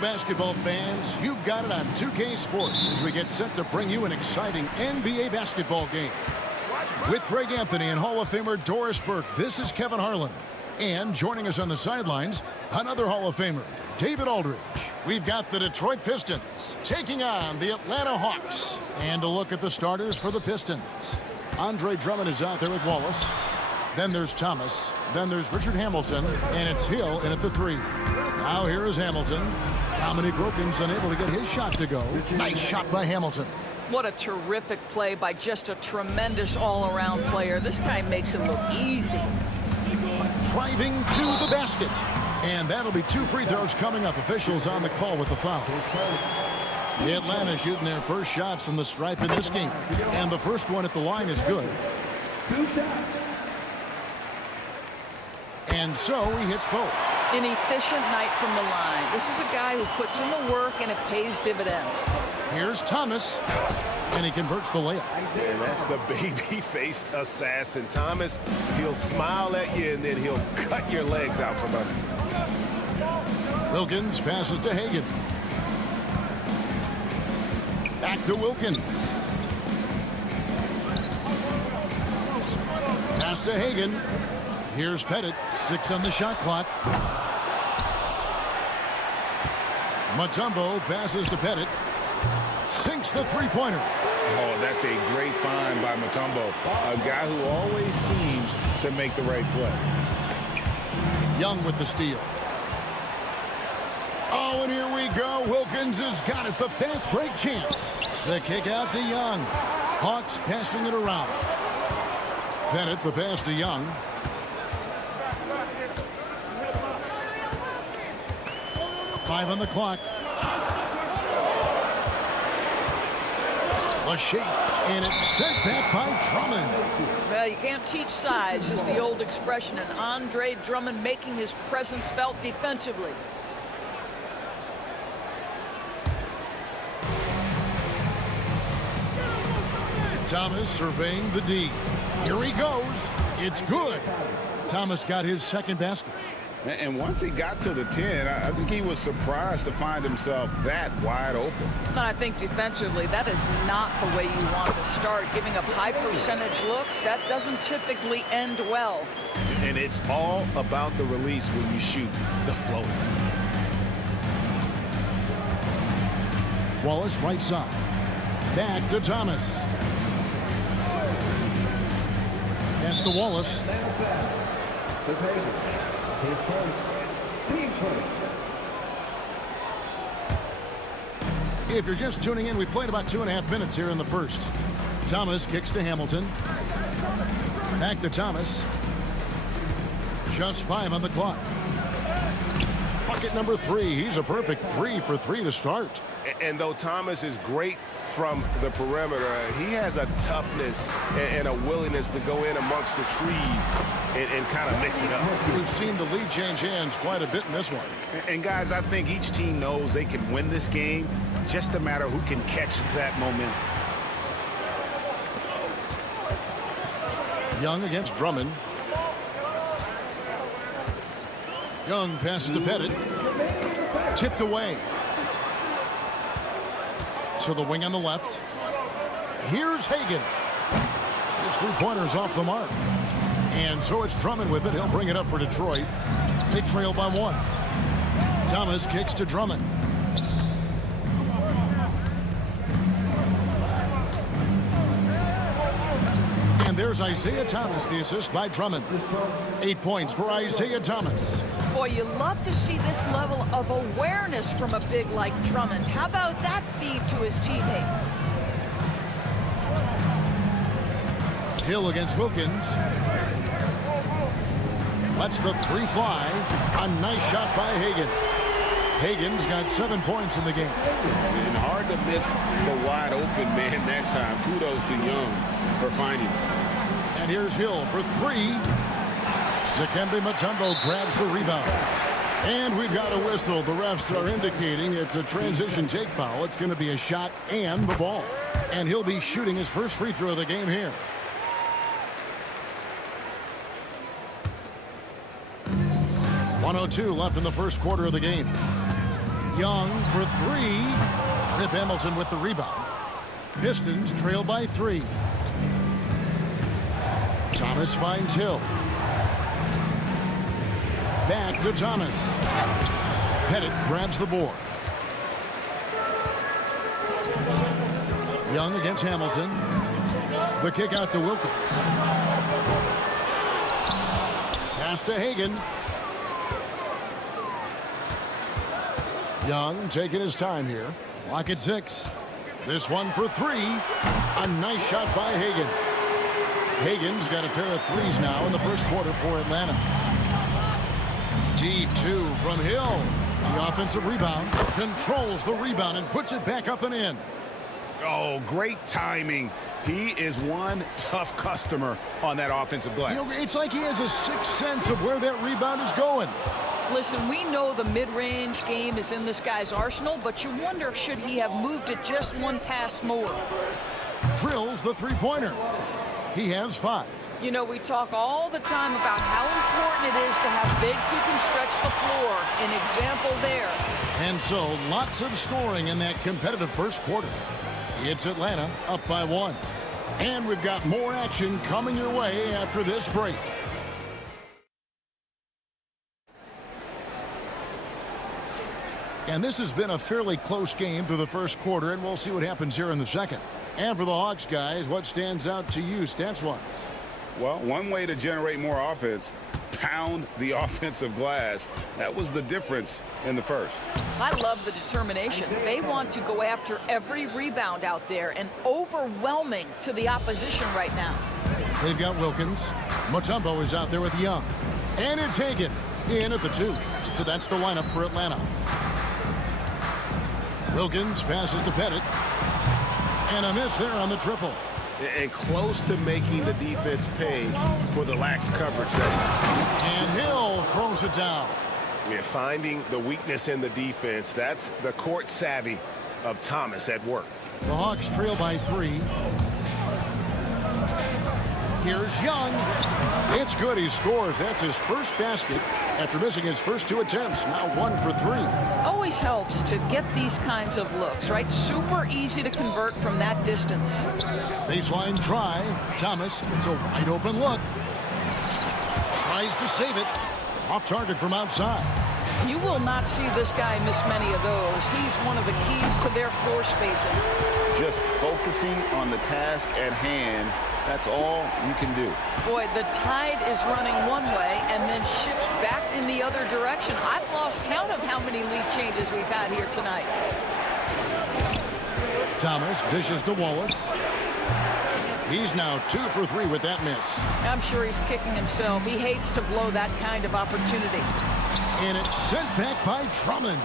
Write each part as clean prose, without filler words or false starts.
Basketball fans, you've got it on 2K Sports as we get set to bring you an exciting NBA basketball game. With Greg Anthony and Hall of Famer Doris Burke, this is Kevin Harlan. And joining us on the sidelines, another Hall of Famer, David Aldridge. We've got the Detroit Pistons taking on the Atlanta Hawks. And a look at the starters for the Pistons. Andre Drummond is out there with Wallace. Then there's Thomas. Then there's Richard Hamilton. And it's Hill in at the 3. Now here is Hamilton. Dominic Wilkins unable to get his shot to go. Nice shot by Hamilton. What a terrific play by just a tremendous all-around player. This guy makes it look easy. Driving to the basket. And that'll be 2 free throws coming up. Officials on the call with the foul. The Atlanta shooting their first shots from the stripe in this game. And the first one at the line is good. 2 shots. And so he hits both. An efficient night from the line. This is a guy who puts in the work and it pays dividends. Here's Thomas. And he converts the layup. And that's the baby-faced assassin. Thomas, he'll smile at you and then he'll cut your legs out from under. Wilkins passes to Hagan. Back to Wilkins. Pass to Hagan. Here's Pettit. 6 on the shot clock. Mutombo passes to Pettit. Sinks the three-pointer. Oh, that's a great find by Mutombo. A guy who always seems to make the right play. Young with the steal. Oh, and here we go. Wilkins has got it. The fast break chance. The kick out to Young. Hawks passing it around. Pettit, the pass to Young. Five on the clock. A shake, and it's sent back by Drummond. Well, you can't teach size, is the old expression, and Andre Drummond making his presence felt defensively. Thomas surveying the D. Here he goes. It's good. Thomas got his second basket. And once he got to the 10, I think he was surprised to find himself that wide open. And I think defensively, that is not the way you want to start. Giving up high percentage looks, that doesn't typically end well. And it's all about the release when you shoot the floater. Wallace right side. Back to Thomas. Pass to Wallace. If you're just tuning in, we played about 2.5 minutes here in the first. Thomas kicks to Hamilton. Back to Thomas. Just 5 on the clock. Bucket number 3. He's a perfect 3 for 3 to start. And though Thomas is great from the perimeter, he has a toughness and a willingness to go in amongst the trees and kind of mix it up. We've seen the lead change hands quite a bit in this one. And guys, I think each team knows they can win this game. Just a matter who can catch that momentum. Young against Drummond. Young passes to Pettit. Tipped away. To the wing on the left. Here's Hagan. His 3-pointer's off the mark. And so it's Drummond with it. He'll bring it up for Detroit. They trail by 1. Thomas kicks to Drummond. And there's Isaiah Thomas, the assist by Drummond. 8 points for Isaiah Thomas. Boy, you love to see this level of awareness from a big like Drummond. How about that feed to his teammate? Hill against Wilkins. Lets the 3 fly. A nice shot by Hagan. Hagan's got 7 points in the game. And hard to miss the wide open man that time. Kudos to Young for finding it. And here's Hill for 3. Dikembe Mutombo grabs the rebound. And we've got a whistle. The refs are indicating it's a transition take foul. It's going to be a shot and the ball. And he'll be shooting his first free throw of the game here. .102 left in the first quarter of the game. Young for 3. Rip Hamilton with the rebound. Pistons trail by 3. Thomas finds Hill. Back to Thomas. Pettit grabs the board. Young against Hamilton. The kick out to Wilkins. Pass to Hagan. Young taking his time here. Clock at 6. This one for 3. A nice shot by Hagan. Hagan's got a pair of 3s now in the first quarter for Atlanta. Deep 2 from Hill. The offensive rebound. Controls the rebound and puts it back up and in. Oh, great timing. He is one tough customer on that offensive glass. You know, it's like he has a sixth sense of where that rebound is going. Listen, we know the mid-range game is in this guy's arsenal, but you wonder, should he have moved it just one pass more? Drills the 3-pointer. He has 5. You know, we talk all the time about how important it is to have bigs who can stretch the floor. An example there. And so, lots of scoring in that competitive first quarter. It's Atlanta up by 1. And we've got more action coming your way after this break. And this has been a fairly close game through the first quarter, and we'll see what happens here in the second. And for the Hawks, guys, what stands out to you stats-wise? Well, one way to generate more offense, pound the offensive glass. That was the difference in the first. I love the determination. They want to go after every rebound out there, and overwhelming to the opposition right now. They've got Wilkins. Mutombo is out there with Young. And it's Hagan in at the 2. So that's the lineup for Atlanta. Wilkins passes to Pettit. And a miss there on the triple. And close to making the defense pay for the lax coverage that time. And Hill throws it down. Yeah, finding the weakness in the defense. That's the court savvy of Thomas at work. The Hawks trail by 3. Here's Young. It's good. He scores. That's his first basket after missing his first 2 attempts. Now 1 for 3. Always helps to get these kinds of looks, right? Super easy to convert from that distance. Baseline try. Thomas, it's a wide open look. Tries to save it. Off target from outside. You will not see this guy miss many of those. He's one of the keys to their floor spacing. Just focusing on the task at hand. That's all you can do. Boy, the tide is running one way and then shifts back in the other direction. I've lost count of how many lead changes we've had here tonight. Thomas dishes to Wallace. He's now 2 for 3 with that miss. I'm sure he's kicking himself. He hates to blow that kind of opportunity. And it's sent back by Drummond.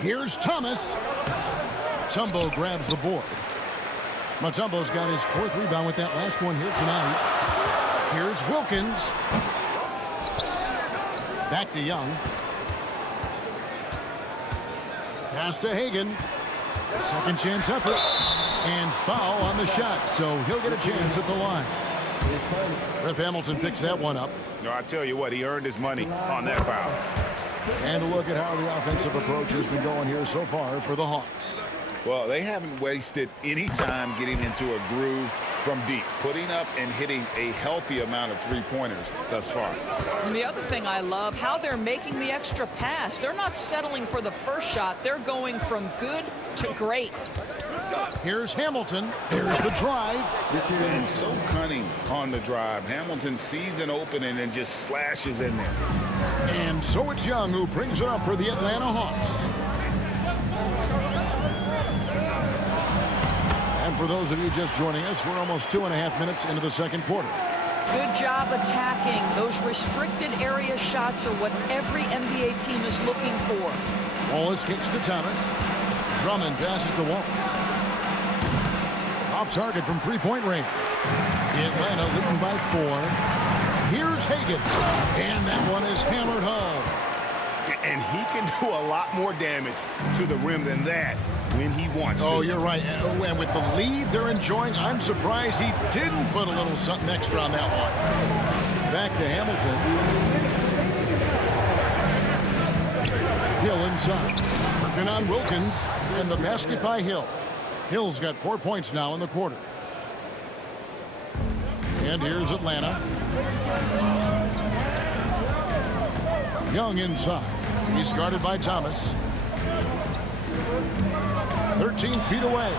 Here's Thomas. Mutombo grabs the board. Mutombo's got his 4th rebound with that last one here tonight. Here's Wilkins. Back to Young. Pass to Hagan. Second chance effort. And foul on the shot, so he'll get a chance at the line. Rip Hamilton picks that one up. No, I tell you what, he earned his money on that foul. And a look at how the offensive approach has been going here so far for the Hawks. Well, they haven't wasted any time getting into a groove from deep, putting up and hitting a healthy amount of three-pointers thus far. And the other thing I love, how they're making the extra pass. They're not settling for the first shot. They're going from good to great. Here's Hamilton. There's the drive. And so cunning on the drive. Hamilton sees an opening and just slashes in there. And so it's Young who brings it up for the Atlanta Hawks. And for those of you just joining us, we're almost 2.5 minutes into the second quarter. Good job attacking. Those restricted area shots are what every NBA team is looking for. Wallace kicks to Thomas. Drummond passes to Wallace. Off target from three-point range. Atlanta leading by 4. Here's Hagan. And that one is hammered home. And he can do a lot more damage to the rim than that when he wants to. Oh, you're right. And with the lead they're enjoying, I'm surprised he didn't put a little something extra on that one. Back to Hamilton. Hill inside. Working on Wilkins. And the basket by Hill. Hill's got 4 points now in the quarter. And here's Atlanta. Young inside. He's guarded by Thomas. 13 feet away.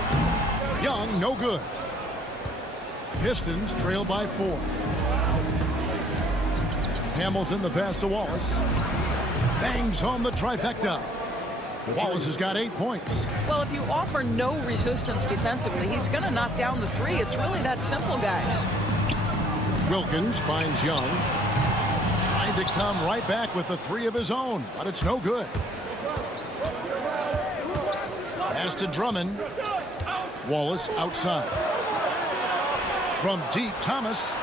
Young, no good. Pistons trail by 4. Hamilton, the pass to Wallace. Bangs home the trifecta. Wallace has got 8 points. Well, if you offer no resistance defensively, he's going to knock down the three. It's really that simple, guys. Wilkins finds Young. Trying to come right back with the 3 of his own, but it's no good. Pass to Drummond. Wallace outside. From deep, Thomas.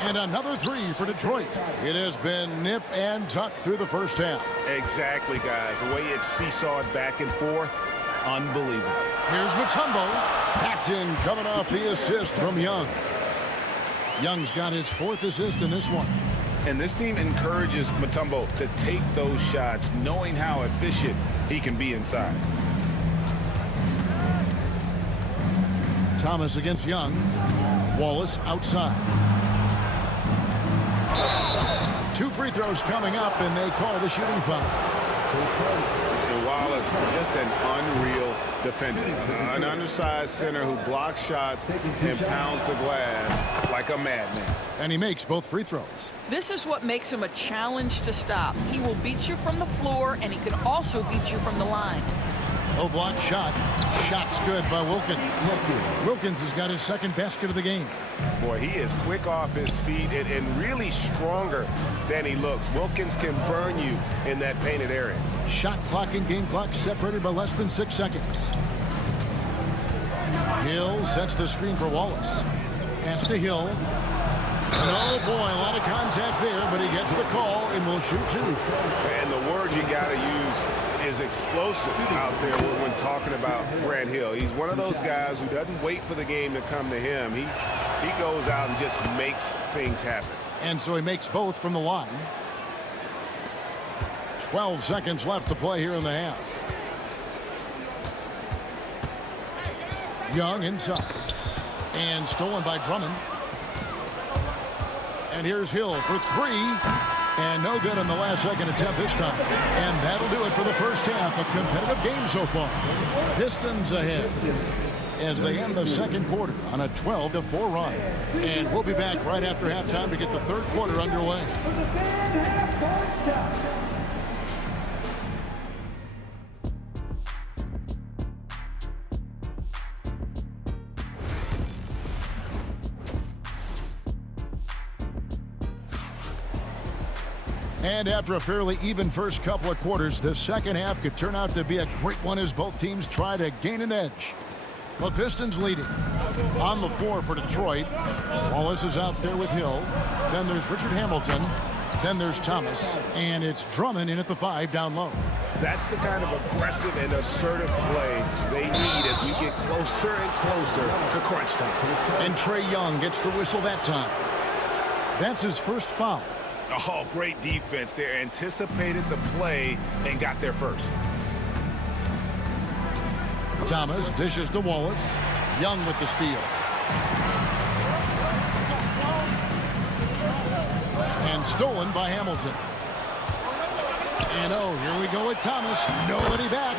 And another 3 for Detroit. It has been nip and tuck through the first half. Exactly, guys. The way it's seesawed back and forth, unbelievable. Here's Mutombo. Packed in, coming off the assist from Young. Young's got his 4th assist in this one. And this team encourages Mutombo to take those shots, knowing how efficient he can be inside. Thomas against Young. Wallace outside. 2 free throws coming up, and they call the shooting foul. And Wallace, just an unreal defender. An undersized center who blocks shots and pounds the glass like a madman. And he makes both free throws. This is what makes him a challenge to stop. He will beat you from the floor, and he can also beat you from the line. Low block shot. Shot's good by Wilkins. Wilkins has got his 2nd basket of the game. Boy, he is quick off his feet and really stronger than he looks. Wilkins can burn you in that painted area. Shot clock and game clock separated by less than 6 seconds. Hill sets the screen for Wallace. Pass to Hill. Oh boy, a lot of contact there, but he gets the call and will shoot 2. And the word you got to use is explosive out there when talking about Grant Hill. He's one of those guys who doesn't wait for the game to come to him. He goes out and just makes things happen. And so he makes both from the line. 12 seconds left to play here in the half. Young inside. And stolen by Drummond. And here's Hill for three. And no good on the last second attempt this time. And that'll do it for the first half. A competitive game so far. Pistons ahead as they end the second quarter on a 12-4 run. And we'll be back right after halftime to get the third quarter underway. And after a fairly even first couple of quarters, the second half could turn out to be a great one as both teams try to gain an edge. The Pistons leading. On the floor for Detroit, Wallace is out there with Hill. Then there's Richard Hamilton. Then there's Thomas. And it's Drummond in at the 5 down low. That's the kind of aggressive and assertive play they need as we get closer and closer to crunch time. And Trae Young gets the whistle that time. That's his first foul. Oh, great defense. They anticipated the play and got there first. Thomas dishes to Wallace. Young with the steal. And stolen by Hamilton. And oh, here we go with Thomas. Nobody back.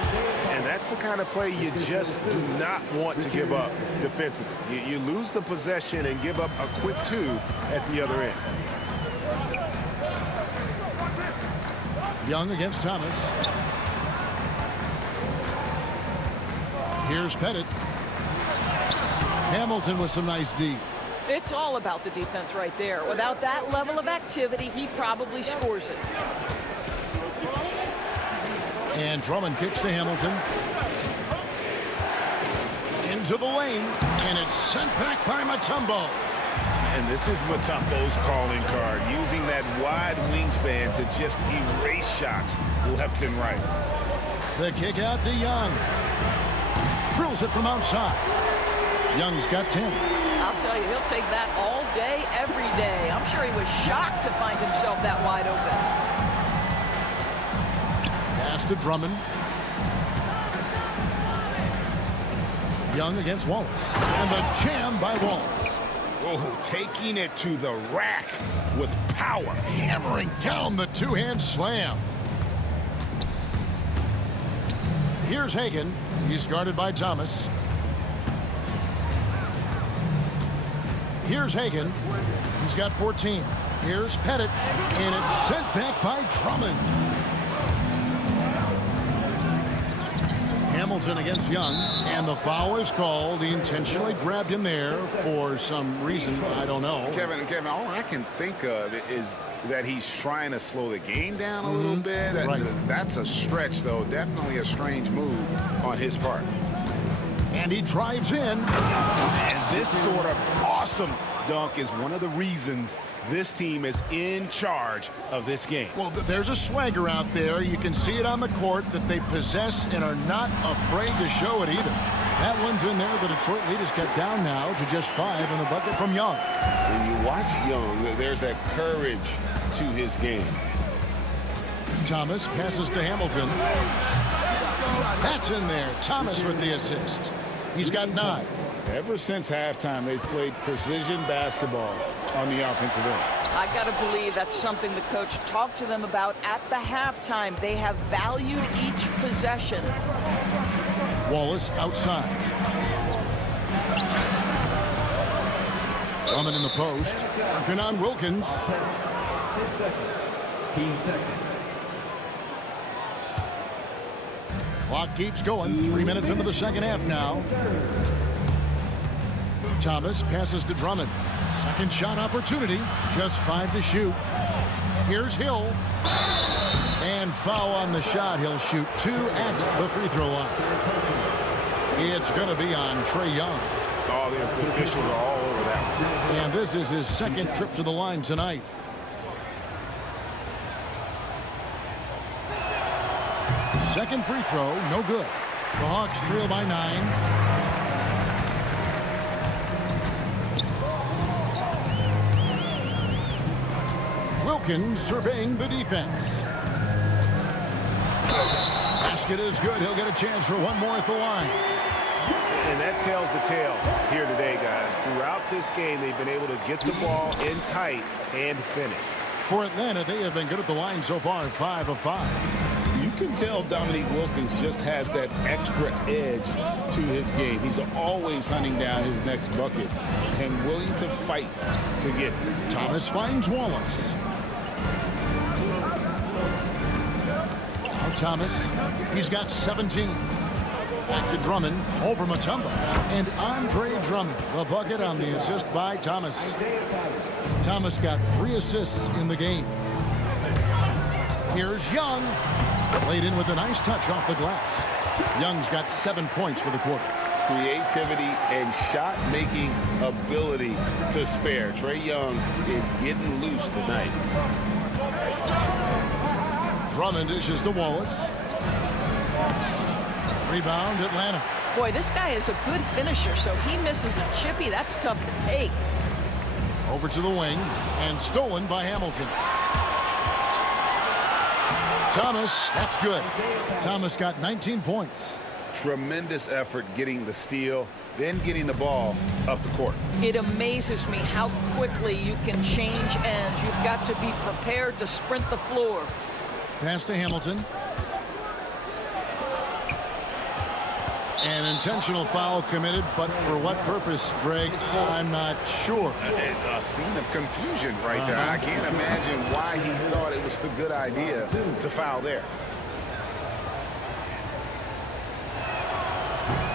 And that's the kind of play you just do not want to give up defensively. You lose the possession and give up a quick 2 at the other end. Young against Thomas. Here's Pettit. Hamilton with some nice D. It's all about the defense right there. Without that level of activity, he probably scores it. And Drummond kicks to Hamilton. Into the lane. And it's sent back by Mutombo. And this is Mutombo's calling card, using that wide wingspan to just erase shots left and right. The kick out to Young. Drills it from outside. Young's got 10. I'll tell you, he'll take that all day, every day. I'm sure he was shocked to find himself that wide open. Pass to Drummond. Young against Wallace. And the jam by Wallace. Oh, taking it to the rack with power. Hammering down the two-hand slam. Here's Hagan. He's guarded by Thomas. Here's Hagan. He's got 14. Here's Pettit. And it's sent back by Drummond. Hamilton against Young, and the foul is called. He intentionally grabbed him there for some reason. I don't know. Kevin, all I can think of is that he's trying to slow the game down a little bit. Right. That's a stretch, though. Definitely a strange move on his part. And he drives in. And this sort of awesome dunk is one of the reasons this team is in charge of this game. Well, there's a swagger out there. You can see it on the court that they possess and are not afraid to show it either. That one's in there. The Detroit lead has cut down now to just 5 on the bucket from Young. When you watch Young, there's that courage to his game. Thomas passes to Hamilton. That's in there. Thomas with the assist. He's got 9. Ever since halftime, they've played precision basketball on the offensive end. I got to believe that's something the coach talked to them about at the halftime. They have valued each possession. Wallace outside. Drummond in the post. Working on Wilkins. Team second. Clock keeps going. 3 minutes into the second half now. Thomas passes to Drummond. Second shot opportunity. Just 5 to shoot. Here's Hill. And foul on the shot. He'll shoot 2 at the free throw line. It's going to be on Trae Young. All the officials are all over that one. And this is his second trip to the line tonight. Second free throw, no good. The Hawks trail by 9. Wilkins surveying the defense. Basket is good. He'll get a chance for one more at the line. And that tells the tale here today, guys. Throughout this game, they've been able to get the ball in tight and finish. For Atlanta, they have been good at the line so far, 5 of 5. You can tell Dominique Wilkins just has that extra edge to his game. He's always hunting down his next bucket and willing to fight to get it. Thomas finds Wallace. Now Thomas, he's got 17. Back to Drummond, over Mutombo. And Andre Drummond, the bucket on the assist by Thomas. Thomas got 3 assists in the game. Here's Young. Played in with a nice touch off the glass. Young's got 7 points for the quarter. Creativity and shot-making ability to spare. Trae Young is getting loose tonight. Drummond dishes to Wallace. Rebound, Atlanta. Boy, this guy is a good finisher, so he misses a chippy. That's tough to take. Over to the wing, and stolen by Hamilton. Thomas, that's good. Thomas got 19 points. Tremendous effort getting the steal, then getting the ball up the court. It amazes me how quickly you can change ends. You've got to be prepared to sprint the floor. Pass to Hamilton. An intentional foul committed, but for what purpose, Greg? I'm not sure. A scene of confusion right there. I can't imagine why he thought it was a good idea to foul there.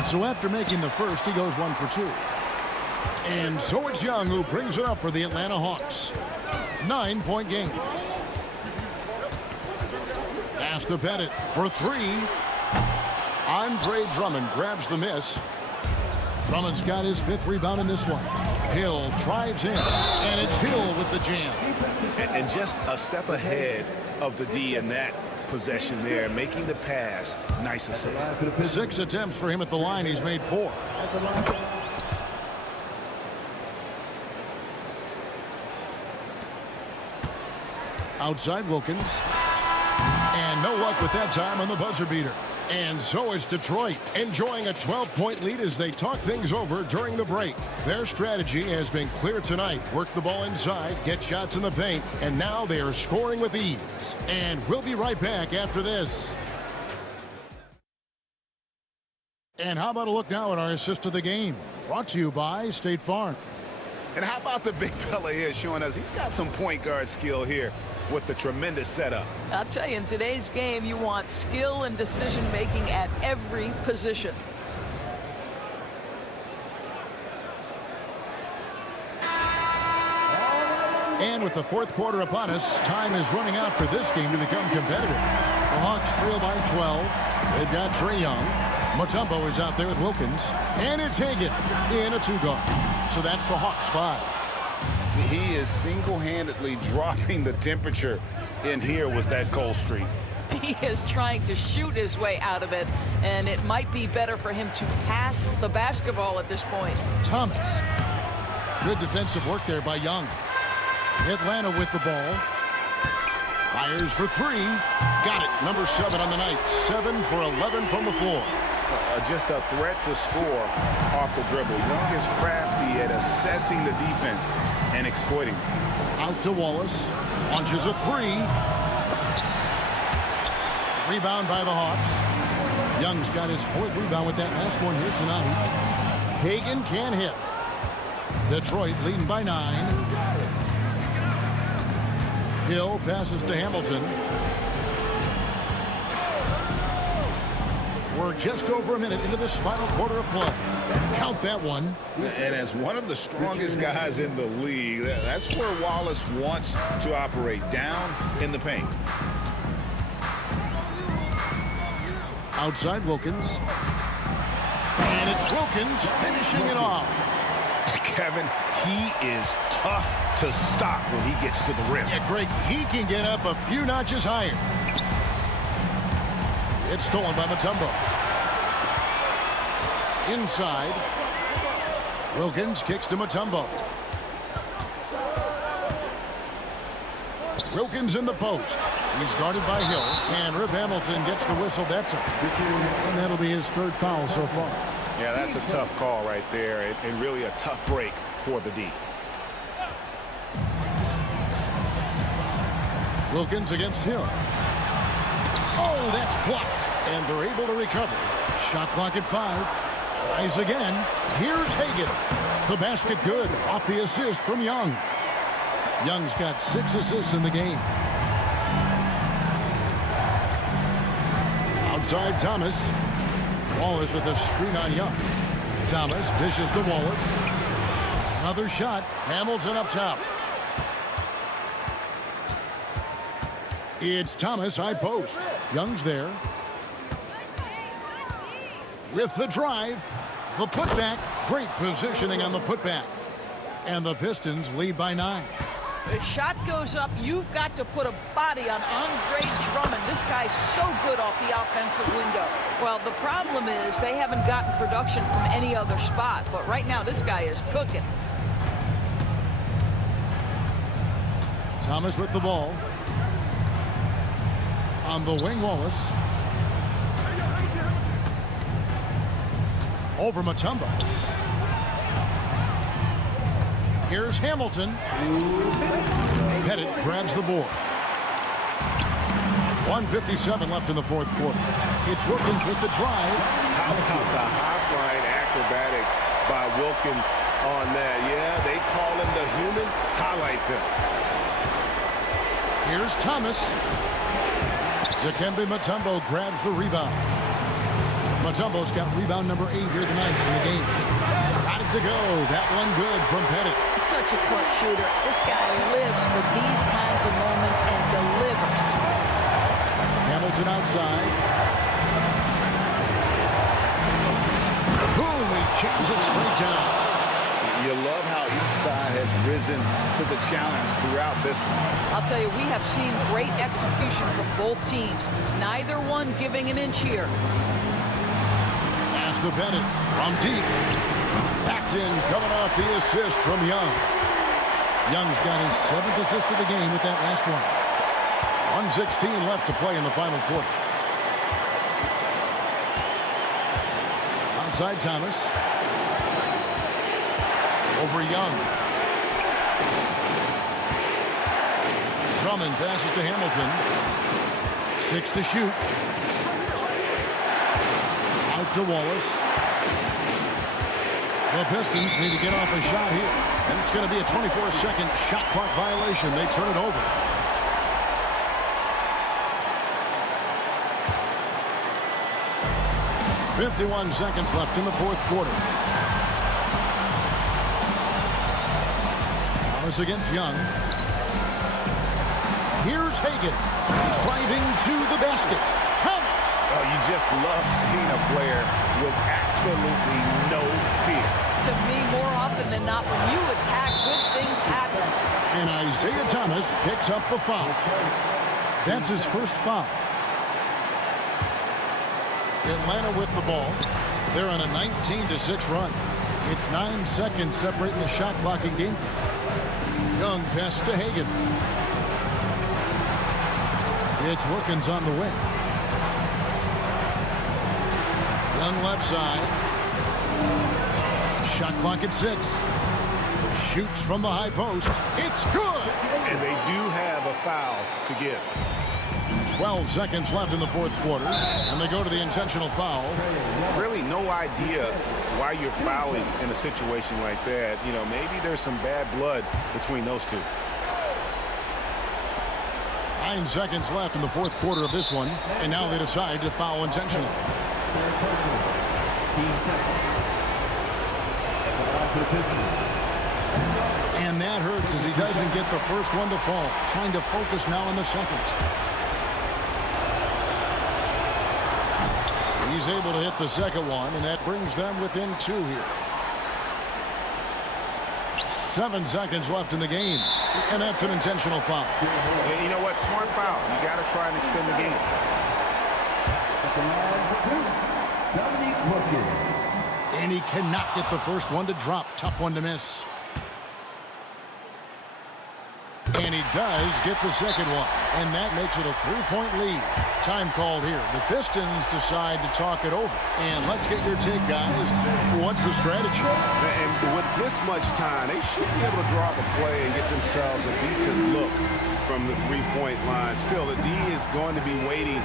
So after making the first, he goes 1 for 2. And so it's Young who brings it up for the Atlanta Hawks. 9-point game. Pass to Bennett for 3. Andre Drummond grabs the miss. Drummond's got his 5th rebound in this one. Hill drives in, and it's Hill with the jam. And just a step ahead of the D in that possession there, making the pass. Nice assist. 6 attempts for him at the line. He's made 4. Outside Wilkins. And no luck with that time on the buzzer beater. And so is Detroit, enjoying a 12-point lead as they talk things over during the break. Their strategy has been clear tonight. Work the ball inside, get shots in the paint, and now they are scoring with ease. And we'll be right back after this. And how about a look now at our assist of the game? Brought to you by State Farm. And how about the big fella here showing us he's got some point guard skill here with the tremendous setup. I'll tell you, in today's game, you want skill and decision-making at every position. And with the 4th quarter upon us, time is running out for this game to become competitive. The Hawks trail by 12. They've got Trae Young. Mutombo is out there with Wilkins. And it's Hagan in a 2-guard. So that's the Hawks 5. He is single-handedly dropping the temperature in here with that cold streak. He is trying to shoot his way out of it, and it might be better for him to pass the basketball at this point. Thomas. Good defensive work there by Young. Atlanta with the ball. Fires for 3. Got it. Number 7 on the night. 7 for 11 from the floor. Just a threat to score off the dribble. Young is crafty at assessing the defense and exploiting. Out to Wallace. Launches a 3. Rebound by the Hawks. Young's got his 4th rebound with that last one here tonight. Hagan can't hit. Detroit leading by 9. Hill passes to Hamilton. We're just over a minute into this final quarter of play. Count that one. And as one of the strongest guys in the league, that's where Wallace wants to operate, down in the paint. Outside Wilkins. And it's Wilkins finishing it off. Kevin, he is tough to stop when he gets to the rim. Yeah, Greg, he can get up a few notches higher. It's stolen by Mutombo. Inside. Wilkins kicks to Mutombo. Wilkins in the post. He's guarded by Hill. And Rip Hamilton gets the whistle that time. And that'll be his third foul so far. Yeah, that's a tough call right there, and really a tough break for the D. Wilkins against Hill. Oh, that's blocked. And they're able to recover. Shot clock at 5. Tries again. Here's Hagan. The basket good. Off the assist from Young. Young's got 6 assists in the game. Outside Thomas. Wallace with a screen on Young. Thomas dishes to Wallace. Another shot. Hamilton up top. It's Thomas, high post. Young's there. With the drive. The putback. Great positioning on the putback. And the Pistons lead by 9. The shot goes up. You've got to put a body on Andre Drummond. This guy's so good off the offensive window. Well, the problem is they haven't gotten production from any other spot. But right now, this guy is cooking. Thomas with the ball. On the wing, Wallace. Over Mutombo. Here's Hamilton. Pettit grabs the board. 1:57 left in the fourth quarter. It's Wilkins with the drive. How about the high-flying acrobatics by Wilkins on that? Yeah, they call him the human highlight film. Here's Thomas. Dikembe Mutombo grabs the rebound. Mutombo's got rebound number 8 here tonight in the game. Got it to go. That one good from Pettit. Such a clutch shooter. This guy lives for these kinds of moments and delivers. Hamilton outside. Boom! He jams it straight down. You love how each side has risen to the challenge throughout this one. I'll tell you, we have seen great execution from both teams. Neither one giving an inch here. Pass to Pettit from deep. Backed in, coming off the assist from Young. Young's got his 7th assist of the game with that last one. 1:16 left to play in the final quarter. Outside Thomas. Over Young. Drummond passes to Hamilton. 6 to shoot. Out to Wallace. The Pistons need to get off a shot here. And it's going to be a 24-second shot clock violation. They turn it over. .51 seconds left in the fourth quarter. Thomas against Young. Here's Hagan. Driving to the basket. Count it! Oh, you just love seeing a player with absolutely no fear. To me, more often than not, when you attack, good things happen. And Isaiah Thomas picks up the foul. That's his first foul. Atlanta with the ball. They're on a 19-6 run. It's 9 seconds separating the shot clock and game. Young pass to Hagan. It's Wilkins on the wing. Young left side. Shot clock at 6. Shoots from the high post. It's good! And they do have a foul to give. 12 seconds left in the fourth quarter, and they go to the intentional foul. Really no idea why you're fouling in a situation like that. You know, maybe there's some bad blood between those two. 9 seconds left in the fourth quarter of this one, and now they decide to foul intentionally. And that hurts as he doesn't get the first one to fall. Trying to focus now on the second. He's able to hit the second one, and that brings them within 2 here. 7 seconds left in the game, and that's an intentional foul. And you know what? Smart foul. You got to try and extend the game. And he cannot get the first one to drop. Tough one to miss. And he does get the second one. And that makes it a 3-point lead. Time called here. The Pistons decide to talk it over. And let's get your take, guys. What's the strategy? And with this much time, they should be able to draw up a play and get themselves a decent look from the three-point line. Still, the D is going to be waiting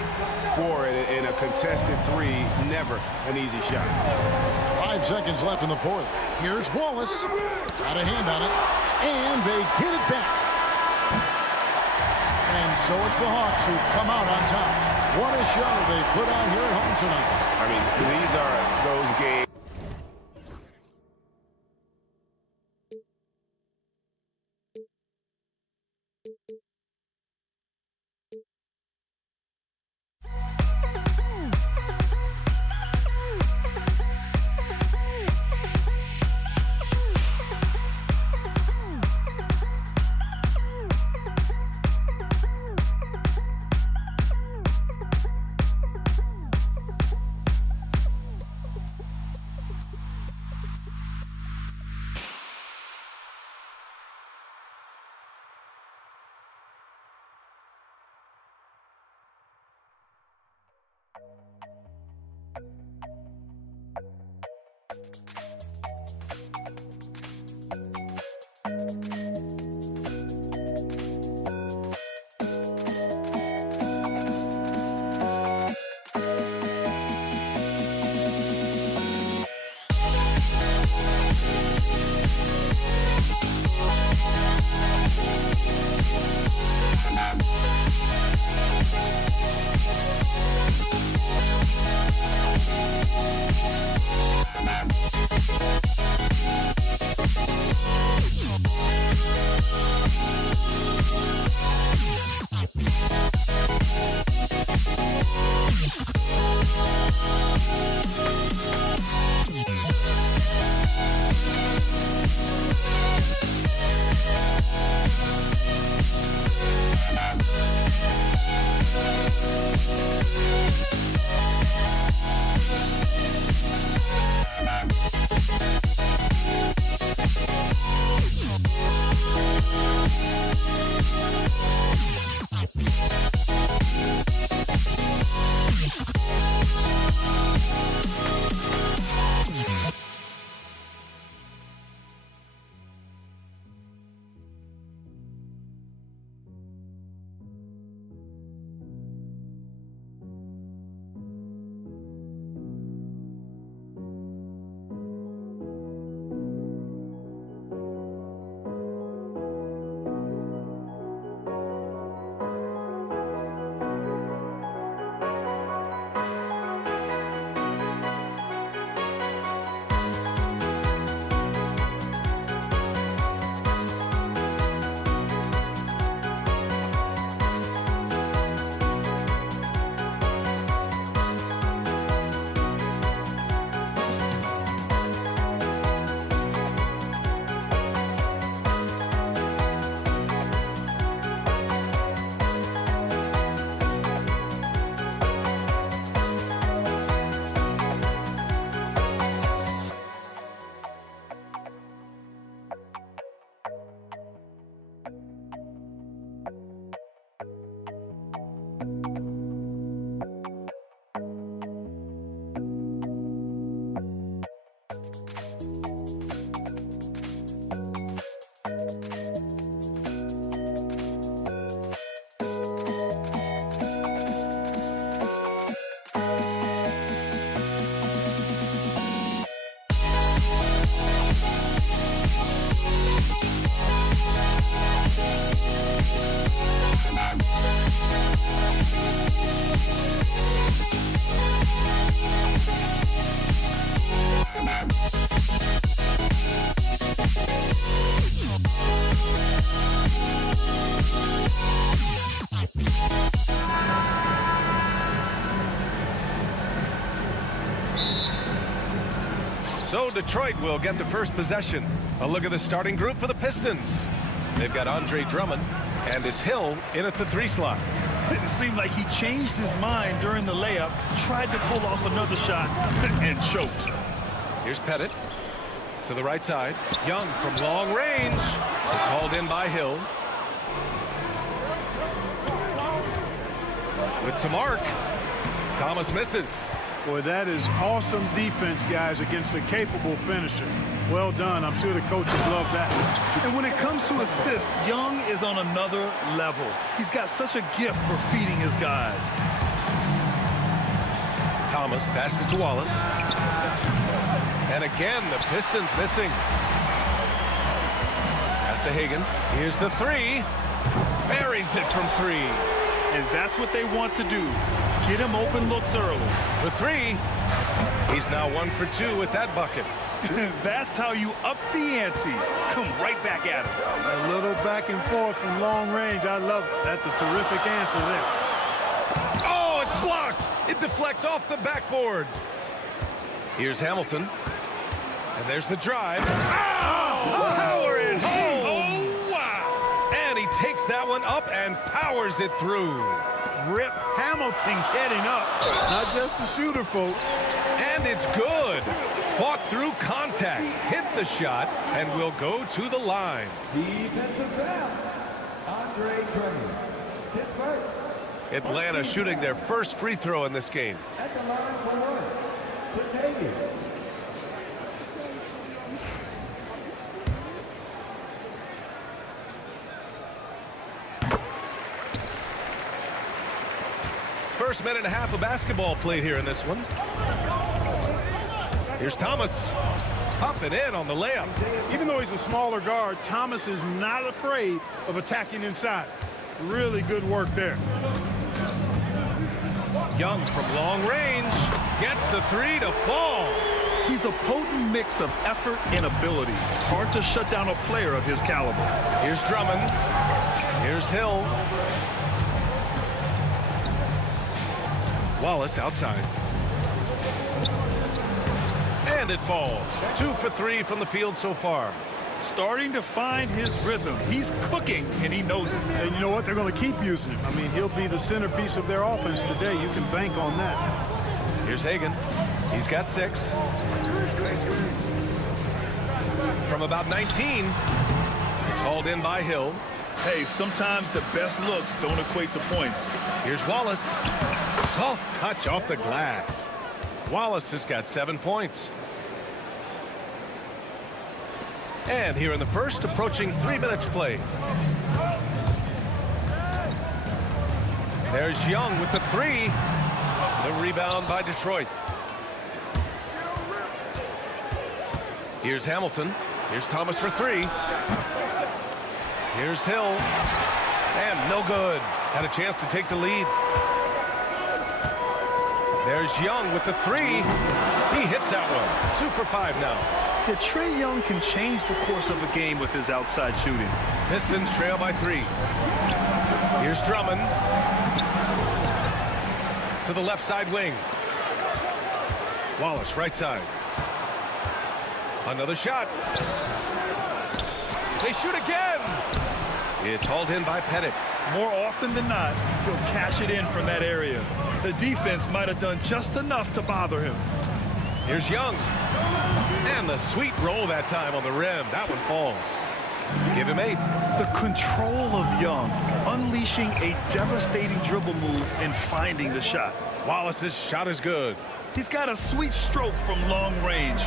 for it in a contested three. Never an easy shot. 5 seconds left in the fourth. Here's Wallace. Got a hand on it. And they get it back. And so it's the Hawks who come out on top. What a show they put on here at home tonight. I mean, these are those games. So Detroit will get the first possession. A look at the starting group for the Pistons. They've got Andre Drummond, and it's Hill in at the 3 slot. It seemed like he changed his mind during the layup, tried to pull off another shot, and choked. Here's Pettit to the right side. Young from long range. It's hauled in by Hill. With some arc. Thomas misses. Boy, that is awesome defense, guys, against a capable finisher. Well done. I'm sure the coaches love that. And when it comes to assists, Young is on another level. He's got such a gift for feeding his guys. Thomas passes to Wallace. And again, the Pistons missing. Pass to Hagan. Here's the three. Buries it from three. And that's what they want to do. Get him open looks early. For three. He's now 1 for 2 with that bucket. That's how you up the ante. Come right back at him. A little back and forth from long range. I love it. That's a terrific answer there. Oh, it's blocked. It deflects off the backboard. Here's Hamilton. And there's the drive. Oh! Power it home. Oh, wow. And he takes that one up and powers it through. Rip Hamilton getting up. Not just a shooter, folks. And it's good. Fought through contact, hit the shot, and will go to the line. Defensive foul. Andre Drummond. His first. Atlanta shooting their first free throw in this game. At the line for one. To Hagan. First minute and a half of basketball played here in this one. Here's Thomas. Up and in on the layup. Even though he's a smaller guard, Thomas is not afraid of attacking inside. Really good work there. Young from long range gets the three to fall. He's a potent mix of effort and ability. Hard to shut down a player of his caliber. Here's Drummond. Here's Hill. Wallace outside. And it falls. 2 for 3 from the field so far. Starting to find his rhythm. He's cooking, and he knows it. And you know what? They're going to keep using him. I mean, he'll be the centerpiece of their offense today. You can bank on that. Here's Hagan. He's got 6. From about 19. It's hauled in by Hill. Hey, sometimes the best looks don't equate to points. Here's Wallace. Soft touch off the glass. Wallace has got 7 points. And here in the first, approaching 3 minutes played. There's Young with the three. The rebound by Detroit. Here's Hamilton. Here's Thomas for 3. Here's Hill. And no good. Had a chance to take the lead. There's Young with the three. He hits that one. 2 for 5 now. Yeah, Trae Young can change the course of a game with his outside shooting. Pistons trail by 3. Here's Drummond. To the left side wing. Wallace, right side. Another shot. They shoot again. It's hauled in by Pettit. More often than not, he'll cash it in from that area. The defense might have done just enough to bother him. Here's Young. And the sweet roll that time on the rim. That one falls. Give him 8. The control of Young, unleashing a devastating dribble move and finding the shot. Wallace's shot is good. He's got a sweet stroke from long range.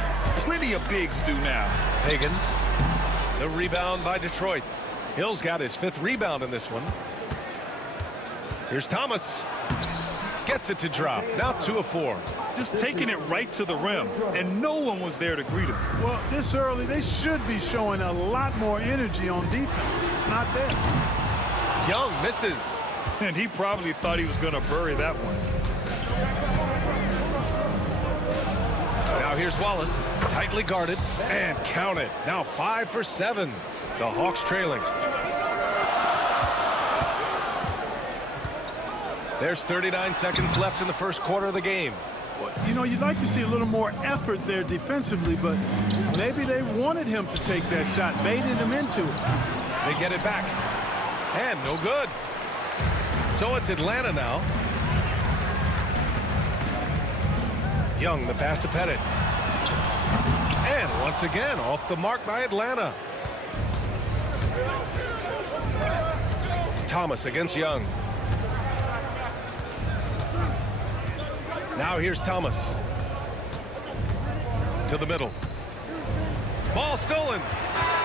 Plenty of bigs do now. Hagan. The rebound by Detroit. Hill's got his 5th rebound in this one. Here's Thomas. Gets it to drop. Now 2 of 4. Just taking it right to the rim, and no one was there to greet him. Well, this early, they should be showing a lot more energy on defense. It's not there. Young misses. And he probably thought he was going to bury that one. Now here's Wallace. Tightly guarded. And count it. Now 5 for 7. The Hawks trailing. There's 39 seconds left in the first quarter of the game. You know, you'd like to see a little more effort there defensively, but maybe they wanted him to take that shot, baited him into it. They get it back. And no good. So it's Atlanta now. Young, the pass to Pettit. And once again, off the mark by Atlanta. Thomas against Young. Now here's Thomas. To the middle. Ball stolen.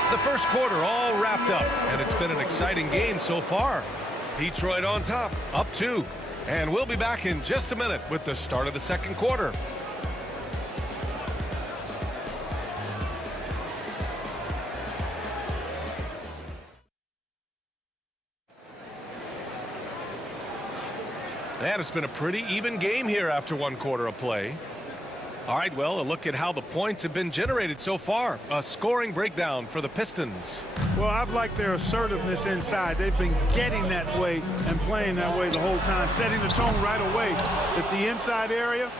The first quarter all wrapped up, and it's been an exciting game so far. Detroit on top, up 2. And we'll be back in just a minute with the start of the second quarter. And it's been a pretty even game here after one quarter of play. All right, well, a look at how the points have been generated so far. A scoring breakdown for the Pistons. Well, I've liked their assertiveness inside. They've been getting that way and playing that way the whole time, setting the tone right away that the inside area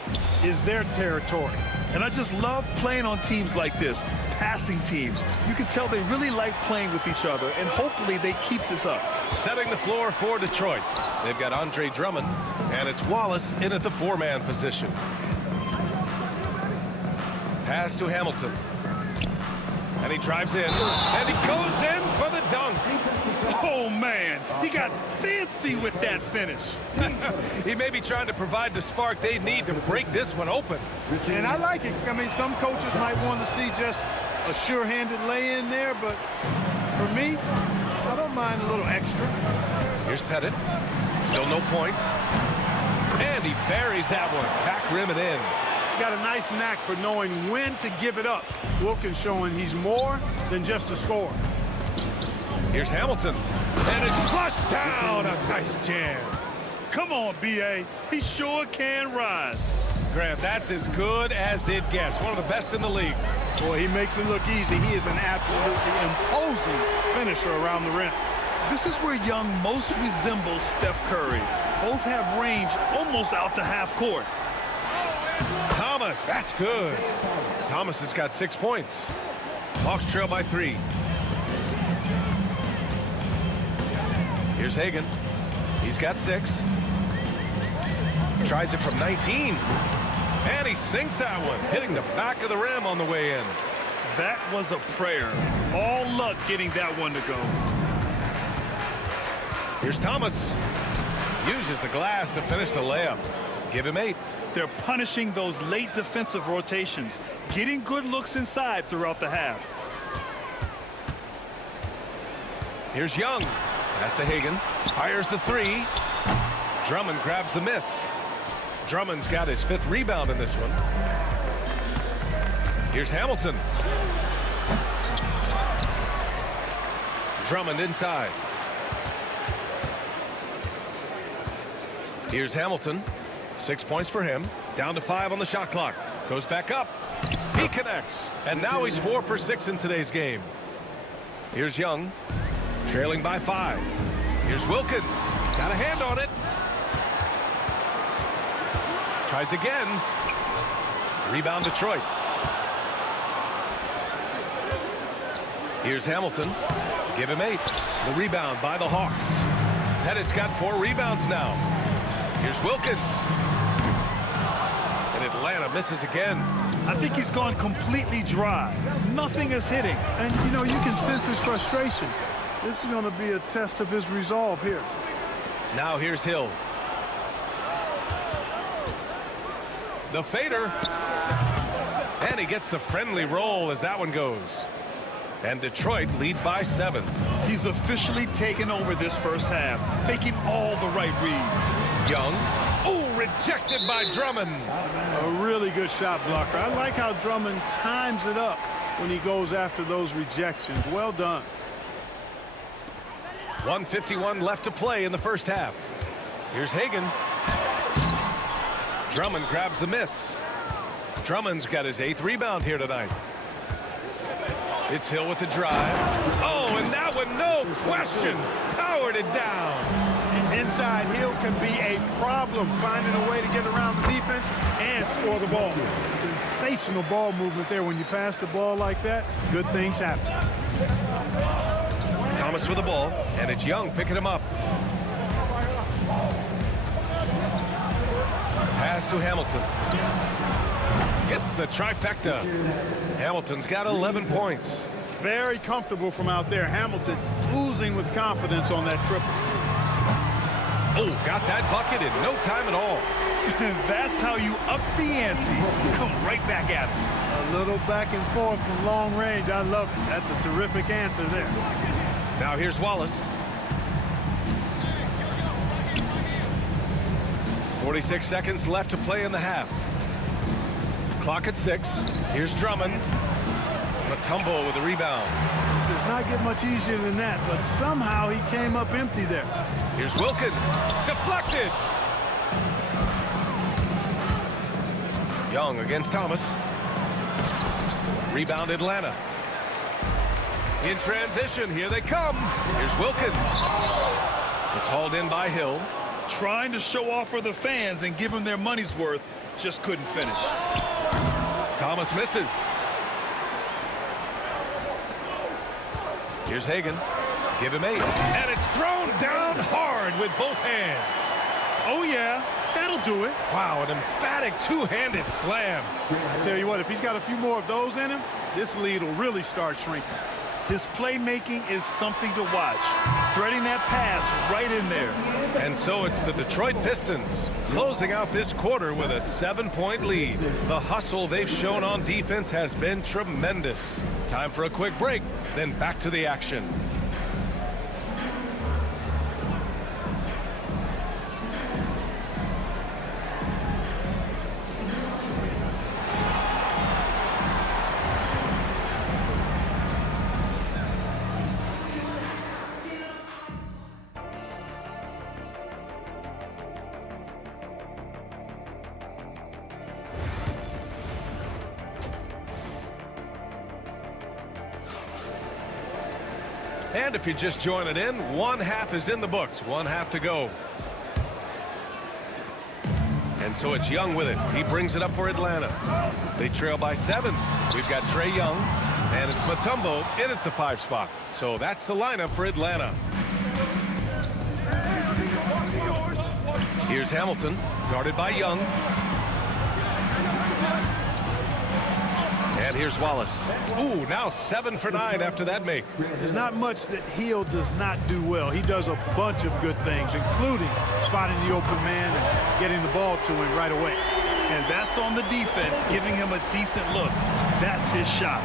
is their territory. And I just love playing on teams like this, passing teams. You can tell they really like playing with each other, and hopefully they keep this up. Setting the floor for Detroit. They've got Andre Drummond, and it's Wallace in at the 4-man position. Pass to Hamilton. And he drives in, and he goes in for the dunk. Oh, man, he got fancy with that finish. He may be trying to provide the spark they need to break this one open. And I like it. I mean, some coaches might want to see just a sure-handed lay-in there, but for me, I don't mind a little extra. Here's Pettit. Still no points. And he buries that one. Back rim and in. He's got a nice knack for knowing when to give it up. Wilkins showing he's more than just a scorer. Here's Hamilton. And it's flushed down. A nice jam. Come on, B.A. He sure can rise. Graham, that's as good as it gets. One of the best in the league. Boy, he makes it look easy. He is an absolutely imposing finisher around the rim. This is where Young most resembles Steph Curry. Both have range almost out to half court. Thomas, that's good. Thomas has got 6 points. Hawks trail by 3. Here's Hagan. He's got 6. Tries it from 19. And he sinks that one, hitting the back of the rim on the way in. That was a prayer. All luck getting that one to go. Here's Thomas. Uses the glass to finish the layup. Give him 8. They're punishing those late defensive rotations, getting good looks inside throughout the half. Here's Young. Pass to Hagan. Fires the 3. Drummond grabs the miss. Drummond's got his 5th rebound in this one. Here's Hamilton. Drummond inside. Here's Hamilton. 6 points for him. Down to 5 on the shot clock. Goes back up. He connects. And now he's 4 for 6 in today's game. Here's Young. Trailing by 5. Here's Wilkins. Got a hand on it. Tries again. Rebound Detroit. Here's Hamilton. Give him 8. The rebound by the Hawks. Pettit's got 4 rebounds now. Here's Wilkins. And Atlanta misses again. I think he's gone completely dry. Nothing is hitting. And, you know, you can sense his frustration. This is going to be a test of his resolve here. Now here's Hill. The fader. And he gets the friendly roll as that one goes. And Detroit leads by 7. He's officially taken over this first half, making all the right reads. Young. Oh, rejected by Drummond. A really good shot blocker. I like how Drummond times it up when he goes after those rejections. Well done. 1:51 left to play in the first half. Here's Hagan. Drummond grabs the miss. Drummond's got his 8th rebound here tonight. It's Hill with the drive. Oh, and that one, no question, powered it down. Inside, Hill can be a problem, finding a way to get around the defense and score the ball. Sensational ball movement there. When you pass the ball like that, good things happen. Thomas with the ball, and it's Young picking him up. pass to Hamilton. It's the trifecta. Hamilton's got 11 points. Very comfortable from out there. Hamilton oozing with confidence on that triple. Oh, got that bucket in no time at all. That's how you up the ante. Come right back at him. A little back and forth from long range. I love it. That's a terrific answer there. Now here's Wallace. 46 seconds left to play in the half. Clock at 6. Here's Drummond. Mutombo with the rebound. Does not get much easier than that, but somehow he came up empty there. Here's Wilkins. Deflected. Young against Thomas. Rebound Atlanta. In transition, here they come. Here's Wilkins. It's hauled in by Hill. Trying to show off for the fans and give them their money's worth, just couldn't finish. Thomas misses. Here's Hagan. Give him 8. And it's thrown down hard with both hands. Oh, yeah. That'll do it. Wow, an emphatic two-handed slam. I tell you what, if he's got a few more of those in him, this lead will really start shrinking. His playmaking is something to watch. Threading that pass right in there. And so it's the Detroit Pistons closing out this quarter with a 7-point lead. The hustle they've shown on defense has been tremendous. Time for a quick break, then back to the action. And if you're just joining in, one half is in the books. One half to go. And so it's Young with it. He brings it up for Atlanta. They trail by 7. We've got Trae Young, and it's Mutombo in at the 5 spot. So that's the lineup for Atlanta. Here's Hamilton, guarded by Young. And here's Wallace. Ooh, now 7 for 9 after that make. There's not much that Hill does not do well. He does a bunch of good things, including spotting the open man and getting the ball to him right away. And that's on the defense, giving him a decent look. That's his shot.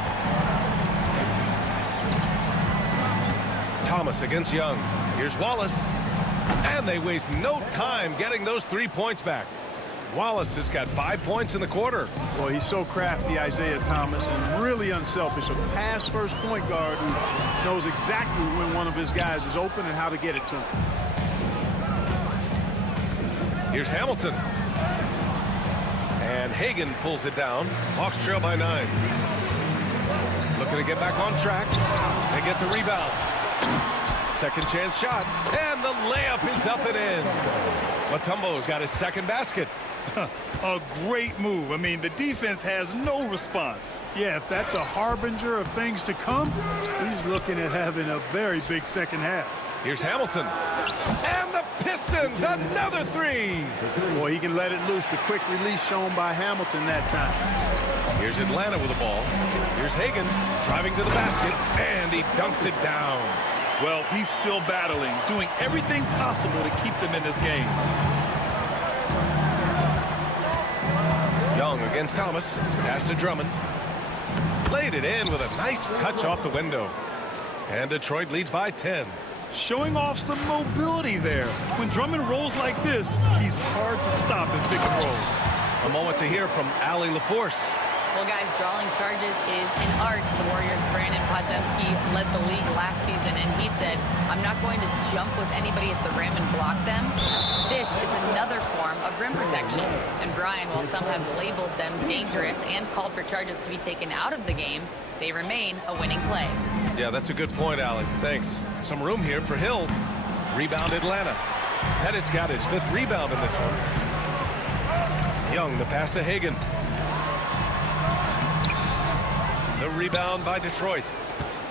Thomas against Young. Here's Wallace. And they waste no time getting those 3 points back. Wallace has got 5 points in the quarter. Boy, he's so crafty, Isaiah Thomas, and really unselfish. A pass-first point guard who knows exactly when one of his guys is open and how to get it to him. Here's Hamilton. And Hagan pulls it down. Hawks trail by 9. Looking to get back on track. They get the rebound. Second chance shot. And the layup is up and in. Mutombo's got his second basket. A great move. I mean, the defense has no response. Yeah, if that's a harbinger of things to come, he's looking at having a very big second half. Here's Hamilton. And the Pistons, another 3. Boy, he can let it loose. The quick release shown by Hamilton that time. Here's Atlanta with the ball. Here's Hagan driving to the basket, and he dunks it down. Well, he's still battling, doing everything possible to keep them in this game. Young against Thomas. Pass to Drummond. Laid it in with a nice touch off the window. And Detroit leads by 10. Showing off some mobility there. When Drummond rolls like this, he's hard to stop in pick and rolls. A moment to hear from Allie LaForce. Well, guys, drawing charges is an art. The Warriors' Brandon Podziemski led the league last season, and he said, I'm not going to jump with anybody at the rim and block them. This is another form of rim protection. And Brian, while some have labeled them dangerous and called for charges to be taken out of the game, they remain a winning play. Yeah, that's a good point, Allie. Thanks. Some room here for Hill. Rebound Atlanta. Pettit's got his 5th rebound in this one. Young, the pass to Hagan. The rebound by Detroit.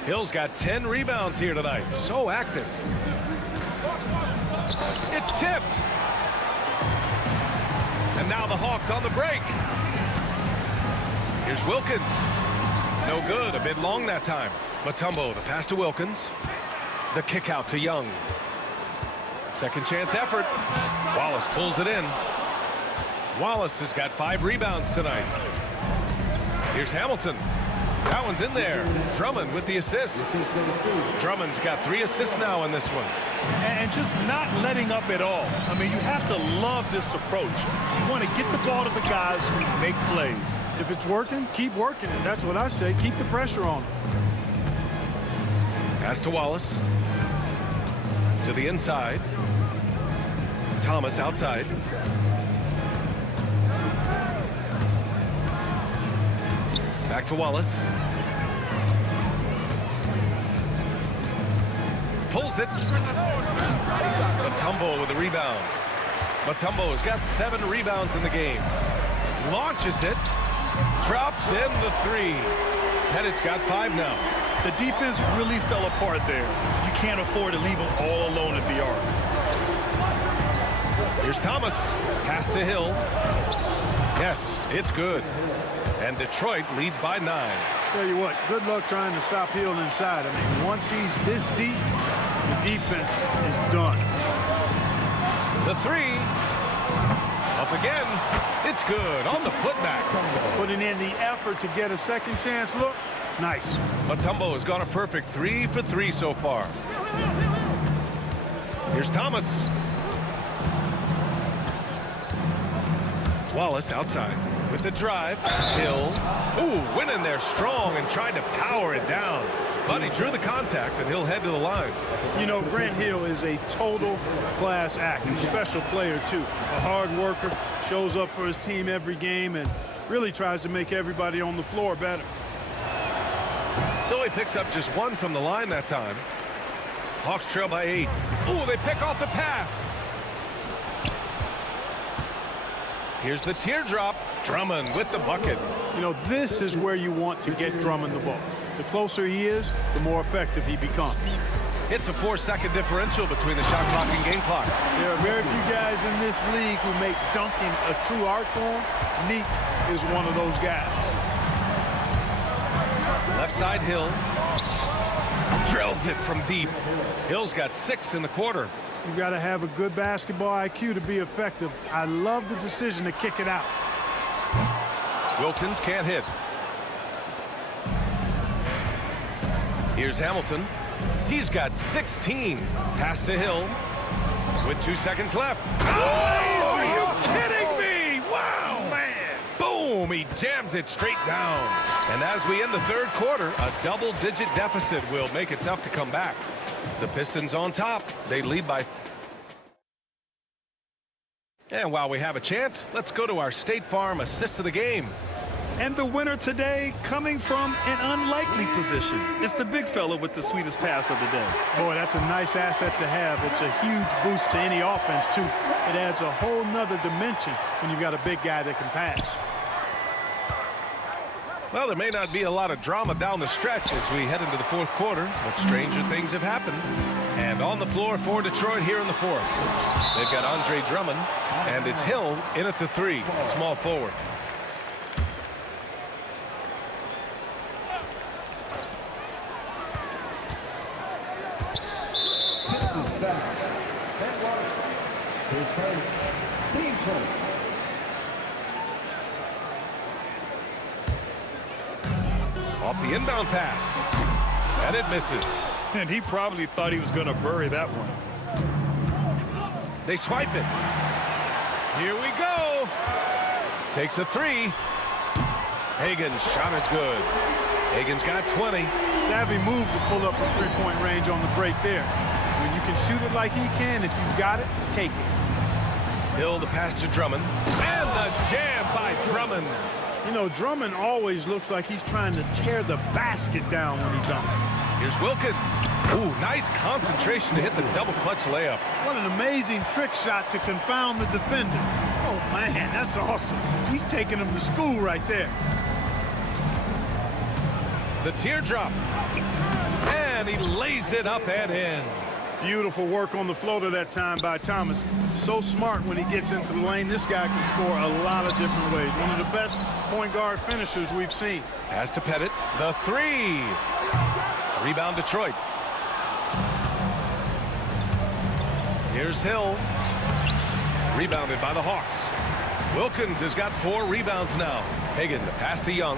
Hill's got 10 rebounds here tonight. So active. It's tipped. And now the Hawks on the break. Here's Wilkins. No good, a bit long that time. Mutombo, the pass to Wilkins. The kick out to Young. Second chance effort. Wallace pulls it in. Wallace has got 5 rebounds tonight. Here's Hamilton. That one's in there. Drummond with the assist. Drummond's got 3 assists now in this one. And just not letting up at all. I mean, you have to love this approach. You want to get the ball to the guys who make plays. If it's working, keep working it. That's what I say. Keep the pressure on them. Pass to Wallace. To the inside. Thomas outside. Back to Wallace. Pulls it. Mutombo with the rebound. Mutombo has got 7 rebounds in the game. Launches it. Drops in the 3. Pettit's got 5 now. The defense really fell apart there. You can't afford to leave them all alone at the arc. Here's Thomas. Pass to Hill. Yes, it's good. And Detroit leads by 9. Tell you what, good luck trying to stop Hill inside. I mean, once he's this deep, the defense is done. The 3. Up again. It's good on the putback. Putting in the effort to get a second chance look. Nice. Mutombo has gone a perfect 3 for 3 so far. Here's Thomas. Wallace outside with the drive. Hill. Ooh, went in there strong and tried to power it down. But he drew the contact, and he'll head to the line. You know, Grant Hill is a total class act. He's a special player, too. A hard worker, shows up for his team every game, and really tries to make everybody on the floor better. So he picks up just 1 from the line that time. Hawks trail by 8. Ooh, they pick off the pass. Here's the teardrop. Drummond with the bucket. You know, this is where you want to get Drummond the ball. The closer he is, the more effective he becomes. It's a 4-second differential between the shot clock and game clock. There are very few guys in this league who make dunking a true art form. Neek is one of those guys. Left side Hill. Drills it from deep. Hill's got 6 in the quarter. You've got to have a good basketball IQ to be effective. I love the decision to kick it out. Wilkins can't hit. Here's Hamilton. He's got 16. Pass to Hill with 2 seconds left. Oh, are you kidding me? Wow, man. Boom, he jams it straight down. And as we end the 3rd quarter, a double-digit deficit will make it tough to come back. The Pistons on top. They lead by... And while we have a chance, let's go to our State Farm assist of the game. And the winner today coming from an unlikely position. It's the big fella with the sweetest pass of the day. Boy, that's a nice asset to have. It's a huge boost to any offense, too. It adds a whole nother dimension when you've got a big guy that can pass. Well, there may not be a lot of drama down the stretch as we head into the 4th quarter, but stranger things have happened. And on the floor for Detroit here in the 4th. They've got Andre Drummond, and it's Hill in at the 3, small forward. Pistons foul. Ben Wallace. His first. Team first. Off the inbound pass. And it misses. And he probably thought he was going to bury that one. They swipe it. Here we go. Takes a 3. Hagen's shot is good. Hagen's got 20. Savvy move to pull up from three-point range on the break there. When you can shoot it like he can, if you've got it, take it. Hill the pass to Drummond. And the jam by Drummond. You know, Drummond always looks like he's trying to tear the basket down when he dunks. Here's Wilkins. Ooh, nice concentration to hit the double clutch layup. What an amazing trick shot to confound the defender. Oh, man, that's awesome. He's taking him to school right there. The teardrop. And he lays it up and in. Beautiful work on the floater that time by Thomas. So smart when he gets into the lane. This guy can score a lot of different ways. One of the best point guard finishers we've seen. Pass to Pettit. The three. Rebound Detroit. Here's Hill. Rebounded by the Hawks. Wilkins has got 4 rebounds now. Hagan, the pass to Young.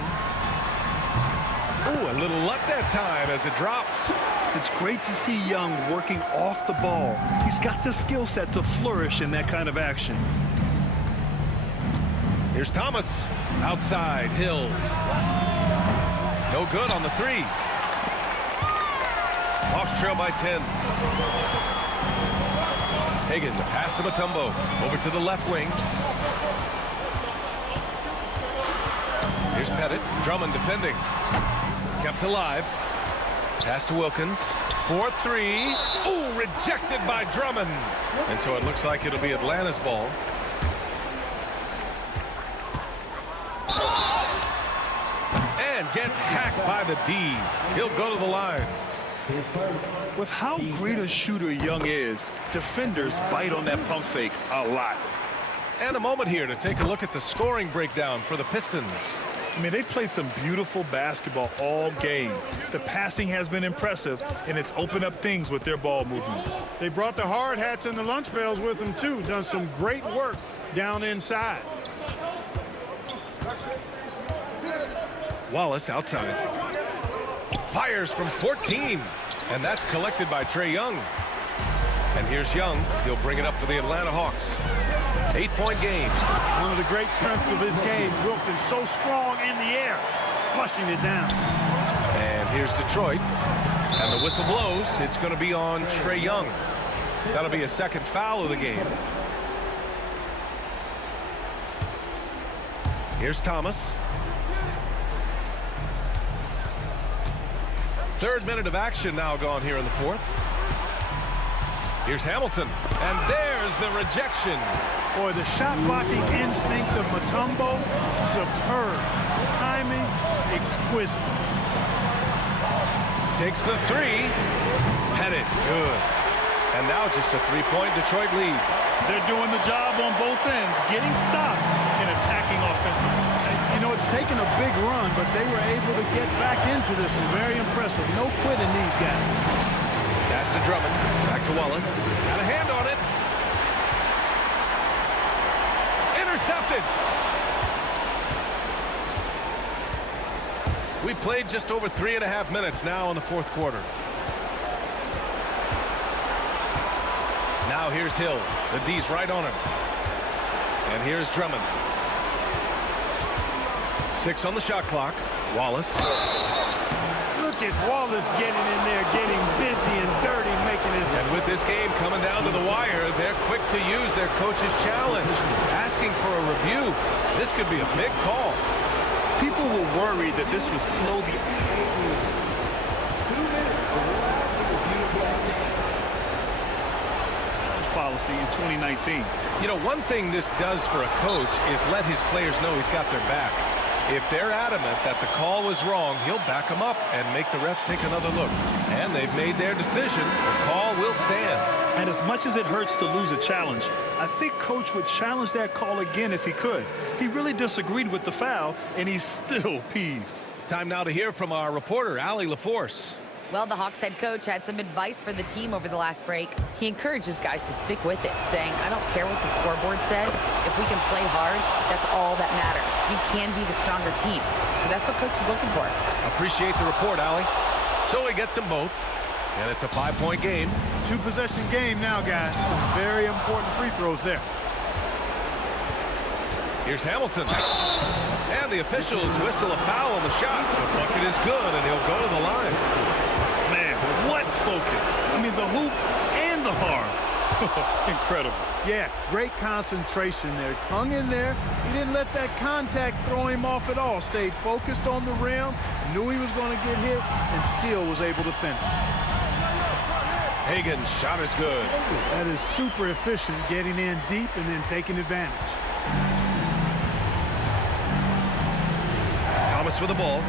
Ooh, a little luck that time as it drops. It's great to see Young working off the ball. He's got the skill set to flourish in that kind of action. Here's Thomas. Outside, Hill. No good on the 3. Hawks trail by 10. Hagan, the pass to Mutombo. Over to the left wing. Here's Pettit. Drummond defending. Kept alive. Pass to Wilkins. 4-3. Ooh, rejected by Drummond. And so it looks like it'll be Atlanta's ball. And gets hacked by the D. He'll go to the line. With how great a shooter Young is, defenders bite on that pump fake a lot. And a moment here to take a look at the scoring breakdown for the Pistons. I mean, they played some beautiful basketball all game. The passing has been impressive, and it's opened up things with their ball movement. They brought the hard hats and the lunch pails with them, too. Done some great work down inside. Wallace outside. Fires from 14. And that's collected by Trae Young. And here's Young. He'll bring it up for the Atlanta Hawks. 8-point game. One of the great strengths of his game. Wilkins so strong in the air, flushing it down. And here's Detroit. And the whistle blows. It's going to be on Trae Young. That'll be a second foul of the game. Here's Thomas. 3rd minute of action now gone here in the 4th. Here's Hamilton. And there's the rejection. Boy, the shot blocking instincts of Mutombo, superb. Timing, exquisite. Takes the 3. Pettit, good. And now just a 3-point Detroit lead. They're doing the job on both ends, getting stops and attacking offensively. You know, it's taken a big run, but they were able to get back into this one. Very impressive. No quitting these guys. Pass to Drummond. Back to Wallace. Got a hand on it. Intercepted. We played just over 3.5 minutes now in the 4th quarter. Now here's Hill. The D's right on him. And here's Drummond. 6 on the shot clock. Wallace. Look at Wallace getting in there, getting busy and dirty, making it. And with this game coming down to the wire, they're quick to use their coach's challenge, asking for a review. This could be a big call. People were worried that this would slow the 2 minutes allowed to review play. policy in 2019. You know, one thing this does for a coach is let his players know he's got their back. If they're adamant that the call was wrong, he'll back them up and make the refs take another look. And they've made their decision. The call will stand. And as much as it hurts to lose a challenge, I think Coach would challenge that call again if he could. He really disagreed with the foul, and he's still peeved. Time now to hear from our reporter, Allie LaForce. Well, the Hawks head coach had some advice for the team over the last break. He encourages guys to stick with it, saying, I don't care what the scoreboard says. If we can play hard, that's all that matters. We can be the stronger team. So that's what Coach is looking for. Appreciate the report, Allie. So he gets them both, and it's a 5-point game. 2-possession game now, guys. Some very important free throws there. Here's Hamilton. And the officials whistle a foul on the shot. The bucket is good, and he'll go to the line. Man, what focus. I mean, the hoop and the harm. Incredible. Yeah, great concentration there. Hung in there. He didn't let that contact throw him off at all. Stayed focused on the rim, knew he was going to get hit, and still was able to finish. Hagan's shot is good. That is super efficient, getting in deep and then taking advantage. Thomas with the ball.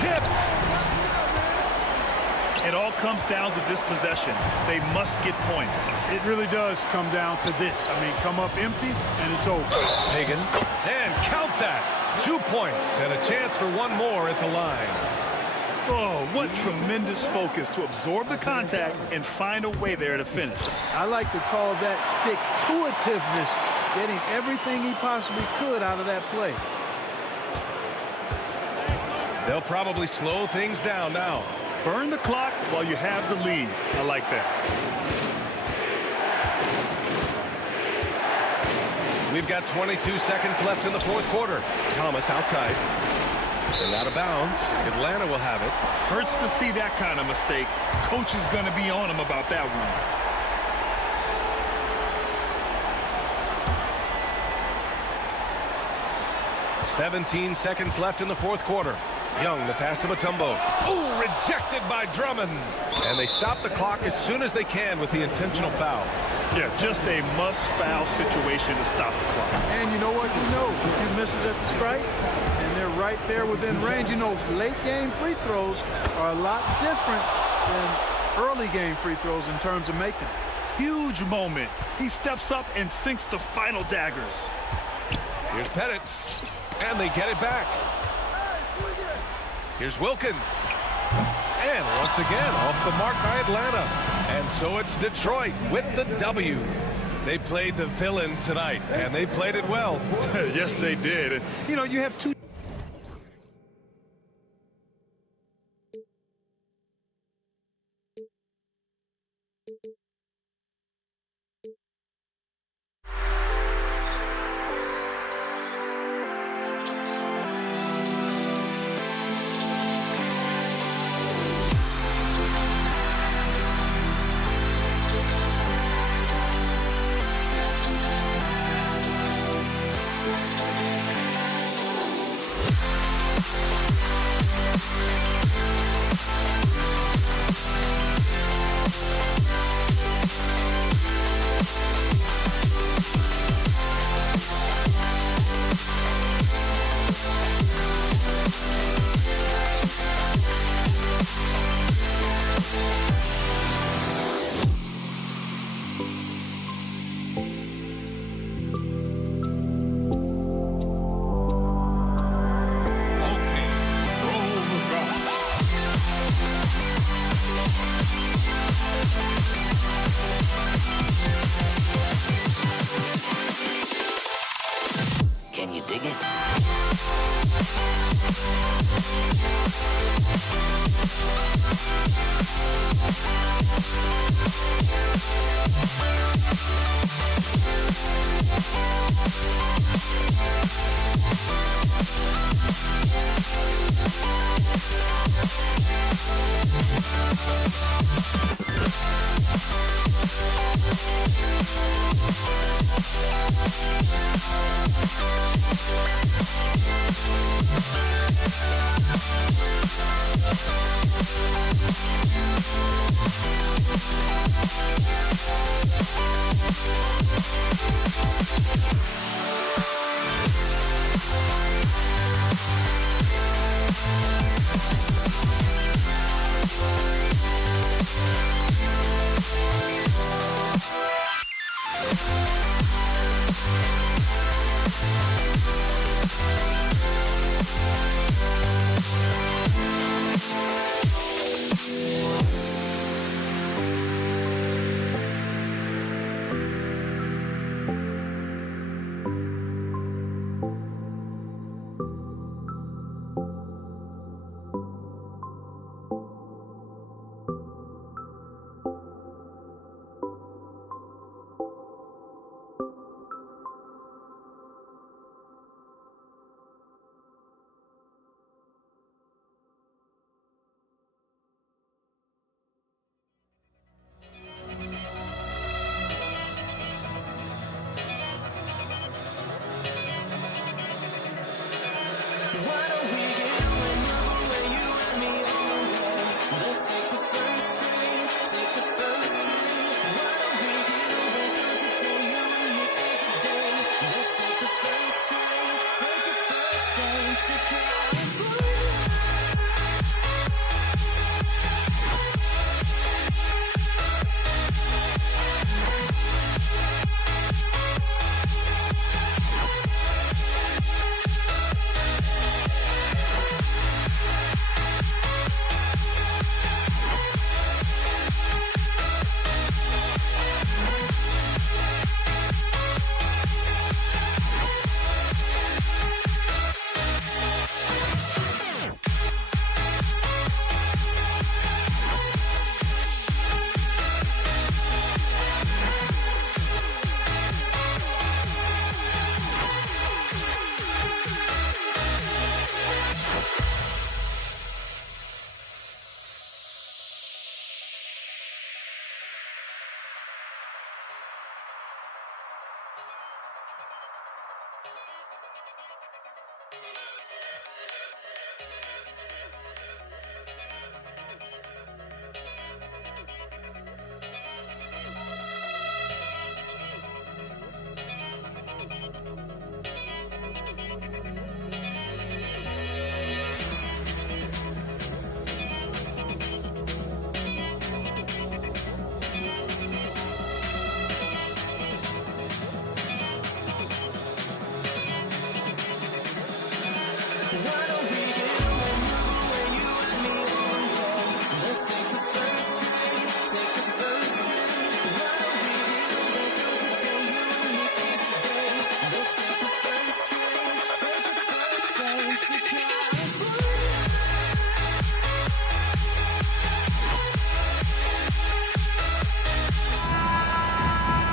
Tipped. It all comes down to this possession. They must get points. It really does come down to this. I mean, come up empty, and it's over. Hagan, and count that. 2 points and a chance for one more at the line. Oh, what tremendous focus to absorb the contact and find a way there to finish. I like to call that stick-to-itiveness, getting everything he possibly could out of that play. They'll probably slow things down now. Burn the clock while you have the lead. I like that. We've got 22 seconds left in the fourth quarter. Thomas outside. And out of bounds. Atlanta will have it. Hurts to see that kind of mistake. Coach is going to be on him about that one. 17 seconds left in the fourth quarter. Young, the pass to Mutombo. Oh, rejected by Drummond. And they stop the clock as soon as they can with the intentional foul. Yeah, just a must-foul situation to stop the clock. And you know what? He knows if he misses at the strike, and they're right there within range. He knows late-game free throws are a lot different than early-game free throws in terms of making it. Huge moment. He steps up and sinks the final daggers. Here's Pettit. And they get it back. Here's Wilkins. And once again, off the mark by Atlanta. And so it's Detroit with the W. They played the villain tonight, and they played it well. Yes, they did. And, you know, you have two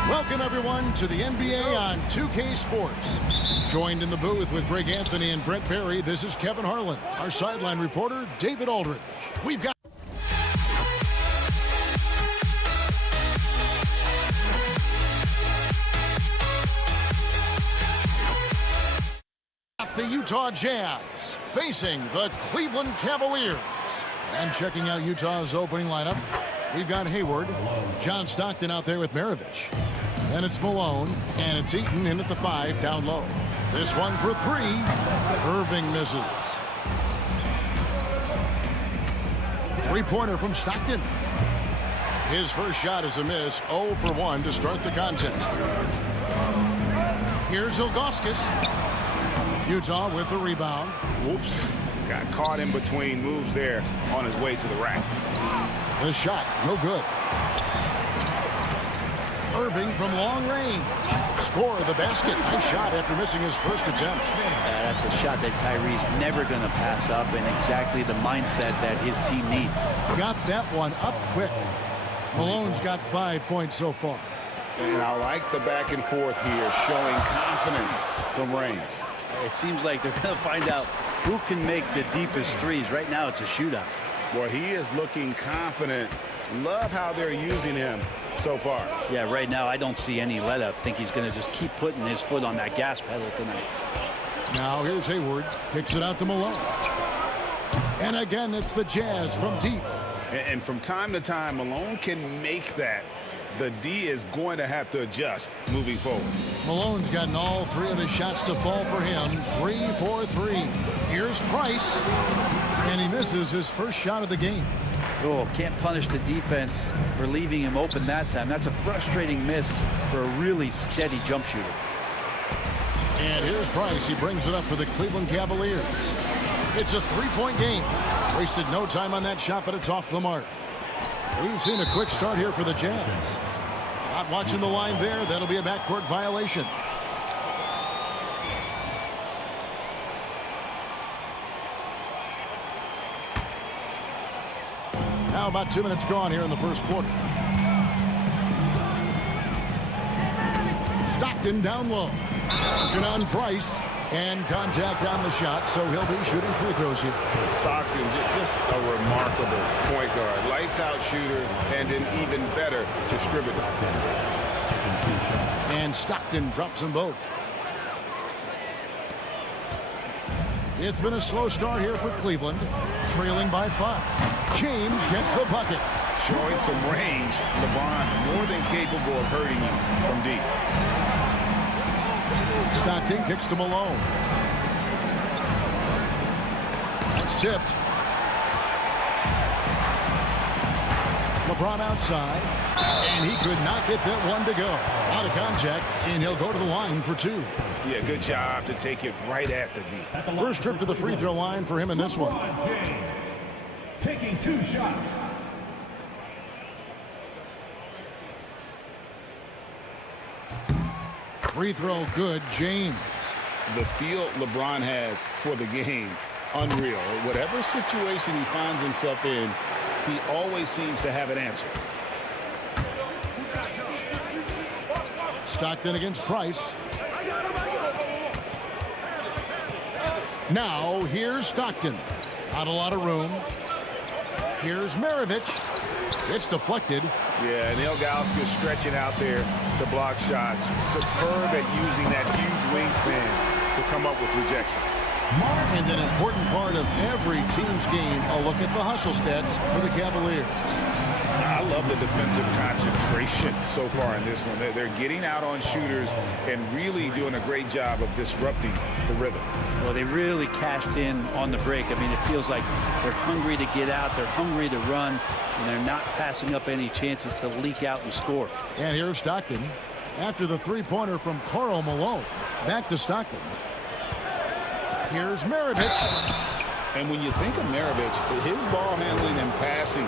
Welcome, everyone, to the NBA on 2K Sports. Joined in the booth with Greg Anthony and Brent Barry, this is Kevin Harlan. Our sideline reporter, David Aldridge. We've got the Utah Jazz facing the Cleveland Cavaliers. And checking out Utah's opening lineup, we've got Hayward, John Stockton out there with Maravich. Then it's Malone, and it's Eaton in at the 5 down low. This one for 3. Irving misses. Three-pointer from Stockton. His first shot is a miss, 0 for 1 to start the contest. Here's Ilgauskas. Utah with the rebound. Whoops. Got caught in between moves there on his way to the rack. The shot, no good. Irving from long range. Score the basket. Nice shot after missing his first attempt. That's a shot that Kyrie's never going to pass up, and exactly the mindset that his team needs. Got that one up quick. Malone's got 5 points so far. And I like the back and forth here, showing confidence from range. It seems like they're going to find out who can make the deepest threes. Right now, it's a shootout. Boy, he is looking confident. Love how they're using him so far. Yeah, right now, I don't see any let-up. Think he's going to just keep putting his foot on that gas pedal tonight. Now here's Hayward. Kicks it out to Malone. And again, it's the Jazz from deep. And from time to time, Malone can make that. The D is going to have to adjust moving forward. Malone's gotten all 3 of his shots to fall for him. 3 for 3. Here's Price. And he misses his first shot of the game. Oh, can't punish the defense for leaving him open that time. That's a frustrating miss for a really steady jump shooter. And here's Price. He brings it up for the Cleveland Cavaliers. It's a 3-point game. Wasted no time on that shot, but it's off the mark. We've seen a quick start here for the Jazz. Not watching the line there. That'll be a backcourt violation. Now about 2 minutes gone here in the first quarter. Stockton down low. Working on Price. And contact on the shot, so he'll be shooting free throws here. Stockton, just a remarkable point guard. Lights out shooter and an even better distributor. And Stockton drops them both. It's been a slow start here for Cleveland, trailing by 5. James gets the bucket. Showing some range. LeBron more than capable of hurting you from deep. Stockton kicks to Malone. That's tipped. LeBron outside. And he could not get that one to go. Out of contact, and he'll go to the line for 2. Yeah, good job to take it right at the D. First trip to the free throw line for him in this one. Taking 2 shots. Free throw good, James. The feel LeBron has for the game, unreal. Whatever situation he finds himself in, he always seems to have an answer. Stockton against Price. Now, here's Stockton. Not a lot of room. Here's Maravich. It's deflected. Yeah, and Ilgauskas stretching out there to block shots. Superb at using that huge wingspan to come up with rejections. And an important part of every team's game, a look at the hustle stats for the Cavaliers. I love the defensive concentration so far in this one. They're getting out on shooters and really doing a great job of disrupting the rhythm. Well, they really cashed in on the break. I mean, it feels like they're hungry to get out, they're hungry to run, and they're not passing up any chances to leak out and score. And here's Stockton after the three-pointer from Karl Malone. Back to Stockton. Here's Maravich. And when you think of Maravich, his ball handling and passing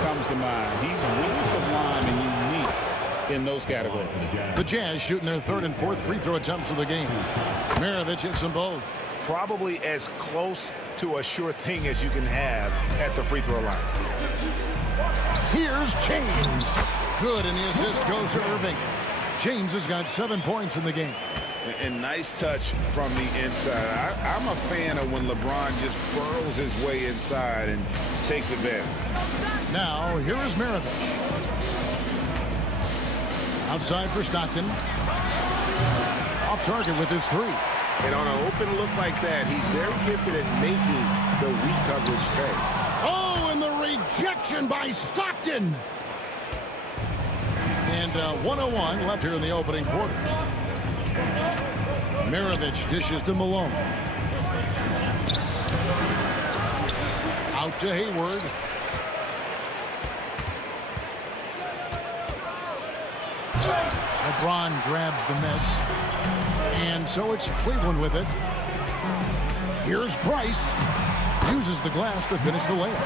comes to mind. He's really sublime and unique in those categories. The Jazz shooting their third and fourth free throw attempts of the game. Maravich hits them both. Probably as close to a sure thing as you can have at the free throw line. Here's James. Good, and the assist goes to Irving. James has got 7 points in the game. And nice touch from the inside. I'm a fan of when LeBron just burrows his way inside and takes advantage. Now, here is Maravich. Outside for Stockton. Off target with his three. And on an open look like that, he's very gifted at making the weak coverage pay. Oh, and the rejection by Stockton. And 1:01 left here in the opening quarter. Maravich dishes to Malone. Out to Hayward. LeBron grabs the miss. And so it's Cleveland with it. Here's Price. Uses the glass to finish the layup.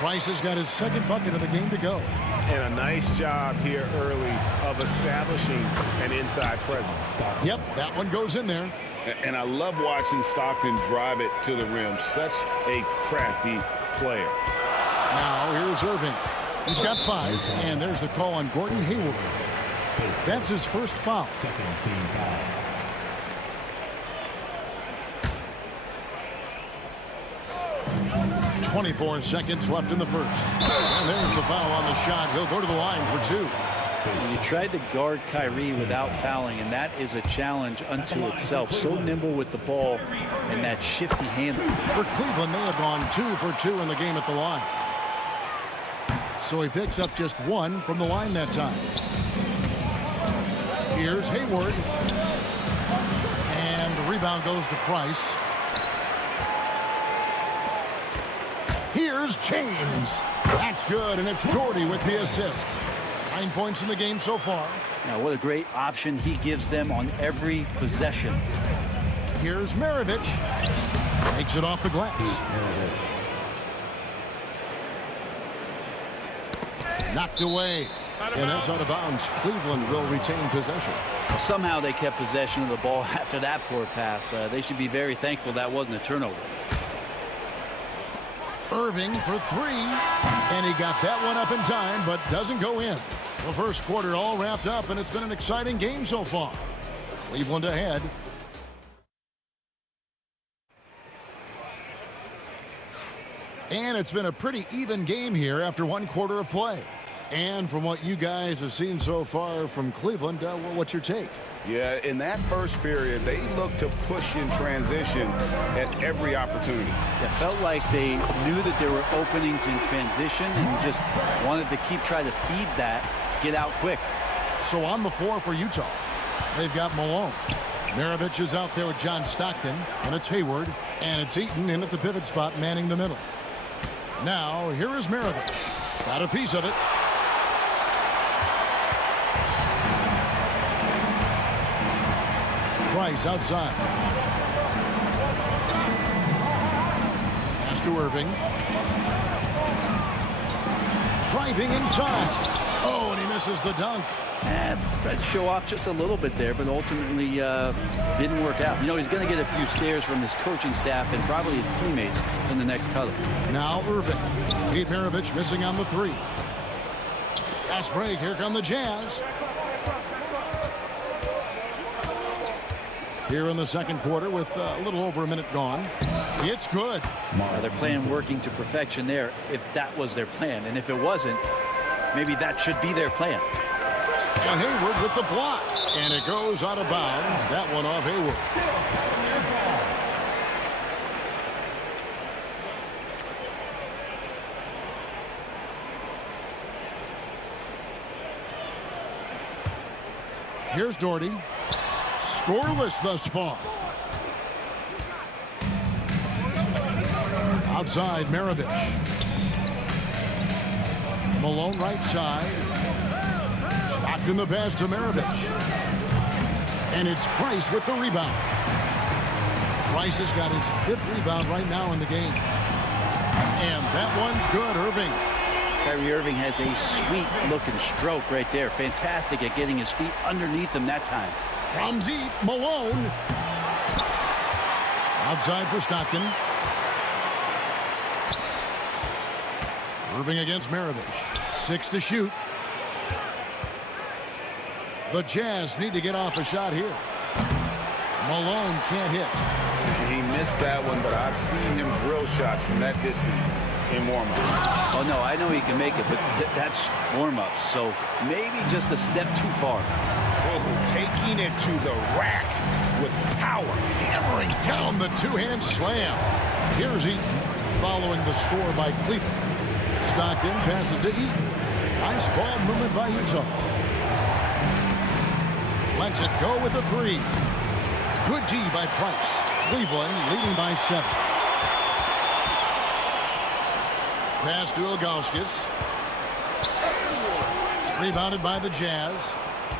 Price has got his second bucket of the game to go. And a nice job here early of establishing an inside presence. Yep, that one goes in there. And I love watching Stockton drive it to the rim. Such a crafty player. Now here's Irving. He's got 5, and there's the call on Gordon Hayward. That's his first foul. 24 seconds left in the first. And there's the foul on the shot. He'll go to the line for 2. You tried to guard Kyrie without fouling, and that is a challenge unto itself. So nimble with the ball and that shifty handle. For Cleveland, they have gone 2 for 2 in the game at the line. So he picks up just 1 from the line that time. Here's Hayward. And the rebound goes to Price. Here's James. That's good, and it's Doherty with the assist. 9 points in the game so far. Now, what a great option he gives them on every possession. Here's Maravich. Takes it off the glass. Knocked away. And that's out of bounds. Cleveland will retain possession. Well, somehow they kept possession of the ball after that poor pass. They should be very thankful that wasn't a turnover. Irving for 3, and he got that one up in time, but doesn't go in. The first quarter all wrapped up, and it's been an exciting game so far. Cleveland ahead. And it's been a pretty even game here after 1 quarter of play. And from what you guys have seen so far from Cleveland, what's your take? Yeah, in that first period, they looked to push in transition at every opportunity. It felt like they knew that there were openings in transition and just wanted to keep trying to feed that, get out quick. So on the floor for Utah, they've got Malone. Maravich is out there with John Stockton, and it's Hayward, and it's Eaton in at the pivot spot, manning the middle. Now, here is Maravich. Got a piece of it. Price outside. Pass to Irving. Driving inside. Oh, and he misses the dunk. And tried to show off just a little bit there, but ultimately didn't work out. You know, he's going to get a few stares from his coaching staff and probably his teammates in the next huddle. Now Irving. Pete Maravich missing on the 3. Fast break. Here come the Jazz. here in the second quarter with a little over a minute gone. It's good. They're playing working to perfection there if that was their plan. And if it wasn't, maybe that should be their plan. And Hayward with the block. And it goes out of bounds. That one off Hayward. Here's Doherty. Scoreless thus far. Outside, Maravich. Malone right side. Stockton the pass to Maravich. And it's Price with the rebound. Price has got his 5th rebound right now in the game. And that one's good, Irving. Kyrie Irving has a sweet-looking stroke right there. Fantastic at getting his feet underneath him that time. From deep, Malone. Outside for Stockton. Irving against Maravich. 6 to shoot. The Jazz need to get off a shot here. Malone can't hit. He missed that one, but I've seen him drill shots from that distance in warm-up. Oh, no, I know he can make it, but that's warm-up. So maybe just a step too far. Oh, taking it to the rack with power. Hammering down the two-hand slam. Here's Eaton following the score by Cleveland. Stockton passes to Eaton. Nice ball movement by Utah. Lets it go with a 3. Good D by Price. Cleveland leading by 7. Pass to Ilgauskas. Rebounded by the Jazz.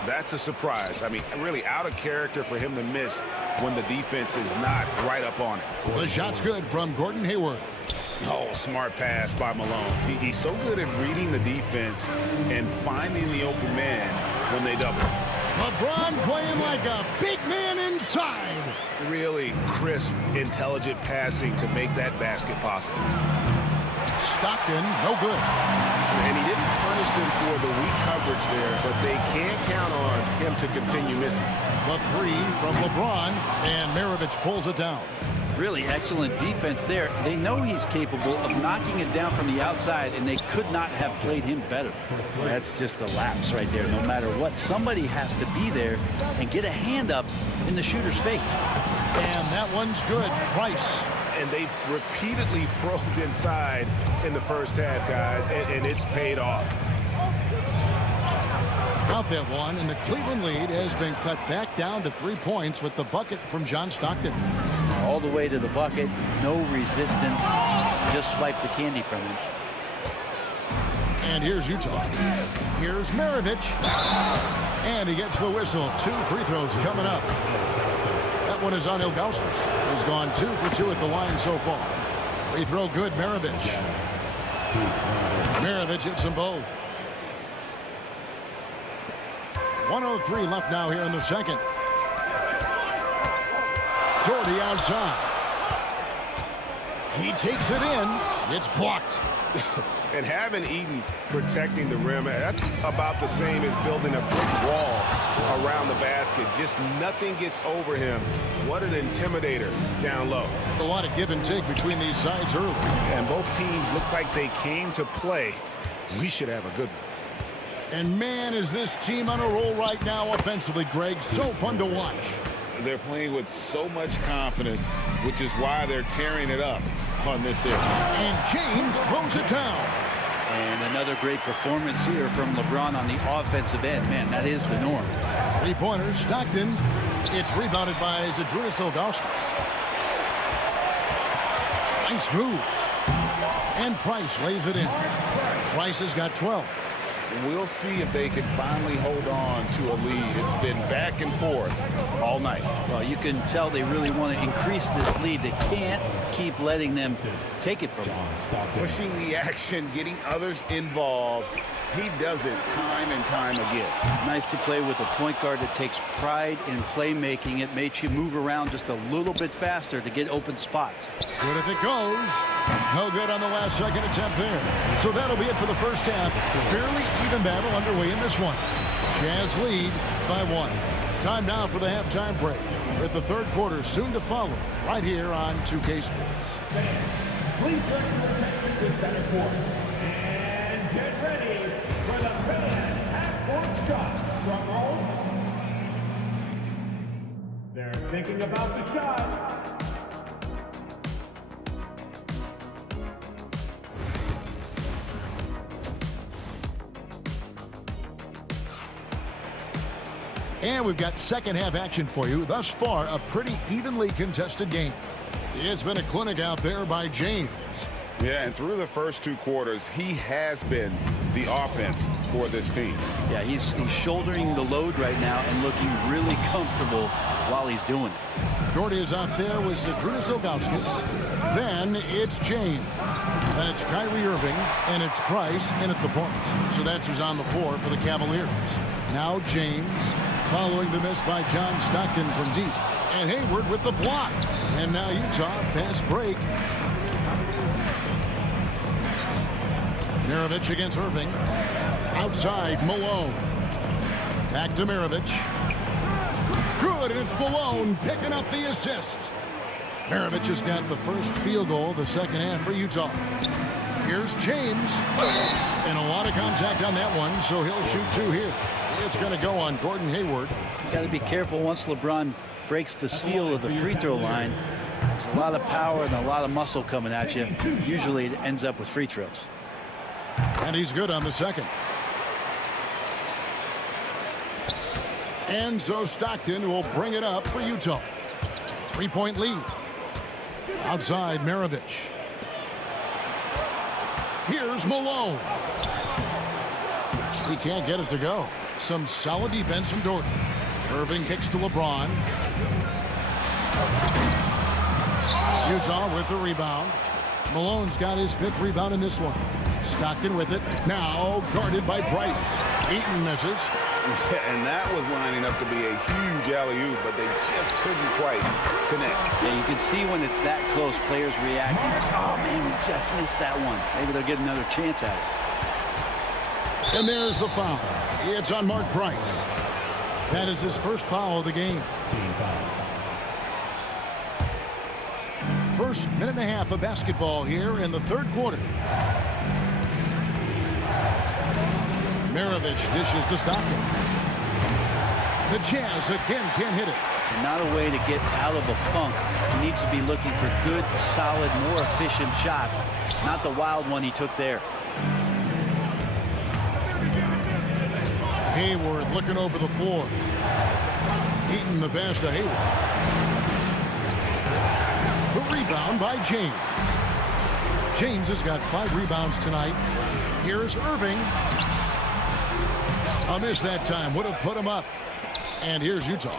That's a surprise. I mean, really out of character for him to miss when the defense is not right up on it. The shot's good from Gordon Hayward. Oh, smart pass by Malone. He's so good at reading the defense and finding the open man when they double. LeBron playing like a big man inside. Really crisp, intelligent passing to make that basket possible. Stockton, no good. And he didn't punish them for the weak coverage there, but they can't count on him to continue missing. The 3 from LeBron, and Maravich pulls it down. Really excellent defense there. They know he's capable of knocking it down from the outside, and they could not have played him better. That's just a lapse right there. No matter what, somebody has to be there and get a hand up in the shooter's face. And that one's good. Price. And they've repeatedly probed inside in the first half, guys, and it's paid off. Out that one, and the Cleveland lead has been cut back down to 3 points with the bucket from John Stockton. All the way to the bucket, no resistance, just swipe the candy from him. And here's Utah. Here's Maravich. And he gets the whistle. 2 free throws coming up. That one is on Ilgauskas. He's gone 2 for 2 at the line so far. Free throw good, Maravich. Maravich hits them both. 1:03 left now here in the second. Doherty outside. He takes it in. It's blocked. And having Eaton protecting the rim, that's about the same as building a brick wall around the basket. Just nothing gets over him. What an intimidator down low. A lot of give and take between these sides early. And both teams look like they came to play. We should have a good one. And man, is this team on a roll right now offensively, Greg. So fun to watch. They're playing with so much confidence, which is why they're tearing it up on this end. And James throws it down. And another great performance here from LeBron on the offensive end. Man, that is the norm. 3-pointers, Stockton. It's rebounded by Zydrunas Ilgauskas. Nice move. And Price lays it in. Price has got 12. We'll see if they can finally hold on to a lead. It's been back and forth all night. Well, you can tell they really want to increase this lead. They can't keep letting them take it from them. Pushing the action, getting others involved. He does it time and time again. Nice to play with a point guard that takes pride in playmaking. It makes you move around just a little bit faster to get open spots. Good if it goes. No good on the last second attempt there. So that'll be it for the first half. Fairly even battle underway in this one. Jazz lead by 1. Time now for the halftime break, with the third quarter soon to follow, right here on 2K Sports. Please direct your attention to center court. And get ready for the fan half-court shot. Drum roll. They're thinking about the shot. And we've got second half action for you. Thus far, a pretty evenly contested game. It's been a clinic out there by James. Yeah, and through the first two quarters, he has been the offense for this team. Yeah, he's shouldering the load right now and looking really comfortable while he's doing it. Gordy is out there with Zydrunas Ilgauskas. Then it's James. Then it's Kyrie Irving, and it's Price in at the point. So that's who's on the floor for the Cavaliers. Now James, following the miss by John Stockton from deep. And Hayward with the block. And now Utah, fast break. Maravich against Irving. Outside, Malone. Back to Maravich. Good, and it's Malone picking up the assist. Maravich has got the first field goal of the second half for Utah. Here's James. And a lot of contact on that one, so he'll shoot two here. It's going to go on Gordon Hayward. You got to be careful once LeBron breaks the seal of the free throw line. There's a lot of power and a lot of muscle coming at you. Usually it ends up with free throws. And he's good on the second. And so Stockton will bring it up for Utah. 3-point lead. Outside, Maravich. Here's Malone. He can't get it to go. Some solid defense from Dorton. Irving kicks to LeBron. Utah with the rebound. Malone's got his fifth rebound in this one. Stockton with it. Now guarded by Price. Eaton misses. Yeah, and that was lining up to be a huge alley-oop, but they just couldn't quite connect. Yeah, you can see when it's that close, players reacting. Oh, man, we just missed that one. Maybe they'll get another chance at it. And there's the foul. It's on Mark Price. That is his first foul of the game. First minute and a half of basketball here in the third quarter. Maravich dishes to Stockton. The Jazz again can't hit it. Not a way to get out of a funk. He needs to be looking for good, solid, more efficient shots. Not the wild one he took there. Hayward looking over the floor. Eaton the pass to Hayward. The rebound by James. James has got 5 rebounds tonight. Here's Irving. A miss that time. Would have put him up. And here's Utah.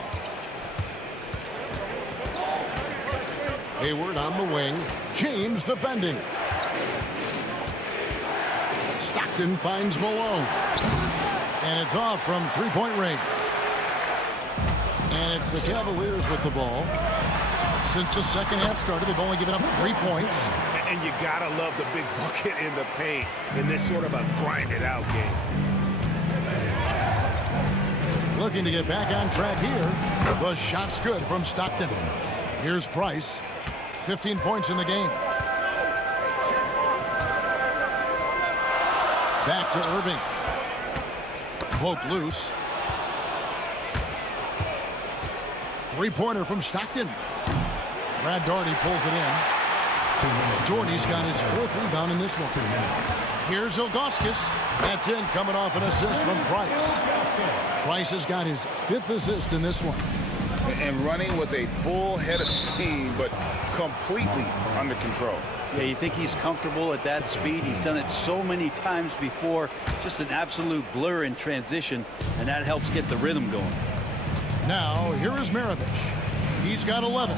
Hayward on the wing. James defending. Stockton finds Malone. And it's off from three-point range. And it's the Cavaliers with the ball. Since the second half started, they've only given up 3 points. And you gotta love the big bucket in the paint in this sort of a grinded-out game. Looking to get back on track here. The shot's good from Stockton. Here's Price. 15 points in the game. Back to Irving. Poked loose. Three-pointer from Stockton. Brad Daugherty pulls it in. Daugherty's got his 4th rebound in this one. Here's Ilgauskas. That's in, coming off an assist from Price. Price has got his 5th assist in this one. And running with a full head of steam, but completely under control. Yeah, you think he's comfortable at that speed. He's done it so many times before. Just an absolute blur in transition, and that helps get the rhythm going. Now, here is Maravich. He's got 11.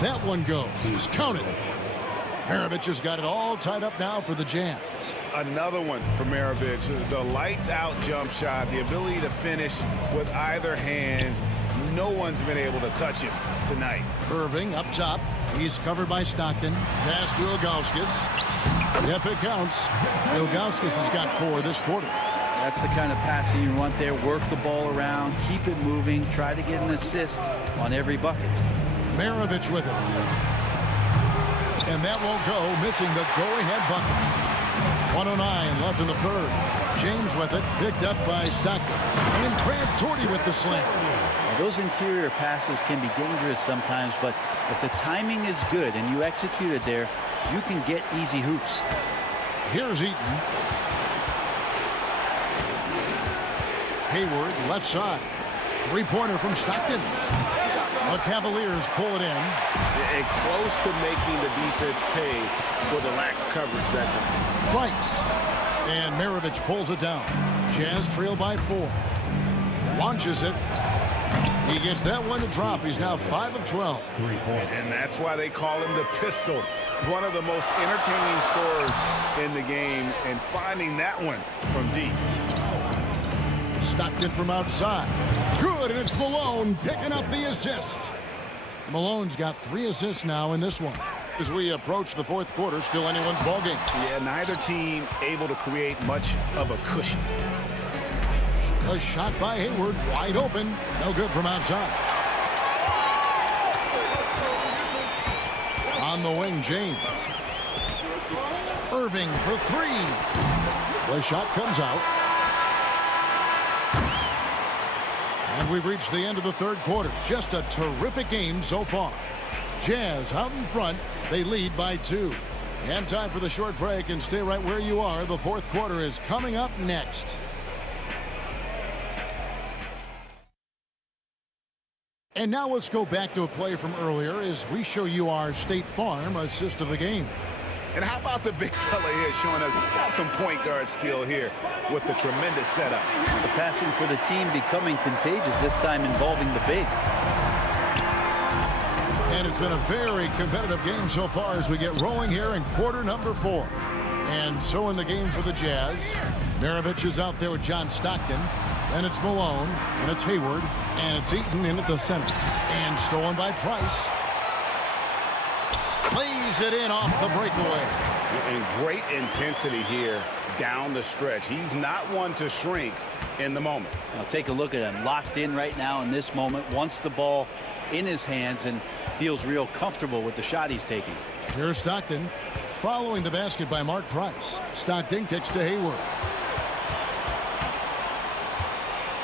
That one goes. Count it. Maravich has got it all tied up now for the Jazz. Another one for Maravich. The lights-out jump shot, the ability to finish with either hand. No one's been able to touch him tonight. Irving up top. He's covered by Stockton. Pass to Ilgauskas. Yep, it counts. Ilgauskas has got 4 this quarter. That's the kind of passing you want there. Work the ball around, keep it moving, try to get an assist on every bucket. Maravich with it. And that won't go, missing the go-ahead bucket. 1:09 left in the third. James with it, picked up by Stockton. And Grant Torrey with the slam. Those interior passes can be dangerous sometimes, but if the timing is good and you execute it there, you can get easy hoops. Here's Eaton. Hayward, left side. Three-pointer from Stockton. The Cavaliers pull it in. And close to making the defense pay for the lax coverage that time. Price. And Maravich pulls it down. Jazz trail by 4. Launches it. He gets that one to drop. He's now 5 of 12. And that's why they call him the pistol. One of the most entertaining scorers in the game. And finding that one from deep. Stockton from outside. Good, and it's Malone picking up the assist. Malone's got 3 assists now in this one. As we approach the fourth quarter, still anyone's ballgame. Yeah, neither team able to create much of a cushion. A shot by Hayward, wide open. No good from outside. On the wing, James. Irving for 3. The shot comes out. And we've reached the end of the third quarter. Just a terrific game so far. Jazz out in front. They lead by 2. And time for the short break, and stay right where you are. The fourth quarter is coming up next. And now let's go back to a play from earlier as we show you our State Farm assist of the game. And how about the big fella here showing us he's got some point guard skill here with the tremendous setup. The passing for the team becoming contagious, this time involving the big. And it's been a very competitive game so far as we get rolling here in quarter number 4. And so in the game for the Jazz, Maravich is out there with John Stockton. Then it's Malone, and it's Hayward, and it's Eaton in at the center. And stolen by Price. Plays it in off the breakaway. And great intensity here down the stretch. He's not one to shrink in the moment. Now take a look at him. Locked in right now in this moment. Wants the ball in his hands and feels real comfortable with the shot he's taking. Here's Stockton following the basket by Mark Price. Stockton kicks to Hayward.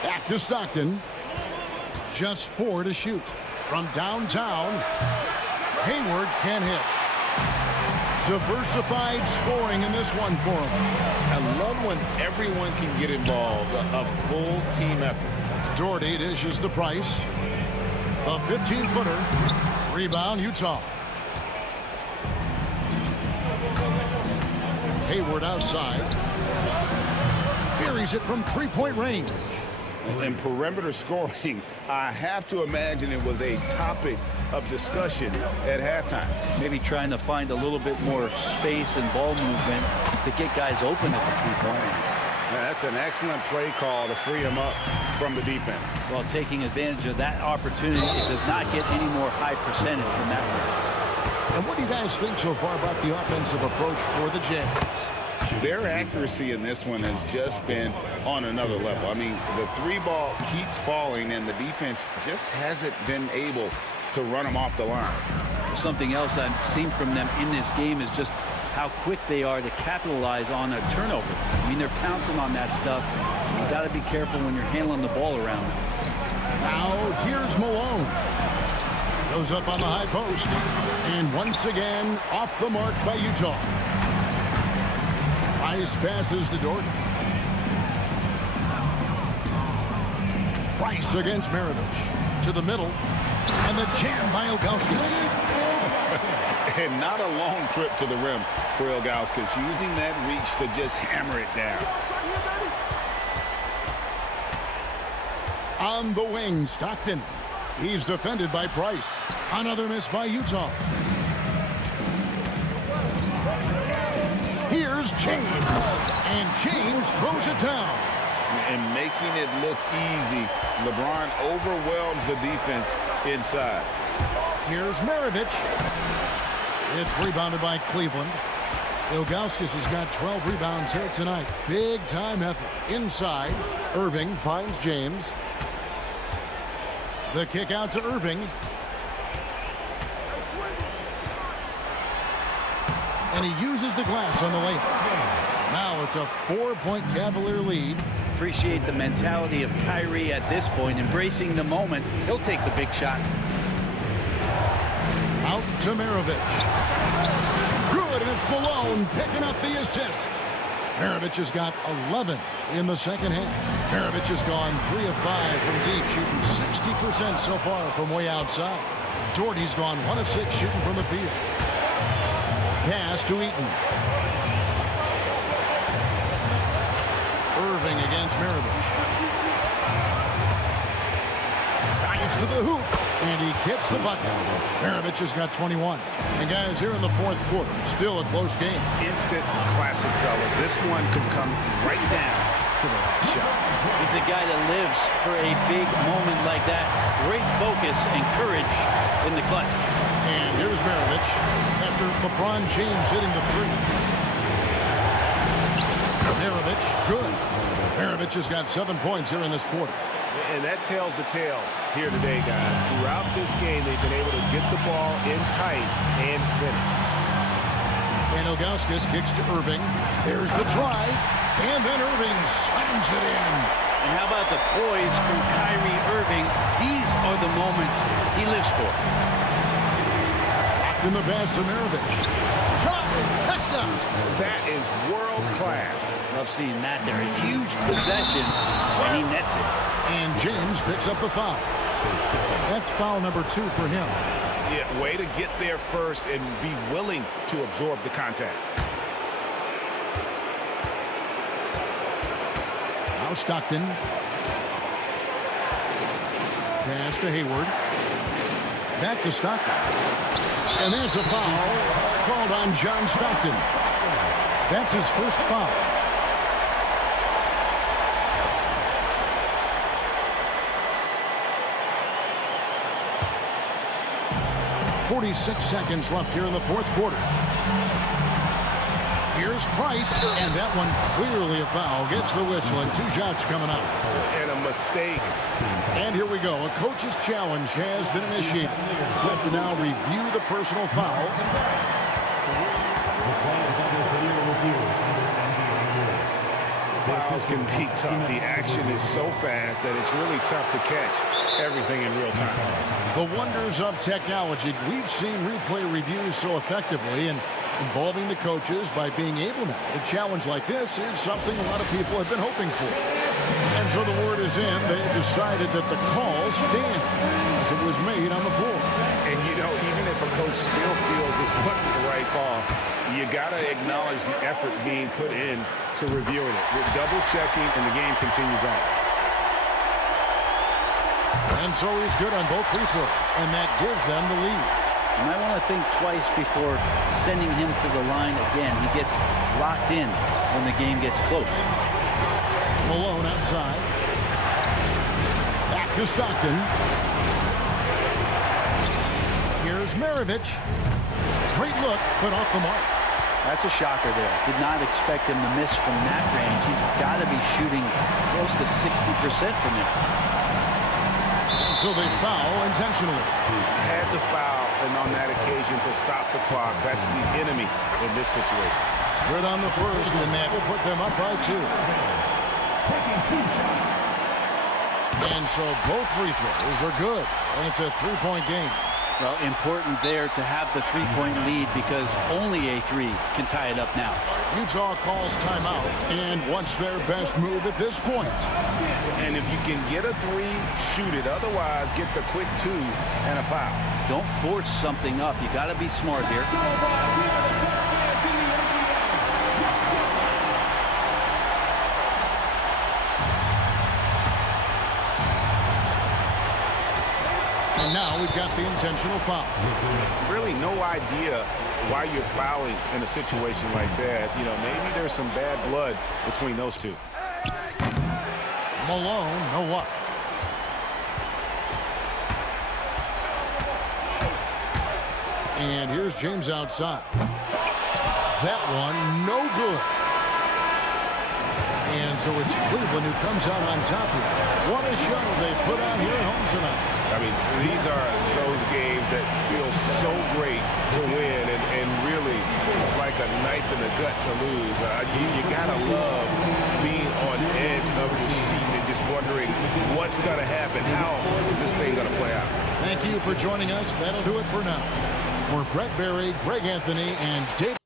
Back to Stockton. Just 4 to shoot. From downtown, Hayward can hit. Diversified scoring in this one for him. I love when everyone can get involved. A full team effort. Doherty dishes to Price. A 15-footer. Rebound, Utah. Hayward outside. Buries it from three-point range. And perimeter scoring, I have to imagine it was a topic of discussion at halftime. Maybe trying to find a little bit more space and ball movement to get guys open at the three-point line. That's an excellent play call to free him up from the defense. Well, taking advantage of that opportunity, it does not get any more high percentage than that one. And what do you guys think so far about the offensive approach for the Jazz? Their accuracy in this one has just been on another level. I mean, the 3-ball keeps falling, and the defense just hasn't been able to run them off the line. Something else I've seen from them in this game is just how quick they are to capitalize on a turnover. I mean, they're pouncing on that stuff. You've got to be careful when you're handling the ball around them. Now, here's Malone. Goes up on the high post. And once again, off the mark by Utah. Price passes to Doherty. Price against Maravich. To the middle. And the jam by Ilgauskas. And not a long trip to the rim for Ilgauskas, using that reach to just hammer it down. On the wing, Stockton. He's defended by Price. Another miss by Utah. Here's James. And James throws it down. And making it look easy, LeBron overwhelms the defense inside. Here's Maravich. It's rebounded by Cleveland. Ilgauskas has got 12 rebounds here tonight. Big time effort. Inside, Irving finds James. The kick out to Irving. And he uses the glass on the layup. Now it's a 4-point Cavalier lead. Appreciate the mentality of Kyrie at this point, embracing the moment. He'll take the big shot. Out to Maravich. Good, and it's Malone picking up the assist. Maravich has got 11 in the second half. Maravich has gone 3 of 5 from deep, shooting 60% so far from way outside. Doherty's gone 1 of 6 shooting from the field. Pass to Eaton. Irving against Maravich. Drives to the hoop, and he gets the bucket. Maravich has got 21. And guys, here in the fourth quarter, still a close game. Instant classic, fellas. This one could come right down to the last shot. He's a guy that lives for a big moment like that. Great focus and courage in the clutch. And here's Maravich after LeBron James hitting the three. Maravich, good. Maravich has got 7 points here in this quarter. And that tells the tale here today, guys. Throughout this game, they've been able to get the ball in tight and finish. And Ilgauskas kicks to Irving. There's the drive. And then Irving slams it in. And how about the poise from Kyrie Irving? These are the moments he lives for. In the pass to Maravich. Trifecta. That is world class. Love seeing that there. A huge possession, and he nets it. And James picks up the foul. That's foul number 2 for him. Yeah, way to get there first and be willing to absorb the contact. Now Stockton. Pass to Hayward. Back to Stockton. And that's a foul called on John Stockton. That's his first foul. .46 seconds left here in the fourth quarter. Here's Price, and that one clearly a foul. Gets the whistle, and 2 shots coming out. And a mistake. And here we go. A coach's challenge has been initiated. We have to now review the personal foul. Fouls can be tough. The action is so fast that it's really tough to catch everything in real time. The wonders of technology. We've seen replay reviews so effectively, and involving the coaches by being able now. A challenge like this is something a lot of people have been hoping for. And so the word is in. They decided that the call stands as it was made on the floor. And, you know, even if a coach still feels this wasn't the right call, you got to acknowledge the effort being put in to reviewing it. We're double-checking, and the game continues on. And so he's good on both free throws, and that gives them the lead. You might want to think twice before sending him to the line again. He gets locked in when the game gets close. Malone outside. Back to Stockton. Here's Maravich. Great look, but off the mark. That's a shocker there. Did not expect him to miss from that range. He's got to be shooting close to 60% from it. So they foul intentionally. Had to foul, and on that occasion to stop the clock. That's the enemy in this situation. Good on the first, and that will put them up by 2. Taking 2 shots. And so both free throws are good, and it's a 3-point game. Well, important there to have the 3-point lead because only a 3 can tie it up now. Utah calls timeout and wants their best move at this point. And if you can get a 3, shoot it. Otherwise, get the quick 2 and a foul. Don't force something up. You got to be smart here. And now we've got the intentional foul. Really no idea why you're fouling in a situation like that. You know, maybe there's some bad blood between those 2. Malone, no luck. And here's James outside. That one, no good. And so it's Cleveland who comes out on top here. What a show they put on here at home tonight. I mean, these are those games that feel so great to win, and really, it's like a knife in the gut to lose. You gotta love being on edge of your seat and just wondering what's gonna happen. How is this thing gonna play out? Thank you for joining us. That'll do it for now. For Brett Berry, Greg Anthony, and Dave.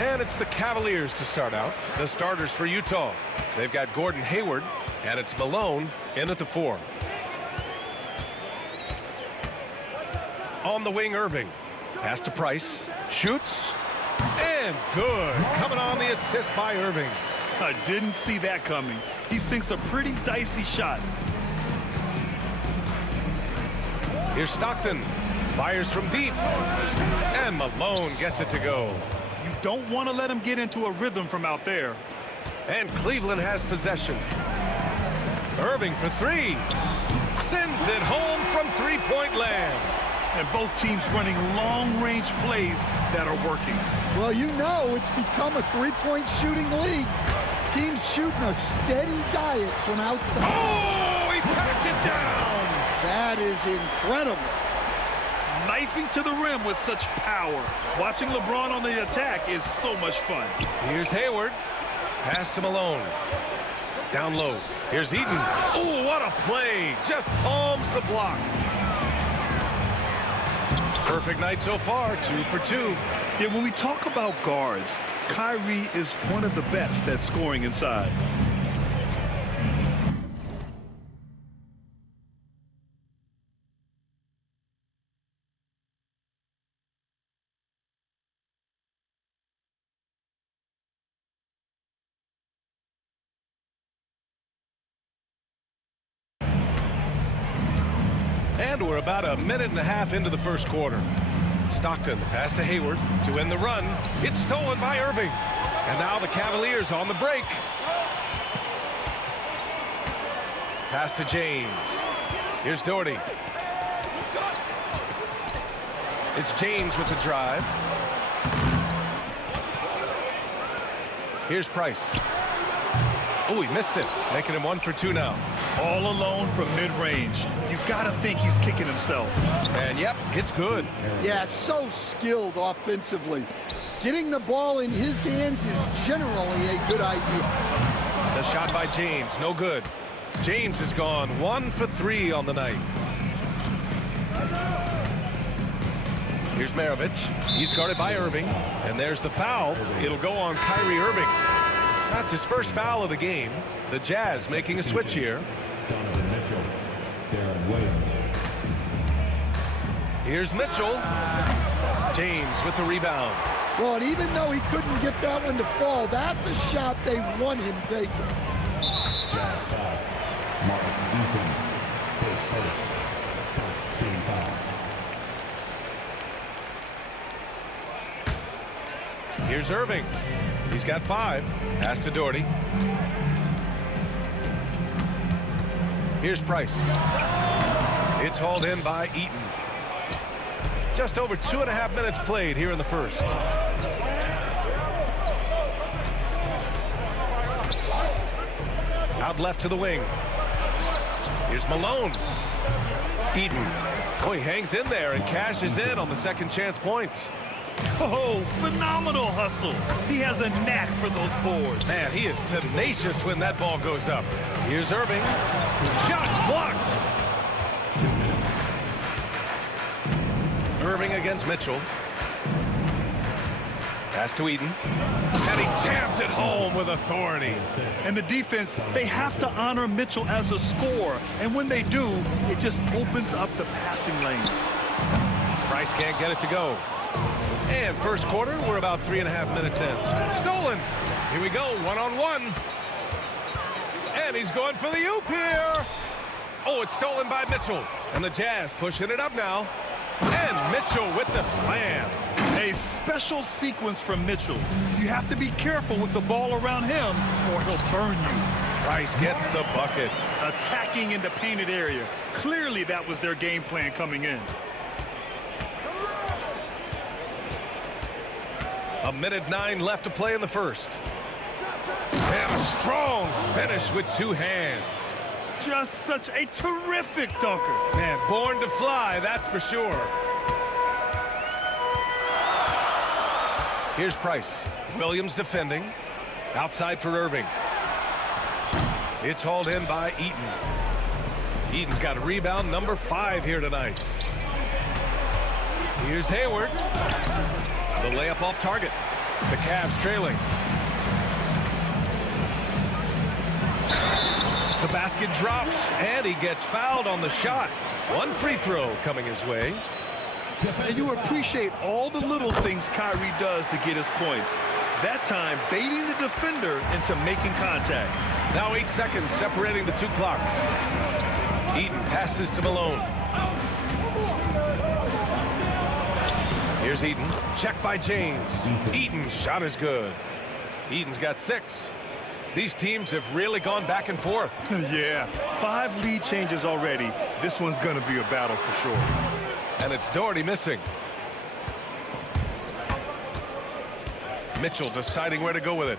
And it's the Cavaliers to start out. The starters for Utah. They've got Gordon Hayward, and it's Malone in at the 4. On the wing, Irving. Pass to Price. Shoots. And good. Coming on the assist by Irving. I didn't see that coming. He sinks a pretty dicey shot. Here's Stockton. Fires from deep. And Malone gets it to go. You don't want to let him get into a rhythm from out there. And Cleveland has possession. Irving for 3. Sends it home from three-point land. And both teams running long-range plays that are working. Well, you know it's become a three-point shooting league. Teams shooting a steady diet from outside. Oh, he pats it down. That is incredible. Knifing to the rim with such power. Watching LeBron on the attack is so much fun. Here's Hayward. Pass to Malone. Down low. Here's Eaton. Oh, what a play. Just palms the block. Perfect night so far. 2 for 2. Yeah, when we talk about guards, Kyrie is one of the best at scoring inside. And we're about a minute and a half into the first quarter. Stockton, the pass to Hayward to end the run. It's stolen by Irving. And now the Cavaliers on the break. Pass to James. Here's Doherty. It's James with the drive. Here's Price. Oh, he missed it, making him 1 for 2 now. All alone from mid-range. You gotta think he's kicking himself. And yep, it's good. Yeah, so skilled offensively. Getting the ball in his hands is generally a good idea. The shot by James, no good. James has gone 1 for 3 on the night. Here's Maravich. He's guarded by Irving. And there's the foul. It'll go on Kyrie Irving. That's his first foul of the game. The Jazz making a switch here. Here's Mitchell. James with the rebound. Well, and even though he couldn't get that one to fall, that's a shot they want him taking. Jazz foul. Mark Eaton. First team foul. Here's Irving. He's got 5. Pass to Doherty. Here's Price. It's hauled in by Eaton. Just over 2.5 minutes played here in the first. Out left to the wing. Here's Malone. Eaton. Oh, he hangs in there and cashes in on the second chance points. Oh, phenomenal hustle. He has a knack for those boards. Man, he is tenacious when that ball goes up. Here's Irving. Shot blocked. Irving against Mitchell. Pass to Eaton. And he jams it home with authority. And the defense, they have to honor Mitchell as a scorer. And when they do, it just opens up the passing lanes. Price can't get it to go. And first quarter, we're about 3.5 minutes in. Stolen. Here we go, 1-on-1. And he's going for the oop here. Oh, it's stolen by Mitchell. And the Jazz pushing it up now. And Mitchell with the slam. A special sequence from Mitchell. You have to be careful with the ball around him or he'll burn you. Price gets the bucket. Attacking in the painted area. Clearly that was their game plan coming in. 1:09 left to play in the first. And a strong finish with 2 hands. Just such a terrific dunker. Man, born to fly, that's for sure. Here's Price. Williams defending. Outside for Irving. It's hauled in by Eaton. Eaton's got a rebound, number 5 here tonight. Here's Hayward. The layup off target. The Cavs trailing. The basket drops, and he gets fouled on the shot. 1 free throw coming his way. And you appreciate all the little things Kyrie does to get his points. That time, baiting the defender into making contact. Now 8 seconds separating the 2 clocks. Eaton passes to Malone. Here's Eaton. Check by James. Eaton's shot is good. Eaton's got 6. These teams have really gone back and forth. Yeah, 5 lead changes already. This one's going to be a battle for sure. And it's Doherty missing. Mitchell deciding where to go with it.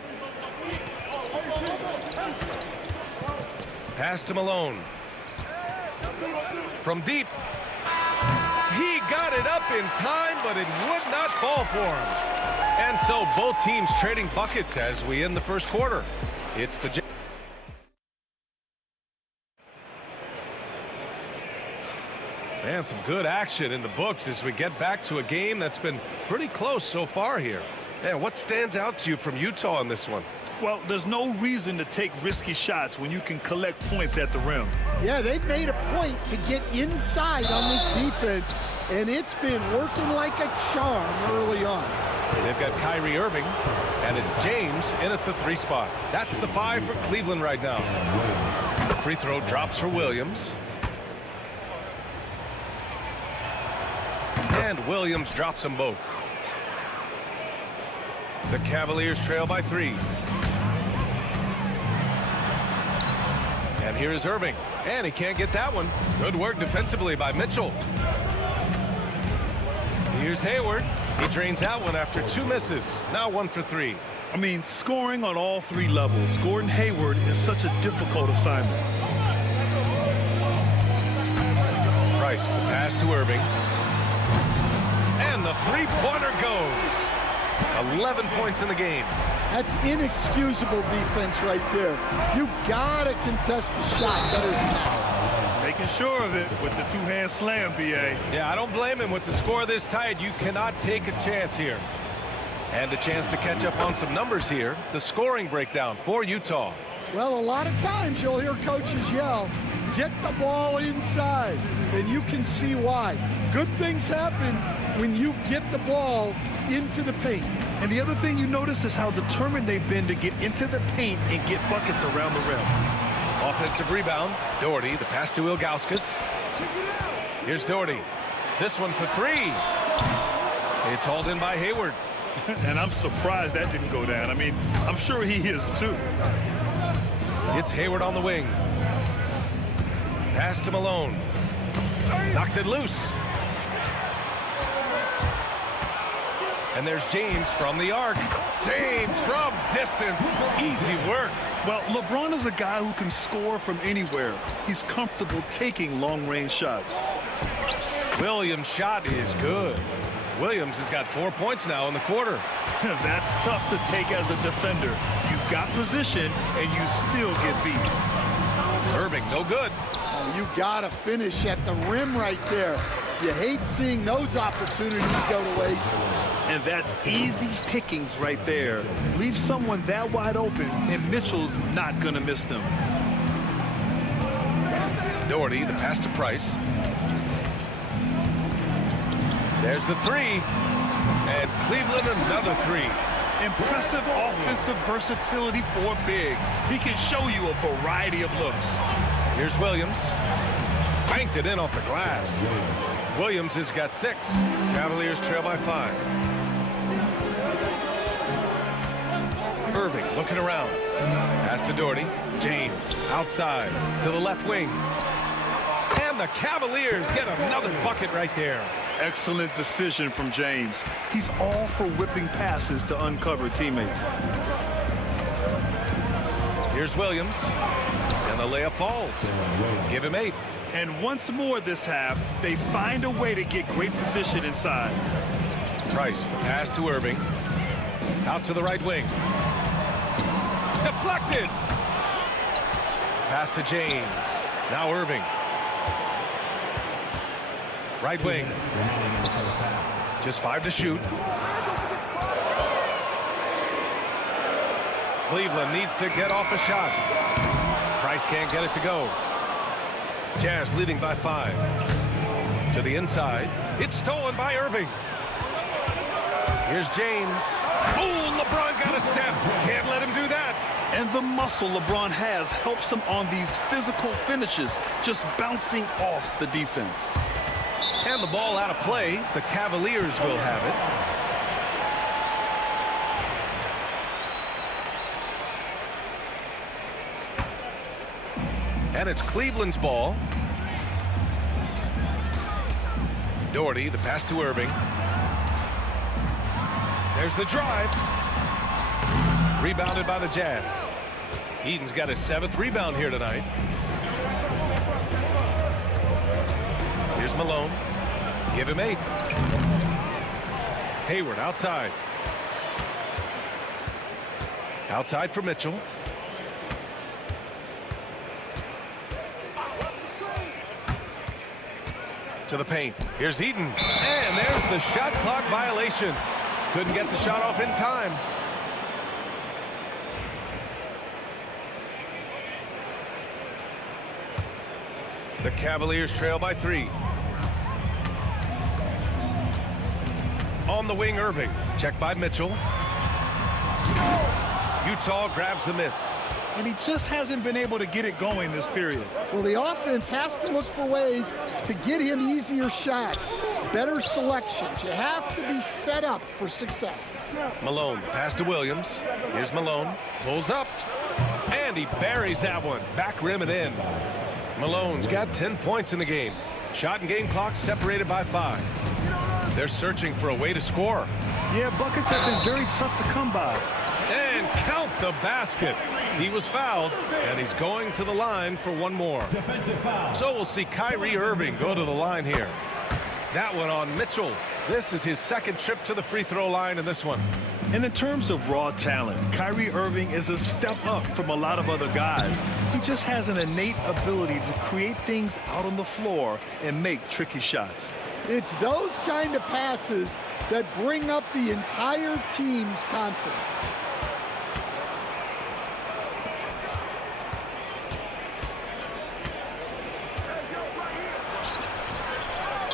Pass to Malone. From deep. He got it up in time, but it would not fall for him. And so both teams trading buckets as we end the first quarter. It's the and some good action in the books as we get back to a game that's been pretty close so far here. And what stands out to you from Utah in this one? Well, there's no reason to take risky shots when you can collect points at the rim. Yeah, they've made a point to get inside on this defense, and it's been working like a charm early on. They've got Kyrie Irving, and it's James in at the 3 spot. That's the 5 for Cleveland right now. The free throw drops for Williams. And Williams drops them both. The Cavaliers trail by 3. And here is Irving. And he can't get that one. Good work defensively by Mitchell. Here's Hayward. He drains that one after 2 misses. Now 1 for 3. I mean, scoring on all 3 levels. Gordon Hayward is such a difficult assignment. Price, the pass to Irving. And the 3-pointer goes. 11 points in the game. That's inexcusable defense right there. You gotta contest the shot better than that. Making sure of it with the 2-hand slam, B.A. Yeah, I don't blame him. With the score this tight, you cannot take a chance here. And a chance to catch up on some numbers here. The scoring breakdown for Utah. Well, a lot of times you'll hear coaches yell, get the ball inside, and you can see why. Good things happen when you get the ball into the paint. And the other thing you notice is how determined they've been to get into the paint and get buckets around the rim. Offensive rebound. Doherty, the pass to Ilgauskas. Here's Doherty. This one for 3. It's hauled in by Hayward. And I'm surprised that didn't go down. I mean, I'm sure he is too. It's Hayward on the wing. Pass to Malone. Knocks it loose. And there's James from the arc. James from distance. Easy work. Well, LeBron is a guy who can score from anywhere. He's comfortable taking long-range shots. Williams' shot is good. Williams has got 4 points now in the quarter. That's tough to take as a defender. You've got position, and you still get beat. Irving, no good. Oh, you gotta finish at the rim right there. You hate seeing those opportunities go to waste. And that's easy pickings right there. Leave someone that wide open, and Mitchell's not going to miss them. Doherty, the pass to Price. There's the 3. And Cleveland, another 3. Impressive offensive versatility for big. He can show you a variety of looks. Here's Williams. Banked it in off the glass. Williams has got 6. Cavaliers trail by 5. Irving looking around. Pass to Doherty. James outside to the left wing. And the Cavaliers get another bucket right there. Excellent decision from James. He's all for whipping passes to uncover teammates. Here's Williams. And the layup falls. Give him 8. And once more this half, they find a way to get great position inside. Price, the pass to Irving. Out to the right wing. Deflected. Pass to James. Now Irving. Right wing. Just 5 to shoot. Cleveland needs to get off a shot. Price can't get it to go. Jazz leading by 5. To the inside. It's stolen by Irving. Here's James. Oh, LeBron got a step. Can't let him do that. And the muscle LeBron has helps him on these physical finishes, just bouncing off the defense. And the ball out of play. The Cavaliers will have it. And it's Cleveland's ball. Doherty, the pass to Irving. There's the drive. Rebounded by the Jazz. Eden's got his 7th rebound here tonight. Here's Malone. Give him 8. Hayward outside. Outside for Mitchell. To the paint. Here's Eden. And there's the shot clock violation. Couldn't get the shot off in time. The Cavaliers trail by 3. On the wing, Irving. Checked by Mitchell. Utah grabs the miss. and he just hasn't been able to get it going this period. Well, the offense has to look for ways to get him easier shots, better selections. You have to be set up for success. Malone, pass to Williams. Here's Malone, pulls up, and he buries that one. Back rim and in. Malone's got 10 points in the game. Shot and game clock separated by 5. They're searching for a way to score. Yeah, buckets have been very tough to come by. And count the basket. He was fouled, and he's going to the line for one more. So we'll see Kyrie Irving go to the line here. That one on Mitchell. This is his second trip to the free throw line in this one. And in terms of raw talent, Kyrie Irving is a step up from a lot of other guys. He just has an innate ability to create things out on the floor and make tricky shots. It's those kind of passes that bring up the entire team's confidence.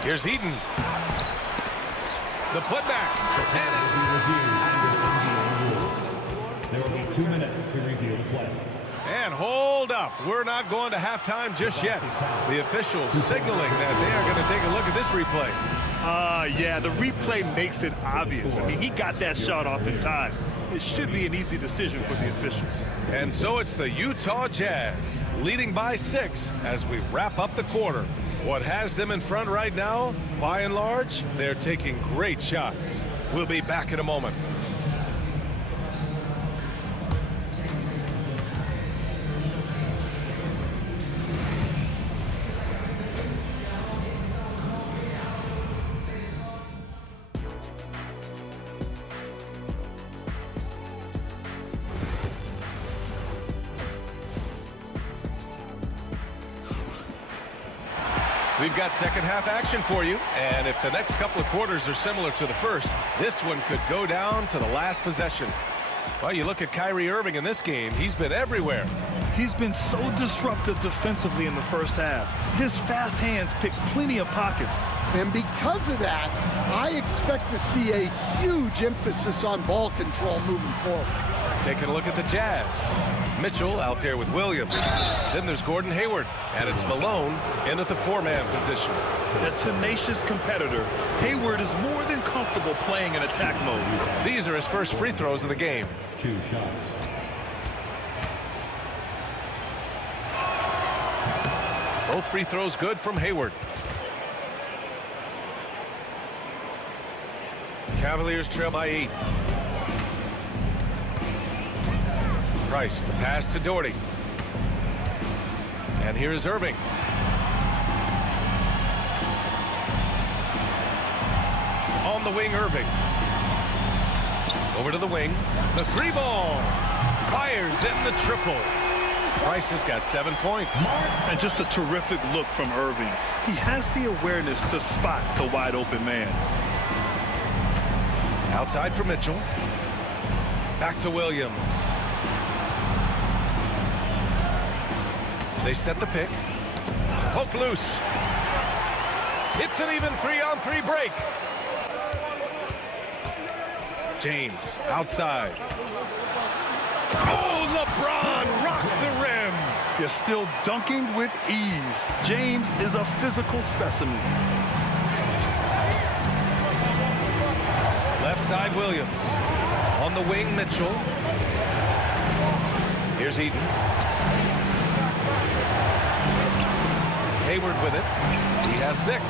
Here's Eaton. The putback. There will be 2 minutes to review the play. And hold up. We're not going to halftime just yet. The officials signaling that they are going to take a look at this replay. Yeah, the replay makes it obvious. I mean, he got that shot off in time. It should be an easy decision for the officials. And so it's the Utah Jazz leading by 6 as we wrap up the quarter. What has them in front right now, by and large, they're taking great shots. We'll be back in a moment. We've got second half action for you, and if the next couple of quarters are similar to the first, this one could go down to the last possession. Well, you look at Kyrie Irving in this game, he's been everywhere. He's been so disruptive defensively in the first half. His fast hands pick plenty of pockets. And because of that, I expect to see a huge emphasis on ball control moving forward. Taking a look at the Jazz. Mitchell out there with Williams. Then there's Gordon Hayward, and it's Malone in at the 4-man position. A tenacious competitor, Hayward is more than comfortable playing in attack mode. These are his first free throws of the game. 2 shots. Both free throws good from Hayward. Cavaliers trail by 8. Price, the pass to Doherty. And here is Irving. On the wing, Irving. Over to the wing. The 3-ball. Fires in the triple. Price has got 7 points. And just a terrific look from Irving. He has the awareness to spot the wide open man. Outside for Mitchell. Back to Williams. They set the pick. Poke loose. It's an even 3-on-3 break. James outside. Oh, LeBron rocks the rim. You're still dunking with ease. James is a physical specimen. Left side Williams. On the wing Mitchell. Here's Eaton. Hayward with it. He has 6.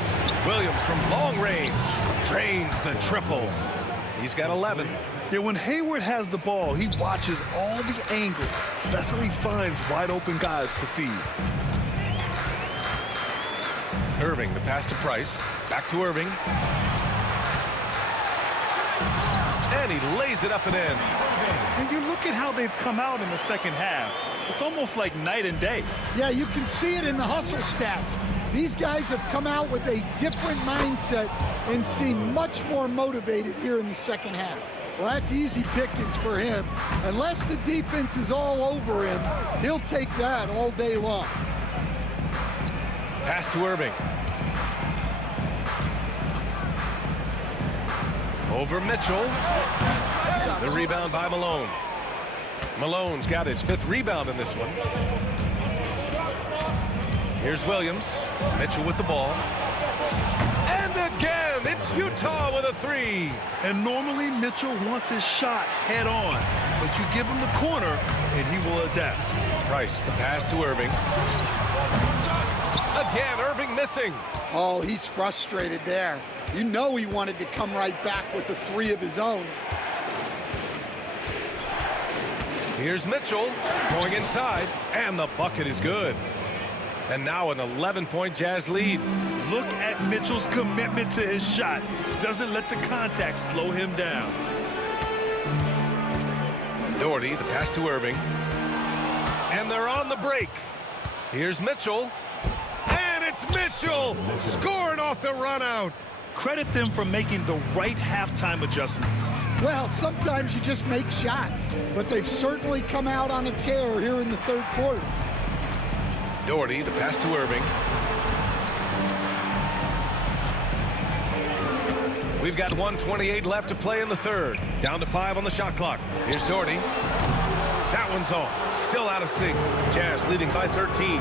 Williams from long range drains the triple. He's got 11. Yeah, when Hayward has the ball, he watches all the angles. That's how he finds wide open guys to feed. Irving, the pass to Price. Back to Irving. And he lays it up and in. And you look at how they've come out in the second half. It's almost like night and day. Yeah, you can see it in the hustle stats. These guys have come out with a different mindset and seem much more motivated here in the second half. Well, that's easy pickings for him. Unless the defense is all over him, he'll take that all day long. Pass to Irving. Over Mitchell. The rebound by Malone. Malone's got his 5th rebound in this one. Here's Williams. Mitchell with the ball. And again, it's Utah with a 3. And normally Mitchell wants his shot head on, but you give him the corner and he will adapt. Price, the pass to Irving. Again, Irving missing. Oh, he's frustrated there. You know he wanted to come right back with the 3 of his own. Here's Mitchell going inside, and the bucket is good. And now an 11-point Jazz lead. Look at Mitchell's commitment to his shot. Doesn't let the contact slow him down. Doherty, the pass to Irving. And they're on the break. Here's Mitchell. And it's Mitchell scoring off the run out. Credit them for making the right halftime adjustments. Well, sometimes you just make shots, but they've certainly come out on a tear here in the 3rd quarter. Doherty, the pass to Irving. We've got 1:28 left to play in the 3rd. Down to 5 on the shot clock. Here's Doherty. That one's off. Still out of sync. Jazz leading by 13.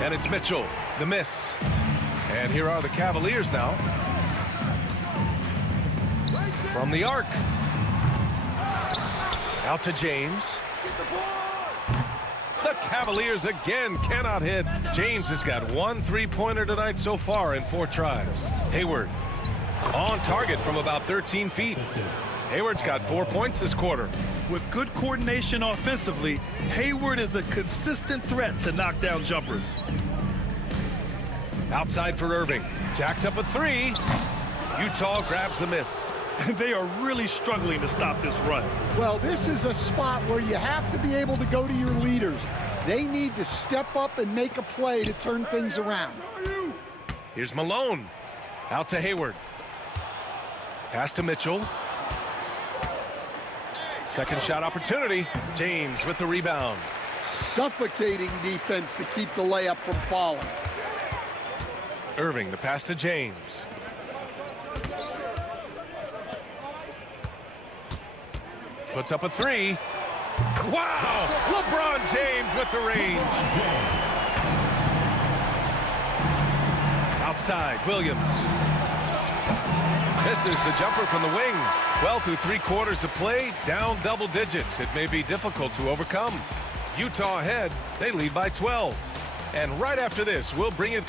And it's Mitchell. The miss. And here are the Cavaliers now. From the arc. Out to James. The Cavaliers again cannot hit. James has got 1 3-pointer tonight so far in 4 tries. Hayward on target from about 13 feet. Hayward's got 4 points this quarter. With good coordination offensively, Hayward is a consistent threat to knock down jumpers. Outside for Irving. Jacks up a 3. Utah grabs the miss. They are really struggling to stop this run. Well, this is a spot where you have to be able to go to your leaders. They need to step up and make a play to turn things around. Here's Malone. Out to Hayward. Pass to Mitchell. Second shot opportunity. James with the rebound. Suffocating defense to keep the layup from falling. Irving, the pass to James. Puts up a 3. Wow! LeBron James with the range. Outside, Williams. This is the jumper from the wing. Well, through 3 quarters of play, down double digits. It may be difficult to overcome. Utah ahead. They lead by 12. And right after this, we'll bring it.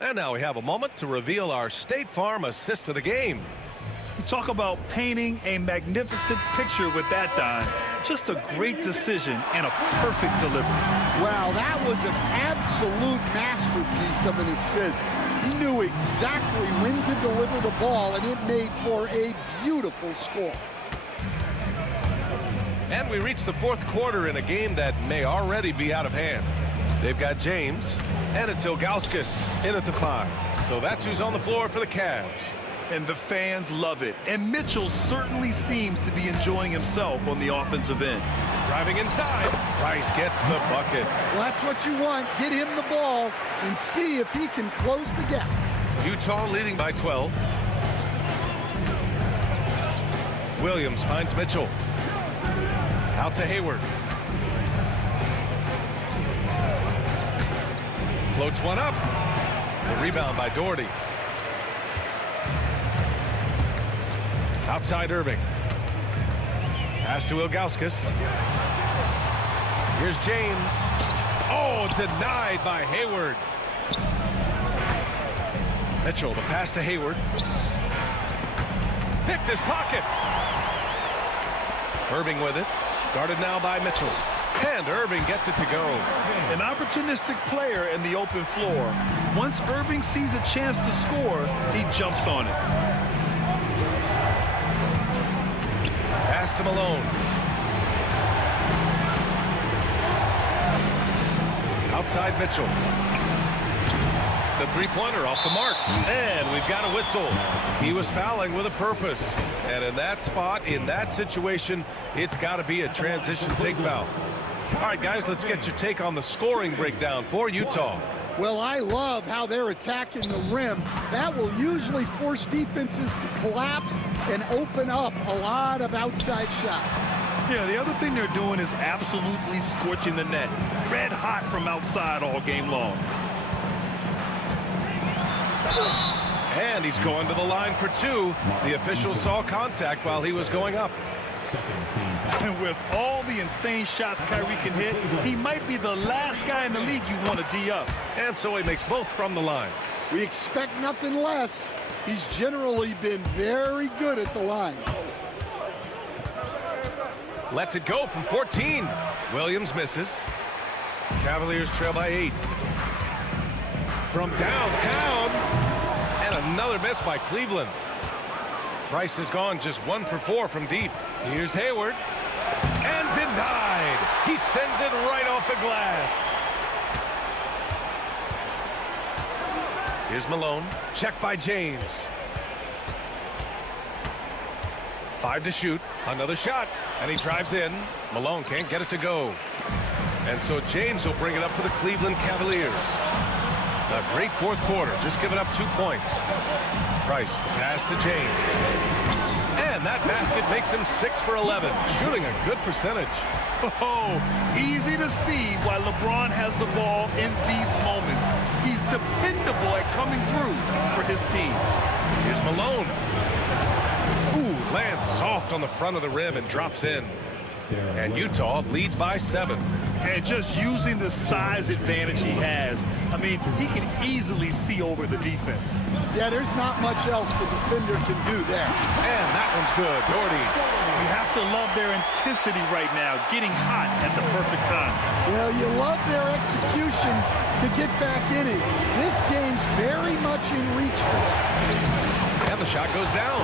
And now we have a moment to reveal our State Farm assist of the game. You talk about painting a magnificent picture with that, Don. Just a great decision and a perfect delivery. Wow, that was an absolute masterpiece of an assist. He knew exactly when to deliver the ball, and it made for a beautiful score. And we reach the 4th quarter in a game that may already be out of hand. They've got James, and it's Ilgauskas in at the 5. So that's who's on the floor for the Cavs. And the fans love it. And Mitchell certainly seems to be enjoying himself on the offensive end. Driving inside. Price gets the bucket. Well, that's what you want. Get him the ball and see if he can close the gap. Utah leading by 12. Williams finds Mitchell. Out to Hayward. Floats one up. The rebound by Doherty. Outside Irving. Pass to Ilgauskas. Here's James. Oh, denied by Hayward. Mitchell, the pass to Hayward. Picked his pocket. Irving with it. Guarded now by Mitchell. And Irving gets it to go. An opportunistic player in the open floor. Once Irving sees a chance to score, he jumps on it. Pass to Malone. Outside Mitchell. The 3-pointer off the mark. And we've got a whistle. He was fouling with a purpose. And in that spot, in that situation, it's got to be a transition take foul. All right, guys, let's get your take on the scoring breakdown for Utah. Well, I love how they're attacking the rim. That will usually force defenses to collapse and open up a lot of outside shots. Yeah, the other thing they're doing is absolutely scorching the net. Red hot from outside all game long. And he's going to the line for two. The official saw contact while he was going up. And with all the insane shots Kyrie can hit, he might be the last guy in the league you want to D up. And so he makes both from the line. We expect nothing less. He's generally been very good at the line. Lets it go from 14. Williams misses. Cavaliers trail by 8. From downtown. And another miss by Cleveland. Price has gone just 1 for 4 from deep. Here's Hayward. And denied. He sends it right off the glass. Here's Malone. Checked by James. 5 to shoot. Another shot. And he drives in. Malone can't get it to go. And so James will bring it up for the Cleveland Cavaliers. A great fourth quarter. Just giving up 2 points. Price, the pass to James. And that basket makes him 6 for 11. Shooting a good percentage. Oh, easy to see why LeBron has the ball in these moments. He's dependable at coming through for his team. Here's Malone. Ooh, lands soft on the front of the rim and drops in. And Utah leads by 7. And just using the size advantage he has, I mean, he can easily see over the defense. Yeah, there's not much else the defender can do there. And that one's good. Doherty. You have to love their intensity right now, getting hot at the perfect time. Well, you love their execution to get back in it. This game's very much in reach for them. And the shot goes down.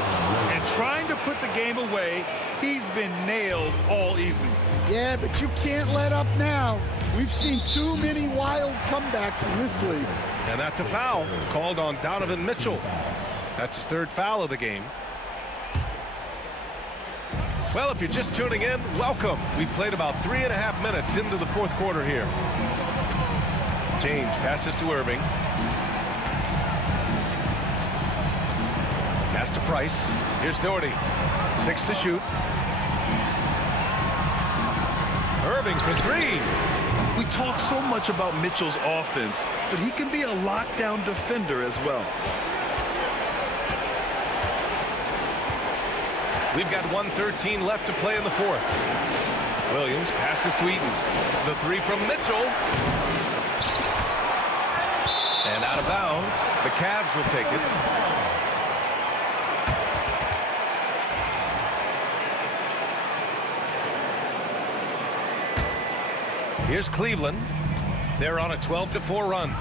And trying to put the game away, he's been nails all evening. Yeah, but you can't let up now. We've seen too many wild comebacks in this league. And that's a foul called on Donovan Mitchell. That's his 3rd foul of the game. Well, if you're just tuning in, welcome. We've played about 3.5 minutes into the fourth quarter here. James passes to Irving. Pass to Price. Here's Doherty. 6 to shoot. Irving for 3. We talk so much about Mitchell's offense, but he can be a lockdown defender as well. We've got 1:13 left to play in the fourth. Williams passes to Eaton. The 3 from Mitchell. And out of bounds. The Cavs will take it. Here's Cleveland. They're on a 12-4 run.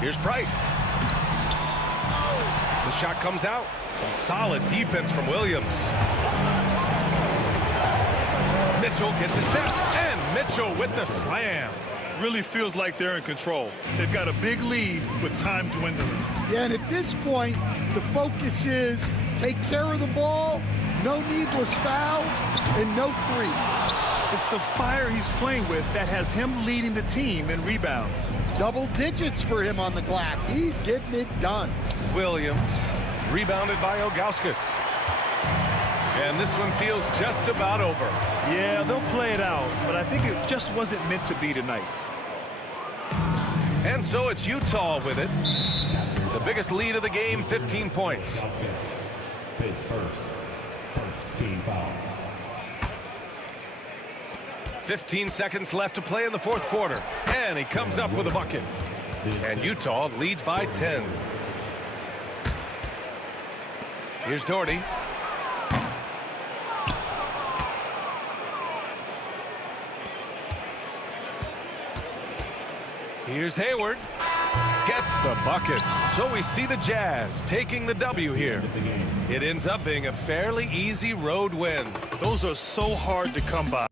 Here's Price. The shot comes out. Some solid defense from Williams. Mitchell gets a step. And Mitchell with the slam. Really feels like they're in control. They've got a big lead with time dwindling. Yeah, and at this point, the focus is take care of the ball, no needless fouls, and no threes. It's the fire he's playing with that has him leading the team in rebounds. Double digits for him on the glass. He's getting it done. Williams rebounded by Ilgauskas. And this one feels just about over. Yeah, they'll play it out, but I think it just wasn't meant to be tonight. And so it's Utah with it. The biggest lead of the game, 15 points. First team foul. 15 seconds left to play in the fourth quarter. And he comes up with a bucket. And Utah leads by 10. Here's Doherty. Here's Hayward. Gets the bucket. So we see the Jazz taking the W here. It ends up being a fairly easy road win. Those are so hard to come by.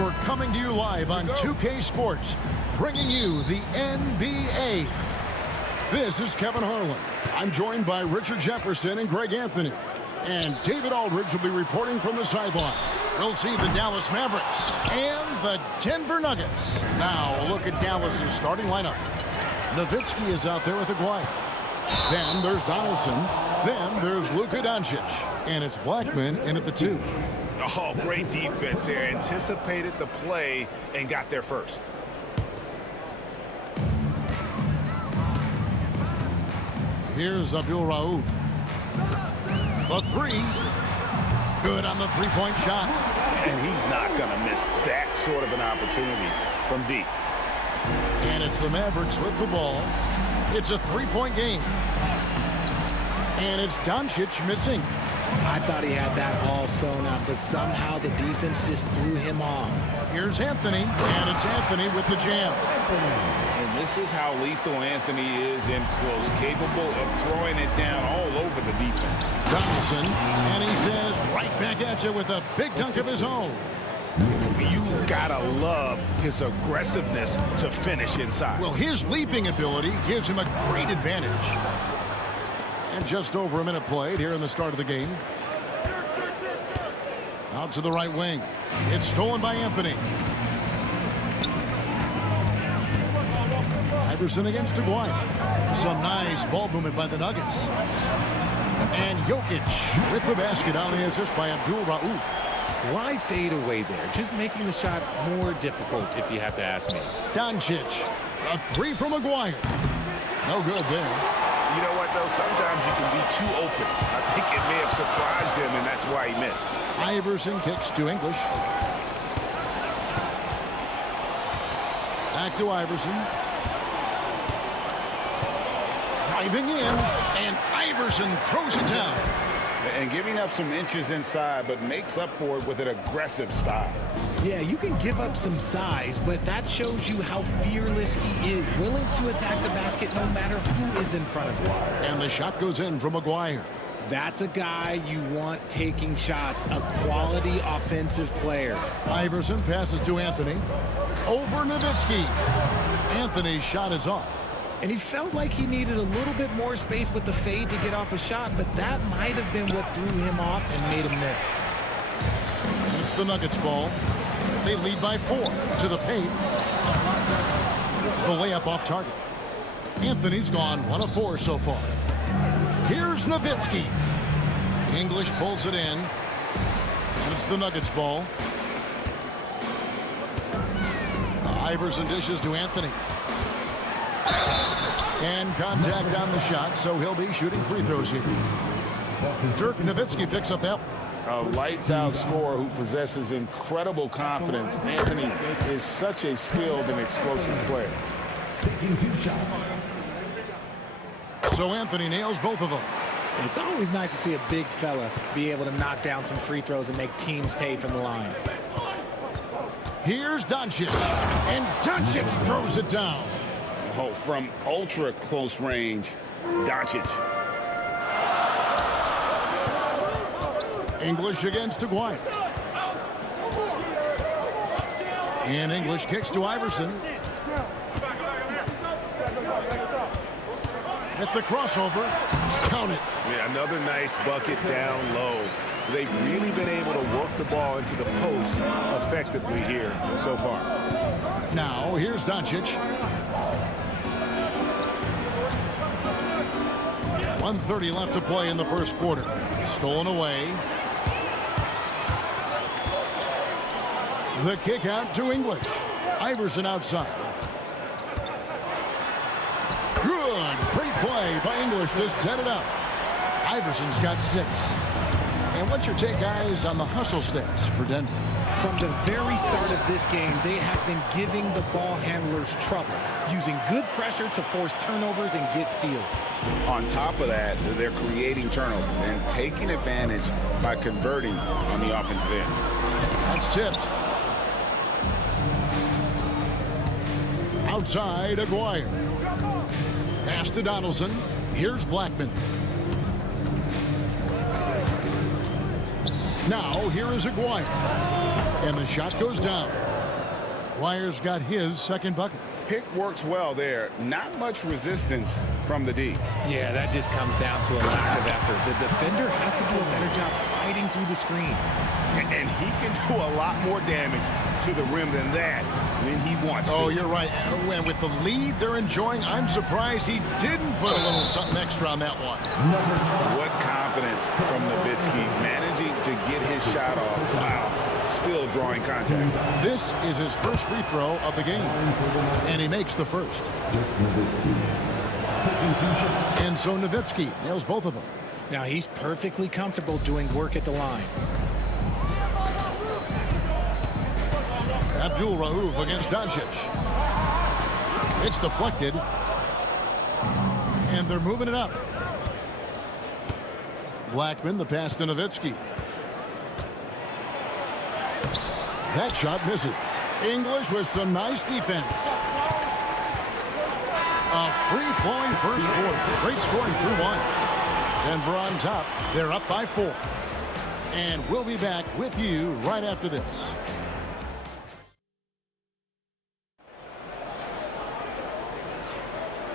We're coming to you live on 2K Sports, bringing you the NBA. This is Kevin Harlan. I'm joined by Richard Jefferson and Greg Anthony. And David Aldridge will be reporting from the sideline. We'll see the Dallas Mavericks and the Denver Nuggets. Now, look at Dallas's starting lineup. Nowitzki is out there with Aguirre. Then there's Donaldson. Then there's Luka Doncic. And it's Blackman in at the 2. Oh, great defense there. Anticipated the play and got there first. Here's Abdul Rauf. The 3. Good on the three-point shot. And he's not going to miss that sort of an opportunity from deep. And it's the Mavericks with the ball. It's a three-point game. And it's Doncic missing. I thought he had that ball sewn up, but somehow the defense just threw him off. Here's Anthony, and it's Anthony with the jam. And this is how lethal Anthony is in close, capable of throwing it down all over the defense. Donaldson, and he says right back at you with a big dunk of his own. You gotta love his aggressiveness to finish inside. Well, his leaping ability gives him a great advantage. And just over a minute played here in the start of the game. Out to the right wing. It's stolen by Anthony. Iverson against Aguirre. Some nice ball movement by the Nuggets. And Jokic with the basket on the assist by Abdul-Rauf. Why fade away there? Just making the shot more difficult, if you have to ask me. Doncic, a three from Maguire. No good there. You know what, though? Sometimes you can be too open. I think it may have surprised him, and that's why he missed. Iverson kicks to English. Back to Iverson. Driving in, and Iverson throws it down. And giving up some inches inside, but makes up for it with an aggressive style. Yeah, you can give up some size, but that shows you how fearless he is, willing to attack the basket no matter who is in front of him. And the shot goes in from Maguire. That's a guy you want taking shots, a quality offensive player. Iverson passes to Anthony. Over Nowitzki. Anthony's shot is off. And he felt like he needed a little bit more space with the fade to get off a shot, but that might have been what threw him off and made him miss. It's the Nuggets ball. They lead by 4 to the paint. The layup off target. Anthony's gone 1 of 4 so far. Here's Nowitzki. English pulls it in. And it's the Nuggets ball. Iverson dishes to Anthony. And contact on the shot, so he'll be shooting free throws here. Dirk Nowitzki picks up that. A lights-out scorer who possesses incredible confidence. Anthony is such a skilled and explosive player. Taking 2 shots. So Anthony nails both of them. It's always nice to see a big fella be able to knock down some free throws and make teams pay from the line. Here's Doncic. And Doncic throws it down. Oh, from ultra close range, Doncic. English against Aguirre. And English kicks to Iverson. At the crossover. Count it. Yeah, another nice bucket down low. They've really been able to work the ball into the post effectively here so far. Now, here's Doncic. 1:30 left to play in the first quarter. Stolen away. The kick out to English. Iverson outside. Good. Great play by English to set it up. Iverson's got 6. And what's your take, guys, on the hustle stats for Denver? From the very start of this game, they have been giving the ball handlers trouble, using good pressure to force turnovers and get steals. On top of that, they're creating turnovers and taking advantage by converting on the offensive end. That's tipped. Outside, Aguirre. Pass to Donaldson. Here's Blackman. Now, here is Aguirre. And the shot goes down. Aguirre's got his second bucket. Pick works well there. Not much resistance from the D. Yeah, that just comes down to a lack of effort. The defender has to do a better job fighting through the screen. And he can do a lot more damage to the rim than that when he wants to. Oh, you're right. And with the lead they're enjoying, I'm surprised he didn't put a little something extra on that one. What confidence from Nowitzki, managing to get his shot off. Wow. Still drawing contact. This is his first free throw of the game. And he makes the first. And so Nowitzki nails both of them. Now he's perfectly comfortable doing work at the line. Abdul-Rauf against Doncic. It's deflected. And they're moving it up. Blackman, the pass to Nowitzki. That shot misses. English with some nice defense. A free-flowing first quarter. Great scoring through 1. Denver on top. They're up by 4. And we'll be back with you right after this.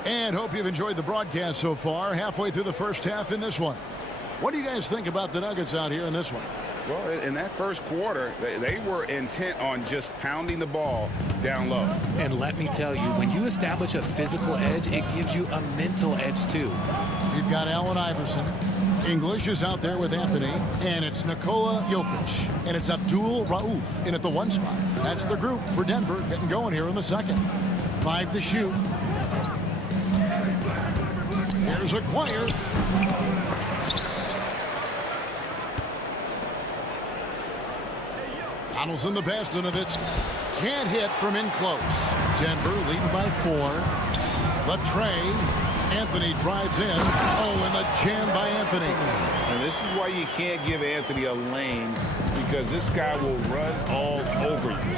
And hope you've enjoyed the broadcast so far. Halfway through the first half in this one. What do you guys think about the Nuggets out here in this one? Well, in that first quarter, they were intent on just pounding the ball down low. And let me tell you, when you establish a physical edge, it gives you a mental edge too. We've got Allen Iverson. English is out there with Anthony, and it's Nikola Jokic, and it's Abdul Rauf in at the 1 spot. That's the group for Denver getting going here in the second. 5 to shoot. Here's Aguirre. Donaldson the pass to Nowitzki. Can't hit from in close. Denver leading by 4. The tray. Anthony drives in. Oh, and the jam by Anthony. And this is why you can't give Anthony a lane, because this guy will run all over you.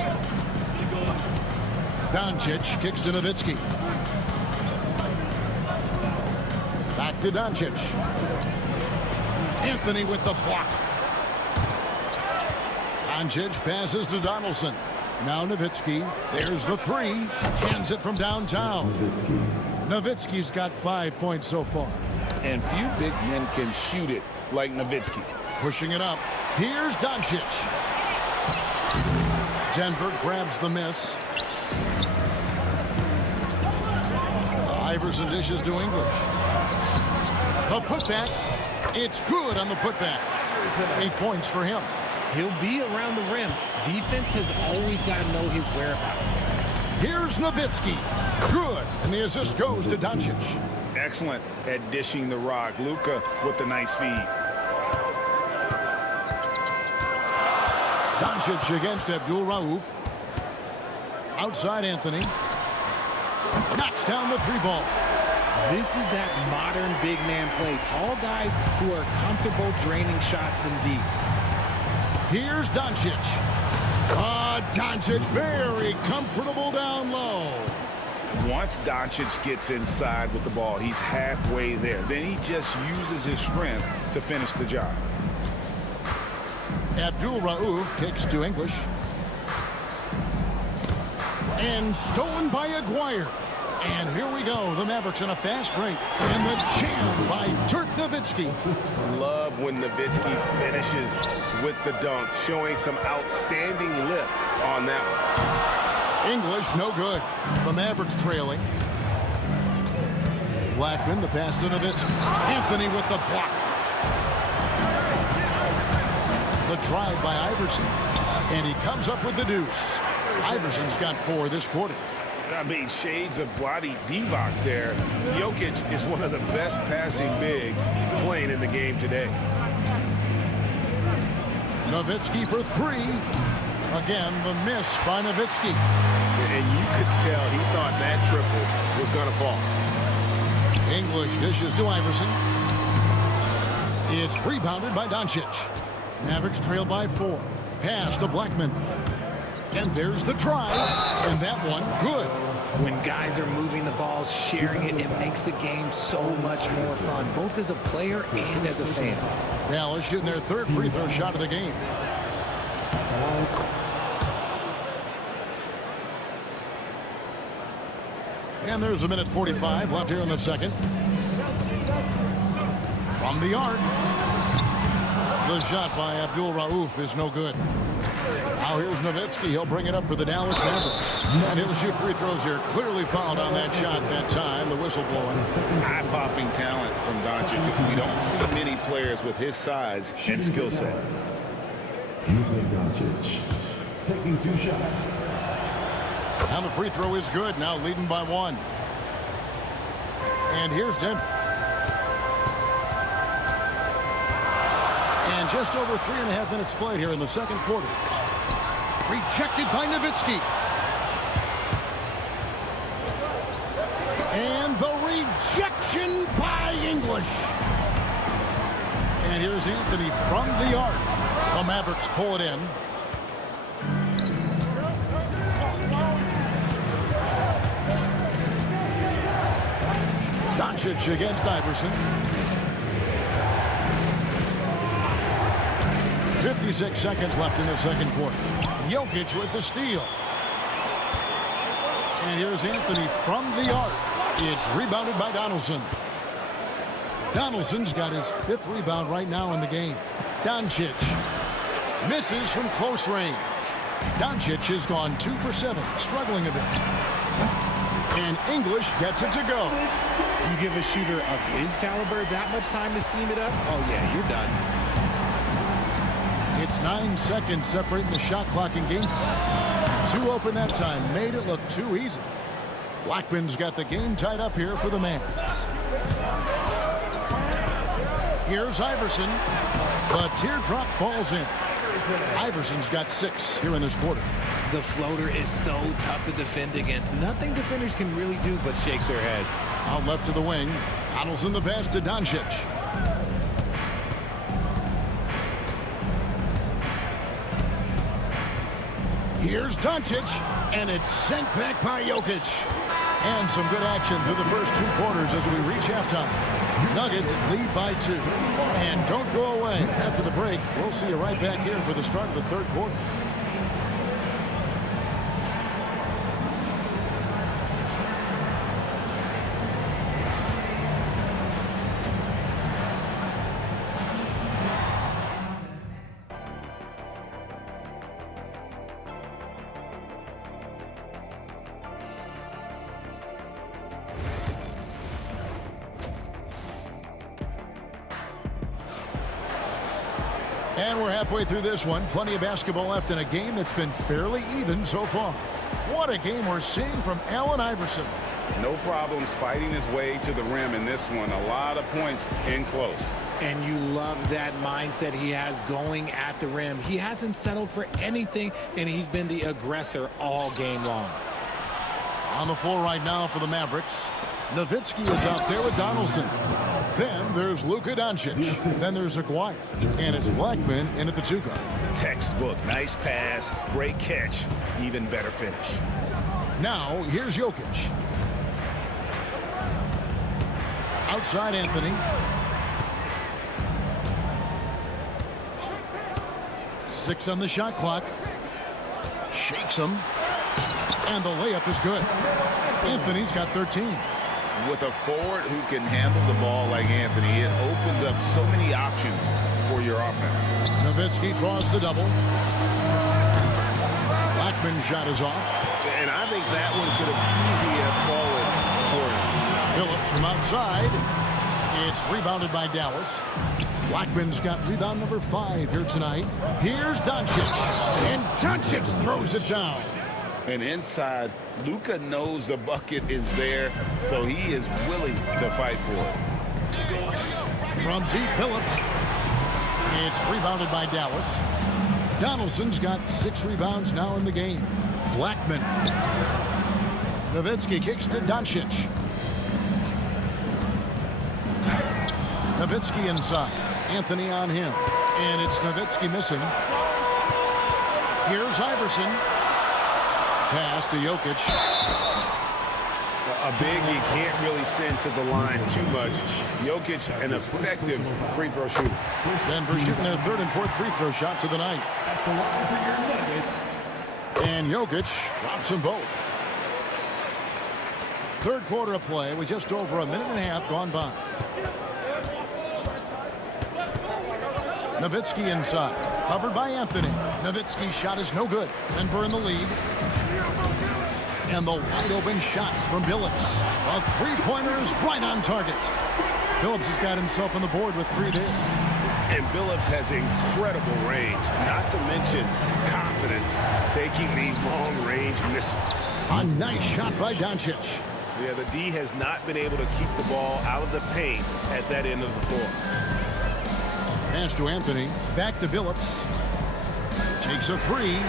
Doncic kicks to Nowitzki. Back to Doncic. Anthony with the block. Doncic passes to Donaldson. Now Nowitzki. There's the 3. Cans it from downtown. Nowitzki's got 5 points so far. And few big men can shoot it like Nowitzki. Pushing it up. Here's Doncic. Denver grabs the miss. Iverson dishes to English. The putback. It's good on the putback. 8 points for him. He'll be around the rim. Defense has always got to know his whereabouts. Here's Nowitzki. Good. And the assist goes to Doncic. Excellent at dishing the rock. Luka with the nice feed. Doncic against Abdul Rauf. Outside Anthony. Knocks down the 3-ball. This is that modern big man play. Tall guys who are comfortable draining shots from deep. Here's Doncic. Doncic very comfortable down low. Once Doncic gets inside with the ball, he's halfway there. Then he just uses his strength to finish the job. Abdul Rauf kicks to English. And stolen by Aguirre. And here we go. The Mavericks in a fast break. And the jam by Dirk Nowitzki. Love when Nowitzki finishes with the dunk, showing some outstanding lift on that one. English, no good. The Mavericks trailing. Blackman, the pass to Nowitzki. Anthony with the block. The drive by Iverson. And he comes up with the deuce. Iverson's got 4 this quarter. I mean, shades of Vlade Divac there. Jokic is one of the best passing bigs playing in the game today. Nowitzki for 3. Again, the miss by Nowitzki. And you could tell he thought that triple was going to fall. English dishes to Iverson. It's rebounded by Doncic. Mavericks trail by 4. Pass to Blackman. And there's the drive. And that one, good. When guys are moving the ball, sharing it, it makes the game so much more fun, both as a player and as a fan. Dallas shooting their 3rd free throw shot of the game. And there's a minute 45 left here in the second. From the arc. The shot by Abdul Rauf is no good. Now here's Nowitzki. He'll bring it up for the Dallas Mavericks. And he'll shoot free throws here. Clearly fouled on that shot that time. The whistle blowing. Eye-popping talent from Doncic. We don't see many players with his size and skill set. Doncic taking 2 shots. And the free throw is good. Now leading by 1. And here's Denver. And just over 3.5 minutes played here in the second quarter. Rejected by Nowitzki. And the rejection by English. And here's Anthony from the arc. The Mavericks pull it in. Doncic against Iverson. 56 seconds left in the second quarter. Jokic with the steal. And here's Anthony from the arc. It's rebounded by Donaldson. Donaldson's got his 5th rebound right now in the game. Doncic misses from close range. Doncic has gone 2 for 7, struggling a bit. And English gets it to go. You give a shooter of his caliber that much time to seam it up, oh yeah, you're done. It's 9 seconds separating the shot clock in game. 2 open that time. Made it look too easy. Blackman's got the game tied up here for the Mavs. Here's Iverson. The teardrop falls in. Iverson's got 6 here in this quarter. The floater is so tough to defend against. Nothing defenders can really do but shake their heads. Out left of the wing. Donaldson the pass to Doncic. Here's Doncic, and it's sent back by Jokic. And some good action through the first 2 quarters as we reach halftime. Nuggets lead by 2. And don't go away. After the break, we'll see you right back here for the start of the 3rd quarter. And we're halfway through this one. Plenty of basketball left in a game that's been fairly even so far. What a game we're seeing from Allen Iverson. No problems fighting his way to the rim in this one. A lot of points in close. And you love that mindset he has going at the rim. He hasn't settled for anything, and he's been the aggressor all game long. On the floor right now for the Mavericks. Nowitzki is out there with Donaldson. Then there's Luka Doncic. Then there's Aguirre. And it's Blackman in at the 2 guard. Textbook. Nice pass. Great catch. Even better finish. Now, here's Jokic. Outside Anthony. 6 on the shot clock. Shakes him. And the layup is good. Anthony's got 13. With a forward who can handle the ball like Anthony, it opens up so many options for your offense. Nowitzki draws the double. Blackman's shot is off. And I think that one could have easily have fallen for him. Phillips from outside. It's rebounded by Dallas. Blackman's got rebound number 5 here tonight. Here's Doncic. And Doncic throws it down. And inside, Luka knows the bucket is there, so he is willing to fight for it. From deep, Phillips. It's rebounded by Dallas. Donaldson's got 6 rebounds now in the game. Blackman. Nowitzki kicks to Doncic. Nowitzki inside. Anthony on him. And it's Nowitzki missing. Here's Iverson. Pass to Jokic. A big you can't really send to the line too much. Jokic, an effective free throw shooter. Denver shooting their 3rd and 4th free throw shots of the night. And Jokic drops them both. 3rd quarter of play with just over a minute and a half gone by. Nowitzki inside. Covered by Anthony. Nowitzki's shot is no good. Denver in the lead. And the wide open shot from Billups. A 3-pointer is right on target. Billups has got himself on the board with 3 there. And Billups has incredible range, not to mention confidence taking these long-range misses. A nice shot by Doncic. Yeah, the D has not been able to keep the ball out of the paint at that end of the floor. Pass to Anthony. Back to Billups. Takes a 3.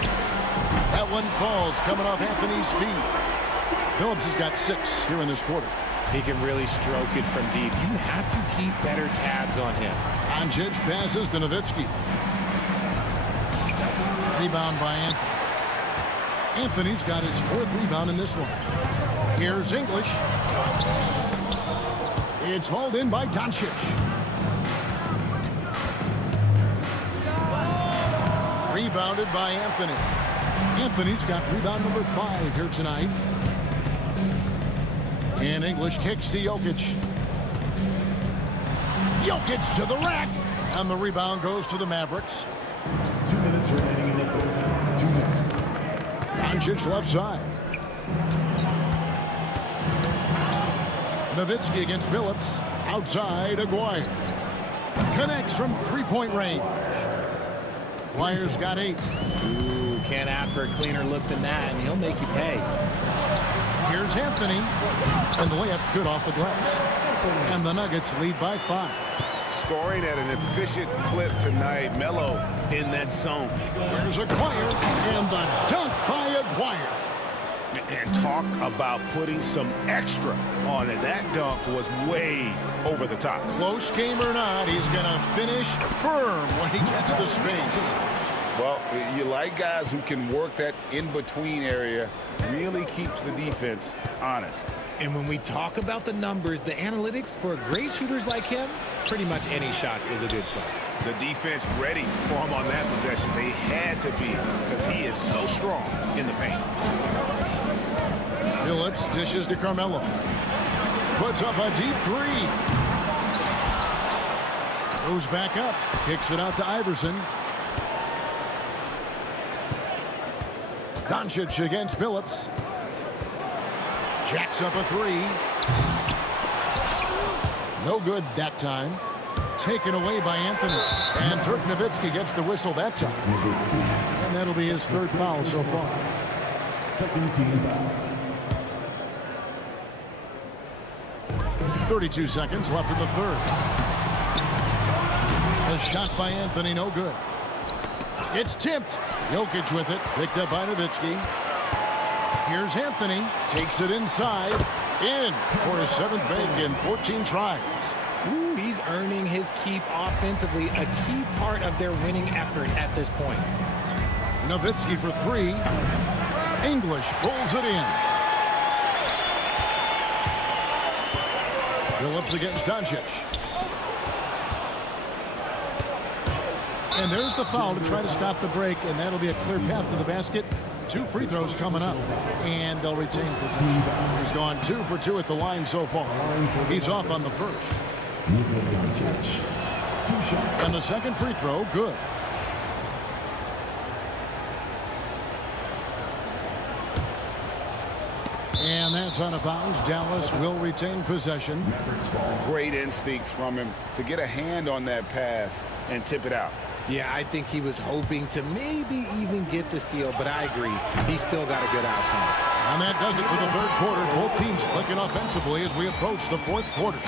That one falls coming off Anthony's feet. Billups has got 6 here in this quarter. He can really stroke it from deep. You have to keep better tabs on him. Doncic passes to Nowitzki. Rebound by Anthony. Anthony's got his 4th rebound in this one. Here's English. It's hauled in by Doncic. Rebounded by Anthony. Anthony's got rebound number 5 here tonight. And English kicks to Jokic. Jokic to the rack. And the rebound goes to the Mavericks. 2 minutes remaining in the 3rd. 2 minutes. Doncic left side. Nowitzki against Billups. Outside, Aguirre. Connects from three-point range. Aguirre's got 8. Ooh, can't ask for a cleaner look than that, and he'll make you pay. Here's Anthony. And the layup's good off the glass. And the Nuggets lead by 5. Scoring at an efficient clip tonight. Melo in that zone. Here's Aguirre. And the dunk by Aguirre. And talk about putting some extra on it. That dunk was way over the top. Close game or not, he's going to finish firm when he gets the space. Well, you like guys who can work that in-between area. Really keeps the defense honest. And when we talk about the numbers, the analytics for great shooters like him, pretty much any shot is a good shot. The defense ready for him on that possession. They had to be, because he is so strong in the paint. Billups dishes to Carmelo. Puts up a deep 3. Goes back up. Kicks it out to Iverson. Doncic against Billups. Jacks up a 3. No good that time. Taken away by Anthony. And Dirk Nowitzki gets the whistle that time. And that'll be his 3rd foul so far. Second team foul. 32 seconds left in the 3rd. The shot by Anthony, no good. It's tipped. Jokic with it. Picked up by Nowitzki. Here's Anthony. Takes it inside. In for his 7th make in 14 tries. Ooh, he's earning his keep offensively, a key part of their winning effort at this point. Nowitzki for 3. English pulls it in. Billups against Doncic. And there's the foul to try to stop the break, and that'll be a clear path to the basket. 2 free throws coming up, and they'll retain possession. He's gone 2 for 2 at the line so far. He's off on the first. And the second free throw, good. And that's out of bounds. Dallas will retain possession. Great instincts from him to get a hand on that pass and tip it out. Yeah, I think he was hoping to maybe even get the steal, but I agree. He still got a good outcome. And that does it for the 3rd quarter. Both teams clicking offensively as we approach the 4th quarter.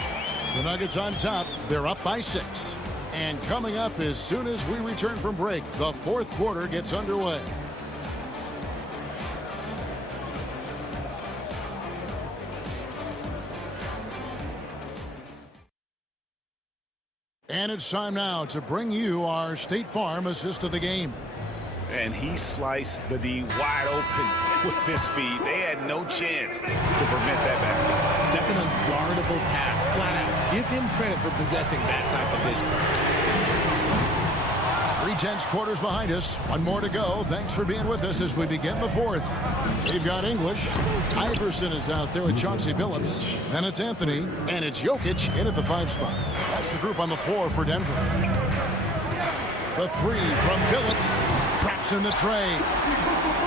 The Nuggets on top. They're up by 6. And coming up as soon as we return from break, the 4th quarter gets underway. And it's time now to bring you our State Farm assist of the game. And he sliced the D wide open with his feet. They had no chance to prevent that basket. That's an unguardable pass, flat out. Give him credit for possessing that type of vision. 3 tenths quarters behind us. 1 more to go. Thanks for being with us as we begin the 4th. They've got English. Iverson is out there with Chauncey Billups. Then it's Anthony. And it's Jokic in at the 5 spot. That's the group on the floor for Denver. The 3 from Billups. Traps in the tray.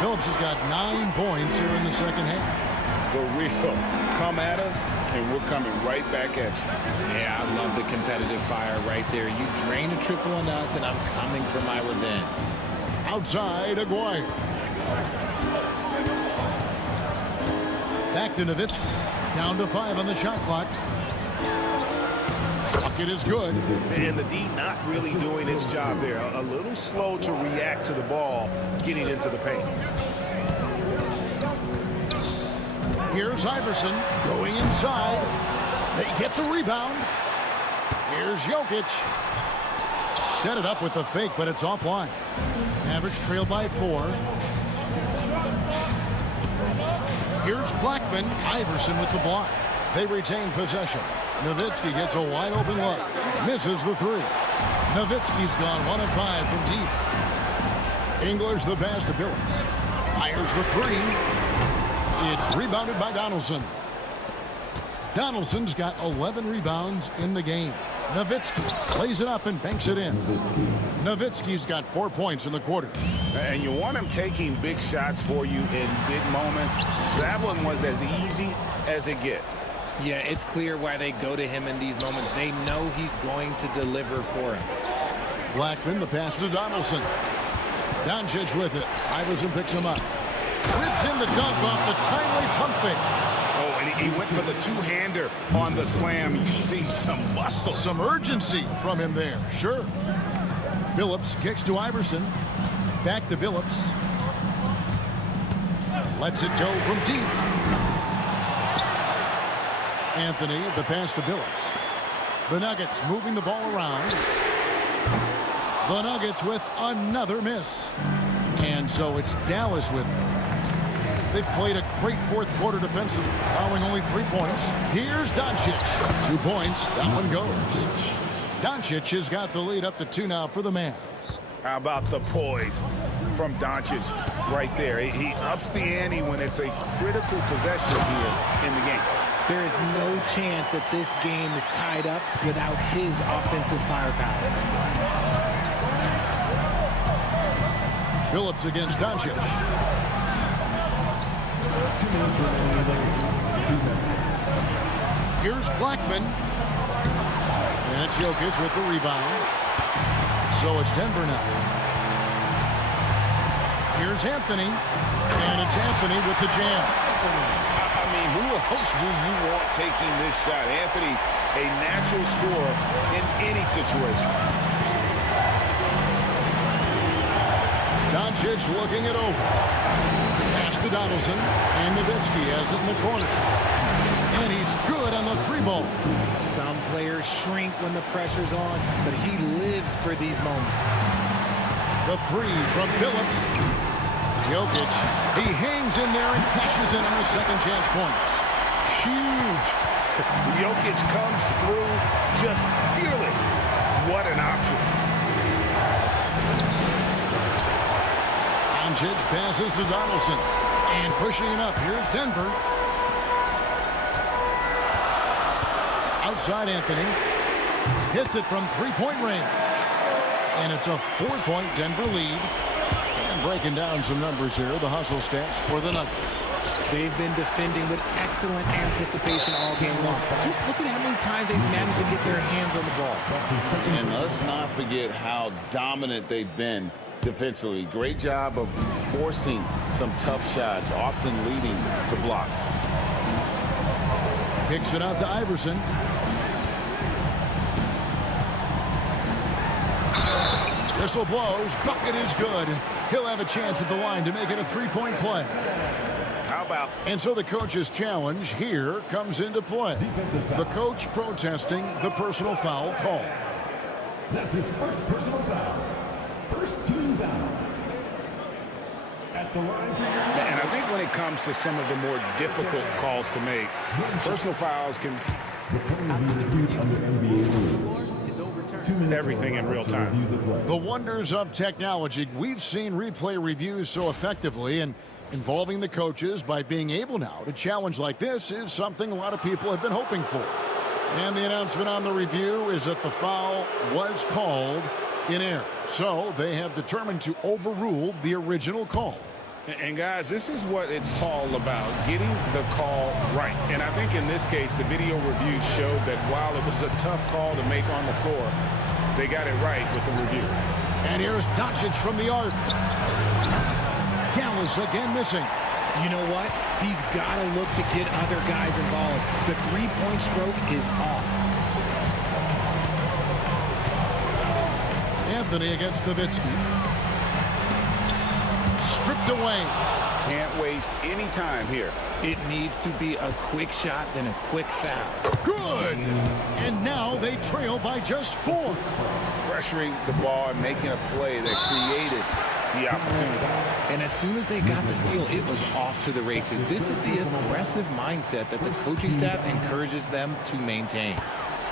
Billups has got 9 points here in the second half. The real come at us, and we're coming right back at you. Yeah, I love the competitive fire right there. You drain a triple on us, and I'm coming for my revenge. Outside, Aguirre. Back to Nowitzki. Down to 5 on the shot clock. Bucket is good. And the D not really doing its job there. A little slow to react to the ball getting into the paint. Here's Iverson going inside. They get the rebound. Here's Jokic. Set it up with the fake, but it's offline. Mavericks trail by 4. Here's Blackman. Iverson with the block. They retain possession. Nowitzki gets a wide open look. Misses the 3. Nowitzki's gone 1 of 5 from deep. English the pass to Billups. Fires the 3. It's rebounded by Donaldson. Donaldson's got 11 rebounds in the game. Nowitzki plays it up and banks it in. Nowitzki's got 4 points in the quarter. And you want him taking big shots for you in big moments. That one was as easy as it gets. Yeah, it's clear why they go to him in these moments. They know he's going to deliver for him. Blackman, the pass to Donaldson. Doncic with it. Iverson picks him up. Rips in the dunk off the timely pump fake. Oh, and he went for the two-hander on the slam using some muscle. Some urgency from him there, sure. Billups kicks to Iverson. Back to Billups. Lets it go from deep. Anthony, the pass to Billups. The Nuggets moving the ball around. The Nuggets with another miss. And so it's Dallas with it. They've played a great fourth quarter defensive, allowing only 3 points. Here's Doncic. 2 points. That one goes. Doncic has got the lead up to 2 now for the Mavs. How about the poise from Doncic right there? He ups the ante when it's a critical possession here in the game. There is no chance that this game is tied up without his offensive firepower. Billups against Doncic. 2 minutes remaining. 2 minutes. Here's Blackman. And it's Jokic with the rebound. So it's Denver now. Here's Anthony. And it's Anthony with the jam. I mean, who else do you want taking this shot? Anthony, a natural scorer in any situation. Doncic looking it over. Pass to Donaldson. And Nowitzki has it in the corner. And he's good on the 3-ball. Some players shrink when the pressure's on, but he lives for these moments. The 3 from Billups. Jokic, he hangs in there and cashes in on the second chance points. Huge. Jokic comes through just fearless. What an option. Doncic passes to Donaldson. And pushing it up, here's Denver. Outside Anthony. Hits it from 3-point range. And it's a 4-point Denver lead. And breaking down some numbers here, the hustle stats for the Nuggets. They've been defending with excellent anticipation all game long. Just look at how many times they've managed to get their hands on the ball. And let's not forget how dominant they've been defensively. Great job of forcing some tough shots, often leading to blocks. Kicks it out to Iverson. Whistle blows. Bucket is good. He'll have a chance at the line to make it a 3-point play. How about? And so the coach's challenge here comes into play. The coach protesting the personal foul call. That's his first personal foul. First team foul. At the line for And I think when it comes to some of the more difficult calls to make, personal fouls can everything in real time. The wonders of technology. We've seen replay reviews so effectively, and involving the coaches by being able now to challenge like this is something a lot of people have been hoping for. And the announcement on the review is that the foul was called in error. So they have determined to overrule the original call. And guys, this is what it's all about, getting the call right. And I think in this case, the video review showed that while it was a tough call to make on the floor, they got it right with the review. And here's Doncic from the arc. Dallas again missing. You know what? He's got to look to get other guys involved. The 3-point stroke is off. Anthony against Nowitzki. Stripped away. Can't waste any time here. It needs to be a quick shot, then a quick foul. Good. And now they trail by just 4. Pressuring the ball and making a play that created the opportunity. And as soon as they got the steal, it was off to the races. This is the aggressive mindset that the coaching staff encourages them to maintain.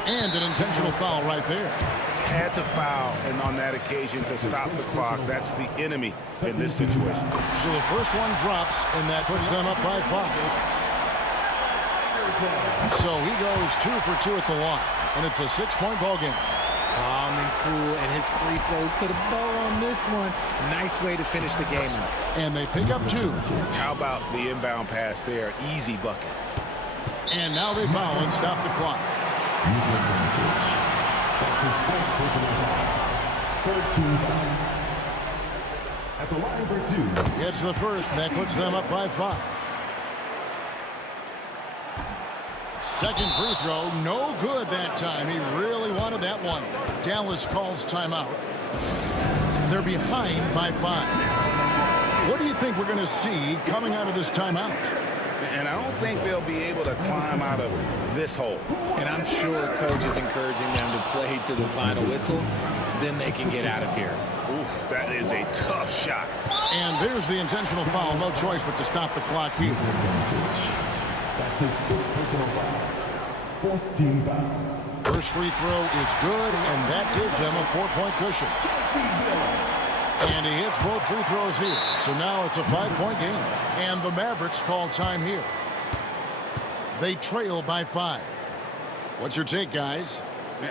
And an intentional foul right there. Had to foul, and on that occasion to stop the clock. That's the enemy in this situation. So the first one drops, and that puts them up by 5. So he goes 2 for 2 at the line, and it's a 6-point ball game. Calm and cool, and his free throw put a bow on this one. Nice way to finish the game out. And they pick up 2. How about the inbound pass there? Easy bucket. And now they foul and stop the clock. That's his fourth personal foul. 13 foul. At the line for 2. It's the first, and that puts them up by 5. Second free throw, no good that time. He really wanted that one. Dallas calls timeout. They're behind by 5. What do you think we're going to see coming out of this timeout? And I don't think they'll be able to climb out of this hole. And I'm sure coach is encouraging them to play to the final whistle. Then they can get out of here. Oof, that is a tough shot. And there's the intentional foul. No choice but to stop the clock here. That's his fifth personal foul. 14 foul. First free throw is good, and that gives them a 4-point cushion. And he hits both free throws here. So now it's a 5-point game. And the Mavericks call time here. They trail by 5. What's your take, guys?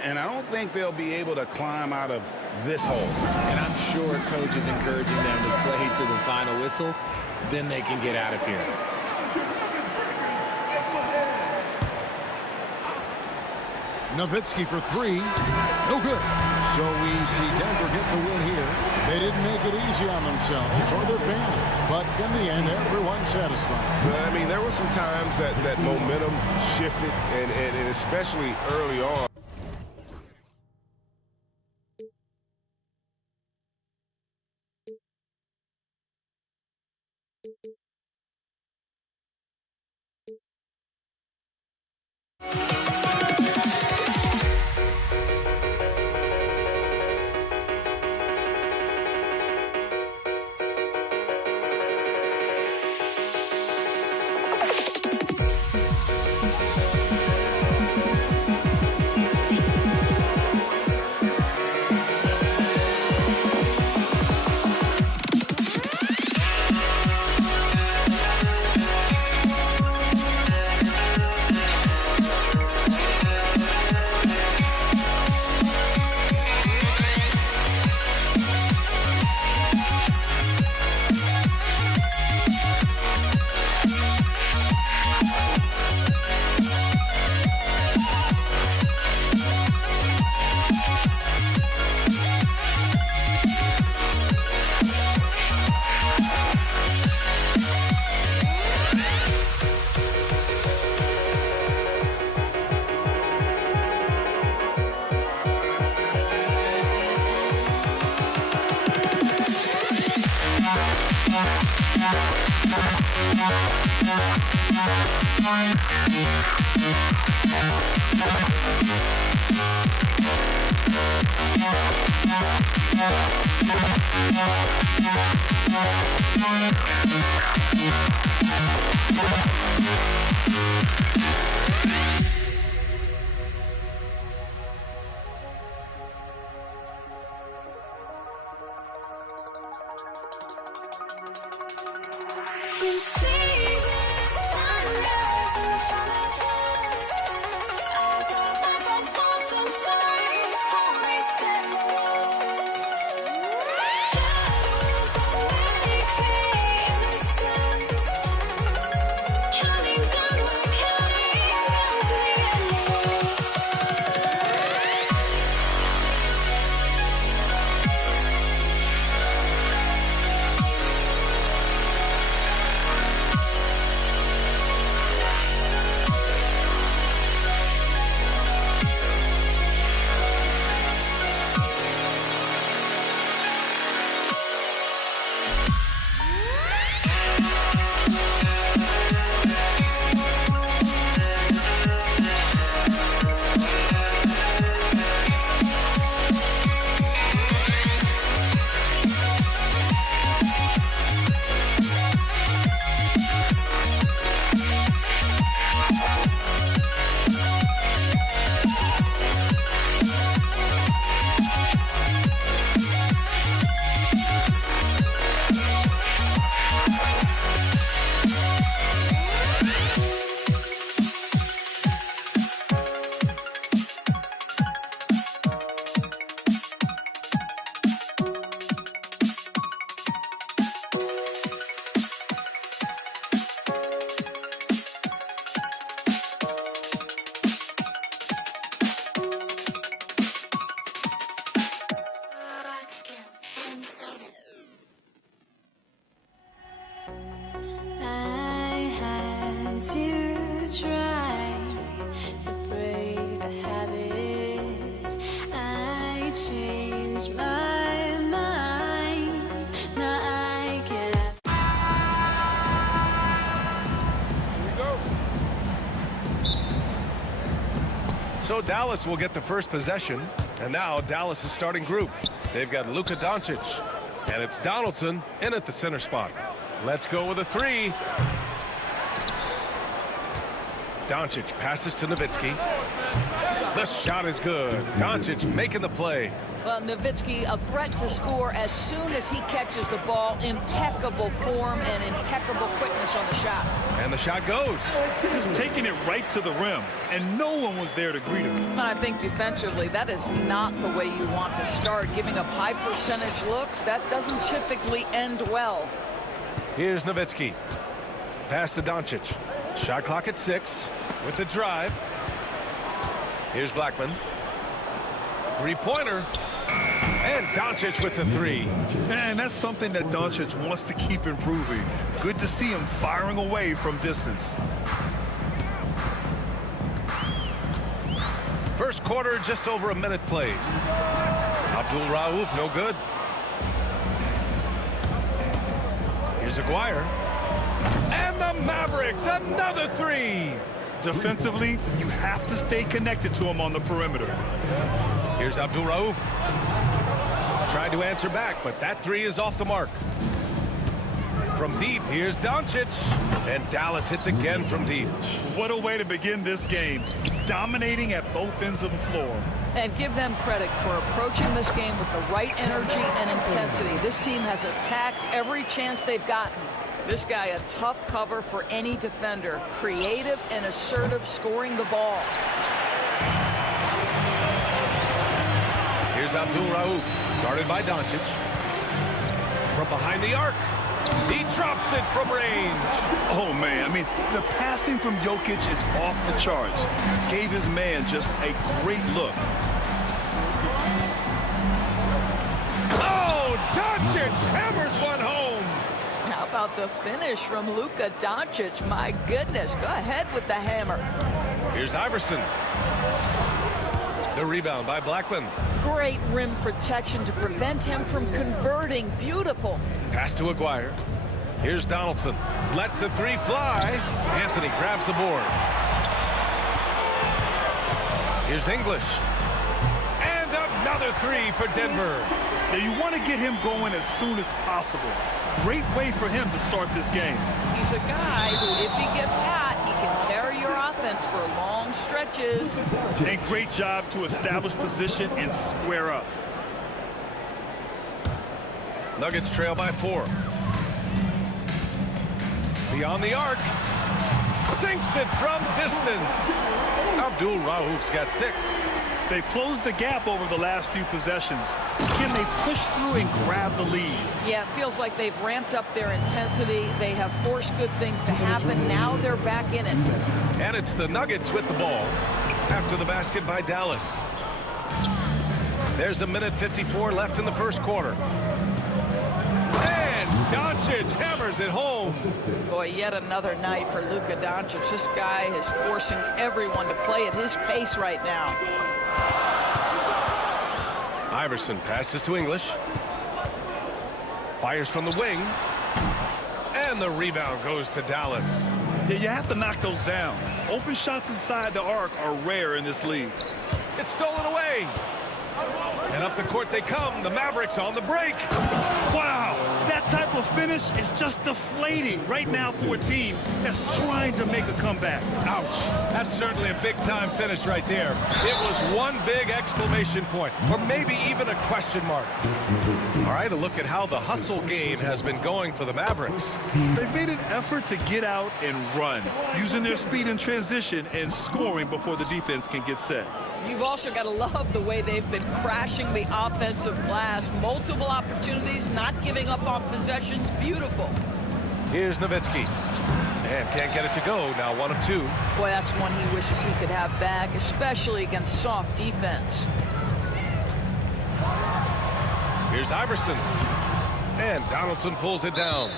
And I don't think they'll be able to climb out of this hole. And I'm sure coach is encouraging them to play to the final whistle. Then they can get out of here. Nowitzki for 3. No good. So we see Denver get the win here. They didn't make it easy on themselves or their fans. But in the end, everyone's satisfied. But, I mean, there were some times that momentum shifted, and especially early on. So Dallas will get the first possession. And now Dallas is starting group. They've got Luka Doncic. And it's Donaldson in at the center spot. Let's go with a three. Doncic passes to Nowitzki. The shot is good. Doncic making the play. Well, Nowitzki, a threat to score as soon as he catches the ball. Impeccable form and impeccable quickness on the shot. And the shot goes. Just taking it right to the rim, and no one was there to greet him. I think defensively, that is not the way you want to start. Giving up high percentage looks, that doesn't typically end well. Here's Nowitzki. Pass to Doncic. Shot clock at 6 with the drive. Here's Blackman. Three-pointer. And Doncic with the three. Man, that's something that Doncic wants to keep improving. Good to see him firing away from distance. First quarter, just over a minute played. Abdul Rauf, no good. Here's Aguirre. And the Mavericks, another three. Defensively, you have to stay connected to him on the perimeter. Here's Abdul Rauf. Tried to answer back, but that three is off the mark. From deep, here's Doncic. And Dallas hits again from deep. What a way to begin this game. Dominating at both ends of the floor. And give them credit for approaching this game with the right energy and intensity. This team has attacked every chance they've gotten. This guy, a tough cover for any defender. Creative and assertive, scoring the ball. Here's Abdul Rauf, guarded by Doncic. From behind the arc, he drops it from range. Oh, man, I mean, the passing from Jokic is off the charts. Gave his man just a great look. Oh, Doncic hammers one home. How about the finish from Luka Doncic? My goodness, go ahead with the hammer. Here's Iverson. The rebound by Blackman. Great rim protection to prevent him from converting. Beautiful. Pass to Aguirre. Here's Donaldson. Lets the three fly. Anthony grabs the board. Here's English. And another three for Denver. Now, you want to get him going as soon as possible. Great way for him to start this game. He's a guy who, if he gets hot, he can carry your offense for long stretches. And great job to establish position and square up. Nuggets trail by 4. Beyond the arc. Sinks it from distance. Abdul Rauf's got 6. They've closed the gap over the last few possessions. Can they push through and grab the lead? Yeah, it feels like they've ramped up their intensity. They have forced good things to happen. Now they're back in it. And it's the Nuggets with the ball after the basket by Dallas. There's a minute 54 left in the first quarter. And Doncic hammers it home. Boy, yet another night for Luka Doncic. This guy is forcing everyone to play at his pace right now. Iverson passes to English. Fires from the wing. And the rebound goes to Dallas. Yeah, you have to knock those down. Open shots inside the arc are rare in this league. It's stolen away. And up the court they come. The Mavericks on the break. Wow, that type of finish is just deflating right now for a team that's trying to make a comeback. Ouch. That's certainly a big-time finish right there. It was one big exclamation point, or maybe even a question mark. All right, a look at how the hustle game has been going for the Mavericks. They've made an effort to get out and run, using their speed in transition and scoring before the defense can get set. You've also got to love the way they've been crashing the offensive glass. Multiple opportunities, not giving up on possessions. Beautiful. Here's Nowitzki. And can't get it to go. Now 1 of 2. Boy, that's one he wishes he could have back, especially against soft defense. Here's Iverson. And Donaldson pulls it down.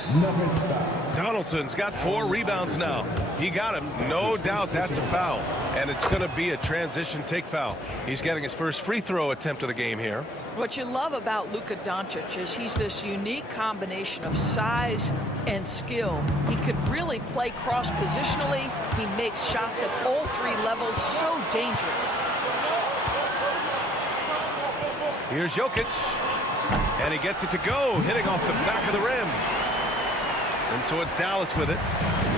Donaldson's got 4 rebounds now. He got him. No doubt that's a foul. And it's going to be a transition take foul. He's getting his first free throw attempt of the game here. What you love about Luka Doncic is he's this unique combination of size and skill. He could really play cross-positionally. He makes shots at all 3 levels. So dangerous. Here's Jokic. And he gets it to go, hitting off the back of the rim. And so it's Dallas with it,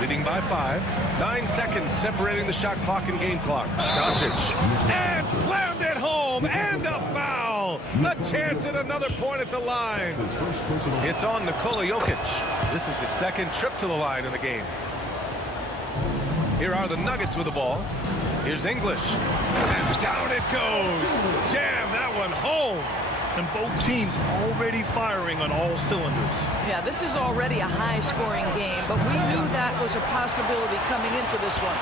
leading by 5. 9 seconds separating the shot clock and game clock. Doncic. And slammed it home. And a foul. A chance at another point at the line. It's on Nikola Jokic. This is his second trip to the line in the game. Here are the Nuggets with the ball. Here's English. And down it goes. Jam that one home. And both teams already firing on all cylinders. Yeah, this is already a high-scoring game, but we knew that was a possibility coming into this one.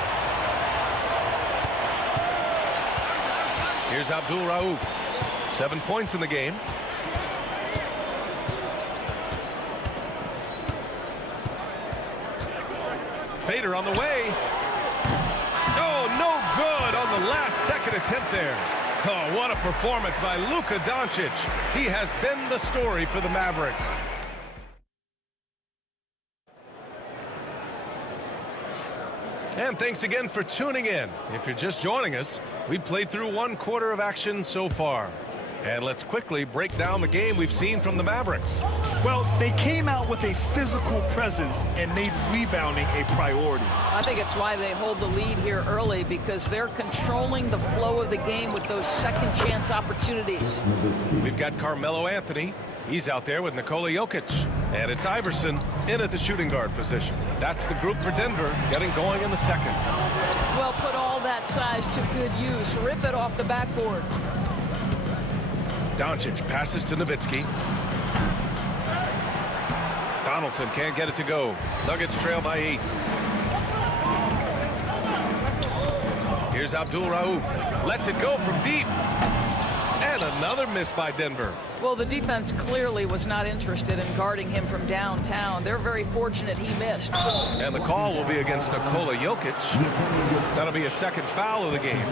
Here's Abdul Rauf. 7 points in the game. Fader on the way. Oh, no good on the last-second attempt there. Oh, what a performance by Luka Doncic. He has been the story for the Mavericks. And thanks again for tuning in. If you're just joining us, we've played through 1 quarter of action so far. And let's quickly break down the game we've seen from the Mavericks. Well, they came out with a physical presence and made rebounding a priority. I think it's why they hold the lead here early, because they're controlling the flow of the game with those second chance opportunities. We've got Carmelo Anthony. He's out there with Nikola Jokic. And it's Iverson in at the shooting guard position. That's the group for Denver, getting going in the second. Well, put all that size to good use. Rip it off the backboard. Doncic passes to Nowitzki. Donaldson can't get it to go. Nuggets trail by 8. Here's Abdul Rauf. Lets it go from deep. And another miss by Denver. Well, the defense clearly was not interested in guarding him from downtown. They're very fortunate he missed. And the call will be against Nikola Jokic. That'll be a second foul of the game.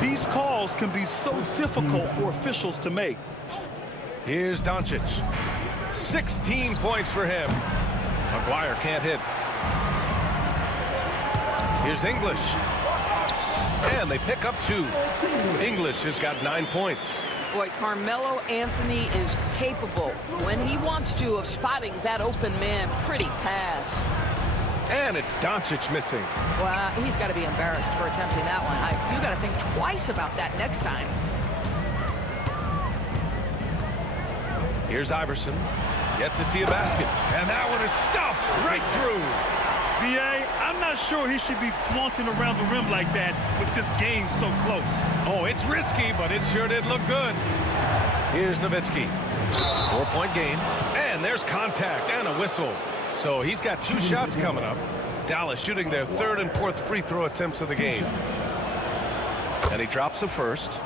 These calls can be so difficult for officials to make. Here's Doncic. 16 points for him. McGuire can't hit. Here's English. And they pick up 2. English has got 9 points. Boy, Carmelo Anthony is capable, when he wants to, of spotting that open man. Pretty pass. And it's Doncic missing. Well, he's got to be embarrassed for attempting that one. You got to think twice about that next time. Here's Iverson. Yet to see a basket. And that one is stuffed right through. B.A., I'm not sure he should be flaunting around the rim like that with this game so close. Oh, it's risky, but it sure did look good. Here's Nowitzki. 4-point game. And there's contact and a whistle. So he's got 2 shots coming up. Dallas shooting their 3rd and 4th free throw attempts of the game. And he drops the first.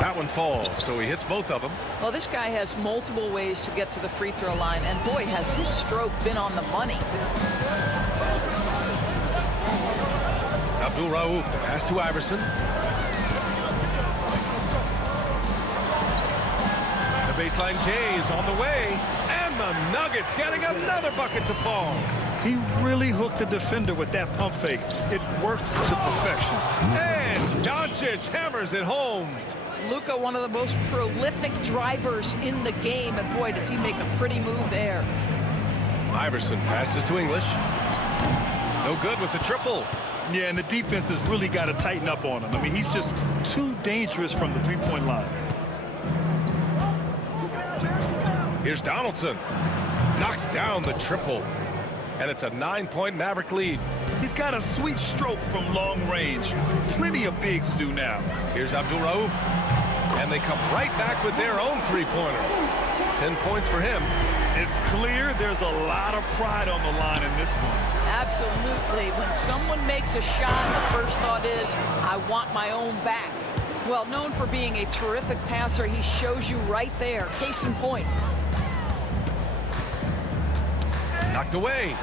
That one falls, so he hits both of them. Well, this guy has multiple ways to get to the free throw line, and boy, has his stroke been on the money. Abdul Rauf, the pass to Iverson. The baseline J is on the way, and the Nuggets getting another bucket to fall. He really hooked the defender with that pump fake. It worked to perfection. And Doncic hammers it home. Luka, one of the most prolific drivers in the game, and boy, does he make a pretty move there. Iverson passes to English. No good with the triple. Yeah, and the defense has really got to tighten up on him. I mean, he's just too dangerous from the three-point line. Here's Donaldson. Knocks down the triple. And it's a 9-point Maverick lead. He's got a sweet stroke from long range. Plenty of bigs do now. Here's Abdul Rauf. And they come right back with their own three-pointer. 10 points for him. It's clear there's a lot of pride on the line in this one. Absolutely. When someone makes a shot, the first thought is, I want my own back. Well, known for being a terrific passer, he shows you right there. Case in point. Knocked away.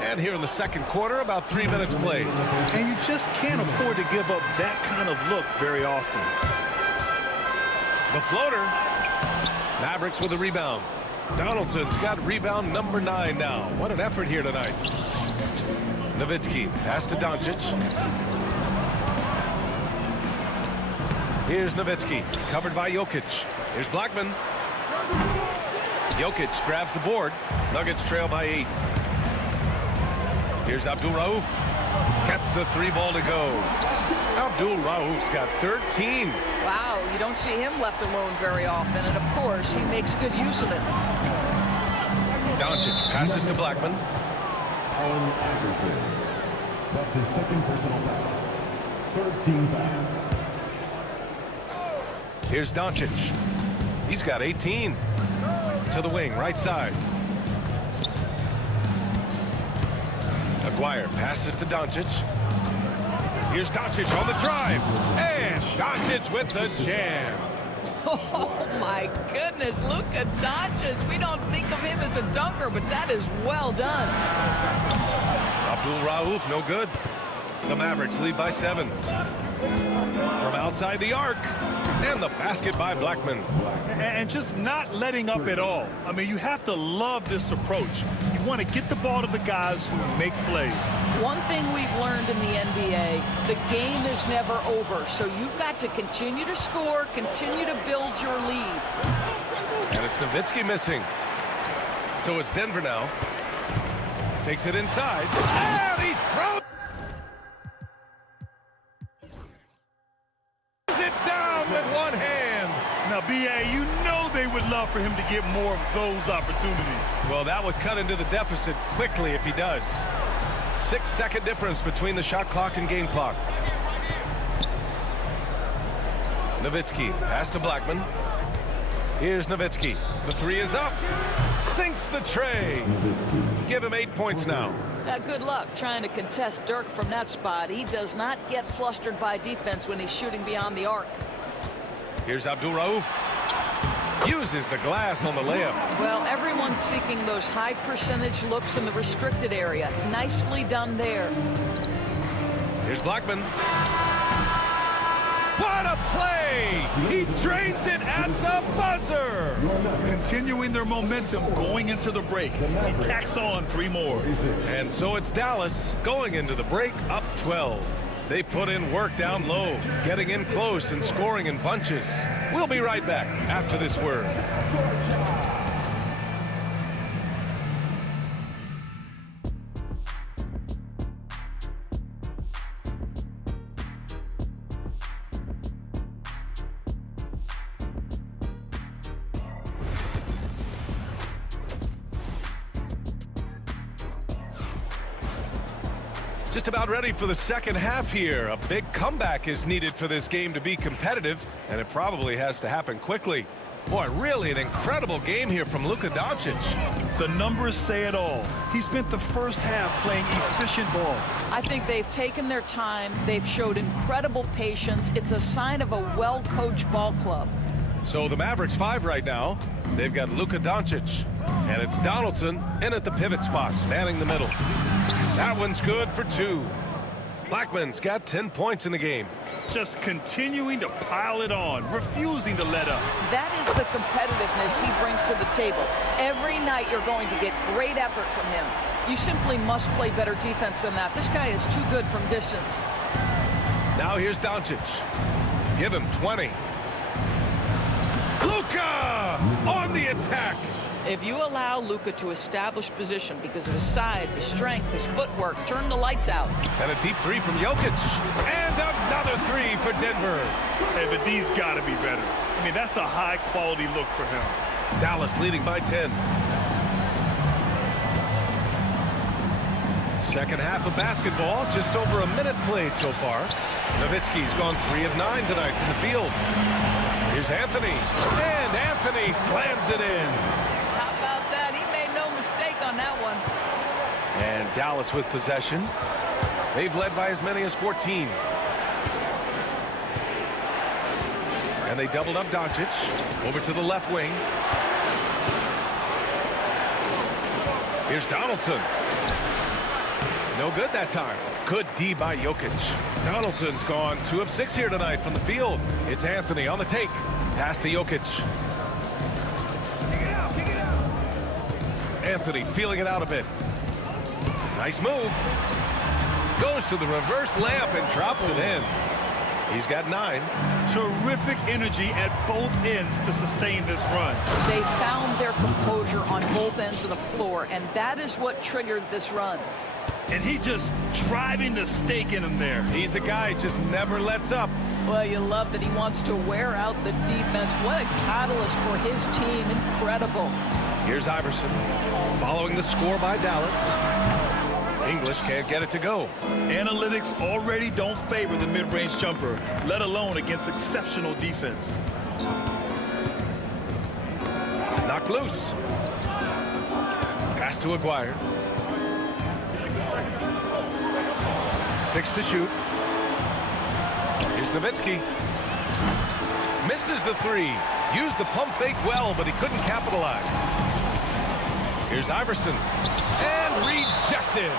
And here in the second quarter, about 3 minutes played. And you just can't afford to give up that kind of look very often. The floater. Mavericks with a rebound. Donaldson's got rebound number 9 now. What an effort here tonight. Nowitzki, pass to Doncic. Here's Nowitzki, covered by Jokic. Here's Blackman. Jokic grabs the board. Nuggets trail by 8. Here's Abdul Rauf. Gets the 3 ball to go. Abdul Rauf's got 13. Wow, you don't see him left alone very often, and of course, he makes good use of it. Doncic passes to Blackman. Allen Iverson. That's his second personal foul. 13 foul. Here's Doncic. He's got 18. To the wing, right side. Aguirre passes to Doncic. Here's Doncic on the drive. And Doncic with the jam. Oh, my goodness. Luka Doncic. We don't think of him as a dunker, but that is well done. Abdul Rauf, no good. The Mavericks lead by 7. From outside the arc. And the basket by Blackman. And just not letting up at all. I mean, you have to love this approach. You want to get the ball to the guys who make plays. One thing we've learned in the NBA, the game is never over. So you've got to continue to score, continue to build your lead. And it's Nowitzki missing. So it's Denver now. Takes it inside. And he throws it down with one hand. Now, B.A., you know they would love for him to get more of those opportunities. Well, that would cut into the deficit quickly if he does. 6-second difference between the shot clock and game clock. Nowitzki, pass to Blackman. Here's Nowitzki. The 3 is up. Sinks the tray. Give him 8 points now. Good luck trying to contest Dirk from that spot. He does not get flustered by defense when he's shooting beyond the arc. Here's Abdul Rauf. Uses the glass on the layup. Well, everyone's seeking those high percentage looks in the restricted area. Nicely done there. Here's Blackman. What a play! He drains it at the buzzer! Continuing their momentum going into the break. He tacks on 3 more. And so it's Dallas going into the break up 12. They put in work down low, getting in close and scoring in bunches. We'll be right back after this word. Just about ready for the second half here. A big comeback is needed for this game to be competitive, and it probably has to happen quickly. Boy, really an incredible game here from Luka Doncic. The numbers say it all. He spent the first half playing efficient ball. I think they've taken their time. They've showed incredible patience. It's a sign of a well-coached ball club. So the Mavericks 5 right now. They've got Luka Doncic, and it's Donaldson in at the pivot spot, manning the middle. That one's good for 2. Blackman's got 10 points in the game. Just continuing to pile it on, refusing to let up. That is the competitiveness he brings to the table. Every night you're going to get great effort from him. You simply must play better defense than that. This guy is too good from distance. Now here's Doncic. Give him 20. Luka on the attack. If you allow Luka to establish position because of his size, his strength, his footwork, turn the lights out. And a deep 3 from Jokic. And another 3 for Denver. Hey, but these got to be better. I mean, that's a high-quality look for him. Dallas leading by 10. Second half of basketball, just over a minute played so far. Nowitzki's gone 3 of 9 tonight from the field. Here's Anthony. And Anthony slams it in. How about that? He made no mistake on that one. And Dallas with possession. They've led by as many as 14. And they doubled up Doncic. Over to the left wing. Here's Donaldson. No good that time. Good D by Jokic. Donaldson's gone 2 of 6 here tonight from the field. It's Anthony on the take. Pass to Jokic. Anthony feeling it out a bit. Nice move. Goes to the reverse layup and drops it in. He's got 9. Terrific energy at both ends to sustain this run. They found their composure on both ends of the floor, and that is what triggered this run. And he just driving the stake in him there. He's a guy who just never lets up. Well, you love that he wants to wear out the defense. What a catalyst for his team. Incredible. Here's Iverson following the score by Dallas. English can't get it to go. Analytics already don't favor the mid-range jumper, let alone against exceptional defense. Knocked loose. Pass to Aguirre. 6 to shoot. Here's Nowitzki. Misses the 3. Used the pump fake well, but he couldn't capitalize. Here's Iverson. And rejected.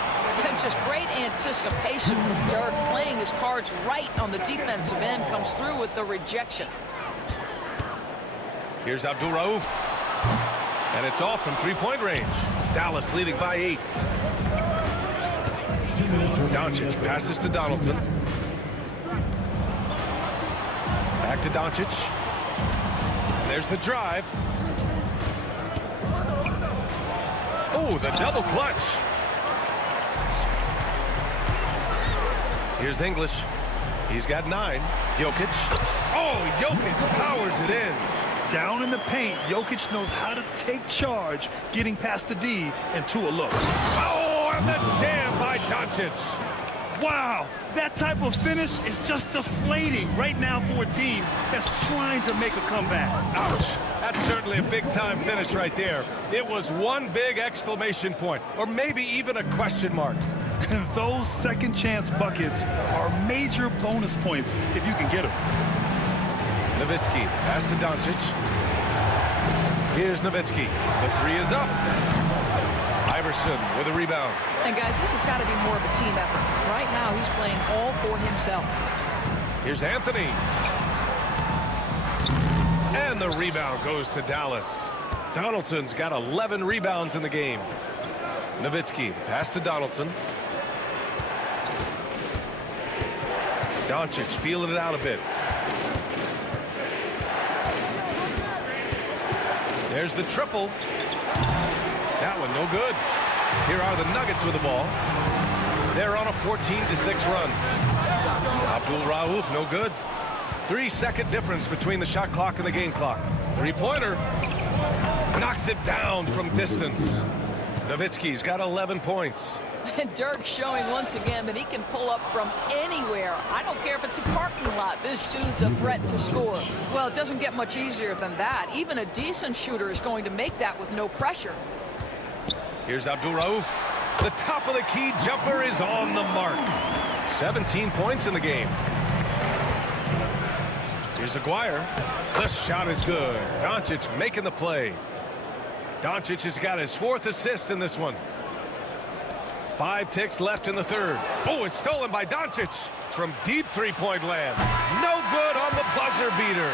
And just great anticipation from Dirk, playing his cards right on the defensive end, comes through with the rejection. Here's Abdul Rauf. And it's off from three-point range. Dallas leading by 8. Doncic passes to Donaldson. Back to Doncic. And there's the drive. Oh, the double clutch. Here's English. He's got 9. Jokic. Oh, Jokic powers it in. Down in the paint, Jokic knows how to take charge, getting past the D and to a look. Oh, and the jam by Doncic. Wow, that type of finish is just deflating right now for a team that's trying to make a comeback. Ouch. That's certainly a big-time finish right there. It was one big exclamation point, or maybe even a question mark. And those second chance buckets are major bonus points if you can get them. Nowitzki, pass to Doncic. Here's Nowitzki. The 3 is up. Iverson with a rebound. And guys, this has got to be more of a team effort. Right now, he's playing all for himself. Here's Anthony. And the rebound goes to Dallas. Donaldson's got 11 rebounds in the game. Nowitzki, pass to Donaldson. Doncic feeling it out a bit. There's the triple. That one no good. Here are the Nuggets with the ball. They're on a 14-6 run. Abdul Rauf no good. 3-second difference between the shot clock and the game clock. Three-pointer. Knocks it down from distance. Nowitzki's got 11 points. And Dirk showing once again that he can pull up from anywhere. I don't care if it's a parking lot. This dude's a threat to score. Well, it doesn't get much easier than that. Even a decent shooter is going to make that with no pressure. Here's Abdul Rauf. The top of the key jumper is on the mark. 17 points in the game. Here's Aguirre. The shot is good. Doncic making the play. Doncic has got his 4th assist in this one. 5 ticks left in the 3rd. Oh, it's stolen by Doncic from deep three-point land. No good on the buzzer beater.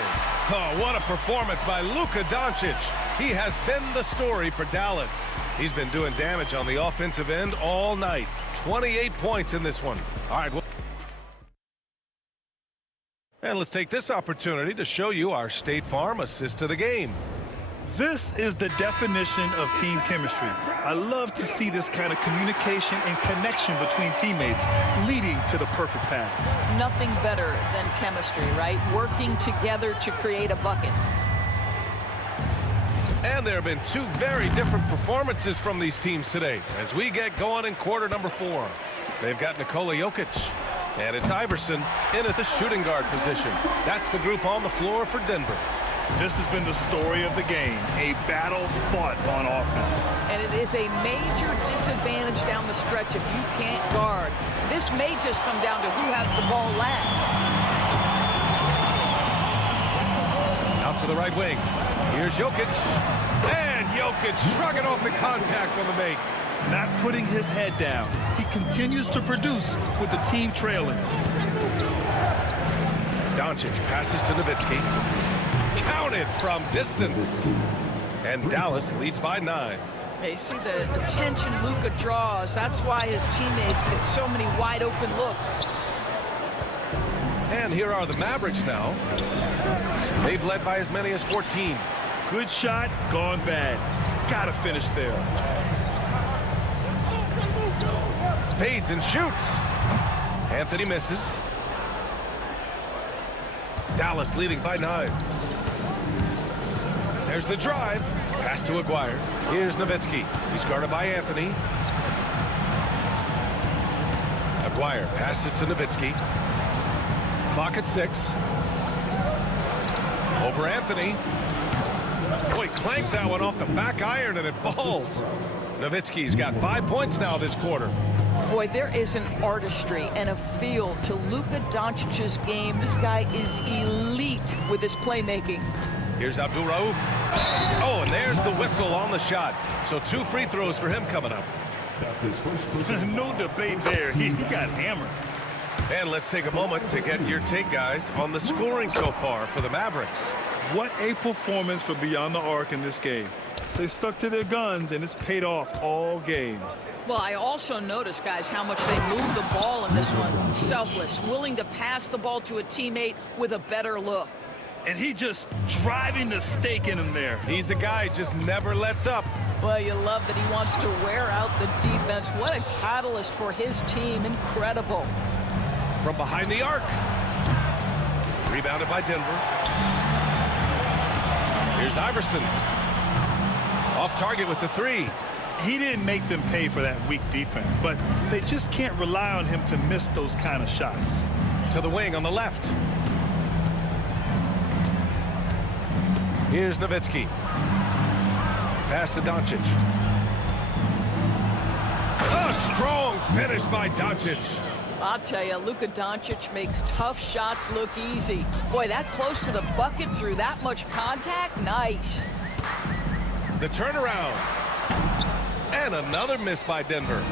Oh, what a performance by Luka Doncic. He has been the story for Dallas. He's been doing damage on the offensive end all night. 28 points in this one. All right. And let's take this opportunity to show you our State Farm assist to the game. This is the definition of team chemistry. I love to see this kind of communication and connection between teammates leading to the perfect pass. Nothing better than chemistry, right? Working together to create a bucket. And there have been 2 very different performances from these teams today as we get going in quarter number 4. They've got Nikola Jokic, and it's Iverson in at the shooting guard position. That's the group on the floor for Denver. This has been the story of the game, a battle fought on offense. And it is a major disadvantage down the stretch if you can't guard. This may just come down to who has the ball last. Out to the right wing. Here's Jokic. And Jokic shrugging off the contact on the make. Not putting his head down. He continues to produce with the team trailing. Doncic passes to Nowitzki. Counted from distance. And Dallas leads by 9. You see the attention Luka draws. That's why his teammates get so many wide open looks. And here are the Mavericks now. They've led by as many as 14. Good shot, gone bad. Gotta finish there. Fades and shoots. Anthony misses. Dallas leading by 9. There's the drive. Pass to Aguirre. Here's Nowitzki. He's guarded by Anthony. Aguirre passes to Nowitzki. Clock at 6. Over Anthony. Boy, clanks that one off the back iron and it falls. Nowitzki's got 5 points now this quarter. Boy, there is an artistry and a feel to Luka Doncic's game. This guy is elite with his playmaking. Here's Abdul Rauf. Oh, and there's the whistle on the shot. So 2 free throws for him coming up. That's his first No debate there. He got hammered. And let's take a moment to get your take, guys, on the scoring so far for the Mavericks. What a performance for Beyond the Arc in this game. They stuck to their guns, and it's paid off all game. Well, I also noticed, guys, how much they moved the ball in this one. Selfless, willing to pass the ball to a teammate with a better look. And he just driving the stake in him there. He's a guy who just never lets up. Well, you love that he wants to wear out the defense. What a catalyst for his team. Incredible. From behind the arc. Rebounded by Denver. Here's Iverson. Off target with the 3. He didn't make them pay for that weak defense, but they just can't rely on him to miss those kind of shots. To the wing on the left. Here's Nowitzki. Pass to Doncic. A strong finish by Doncic. I'll tell you, Luka Doncic makes tough shots look easy. Boy, that close to the bucket through that much contact, nice. The turnaround. And another miss by Denver.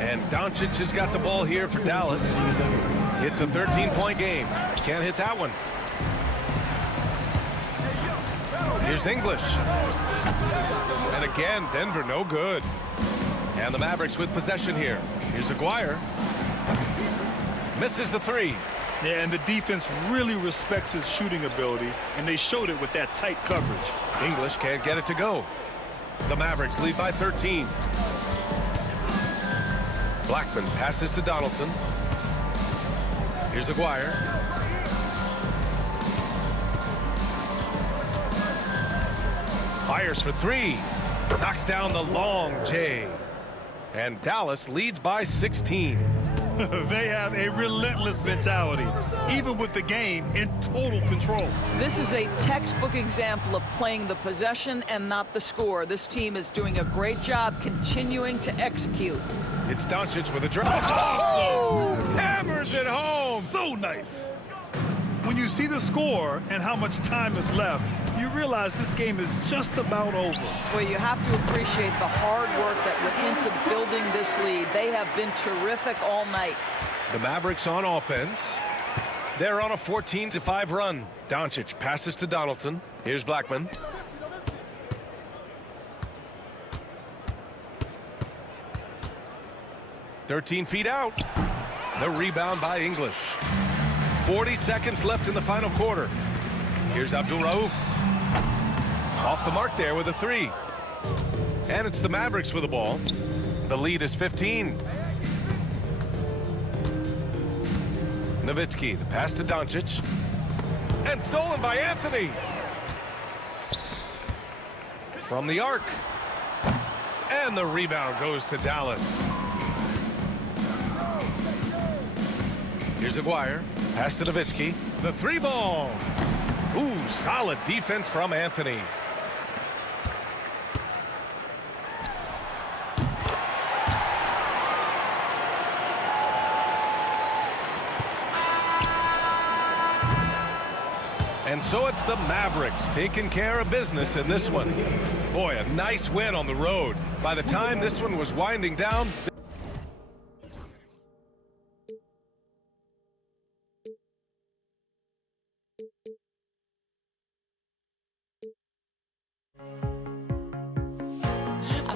And Doncic has got the ball here for Dallas. It's a 13-point game. Can't hit that one. Here's English. And again, Denver no good. And the Mavericks with possession here. Here's Aguirre. Misses the 3. Yeah, and the defense really respects his shooting ability, and they showed it with that tight coverage. English can't get it to go. The Mavericks lead by 13. Blackman passes to Donaldson. Here's Aguirre. Fires for 3. Knocks down the long J. And Dallas leads by 16. They have a relentless mentality, even with the game in total control. This is a textbook example of playing the possession and not the score. This team is doing a great job continuing to execute. It's Doncic with a drive. Oh! Hammers it home. So nice. When you see the score and how much time is left, you realize this game is just about over. Well, you have to appreciate the hard work that went into building this lead. They have been terrific all night. The Mavericks on offense. They're on a 14-5 run. Doncic passes to Donaldson. Here's Blackman. "13 feet out." The rebound by English. 40 seconds left in the final quarter. Here's Abdul Rauf. Off the mark there with a 3. And it's the Mavericks with the ball. The lead is 15. Nowitzki, the pass to Doncic. And stolen by Anthony. From the arc. And the rebound goes to Dallas. Here's Aguirre. Pass to Nowitzki. The 3 ball. Ooh, solid defense from Anthony. And so it's the Mavericks taking care of business in this one. Boy, a nice win on the road. By the time this one was winding down, I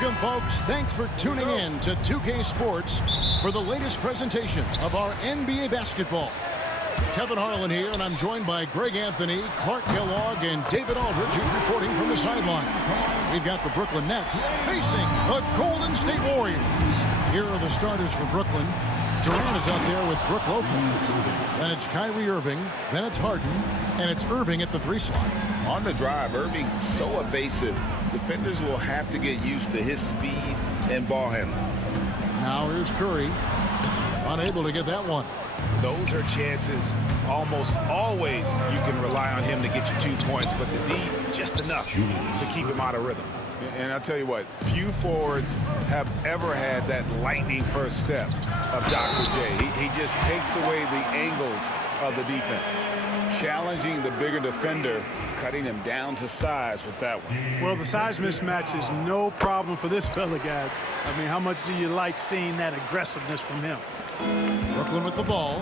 Welcome, folks. Thanks for tuning in to 2K Sports for the latest presentation of our NBA basketball. Kevin Harlan here, and I'm joined by Greg Anthony, Clark Kellogg, and David Aldridge, who's reporting from the sideline. We've got the Brooklyn Nets facing the Golden State Warriors. Here are the starters for Brooklyn. Durant is out there with Brook Lopez. Then it's Kyrie Irving. Then it's Harden. And it's Irving at the 3 slot. On the drive, Irving's so evasive. Defenders will have to get used to his speed and ball handling. Now here's Curry. Unable to get that one. those are chances almost always you can rely on him to get you 2 points, but the D, just enough to keep him out of rhythm. And I'll tell you what, few forwards have ever had that lightning first step of Dr. J. He just takes away the angles of the defense. Challenging the bigger defender, cutting him down to size with that one. Well, the size mismatch is no problem for this fella, guys. I mean, how much do you like seeing that aggressiveness from him? Brooklyn with the ball.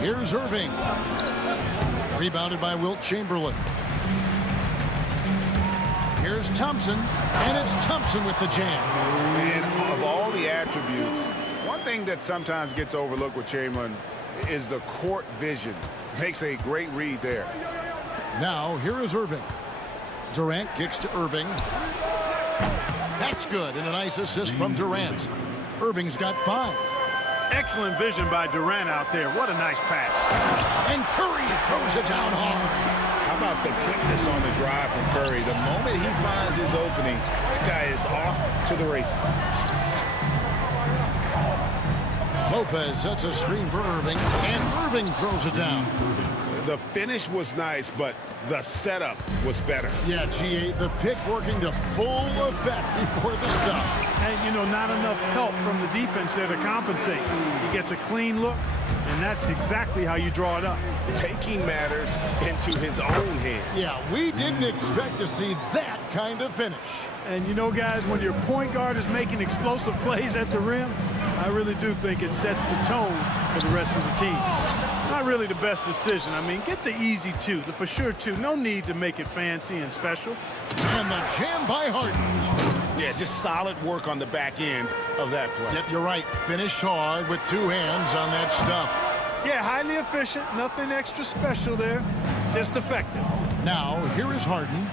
Here's Irving. Rebounded by Wilt Chamberlain. Here's Thompson, and it's Thompson with the jam. And of all the attributes, one thing that sometimes gets overlooked with Chamberlain is the court vision. Makes a great read there. Now, here is Irving. Durant kicks to Irving. That's good, and a nice assist from Durant. Irving's got 5. Excellent vision by Durant out there. What a nice pass. And Curry throws it down hard. How about the quickness on the drive from Curry? The moment he finds his opening, that guy is off to the races. Lopez sets a screen for Irving, and Irving throws it down. The finish was nice, but the setup was better. Yeah, GA, the pick working to full effect before the stuff. And, you know, not enough help from the defense there to compensate. He gets a clean look, and that's exactly how you draw it up. Taking matters into his own hands. Yeah, we didn't expect to see that kind of finish. And, you know, guys, when your point guard is making explosive plays at the rim, I really do think it sets the tone for the rest of the team. Not really the best decision. I mean, get the easy 2, the for sure 2. No need to make it fancy and special. And the jam by Harden. Yeah, just solid work on the back end of that play. Yep, you're right. Finished hard with 2 hands on that stuff. Yeah, highly efficient. Nothing extra special there. Just effective. Now, here is Harden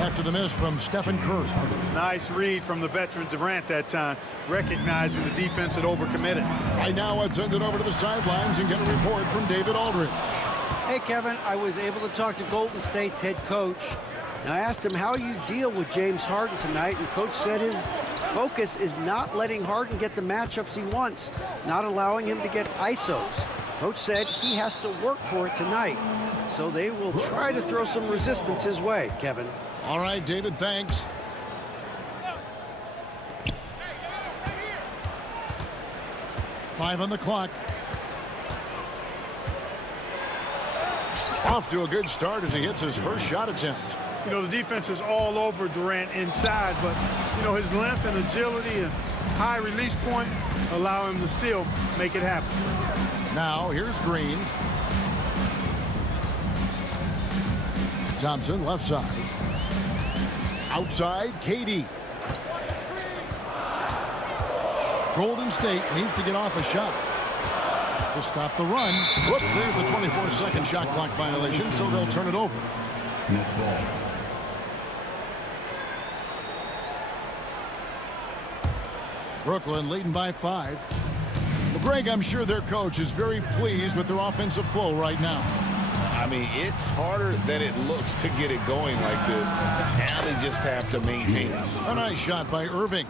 after the miss from Stephen Curry. Nice read from the veteran Durant that time, recognizing the defense had overcommitted. Right now, let's send it over to the sidelines and get a report from David Aldridge. Hey, Kevin, I was able to talk to Golden State's head coach, and I asked him how you deal with James Harden tonight, and Coach said his focus is not letting Harden get the matchups he wants, not allowing him to get ISOs. Coach said he has to work for it tonight, so they will try to throw some resistance his way, Kevin. All right, David, thanks. Five on the clock. Off to a good start as he hits his first shot attempt. You know, the defense is all over Durant inside, but, you know, his length and agility and high release point allow him to still make it happen. Now, here's Green. Thompson, left side. Outside, KD. Golden State needs to get off a shot to stop the run. Whoops, there's the 24-second shot clock violation, so they'll turn it over. Next ball. Brooklyn leading by 5. Well, Greg, I'm sure their coach is very pleased with their offensive flow right now. I mean, it's harder than it looks to get it going like this. Now they just have to maintain it. A nice shot by Irving.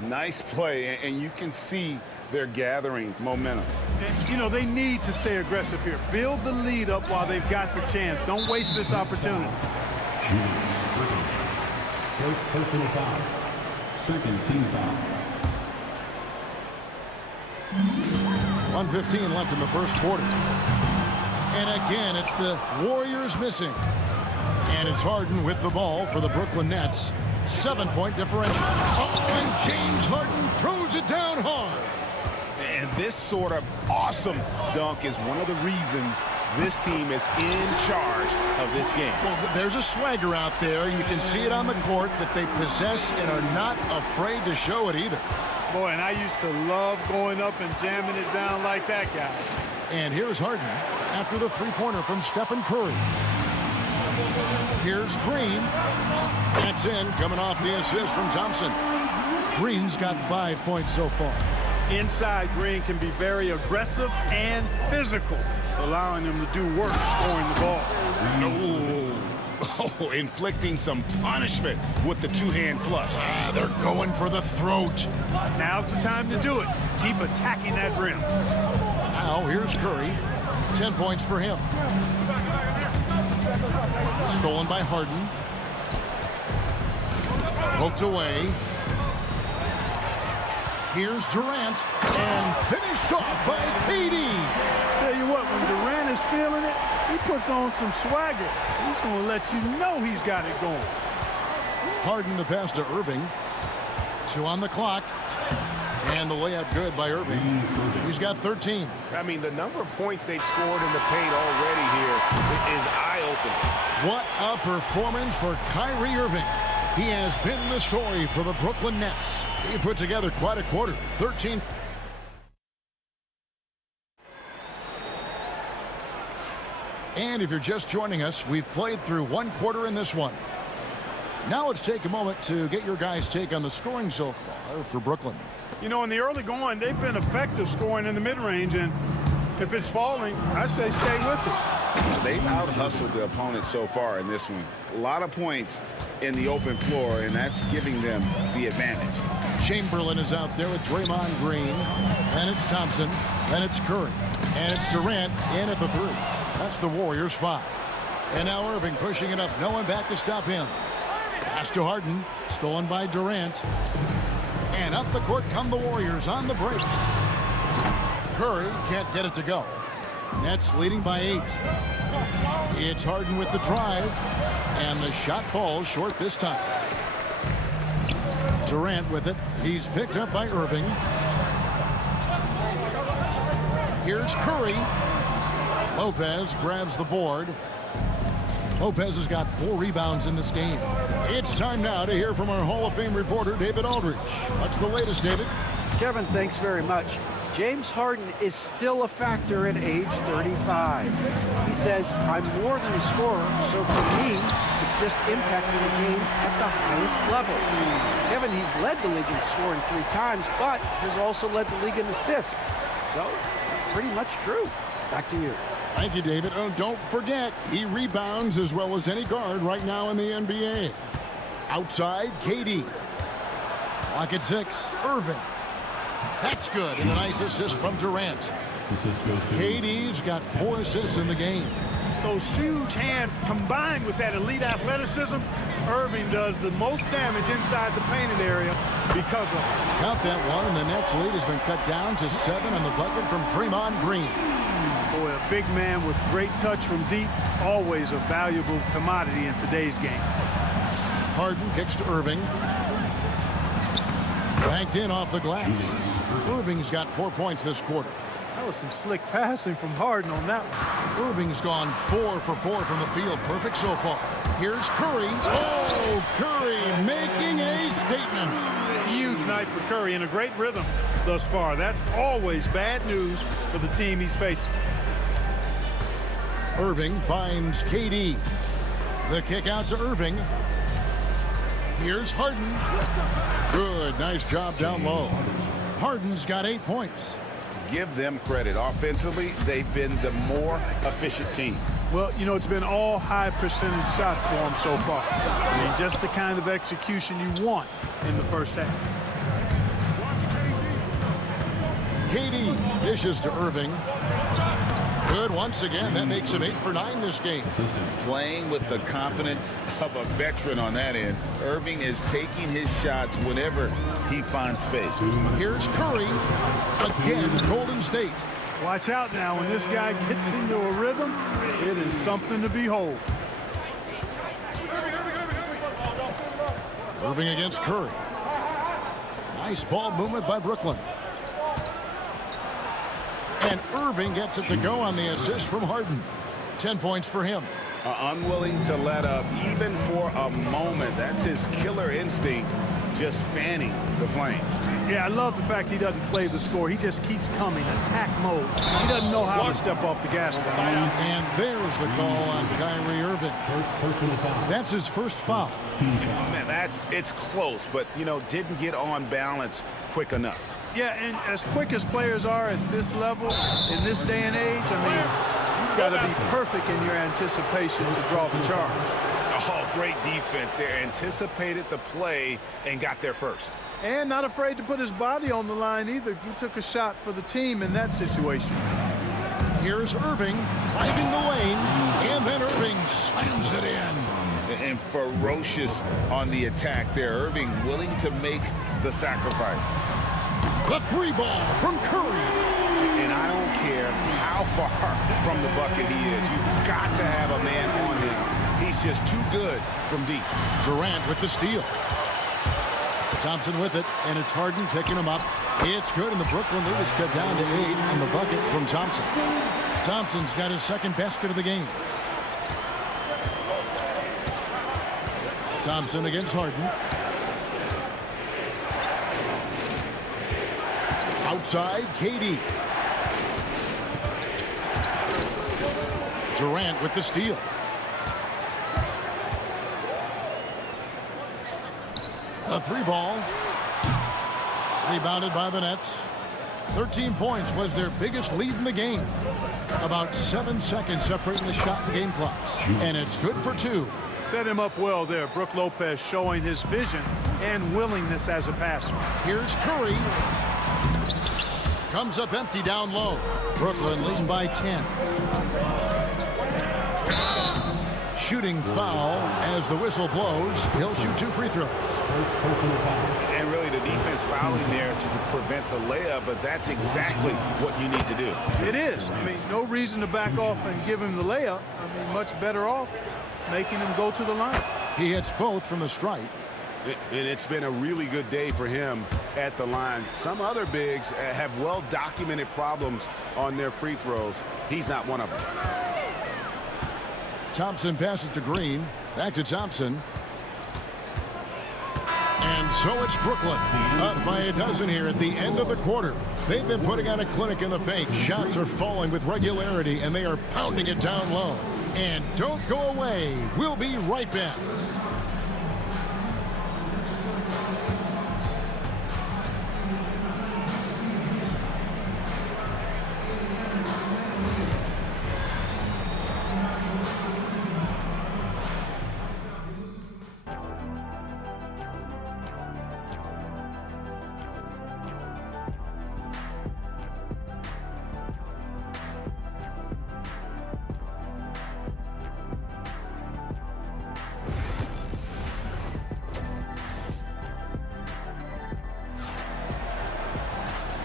Nice play, and you can see they're gathering momentum. And, you know, they need to stay aggressive here. Build the lead up while they've got the chance. Don't waste this opportunity. First personal foul. Second team foul. 1:15 left in the first quarter. And again, it's the Warriors missing. And it's Harden with the ball for the Brooklyn Nets. 7-point differential. Oh, and James Harden throws it down hard. And this sort of awesome dunk is one of the reasons this team is in charge of this game. Well, there's a swagger out there. You can see it on the court that they possess and are not afraid to show it either. Boy, and I used to love going up and jamming it down like that, guys. And here's Harden after the three-pointer from Stephen Curry. Here's Green. That's in, coming off the assist from Thompson. Green's got 5 points so far. Inside, Green can be very aggressive and physical, allowing him to do work scoring the ball. Oh, inflicting some punishment with the two-hand flush. They're going for the throat. Now's the time to do it. Keep attacking that rim. Now here's Curry. 10 points for him. Stolen by Harden. Poked away. Here's Durant, and finished off by KD. Tell you what, when Durant is feeling it, he puts on some swagger. He's going to let you know he's got it going. Harden the pass to Irving. 2 on the clock. And the layup good by Irving. He's got 13. I mean, the number of points they've scored in the paint already here is eye-opening. What a performance for Kyrie Irving. He has been the story for the Brooklyn Nets. He put together quite a quarter. 13. And if you're just joining us, we've played through 1 quarter in this one. Now let's take a moment to get your guys' take on the scoring so far for Brooklyn. You know, in the early going, they've been effective scoring in the mid-range, and if it's falling, I say stay with it. They've out-hustled the opponent so far in this one. A lot of points in the open floor, and that's giving them the advantage. Chamberlain is out there with Draymond Green. And it's Thompson. Then it's Curry. And it's Durant in at the 3. That's the Warriors' 5. And now Irving pushing it up. No one back to stop him. Pass to Harden. Stolen by Durant. And up the court come the Warriors on the break. Curry can't get it to go. Nets leading by 8. It's Harden with the drive. And the shot falls short this time. Durant with it. He's picked up by Irving. Here's Curry. Lopez grabs the board. Lopez has got 4 rebounds in this game. It's time now to hear from our Hall of Fame reporter, David Aldridge. What's the latest, David? Kevin, thanks very much. James Harden is still a factor at age 35. He says, I'm more than a scorer, so for me, it's just impacting the game at the highest level. Kevin, he's led the league in scoring 3 times, but has also led the league in assists. So, it's pretty much true. Back to you. Thank you, David. Oh, don't forget, he rebounds as well as any guard right now in the NBA. Outside, KD. Clock at 6, Irving. That's good, and a nice assist from Durant. KD's got 4 assists in the game. Those huge hands combined with that elite athleticism, Irving does the most damage inside the painted area because of it. Count that one, and the Nets lead has been cut down to 7 on the bucket from Draymond Green. Boy, a big man with great touch from deep, always a valuable commodity in today's game. Harden kicks to Irving. Banked in off the glass. Irving's got 4 points this quarter. That was some slick passing from Harden on that one. Irving's gone 4 for 4 from the field. Perfect so far. Here's Curry. Oh, Curry making a statement. Huge night for Curry and a great rhythm thus far. That's always bad news for the team he's facing. Irving finds KD. The kick out to Irving. Here's Harden. Good, nice job down low. Harden's got 8 points. Give them credit. Offensively, they've been the more efficient team. Well, you know, it's been all high percentage shots for them so far. I mean, just the kind of execution you want in the first half. KD dishes to Irving. Good once again. That makes him 8 for 9 this game. Playing with the confidence of a veteran on that end. Irving is taking his shots whenever he finds space. Here's Curry. Again, Golden State. Watch out now. When this guy gets into a rhythm, it is something to behold. Irving against Curry. Nice ball movement by Brooklyn. And Irving gets it to go on the assist from Harden. 10 points for him. Unwilling to let up even for a moment. That's his killer instinct, just fanning the flame. Yeah, I love the fact he doesn't play the score. He just keeps coming, attack mode. He doesn't know how to step off the gas pedal. And there's the call on Kyrie Irving. That's his first foul. Man, it's close, but, you know, didn't get on balance quick enough. Yeah, and as quick as players are at this level, in this day and age, I mean, you've got to be perfect in your anticipation to draw the charge. Oh, great defense there. Anticipated the play and got there first. And not afraid to put his body on the line either. He took a shot for the team in that situation. Here's Irving driving the lane, and then Irving slams it in. And ferocious on the attack there. Irving willing to make the sacrifice. The three ball from Curry. And I don't care how far from the bucket he is. You've got to have a man on him. He's just too good from deep. Durant with the steal. Thompson with it, and it's Harden picking him up. It's good, and the Brooklyn lead is cut down to 8 on the bucket from Thompson. Thompson's got his second basket of the game. Thompson against Harden. Outside, KD. Durant with the steal. A three ball. Rebounded by the Nets. 13 points was their biggest lead in the game. About 7 seconds separating the shot and game clocks. And it's good for 2. Set him up well there. Brook Lopez showing his vision and willingness as a passer. Here's Curry. Comes up empty down low. Brooklyn leading by 10. Shooting foul as the whistle blows. He'll shoot 2 free throws. And really the defense fouling there to prevent the layup, but that's exactly what you need to do. It is. I mean, no reason to back off and give him the layup. I mean, much better off making him go to the line. He hits both from the stripe. And it's been a really good day for him at the line. Some other bigs have well-documented problems on their free throws. He's not one of them. Thompson passes to Green. Back to Thompson. And so it's Brooklyn. Up by a dozen here at the end of the quarter. They've been putting on a clinic in the paint. Shots are falling with regularity, and they are pounding it down low. And don't go away. We'll be right back.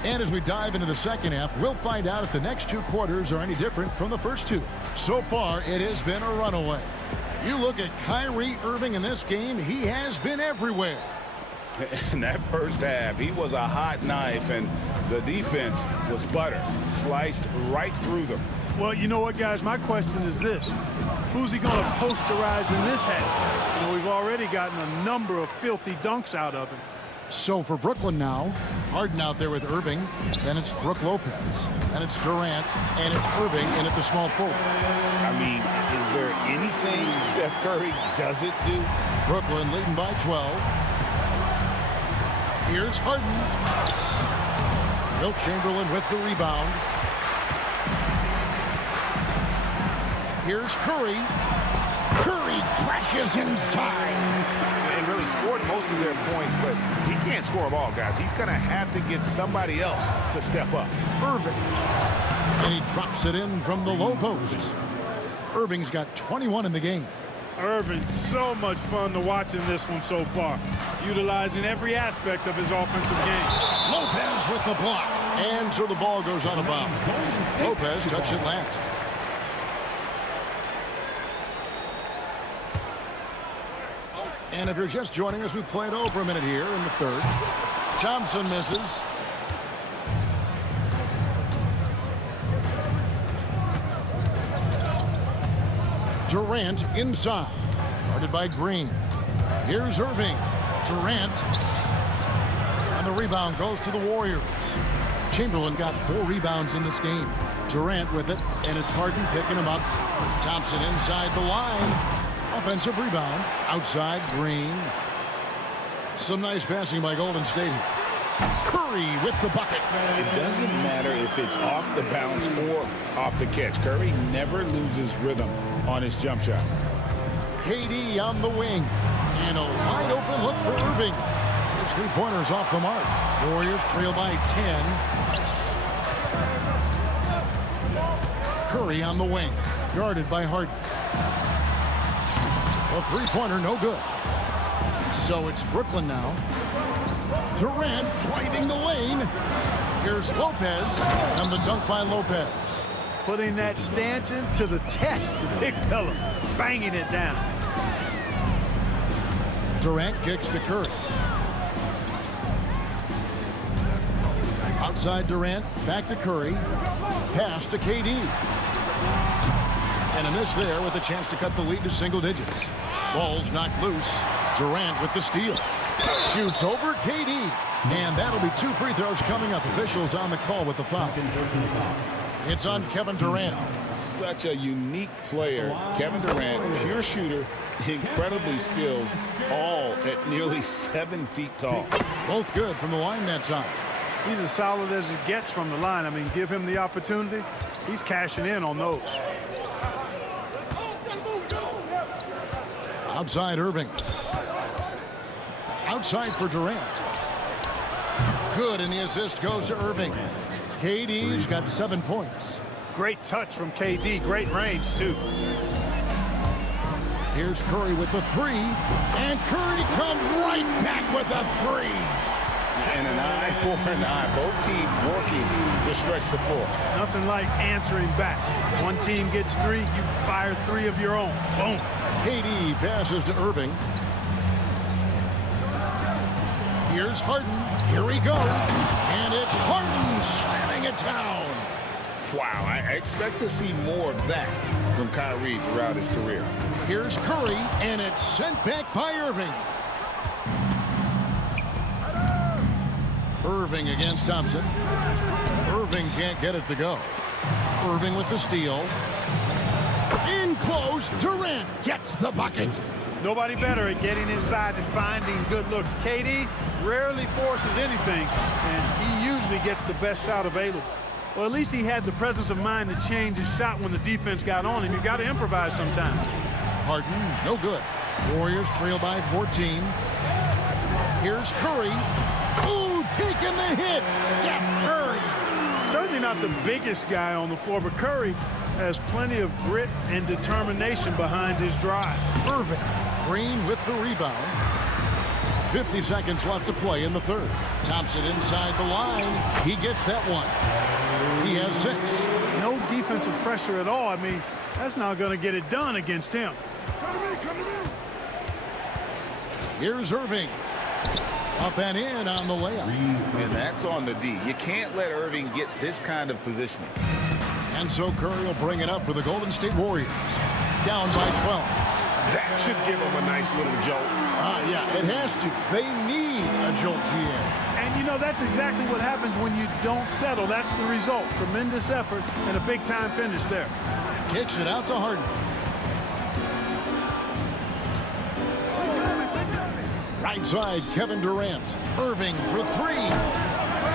And as we dive into the second half, we'll find out if the next 2 quarters are any different from the first 2. So far, it has been a runaway. You look at Kyrie Irving in this game, he has been everywhere. In that first half, he was a hot knife, and the defense was butter. Sliced right through them. Well, you know what, guys? My question is this. Who's he going to posterize in this half? You know, we've already gotten a number of filthy dunks out of him. So for Brooklyn now, Harden out there with Irving, then it's Brook Lopez, then it's Durant, and it's Irving in at the small forward. I mean, is there anything Steph Curry doesn't do? Brooklyn leading by 12. Here's Harden. Wilt Chamberlain with the rebound. Here's Curry. Curry crashes inside. And really scored most of their points, but he can't score them all, guys. He's going to have to get somebody else to step up. Irving. And he drops it in from the low post. Irving's got 21 in the game. Irving, so much fun to watch in this one so far, utilizing every aspect of his offensive game. Lopez with the block. And so the ball goes out of bounds. Lopez touched it last. And if you're just joining us, we played over a minute here in the third. Thompson misses. Durant inside. Guarded by Green. Here's Irving. Durant. And the rebound goes to the Warriors. Chamberlain got 4 rebounds in this game. Durant with it, and it's Harden picking him up. Thompson inside the line. Offensive rebound. Outside, Green. Some nice passing by Golden State here. Curry with the bucket. It doesn't matter if it's off the bounce or off the catch. Curry never loses rhythm on his jump shot. KD on the wing. And a wide open look for Irving. His 3-pointers off the mark. Warriors trail by 10. Curry on the wing, guarded by Harden. A three-pointer, no good. So it's Brooklyn now. Durant driving the lane. Here's Lopez, and the dunk by Lopez. Putting that stanchion to the test, the big fella, banging it down. Durant kicks to Curry. Outside Durant, back to Curry. Pass to KD. And a miss there with a chance to cut the lead to single digits. Ball's knocked loose. Durant with the steal. Shoots over KD. And that'll be 2 free throws coming up. Officials on the call with the foul. It's on Kevin Durant. Such a unique player. Kevin Durant, pure shooter, incredibly skilled, all at nearly 7 feet tall. Both good from the line that time. He's as solid as it gets from the line. I mean, give him the opportunity. He's cashing in on those. Outside Irving. Outside for Durant. Good, and the assist goes to Irving. KD's got 7 points. Great touch from KD. Great range, too. Here's Curry with the 3. And Curry comes right back with a 3. And an eye for an eye. Both teams working to stretch the floor. Nothing like answering back. One team gets 3, you fire 3 of your own. Boom. KD passes to Irving. Here's Harden. Here he goes. And it's Harden slamming it down. Wow, I expect to see more of that from Kyrie throughout his career. Here's Curry, and it's sent back by Irving. Irving against Thompson. Irving can't get it to go. Irving with the steal. In close, Durant gets the bucket. Nobody better at getting inside and finding good looks. KD rarely forces anything, and he usually gets the best shot available. Well, at least he had the presence of mind to change his shot when the defense got on him. You got to improvise sometimes. Harden, no good. Warriors trail by 14. Here's Curry. Ooh, taking the hit. Steph Curry. Certainly not the biggest guy on the floor, but Curry has plenty of grit and determination behind his drive. Irving, Green with the rebound. 50 seconds left to play in the third. Thompson inside the line. He gets that one. He has 6. No defensive pressure at all. I mean, that's not going to get it done against him. Here's Irving. Up and in on the layup. And that's on the D. You can't let Irving get this kind of positioning. And so Curry will bring it up for the Golden State Warriors. Down by 12. That should give them a nice little jolt. Yeah, it has to. They need a jolt, GM. And, you know, that's exactly what happens when you don't settle. That's the result. Tremendous effort and a big-time finish there. Kicks it out to Harden. Right side, Kevin Durant. Irving for 3.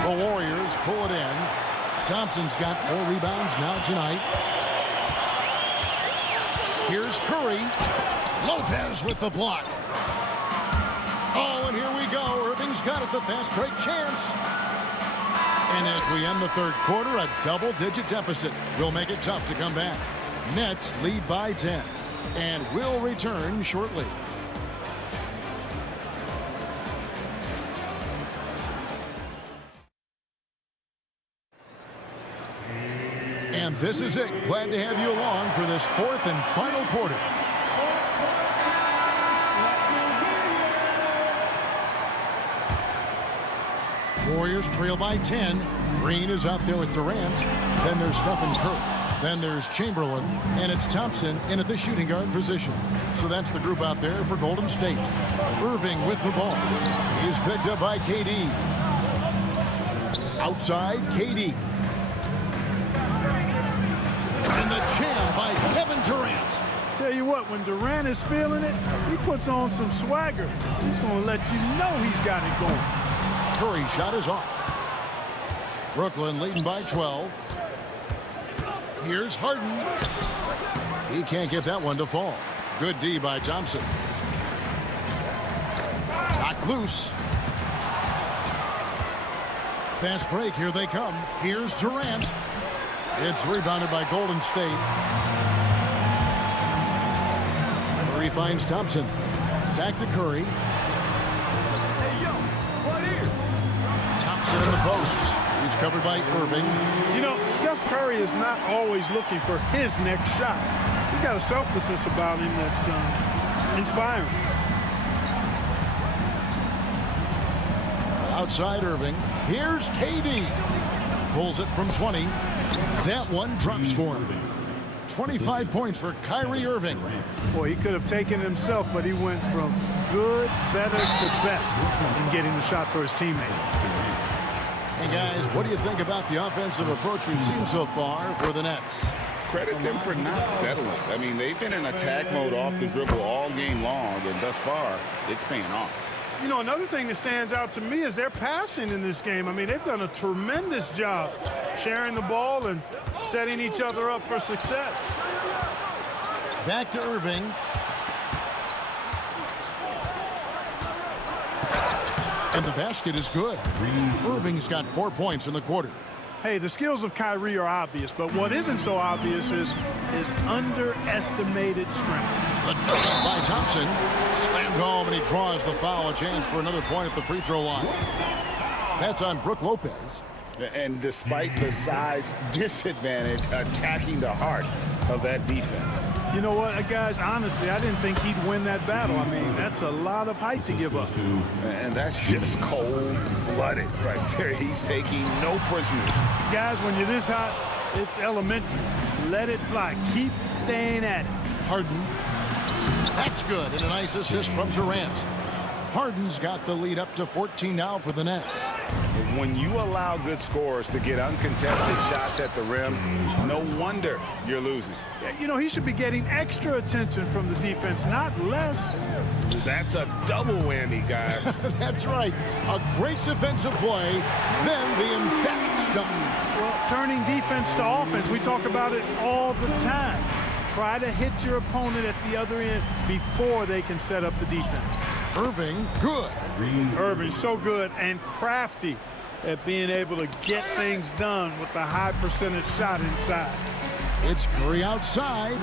The Warriors pull it in. Thompson's got 4 rebounds now tonight. Here's Curry. Lopez with the block. Oh, and here we go. Irving's got it, the fast break chance. And as we end the third quarter, a double-digit deficit will make it tough to come back. Nets lead by 10 and will return shortly. And this is it. Glad to have you along for this 4th and final quarter. Warriors trail by 10. Green is out there with Durant. Then there's Stephen Curry. Then there's Chamberlain. And it's Thompson in at the shooting guard position. So that's the group out there for Golden State. Irving with the ball. He's picked up by KD. Outside, KD. And the jam by Kevin Durant. Tell you what, when Durant is feeling it, he puts on some swagger. He's going to let you know he's got it going. Curry shot is off. Brooklyn leading by 12. Here's Harden. He can't get that one to fall. Good D by Thompson. Knocked loose. Fast break, here they come. Here's Durant. It's rebounded by Golden State. Curry finds Thompson. Back to Curry. Thompson in the post. He's covered by Irving. You know, Steph Curry is not always looking for his next shot. He's got a selflessness about him that's inspiring. Outside Irving. Here's KD. Pulls it from 20. That one drops for him. 25 points for Kyrie Irving. Boy, he could have taken it himself, but he went from good, better to best in getting the shot for his teammate. Hey, guys, what do you think about the offensive approach we've seen so far for the Nets? Credit them for not settling. I mean, they've been in attack mode off the dribble all game long, and thus far, it's paying off. You know, another thing that stands out to me is their passing in this game. I mean, they've done a tremendous job sharing the ball and setting each other up for success. Back to Irving. And the basket is good. Irving's got 4 points in the quarter. Hey, the skills of Kyrie are obvious, but what isn't so obvious is his underestimated strength. The drive by Thompson. Slammed home, and he draws the foul. A chance for another point at the free throw line. That's on Brook Lopez. And despite the size disadvantage, attacking the heart of that defense. You know what, guys, honestly, I didn't think he'd win that battle. I mean, that's a lot of height to give up. And that's just cold-blooded right there. He's taking no prisoners. Guys, when you're this hot, it's elementary. Let it fly. Keep staying at it. Harden. That's good, and a nice assist from Durant. Harden's got the lead up to 14 now for the Nets. When you allow good scorers to get uncontested shots at the rim, no wonder you're losing. You know, he should be getting extra attention from the defense, not less. That's a double whammy, guys. That's right. A great defensive play, then the emphatic dunk. Well, turning defense to offense, we talk about it all the time. Try to hit your opponent at the other end before they can set up the defense. Irving, good. Irving, so good and crafty at being able to get things done with a high percentage shot inside. It's Curry outside.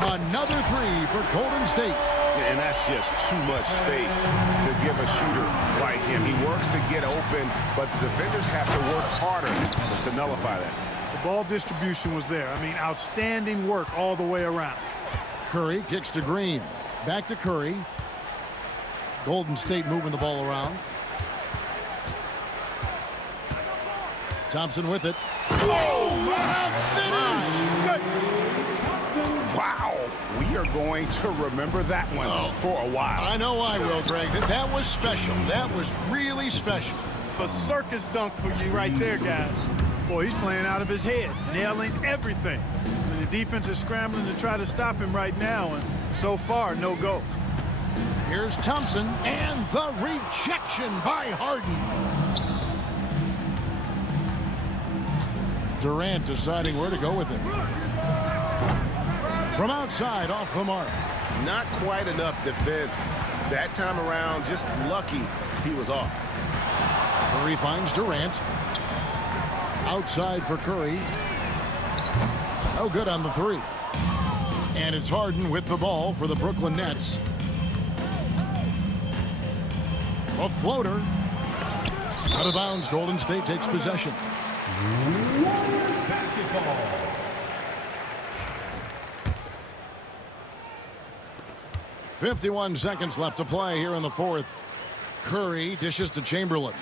Another three for Golden State. And that's just too much space to give a shooter like him. He works to get open, but the defenders have to work harder to nullify that. The ball distribution was there. I mean, outstanding work all the way around. Curry kicks to Green. Back to Curry. Golden State moving the ball around. Thompson with it. Oh, my finish! Good. Wow. We are going to remember that one for a while. I know I will, Greg. That was special. That was really special. A circus dunk for you right there, guys. Boy, he's playing out of his head, nailing everything. And the defense is scrambling to try to stop him right now, and so far, no go. Here's Thompson, and the rejection by Harden. Durant deciding where to go with it. From outside, off the mark. Not quite enough defense. That time around, just lucky he was off. Curry finds Durant. Outside for Curry. No good on the three. And it's Harden with the ball for the Brooklyn Nets. A floater. Out of bounds, Golden State takes possession. Warriors basketball. .51 seconds left to play here in the fourth. Curry dishes to Chamberlain.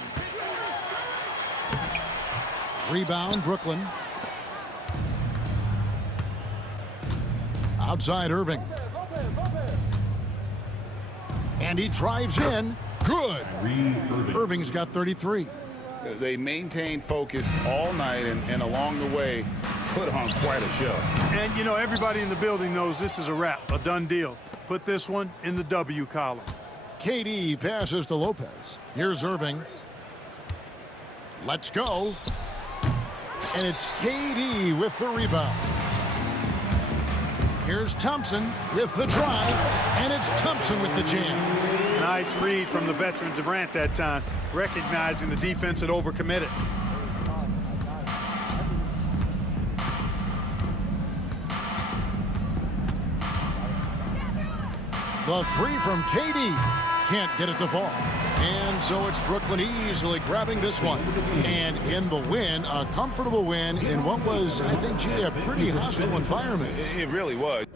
Rebound, Brooklyn. Outside, Irving. And he drives in. Good. Irving's got 33. They maintained focus all night and along the way put on quite a show. And, you know, everybody in the building knows this is a wrap, a done deal. Put this one in the W column. KD passes to Lopez. Here's Irving. Let's go. And it's KD with the rebound. Here's Thompson with the drive. And it's Thompson with the jam. Nice read from the veteran Durant that time, recognizing the defense had overcommitted. The three from KD. Can't get it to fall. And so it's Brooklyn easily grabbing this one. And in the win, a comfortable win in what was, I think, G, a pretty hostile environment. It really was.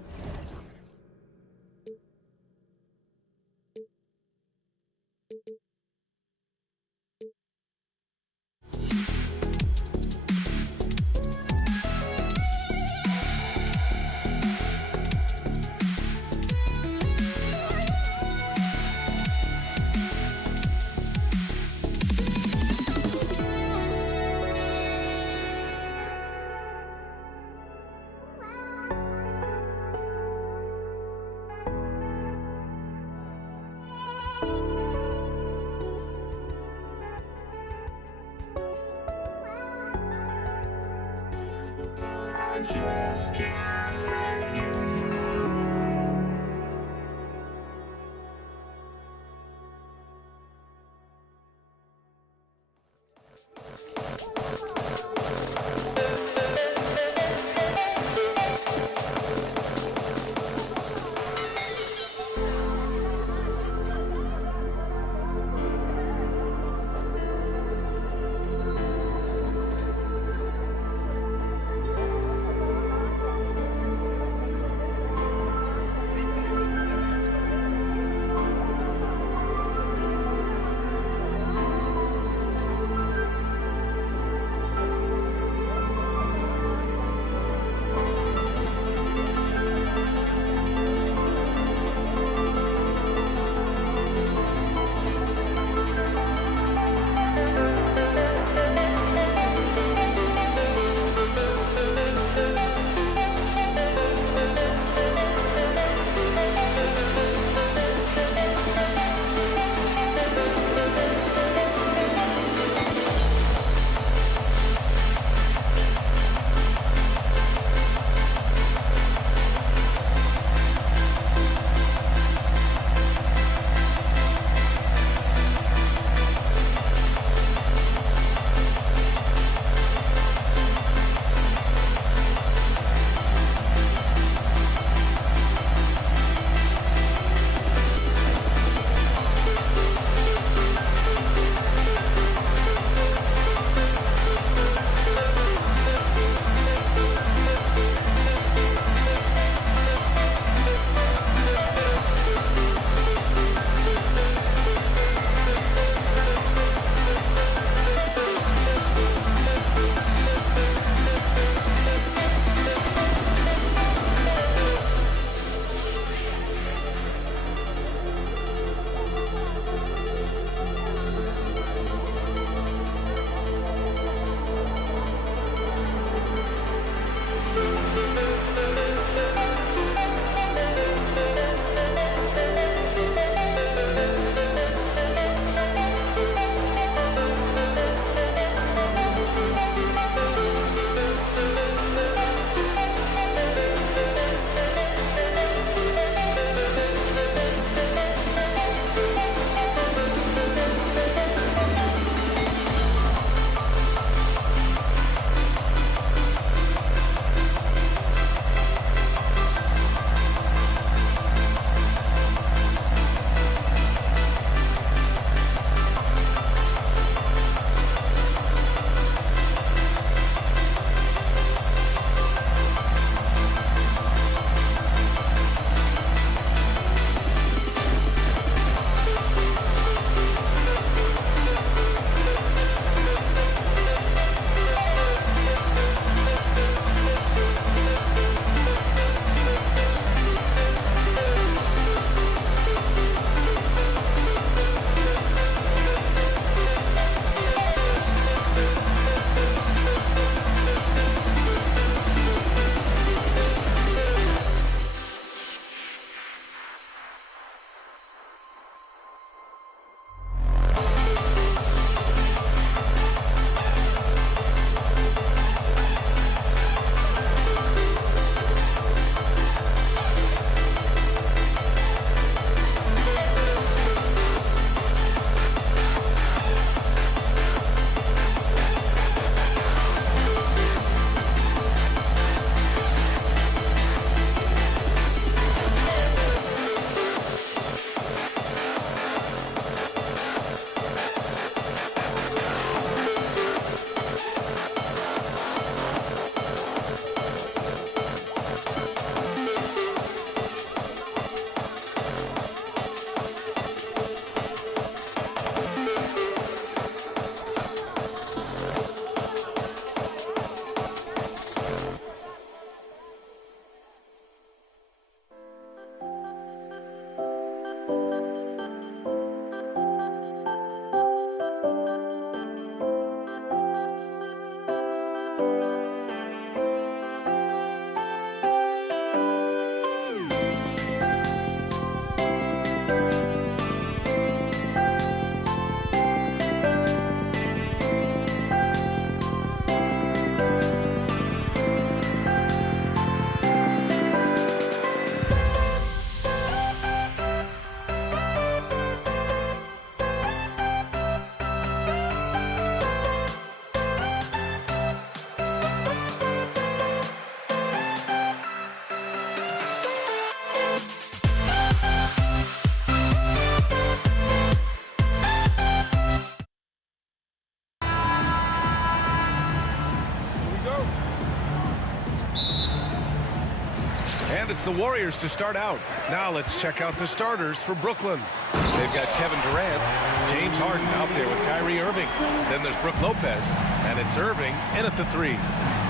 It's the Warriors to start out. Now let's check out the starters for Brooklyn. They've got Kevin Durant, James Harden out there with Kyrie Irving. Then there's Brook Lopez, and it's Irving in at the 3.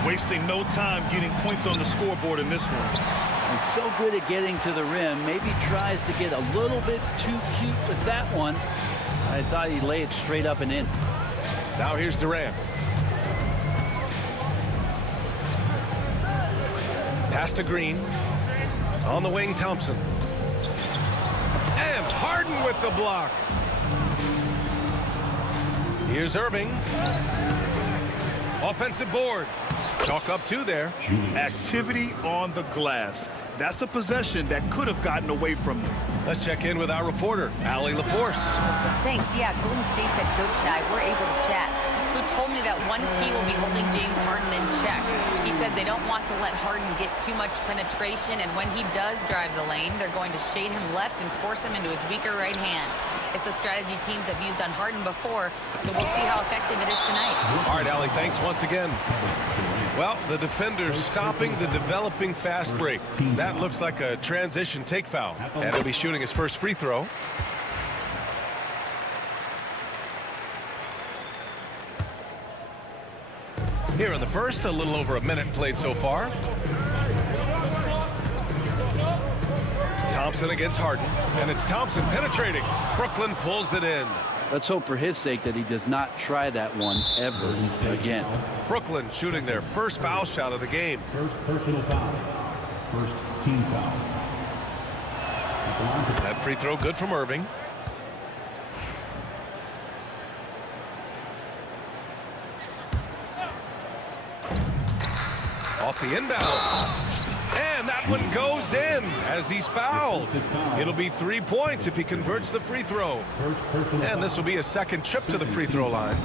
Wasting no time getting points on the scoreboard in this one. He's so good at getting to the rim. Maybe tries to get a little bit too cute with that one. I thought he'd lay it straight up and in. Now here's Durant. Pass to Green. On the wing, Thompson. And Harden with the block. Here's Irving. Offensive board. Chalk up 2 there. Activity on the glass. That's a possession that could have gotten away from them. Let's check in with our reporter, Allie LaForce. Thanks. Yeah, Golden State's head coach and I were able to chat. Who told me that one key will be holding James Harden in check. He said they don't want to let Harden get too much penetration, and when he does drive the lane, they're going to shade him left and force him into his weaker right hand. It's a strategy teams have used on Harden before, so we'll see how effective it is tonight. All right, Allie, thanks once again. Well, the defender's stopping the developing fast break. That looks like a transition take foul, and he'll be shooting his first free throw. Here in the first, a little over a minute played so far. Thompson against Harden, and it's Thompson penetrating. Brooklyn pulls it in. Let's hope for his sake that he does not try that one ever again. Brooklyn shooting their first foul shot of the game. First personal foul. First team foul. That free throw good from Irving. Off the inbound. And that one goes in as he's fouled. It'll be 3 points if he converts the free throw. And this will be a second trip to the free throw line.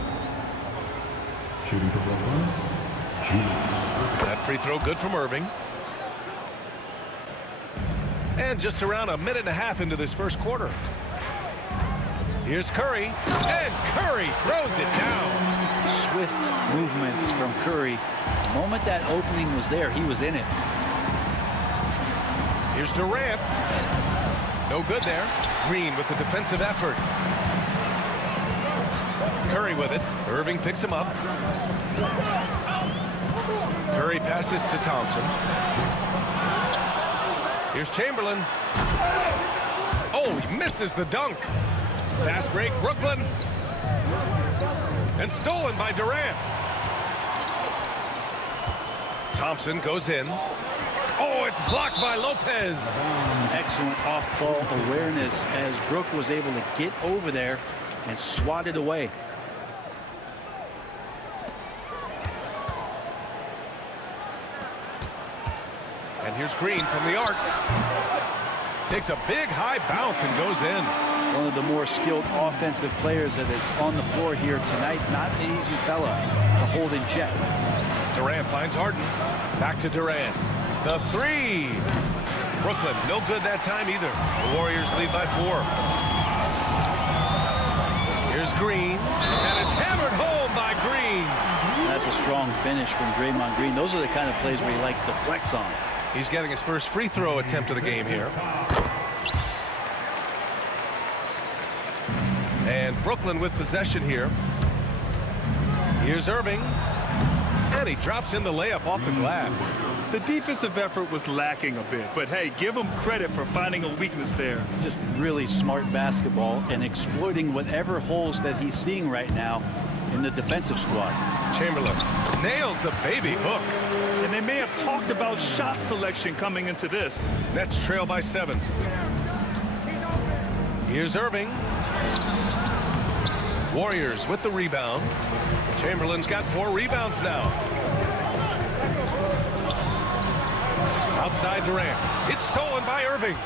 Shooting for Brooklyn. That free throw good from Irving. And just around a minute and a half into this first quarter. Here's Curry. And Curry throws it down. Swift movements from Curry. The moment that opening was there, he was in it. Here's Durant. No good there. Green with the defensive effort. Curry with it. Irving picks him up. Curry passes to Thompson. Here's Chamberlain. Oh, he misses the dunk. Fast break, Brooklyn. And stolen by Durant. Thompson goes in. Oh, it's blocked by Lopez. Excellent off-ball awareness as Brook was able to get over there and swat it away. And here's Green from the arc. Takes a big high bounce and goes in. One of the more skilled offensive players that is on the floor here tonight. Not an easy fella to hold in check. Durant finds Harden. Back to Durant. The 3. Brooklyn, no good that time either. The Warriors lead by 4. Here's Green. And it's hammered home by Green. That's a strong finish from Draymond Green. Those are the kind of plays where he likes to flex on. He's getting his first free throw attempt of the game here. And Brooklyn with possession here. Here's Irving. And he drops in the layup off the glass. The defensive effort was lacking a bit, but hey, give him credit for finding a weakness there. Just really smart basketball and exploiting whatever holes that he's seeing right now in the defensive squad. Chamberlain nails the baby hook. And they may have talked about shot selection coming into this. Nets trail by 7. Here's Irving. Warriors with the rebound. Chamberlain's got 4 rebounds now. Outside Durant. It's stolen by Irving.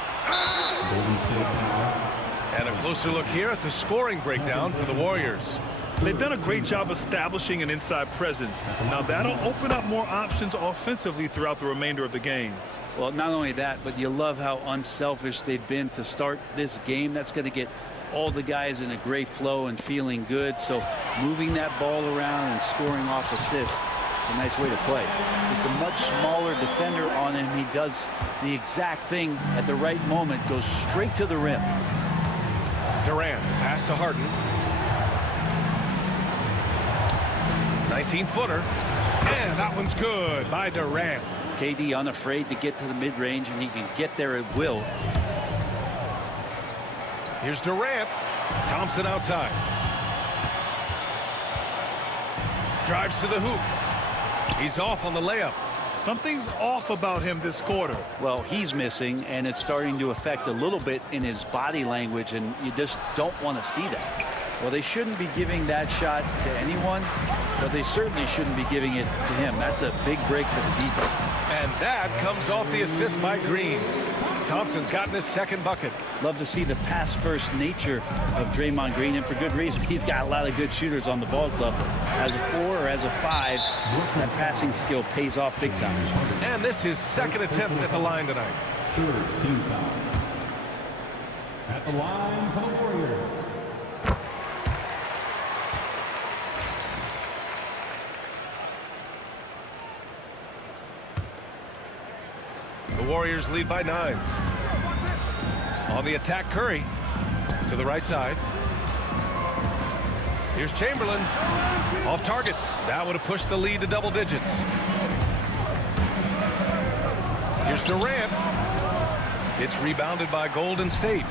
And a closer look here at the scoring breakdown for the Warriors. They've done a great job establishing an inside presence. Now that'll open up more options offensively throughout the remainder of the game. Well, not only that, but you love how unselfish they've been to start this game. That's going to get all the guys in a great flow and feeling good. So moving that ball around and scoring off assists It's a nice way to play. Just a much smaller defender on him. He does the exact thing at the right moment, goes straight to the rim. Durant, pass to Harden. 19-footer. And that one's good by Durant. KD unafraid to get to the mid-range, and he can get there at will. Here's Durant. Thompson outside. Drives to the hoop. He's off on the layup. Something's off about him this quarter. Well, he's missing, and it's starting to affect a little bit in his body language, and you just don't want to see that. Well, they shouldn't be giving that shot to anyone, but they certainly shouldn't be giving it to him. That's a big break for the defense. And that comes off the assist by Green. Thompson's gotten his second bucket. Love to see the pass-first nature of Draymond Green, and for good reason. He's got a lot of good shooters on the ball club. As a 4 or as a 5, that passing skill pays off big time. And this is second attempt at the line tonight. Third team foul. At the line for the Warriors. The Warriors lead by 9. On the attack, Curry to the right side. Here's Chamberlain. Off target. That would have pushed the lead to double digits. Here's Durant. It's rebounded by Golden State.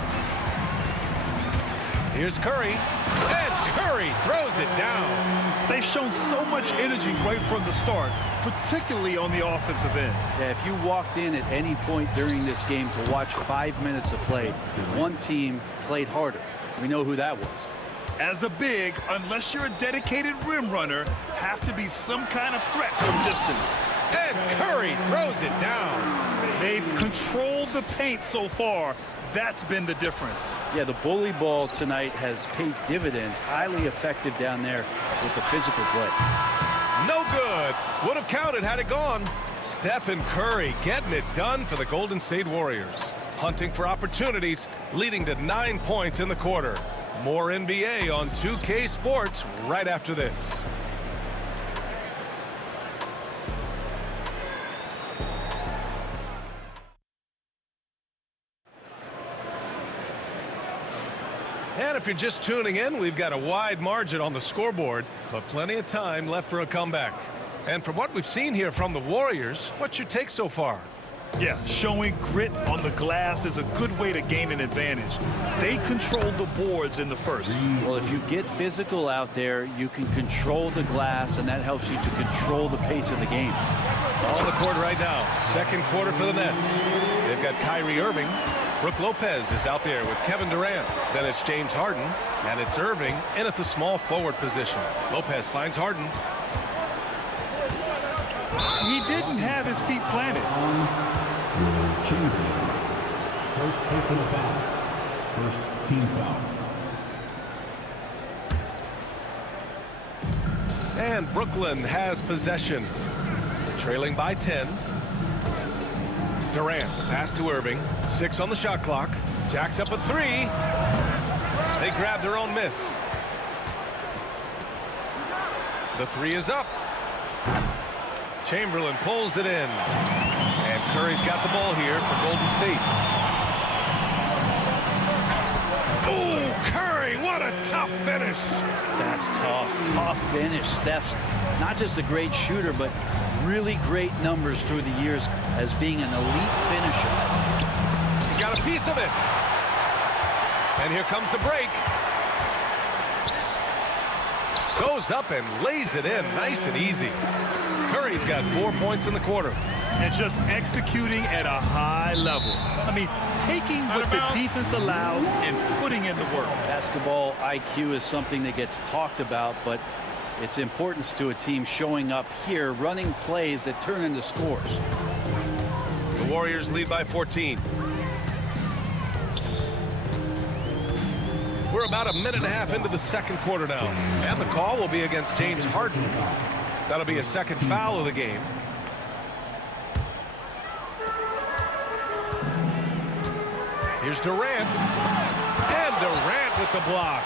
Here's Curry. And Curry throws it down. They've shown so much energy right from the start, particularly on the offensive end. Yeah, if you walked in at any point during this game to watch 5 minutes of play, one team played harder. We know who that was. As a big, unless you're a dedicated rim runner, have to be some kind of threat from distance. And Curry throws it down. They've controlled the paint so far. That's been the difference. Yeah, the bully ball tonight has paid dividends. Highly effective down there with the physical play. No good. Would have counted had it gone. Stephen Curry getting it done for the Golden State Warriors. Hunting for opportunities, leading to 9 points in the quarter. More NBA on 2K Sports right after this. And if you're just tuning in, we've got a wide margin on the scoreboard, but plenty of time left for a comeback. And from what we've seen here from the Warriors, what's your take so far? Yeah, showing grit on the glass is a good way to gain an advantage. They controlled the boards in the first. Well, if you get physical out there, you can control the glass, and that helps you to control the pace of the game. On the court right now, second quarter for the Nets. They've got Kyrie Irving. Brook Lopez is out there with Kevin Durant. Then it's James Harden, and it's Irving in at the small forward position. Lopez finds Harden. He didn't have his feet planted. Chamberlain. First personal foul. First team foul. And Brooklyn has possession. Trailing by 10. Durant, the pass to Irving. 6 on the shot clock. Jacks up a 3. They grab their own miss. The 3 is up. Chamberlain pulls it in. And Curry's got the ball here for Golden State. Oh, Curry, what a tough finish. That's tough. Tough finish. Steph's not just a great shooter, but really great numbers through the years as being an elite finisher. He got a piece of it. And here comes the break. Goes up and lays it in nice and easy. Curry's got 4 points in the quarter. And just executing at a high level. I mean, taking what the defense allows and putting in the work. Basketball IQ is something that gets talked about, but its importance to a team showing up here, running plays that turn into scores. The Warriors lead by 14. We're about a minute and a half into the second quarter now. And the call will be against James Harden. That'll be a second foul of the game. Here's Durant. And Durant with the block.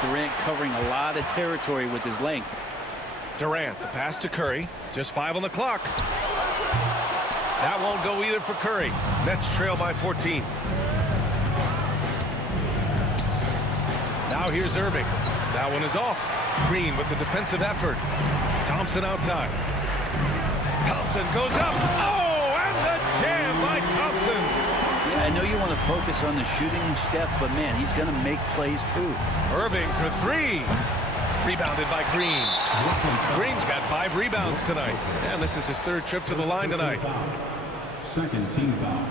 Durant covering a lot of territory with his length. Durant, the pass to Curry. Just 5 on the clock. That won't go either for Curry. Nets trail by 14. Now here's Irving. That one is off. Green with the defensive effort. Thompson outside. Thompson goes up. Oh, and the jam by Thompson. Yeah, I know you want to focus on the shooting, Steph, but man, he's going to make plays too. Irving for 3. Rebounded by Green. Green's got 5 rebounds tonight. And this is his 3rd trip to the line tonight. Second team foul.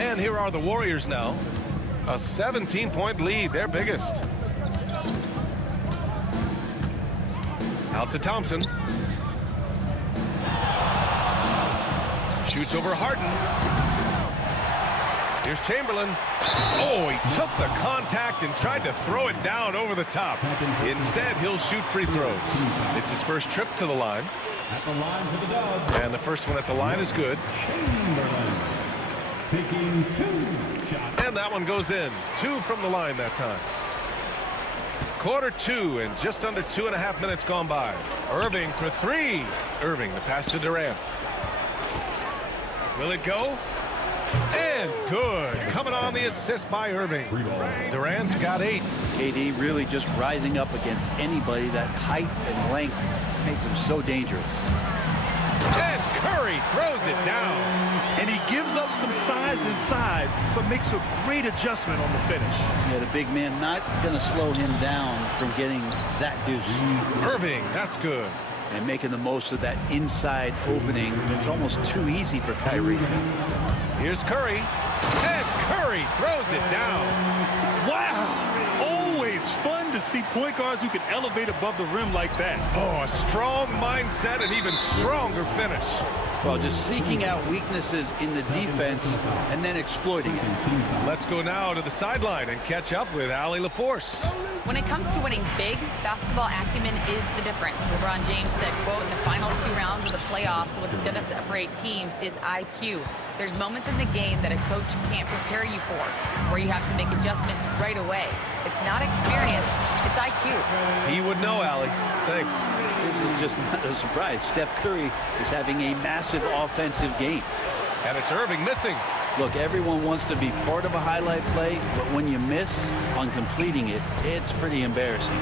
And here are the Warriors now. A 17-point lead, their biggest. Out to Thompson. Shoots over Harden. Here's Chamberlain. Oh, he took the contact and tried to throw it down over the top. Instead, he'll shoot free throws. It's his first trip to the line. At the line for the Dubs. And the first one at the line is good. Chamberlain taking 2 shots. And that one goes in. 2 from the line that time. Quarter 2 and just under 2.5 minutes gone by. Irving for 3. Irving, the pass to Durant. Will it go? And good. Coming on the assist by Irving. Durant's got 8. KD really just rising up against anybody. That height and length makes him so dangerous. And Curry throws it down. And he gives up some size inside, but makes a great adjustment on the finish. Yeah, the big man not going to slow him down from getting that deuce. Irving, that's good. And making the most of that inside opening. It's almost too easy for Kyrie. Here's Curry. And Curry throws it down. Wow! Always fun to see point guards who can elevate above the rim like that. Oh, a strong mindset and even stronger finish. Well, just seeking out weaknesses in the defense and then exploiting it. Let's go now to the sideline and catch up with Allie LaForce. When it comes to winning big, basketball acumen is the difference. LeBron James said, quote, in the final 2 rounds of the playoffs, what's going to separate teams is IQ. There's moments in the game that a coach can't prepare you for, where you have to make adjustments right away. It's not experience, it's IQ. He would know, Allie. Thanks. This is just not a surprise. Steph Curry is having a massive offensive game. And it's Irving missing. Look, everyone wants to be part of a highlight play, but when you miss on completing it, it's pretty embarrassing,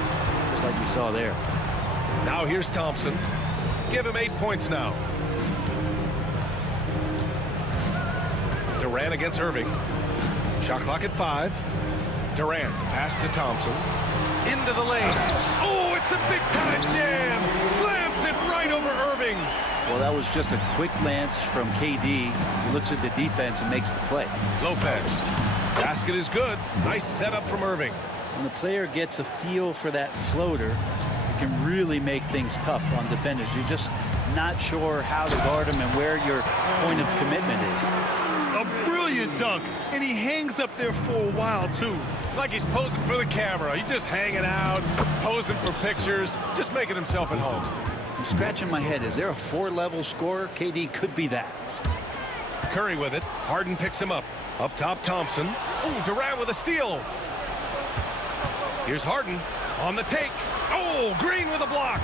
just like we saw there. Now here's Thompson. Give him 8 points now. Durant against Irving. Shot clock at 5. Durant, pass to Thompson. Into the lane. Oh, it's a big-time jam. Slams it right over Irving. Well, that was just a quick lance from KD. He looks at the defense and makes the play. Lopez. Basket is good. Nice setup from Irving. When the player gets a feel for that floater, it can really make things tough on defenders. You're just not sure how to guard them and where your point of commitment is. A brilliant dunk, and he hangs up there for a while, too. Like he's posing for the camera. He's just hanging out, posing for pictures, just making himself at home. I'm scratching my head. Is there a 4-level scorer? KD could be that. Curry with it. Harden picks him up. Up top, Thompson. Oh, Durant with a steal. Here's Harden on the take. Oh, Green with a block.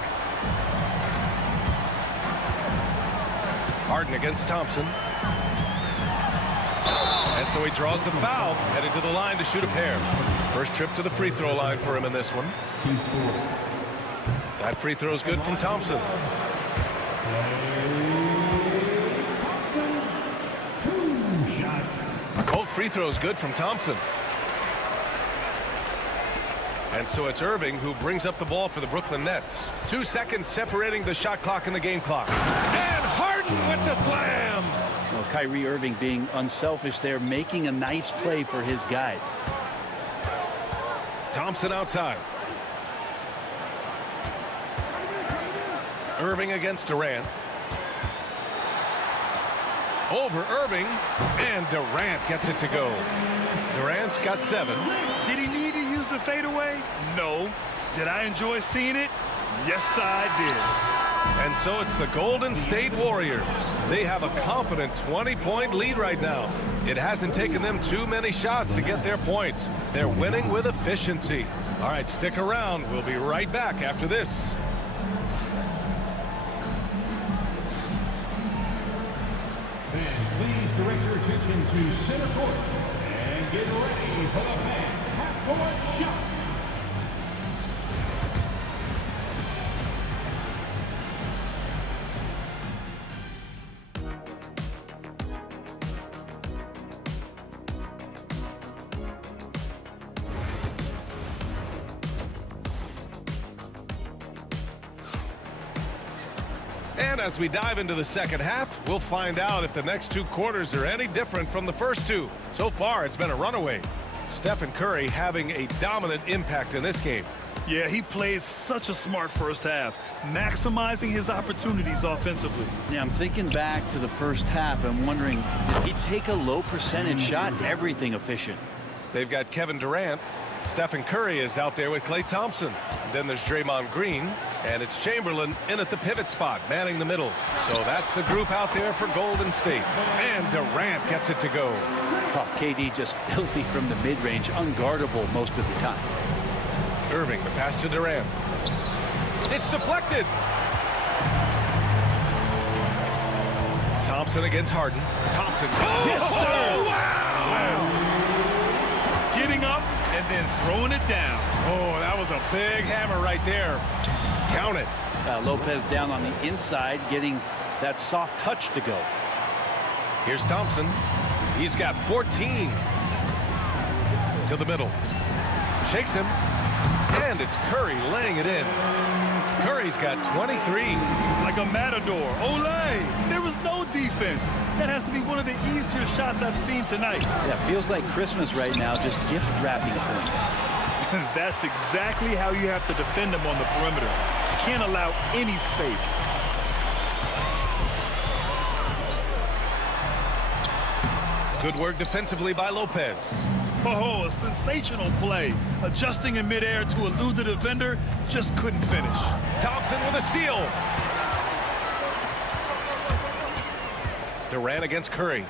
Harden against Thompson. And so he draws the foul, headed to the line to shoot a pair. First trip to the free throw line for him in this one. That free throw is good from Thompson. Both free throws good from Thompson. And so it's Irving who brings up the ball for the Brooklyn Nets. 2 seconds separating the shot clock and the game clock. And Harden with the slam. Well, Kyrie Irving being unselfish there, making a nice play for his guys. Thompson outside. Irving against Durant. Over Irving, and Durant gets it to go. Durant's got 7. Did he need to the fadeaway? No. Did I enjoy seeing it? Yes, I did. And so it's the Golden State Warriors. They have a confident 20-point lead right now. It hasn't taken them too many shots to get their points. They're winning with efficiency. All right, stick around. We'll be right back after this. Fans, please direct your attention to center court and get ready for the fans half-court shot. And as we dive into the second half, we'll find out if the next two quarters are any different from the first two. So far, it's been a runaway. Stephen Curry having a dominant impact in this game. Yeah, he played such a smart first half, maximizing his opportunities offensively. Yeah, I'm thinking back to the first half. I'm wondering, did he take a low percentage shot? Everything efficient. They've got Kevin Durant. Stephen Curry is out there with Klay Thompson. Then there's Draymond Green, and it's Chamberlain in at the pivot spot, manning the middle. So that's the group out there for Golden State. And Durant gets it to go. Oh, KD just filthy from the mid-range, unguardable most of the time. Irving, the pass to Durant. It's deflected. Thompson against Harden. Thompson. Oh, yes, sir. Wow. Getting up and then throwing it down. Oh, that was a big hammer right there. Count it. Lopez down on the inside, getting that soft touch to go. Here's Thompson. He's got 14. To the middle. Shakes him. And it's Curry laying it in. Curry's got 23. Like a matador. Olay! There was no defense. That has to be one of the easier shots I've seen tonight. Yeah, feels like Christmas right now, just gift wrapping points. That's exactly how you have to defend them on the perimeter. You can't allow any space. Good work defensively by Lopez. Oh, a sensational play. Adjusting in midair to elude the defender, just couldn't finish. Thompson with a steal. Durant against Curry.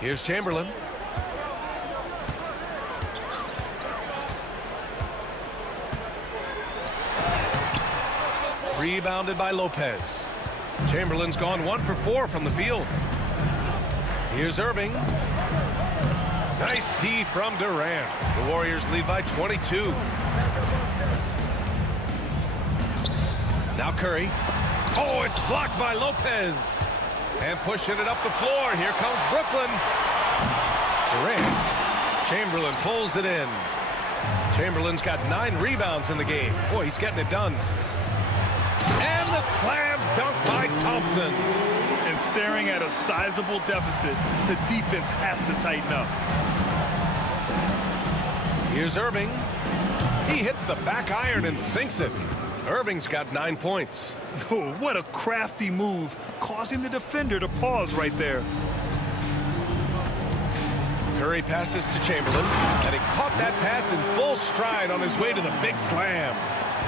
Here's Chamberlain. Rebounded by Lopez. Chamberlain's gone 1 for 4 from the field. Here's Irving. Nice D from Durant. The Warriors lead by 22. Now Curry. Oh, it's blocked by Lopez. And pushing it up the floor. Here comes Brooklyn. Durant. Chamberlain pulls it in. Chamberlain's got 9 rebounds in the game. Boy, he's getting it done. And the slam dunk by Thompson. And staring at a sizable deficit, the defense has to tighten up. Here's Irving. He hits the back iron and sinks it. Irving's got 9 points. Oh, what a crafty move, causing the defender to pause right there. Curry passes to Chamberlain, and he caught that pass in full stride on his way to the big slam.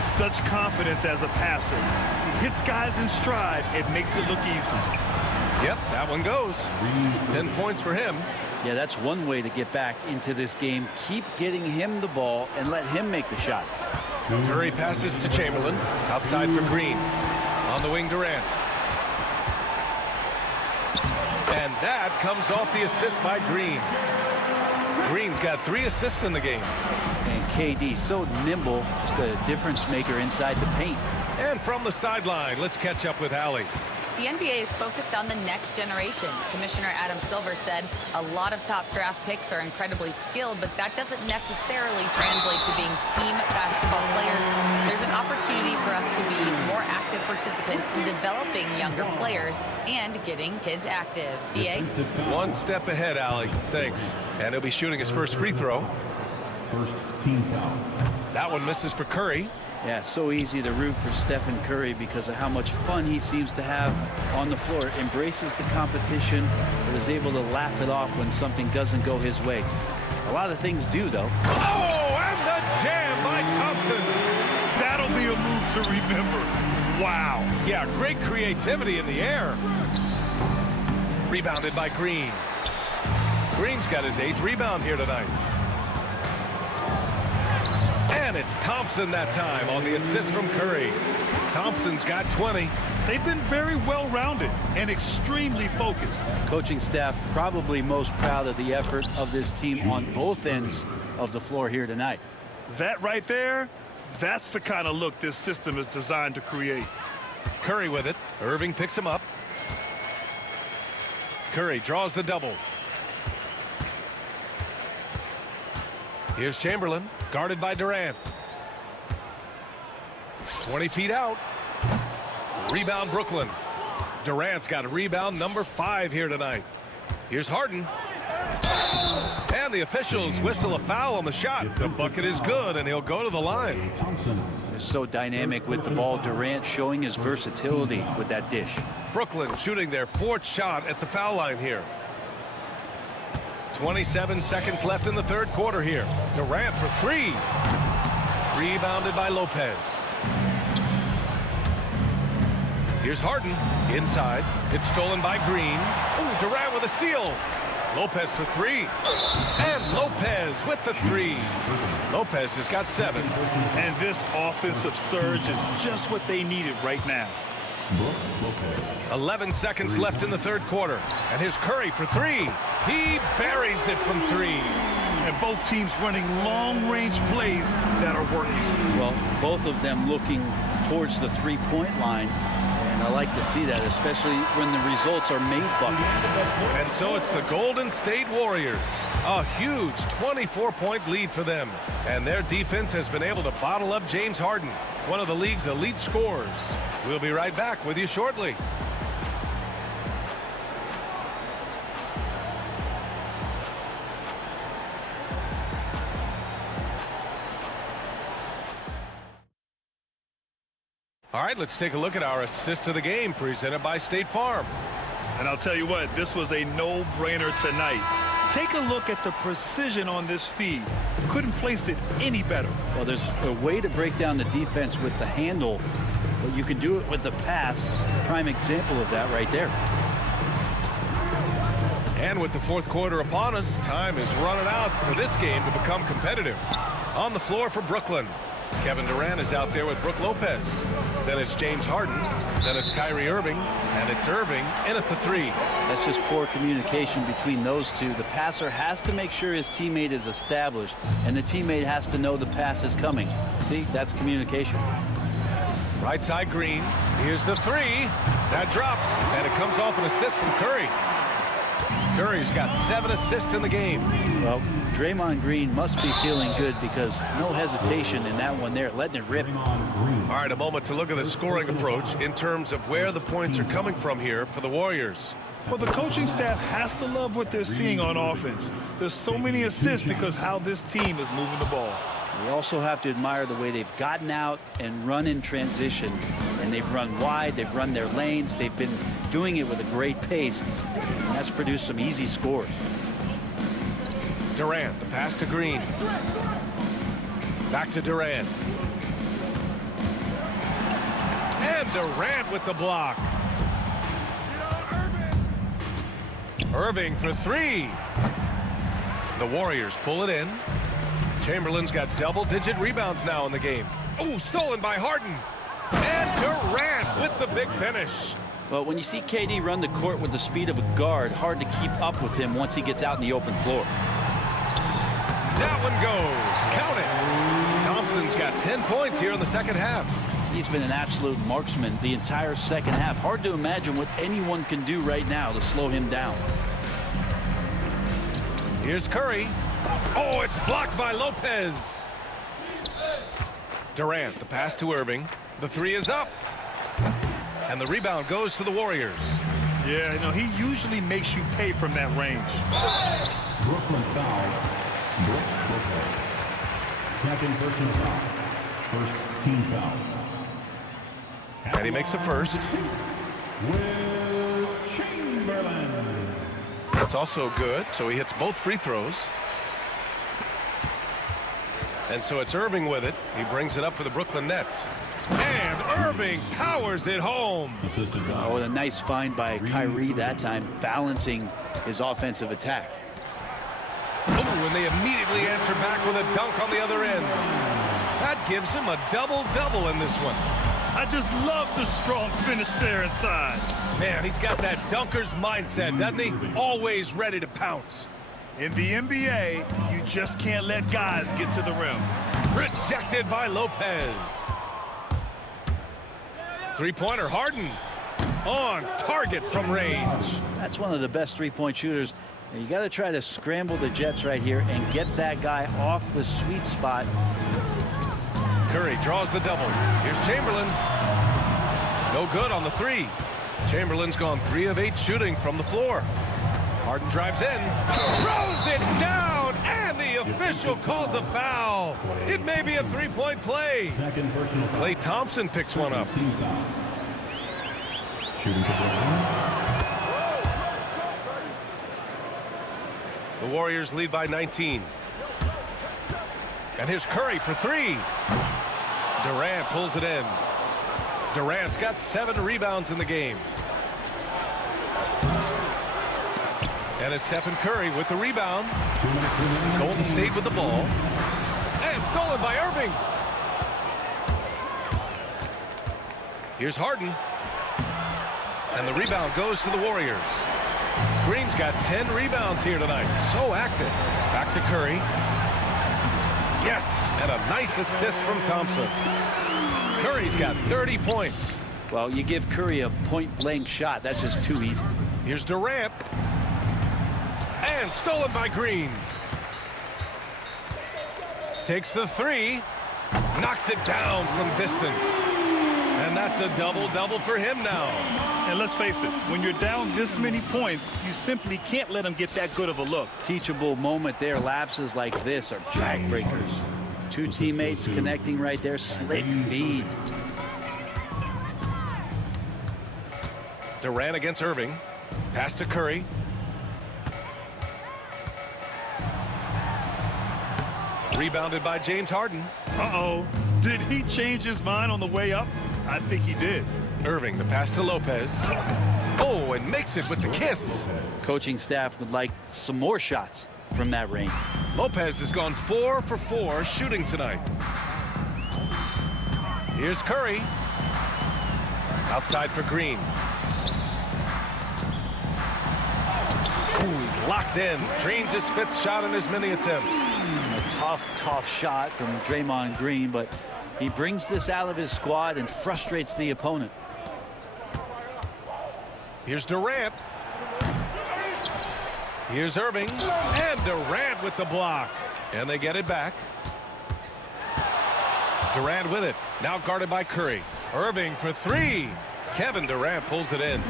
Such confidence as a passer. He hits guys in stride. It makes it look easy. Yep, that one goes. 10 points for him. Yeah, that's one way to get back into this game. Keep getting him the ball and let him make the shots. Curry passes to Chamberlain. Outside for Green. On the wing, Durant. And that comes off the assist by Green. Green's got 3 assists in the game. And KD so nimble, just a difference maker inside the paint. And from the sideline, let's catch up with Allie. The NBA is focused on the next generation. Commissioner Adam Silver said a lot of top draft picks are incredibly skilled, but that doesn't necessarily translate to being team basketball players. There's an opportunity for us to be more active participants in developing younger players and getting kids active. BA? One step ahead, Allie. Thanks. And he'll be shooting his first free throw. First team foul. That one misses for Curry. Yeah, so easy to root for Stephen Curry because of how much fun he seems to have on the floor. Embraces the competition, but is able to laugh it off when something doesn't go his way. A lot of things do, though. Oh, and the jam by Thompson. That'll to remember. Wow. Yeah, great creativity in the air. Rebounded by Green. Green's got his 8th rebound here tonight. And it's Thompson that time on the assist from Curry. Thompson's got 20. They've been very well-rounded and extremely focused. Coaching staff probably most proud of the effort of this team on both ends of the floor here tonight. That right there, that's the kind of look this system is designed to create. Curry with it. Irving picks him up. Curry draws the double. Here's Chamberlain, guarded by Durant. 20 feet out. Rebound Brooklyn. Durant's got a rebound number 5 here tonight. Here's Harden. And the officials whistle a foul on the shot. The bucket is good, and he'll go to the line. They're so dynamic with the ball. Durant showing his versatility with that dish. Brooklyn shooting their 4th shot at the foul line here. 27 seconds left in the 3rd quarter here. Durant for 3. Rebounded by Lopez. Here's Harden inside. It's stolen by Green. Ooh, Durant with a steal. Lopez for 3. And Lopez with the 3. Lopez has got 7. And this offensive surge is just what they needed right now. 11 seconds left in the 3rd quarter. And here's Curry for 3. He buries it from 3. And both teams running long-range plays that are working. Well, both of them looking towards the three-point line. And I like to see that, especially when the results are made buckets. And so it's the Golden State Warriors. A huge 24-point lead for them. And their defense has been able to bottle up James Harden, one of the league's elite scorers. We'll be right back with you shortly. All right, let's take a look at our assist of the game presented by State Farm. And I'll tell you what, this was a no-brainer tonight. Take a look at the precision on this feed. Couldn't place it any better. Well, there's a way to break down the defense with the handle, but you can do it with the pass. Prime example of that right there. And with the 4th quarter upon us, time is running out for this game to become competitive. On the floor for Brooklyn, Kevin Durant is out there with Brook Lopez. Then it's James Harden. Then it's Kyrie Irving. And it's Irving in at the 3. That's just poor communication between those two. The passer has to make sure his teammate is established, and the teammate has to know the pass is coming. See, that's communication. Right side Green. Here's the 3. That drops, and it comes off an assist from Curry. Curry's got 7 assists in the game. Well, Draymond Green must be feeling good because no hesitation in that one there, letting it rip. All right, a moment to look at the scoring approach in terms of where the points are coming from here for the Warriors. Well, the coaching staff has to love what they're seeing on offense. There's so many assists because how this team is moving the ball. We also have to admire the way they've gotten out and run in transition. And they've run wide, they've run their lanes, they've been doing it with a great pace. And that's produced some easy scores. Durant, the pass to Green. Back to Durant. And Durant with the block. Irving for 3. The Warriors pull it in. Chamberlain's got double-digit rebounds now in the game. Oh, stolen by Harden. And Durant with the big finish. Well, when you see KD run the court with the speed of a guard, hard to keep up with him once he gets out in the open floor. That one goes. Count it. Thompson's got 10 points here in the 2nd half. He's been an absolute marksman the entire 2nd half. Hard to imagine what anyone can do right now to slow him down. Here's Curry. Oh, it's blocked by Lopez. Durant, the pass to Irving. The 3 is up. And the rebound goes to the Warriors. Yeah, you know, he usually makes you pay from that range. Brooklyn foul. Brooklyn. 2nd personal foul. 1st team foul. And he makes a first. Will Chamberlain. That's also good, so he hits both free throws. And so it's Irving with it. He brings it up for the Brooklyn Nets. And Irving powers it home. Oh, a nice find by Kyrie that time, balancing his offensive attack. Oh, and they immediately answer back with a dunk on the other end. That gives him a double-double in this one. I just love the strong finish there inside. Man, he's got that dunker's mindset, doesn't he? Always ready to pounce. In the NBA, you just can't let guys get to the rim. Rejected by Lopez. Three-pointer, Harden. On target from range. That's one of the best three-point shooters. You got to try to scramble the Jets right here and get that guy off the sweet spot. Curry draws the double. Here's Chamberlain. No good on the three. Chamberlain's gone 3 of 8 shooting from the floor. Harden drives in, throws it down, and the official calls a foul. It may be a three-point play. Klay Thompson picks one up. The Warriors lead by 19. And here's Curry for 3. Durant pulls it in. Durant's got 7 rebounds in the game. And it's Stephen Curry with the rebound. Golden State with the ball. And stolen by Irving. Here's Harden. And the rebound goes to the Warriors. Green's got 10 rebounds here tonight. So active. Back to Curry. Yes, and a nice assist from Thompson. Curry's got 30 points. Well, you give Curry a point-blank shot. That's just too easy. Here's Durant. And stolen by Green. Takes the 3. Knocks it down from distance. And that's a double-double for him now. And let's face it, when you're down this many points, you simply can't let him get that good of a look. Teachable moment there. Lapses like this are backbreakers. 2 teammates connecting right there. Slick feed. Durant against Irving. Pass to Curry. Rebounded by James Harden. Uh-oh. Did he change his mind on the way up? I think he did. Irving, the pass to Lopez. Oh, and makes it with the kiss. Coaching staff would like some more shots from that range. Lopez has gone 4 for 4 shooting tonight. Here's Curry. Outside for Green. Ooh, he's locked in. Green's his 5th shot in as many attempts. A tough shot from Draymond Green, but he brings this out of his squad and frustrates the opponent. Here's Durant. Here's Irving. And Durant with the block. And they get it back. Durant with it. Now guarded by Curry. Irving for 3. Kevin Durant pulls it in.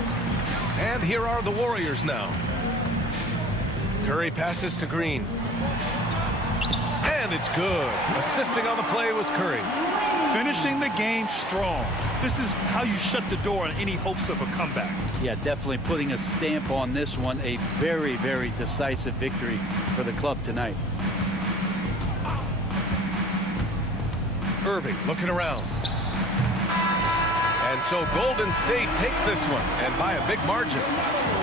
And here are the Warriors now. Curry passes to Green. And it's good. Assisting on the play was Curry. Finishing the game strong. This is how you shut the door on any hopes of a comeback. Yeah, definitely putting a stamp on this one. A very, very decisive victory for the club tonight. Irving looking around. And so Golden State takes this one, and by a big margin.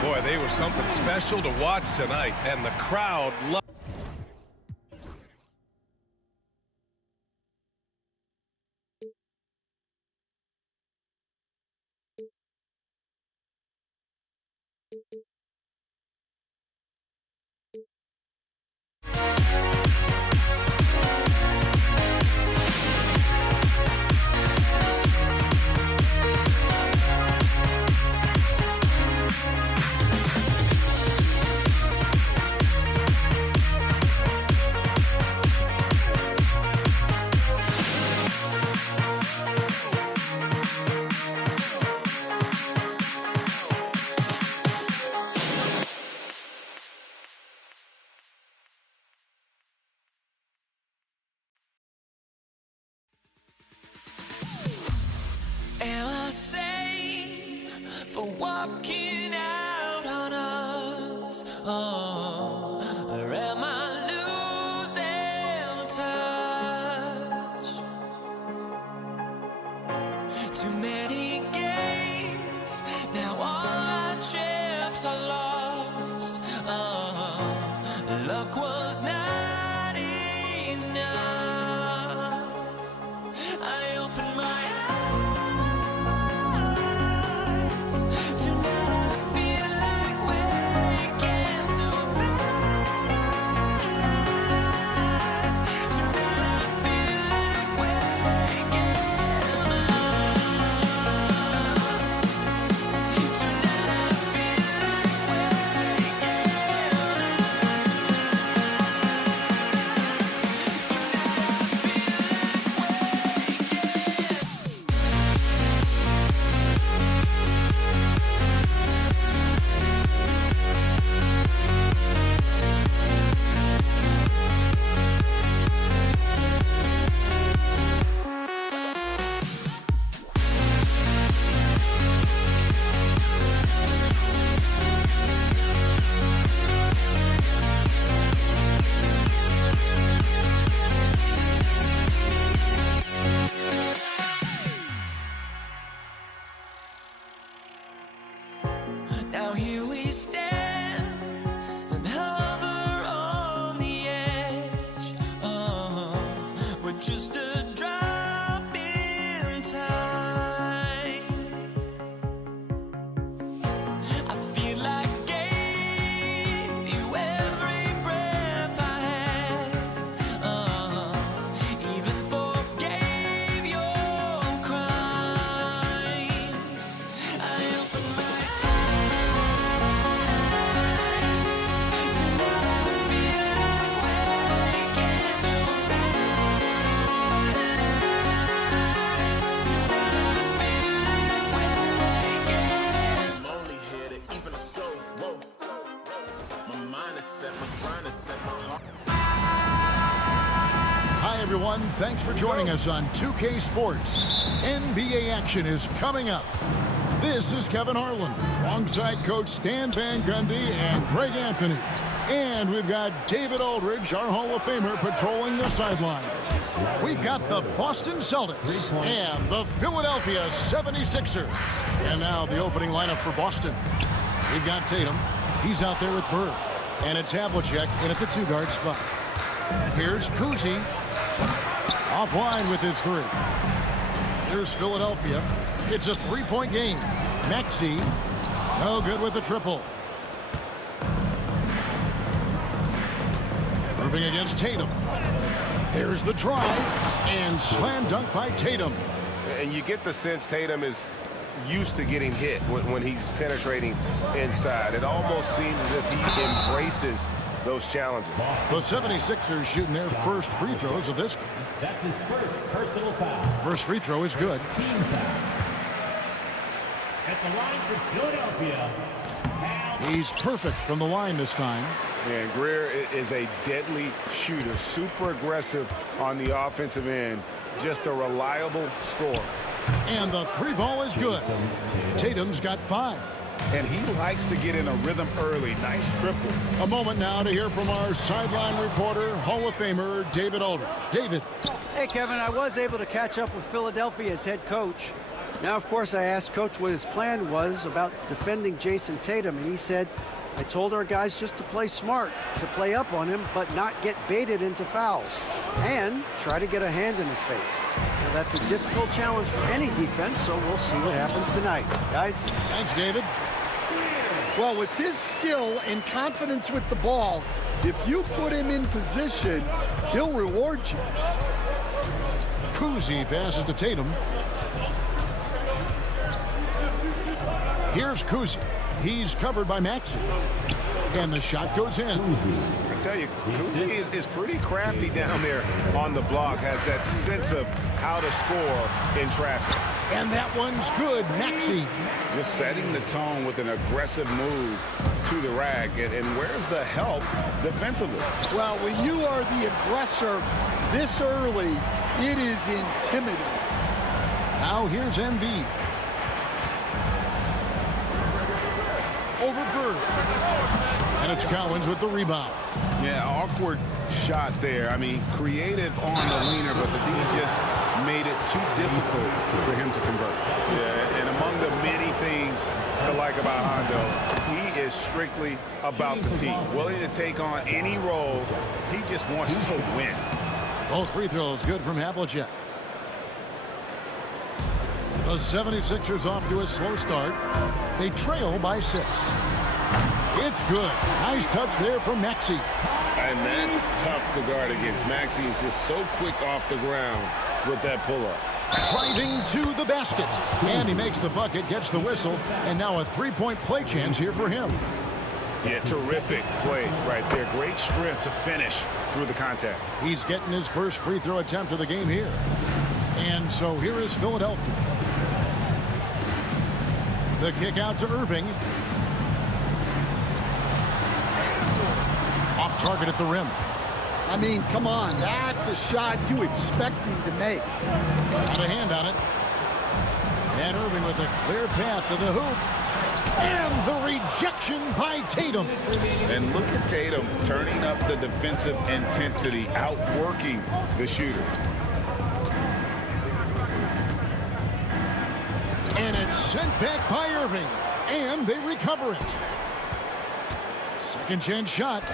Boy, they were something special to watch tonight, and the crowd loved. Am I safe for walking out on us? Oh, or am I losing time? Too many games, now all our chips are lost. Luck was not enough. I opened my eyes. Tonight I feel like waking to life. Tonight I feel like waking up. Tonight I feel like now here we stand and hover on the edge. We're just a drop in time. I feel like I gave you every breath I had. Even forgave your crimes. I opened my Hi, everyone. Thanks for joining us on 2K Sports. NBA action is coming up. This is Kevin Harlan, alongside Coach Stan Van Gundy and Greg Anthony. And we've got David Aldridge, our Hall of Famer, patrolling the sideline. We've got the Boston Celtics and the Philadelphia 76ers. And now the opening lineup for Boston. We've got Tatum. He's out there with Bird. And it's Havlicek in at the two-guard spot. Here's Kuzi. Offline with his three. Here's Philadelphia. It's a three-point game. Maxey, no good with the triple. Irving against Tatum. There's the drive, and slam dunk by Tatum. And you get the sense Tatum is used to getting hit when he's penetrating inside. It almost seems as if he embraces those challenges. The 76ers shooting their first free throws of this game. That's his first personal foul. First free throw is good. Team foul. At the line for Philadelphia. He's perfect from the line this time. And Greer is a deadly shooter, super aggressive on the offensive end, just a reliable scorer. And the three ball is good. Tatum's got 5. And he likes to get in a rhythm early. Nice triple. A moment now to hear from our sideline reporter, Hall of Famer David Aldridge. David. Hey, Kevin, I was able to catch up with Philadelphia's head coach. Now, of course, I asked Coach what his plan was about defending Jason Tatum, and he said, I told our guys just to play smart, to play up on him, but not get baited into fouls, and try to get a hand in his face. Now, that's a difficult challenge for any defense, so we'll see what happens tonight. Guys? Thanks, David. Well, with his skill and confidence with the ball, if you put him in position, he'll reward you. Kuzi passes to Tatum. Here's Kuzi. He's covered by Maxey. And the shot goes in. I tell you, Kuzi is pretty crafty down there on the block, has that sense of how to score in traffic. And that one's good. Maxey. Just setting the tone with an aggressive move to the rack. And where's the help defensively? Well, when you are the aggressor this early, it is intimidating. Now here's Embiid. Over Bird. And it's Collins with the rebound. Yeah, awkward shot there. I mean, creative on the leaner, but the D just made it too difficult for him to convert. Yeah, and among the many things to like about Hondo, he is strictly about the team. Willing to take on any role. He just wants to win. Both free throws good from Havlicek. The 76ers off to a slow start. They trail by 6. It's good. Nice touch there from Maxey. And that's tough to guard against. Maxey is just so quick off the ground with that pull-up. Driving to the basket. And he makes the bucket, gets the whistle, and now a three-point play chance here for him. Yeah, terrific play right there. Great strength to finish through the contact. He's getting his first free throw attempt of the game here. And so here is Philadelphia. The kick out to Irving. Off target at the rim. I mean, come on. That's a shot you expect him to make. Got a hand on it. And Irving with a clear path to the hoop. And the rejection by Tatum. And look at Tatum turning up the defensive intensity, outworking the shooter. And it's sent back by Irving. And they recover it. Second chance shot.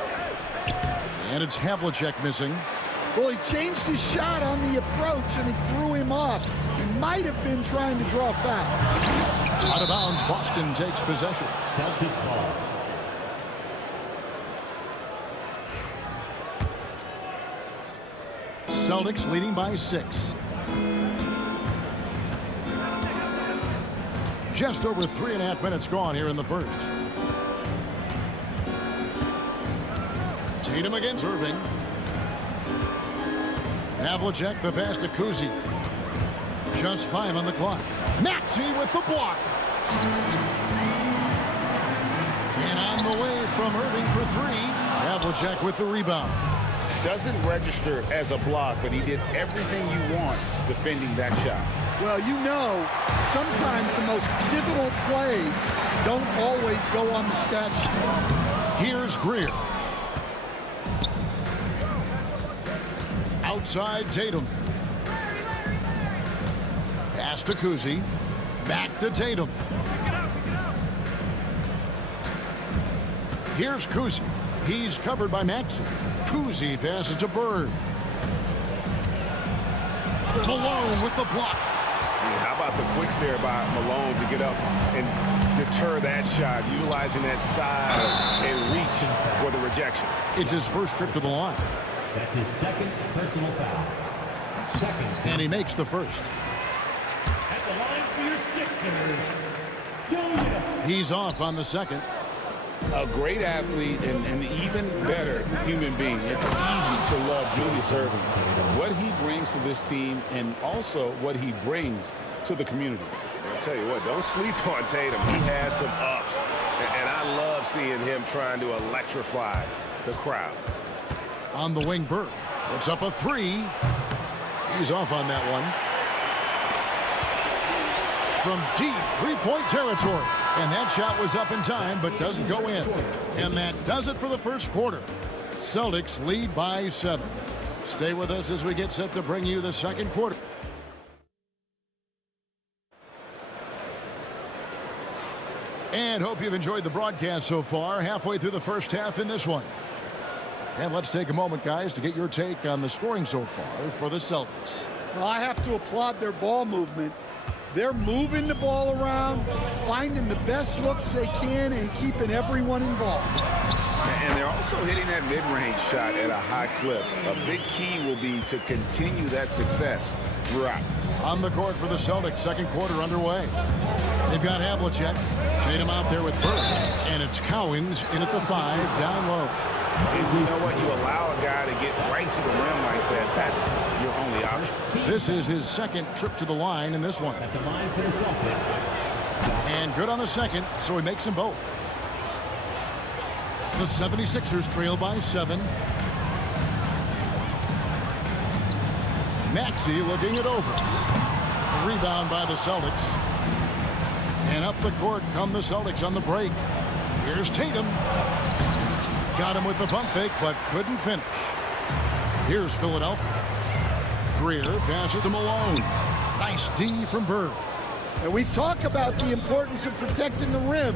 And it's Havlicek missing. Well, he changed his shot on the approach, and it threw him off. He might have been trying to draw a foul. Out of bounds, Boston takes possession. Celtics ball. Celtics leading by 6. Just over 3.5 minutes gone here in the first. Tatum against Irving. Havlicek, the pass to Kuzi. Just 5 on the clock. Maxey with the block. And on the way from Irving for 3. Havlicek with the rebound. Doesn't register as a block, but he did everything you want defending that shot. Well, you know, sometimes the most pivotal plays don't always go on the stat sheet. Here's Greer. Outside Tatum. Pass to Kuzi. Back to Tatum. Here's Kuzi. He's covered by Maxey. Kuzi passes to Bird. Malone with the block. Yeah, how about the quicks there by Malone to get up and deter that shot, utilizing that size and reach for the rejection. It's his first trip to the line. That's his second personal foul. Second. And he makes the first. At the line for your Sixers, He's off on the second. A great athlete and an even better human being. It's easy to love Julius Irving. What he brings to this team and also what he brings to the community. I'll tell you what, don't sleep on Tatum. He has some ups, and I love seeing him trying to electrify the crowd. On the wing, Bird. Puts up a 3. He's off on that one. From deep three-point territory. And that shot was up in time, but doesn't go in. And that does it for the first quarter. Celtics lead by 7. Stay with us as we get set to bring you the second quarter. And hope you've enjoyed the broadcast so far. Halfway through the first half in this one. And let's take a moment, guys, to get your take on the scoring so far for the Celtics. Well, I have to applaud their ball movement. They're moving the ball around, finding the best looks they can, and keeping everyone involved. And they're also hitting that mid-range shot at a high clip. A big key will be to continue that success throughout. On the court for the Celtics, second quarter underway. They've got Havlicek. Tatum out there with Bird. And it's Cowens in at the 5, down low. And you know what? You allow a guy to get right to the rim like that. That's your only option. This is his second trip to the line in this one. at the line for the Celtics. And good on the second, so he makes them both. The 76ers trail by 7. Maxey looking it over. A rebound by the Celtics. And up the court come the Celtics on the break. Here's Tatum. Got him with the pump fake, but couldn't finish. Here's Philadelphia. Greer passes to Malone. Nice D from Bird. And we talk about the importance of protecting the rim.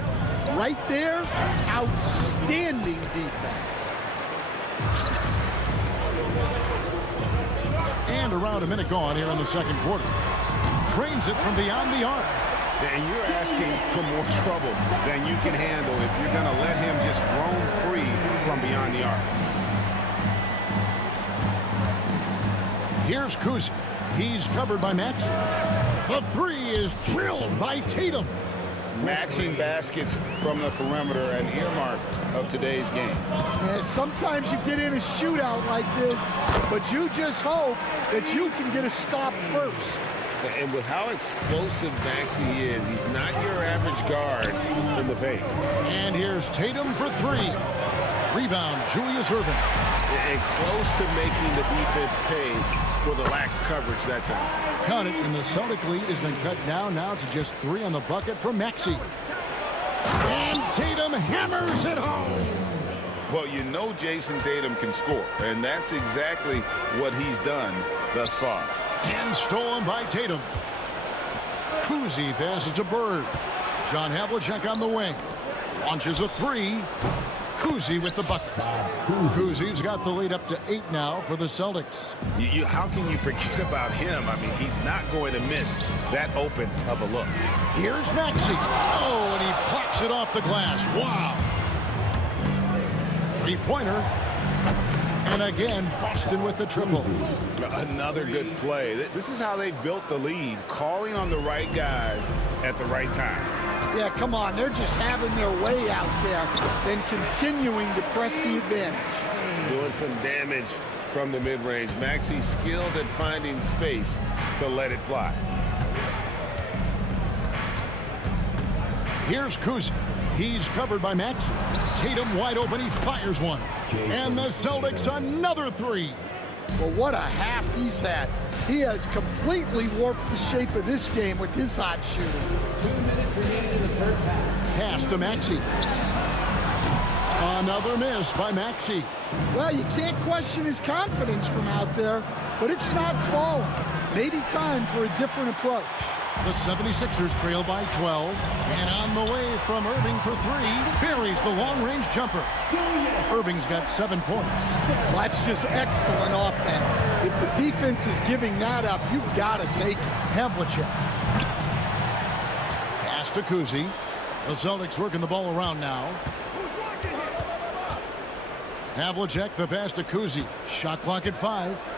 Right there, outstanding defense. And around a minute gone here in the second quarter. Drains it from beyond the arc. And you're asking for more trouble than you can handle if you're going to let him just roam free from beyond the arc. Here's Kuzi. He's covered by Maxey. The three is drilled by Tatum. Matching baskets from the perimeter, an earmark of today's game. And sometimes you get in a shootout like this, but you just hope that you can get a stop first. And with how explosive Maxey is, he's not your average guard in the paint. And here's Tatum for three. Rebound, Julius Erving. And close to making the defense pay for the lax coverage that time. Count it, and the Celtic lead has been cut down now to just 3 on the bucket from Maxey. And Tatum hammers it home. Well, you know Jason Tatum can score, and that's exactly what he's done thus far. And stolen by Tatum. Kuzi passes to Bird. John Havlicek on the wing. Launches a three. Kuzi with the bucket. Kuzi's got the lead up to 8 now for the Celtics. How can you forget about him? I mean, he's not going to miss that open of a look. Here's Maxey. Oh, and he plucks it off the glass. Wow. Three-pointer. And again, Boston with the triple. Another good play. This is how they built the lead, calling on the right guys at the right time. Yeah, come on. They're just having their way out there and continuing to press the advantage. Doing some damage from the mid-range. Maxey skilled at finding space to let it fly. Here's Kuzi. He's covered by Maxey. Tatum wide open. He fires one. And the Celtics another three. Well, what a half he's had. He has completely warped the shape of this game with his hot shooting. 2 minutes remaining in the first half. Pass to Maxey. Another miss by Maxey. Well, you can't question his confidence from out there, but it's not falling. Maybe time for a different approach. The 76ers trail by 12. And on the way from Irving for three. Buries the long-range jumper. Irving's got 7 points. Well, that's just excellent offense. If the defense is giving that up, you've got to take it. Havlicek. Pass to Kuzi. The Celtics working the ball around now. Havlicek, the pass to Kuzi. Shot clock at 5.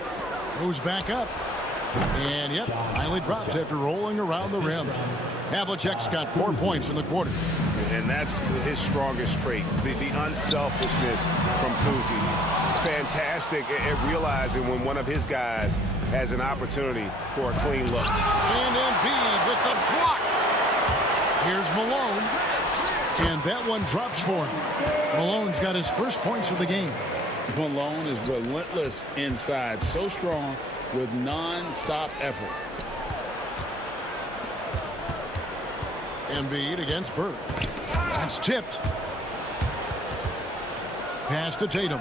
Goes back up. And, yep, finally drops after rolling around the rim. Havlicek's got 4 points in the quarter. And that's his strongest trait, the unselfishness from Kuzi. Fantastic at realizing when one of his guys has an opportunity for a clean look. And Embiid with the block. Here's Malone. And that one drops for him. Malone's got his first points of the game. Malone is relentless inside, so strong with non-stop effort. Embiid against Bird. That's tipped. Pass to Tatum.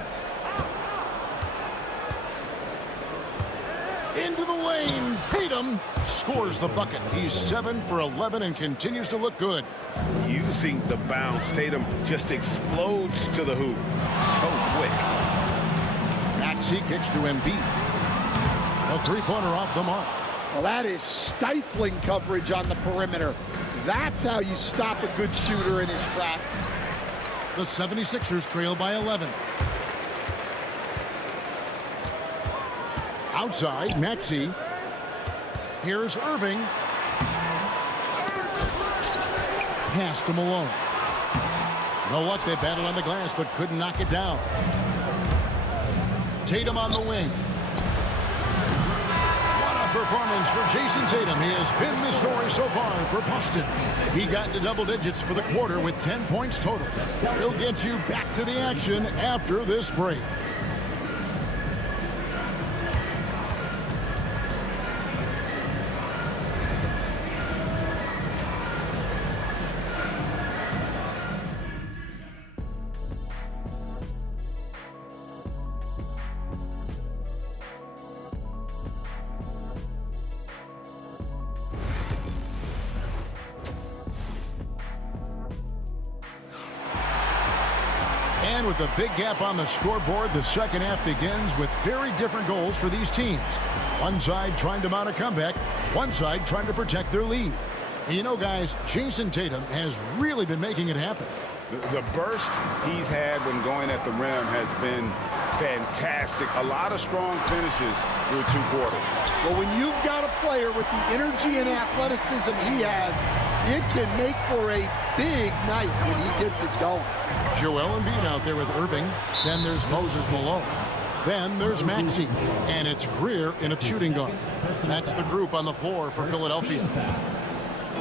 Into the lane. Tatum scores the bucket. He's 7 for 11 and continues to look good. Using the bounce, Tatum just explodes to the hoop. So quick. Maxey kicks to Embiid. A three-pointer off the mark. Well, that is stifling coverage on the perimeter. That's how you stop a good shooter in his tracks. The 76ers trail by 11. Outside, Maxey. Here's Irving. Pass to Malone. You know what? They battled on the glass, but couldn't knock it down. Tatum on the wing. Performance for Jason Tatum. He has been the story so far for Boston. He got into double digits for the quarter with 10 points total. We'll get you back to the action after this break. And with a big gap on the scoreboard, the second half begins with very different goals for these teams. One side trying to mount a comeback, one side trying to protect their lead. And you know, guys, Jason Tatum has really been making it happen. The burst he's had when going at the rim has been fantastic. A lot of strong finishes through 2 quarters. Well, when you've got a player with the energy and athleticism he has, it can make for a big night when he gets it going. Joel Embiid out there with Irving. Then there's Moses Malone. Then there's Maxey. And it's Greer in a shooting guard. That's the group on the floor for Philadelphia.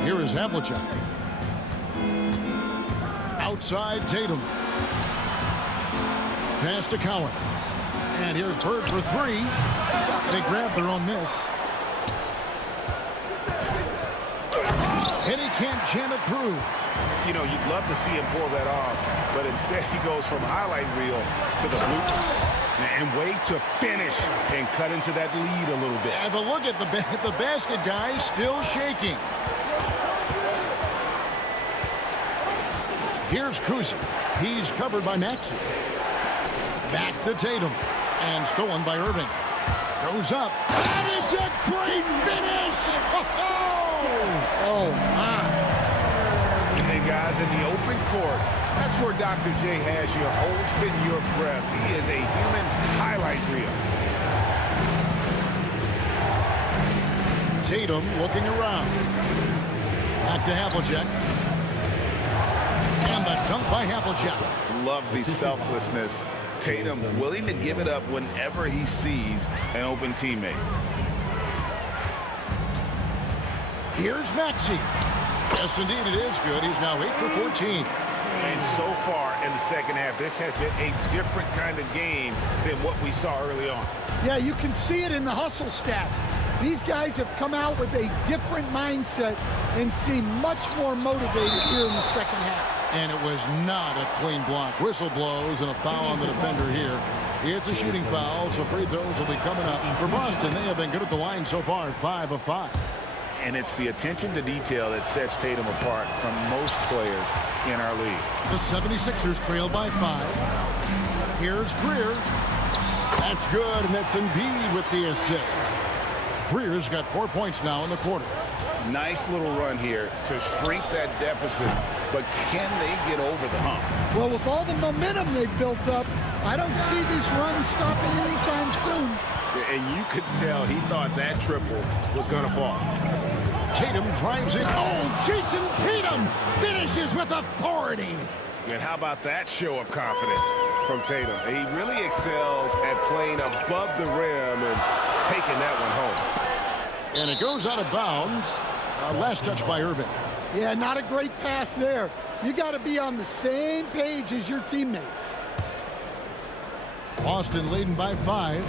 Here is Havlicek. Outside Tatum. Pass to Collins. And here's Bird for 3. They grab their own miss. And he can't jam it through. You know, you'd love to see him pull that off, but instead he goes from highlight reel to the blue. And wait to finish and cut into that lead a little bit. Yeah, but look at the basket guy still shaking. Here's Kuzi. He's covered by Maxey. Back to Tatum. And stolen by Irving. Goes up. And it's a great finish! Oh, my. And guys, in the open court, that's where Dr. J has you holding your breath. He is a human highlight reel. Tatum looking around. Back to Havlicek. And the dunk by Havlicek. Love the selflessness. Tatum willing to give it up whenever he sees an open teammate. Here's Maxey. Yes, indeed, it is good. He's now 8 for 14. And so far in the second half, this has been a different kind of game than what we saw early on. Yeah, you can see it in the hustle stats. These guys have come out with a different mindset and seem much more motivated here in the second half. And it was not a clean block. Whistle blows and a foul on the defender here. It's a shooting foul, so free throws will be coming up. For Boston, they have been good at the line so far, 5 of 5. And it's the attention to detail that sets Tatum apart from most players in our league. The 76ers trail by 5. Here's Greer. That's good, and that's Embiid with the assist. Greer's got 4 points now in the quarter. Nice little run here to shrink that deficit, but can they get over the hump? Well, with all the momentum they've built up, I don't see this run stopping anytime soon. And you could tell he thought that triple was going to fall. Tatum drives it. Oh, Jason Tatum finishes with authority. And how about that show of confidence from Tatum? He really excels at playing above the rim and taking that one home. And it goes out of bounds. Last touch by Irving. Yeah, not a great pass there. You got to be on the same page as your teammates. Boston leading by 5.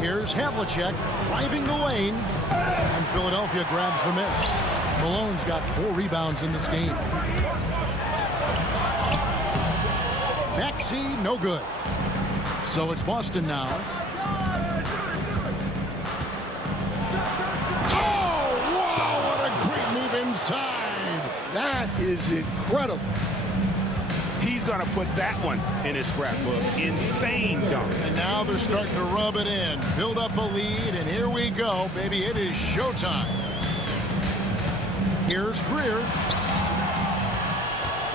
Here's Havlicek driving the lane. And Philadelphia grabs the miss. Malone's got 4 rebounds in this game. Maxey, no good. So it's Boston now. Oh, wow, what a great move inside. That is incredible. He's going to put that one in his scrapbook. Insane dunk. And now they're starting to rub it in. Build up a lead, and here we go, baby. It is showtime. Here's Greer.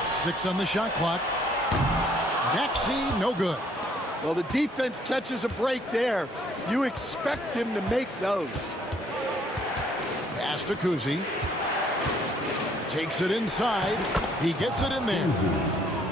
6 on the shot clock. Maxey, no good. Well, the defense catches a break there. You expect him to make those. Pass to Kuzi. Takes it inside. He gets it in there.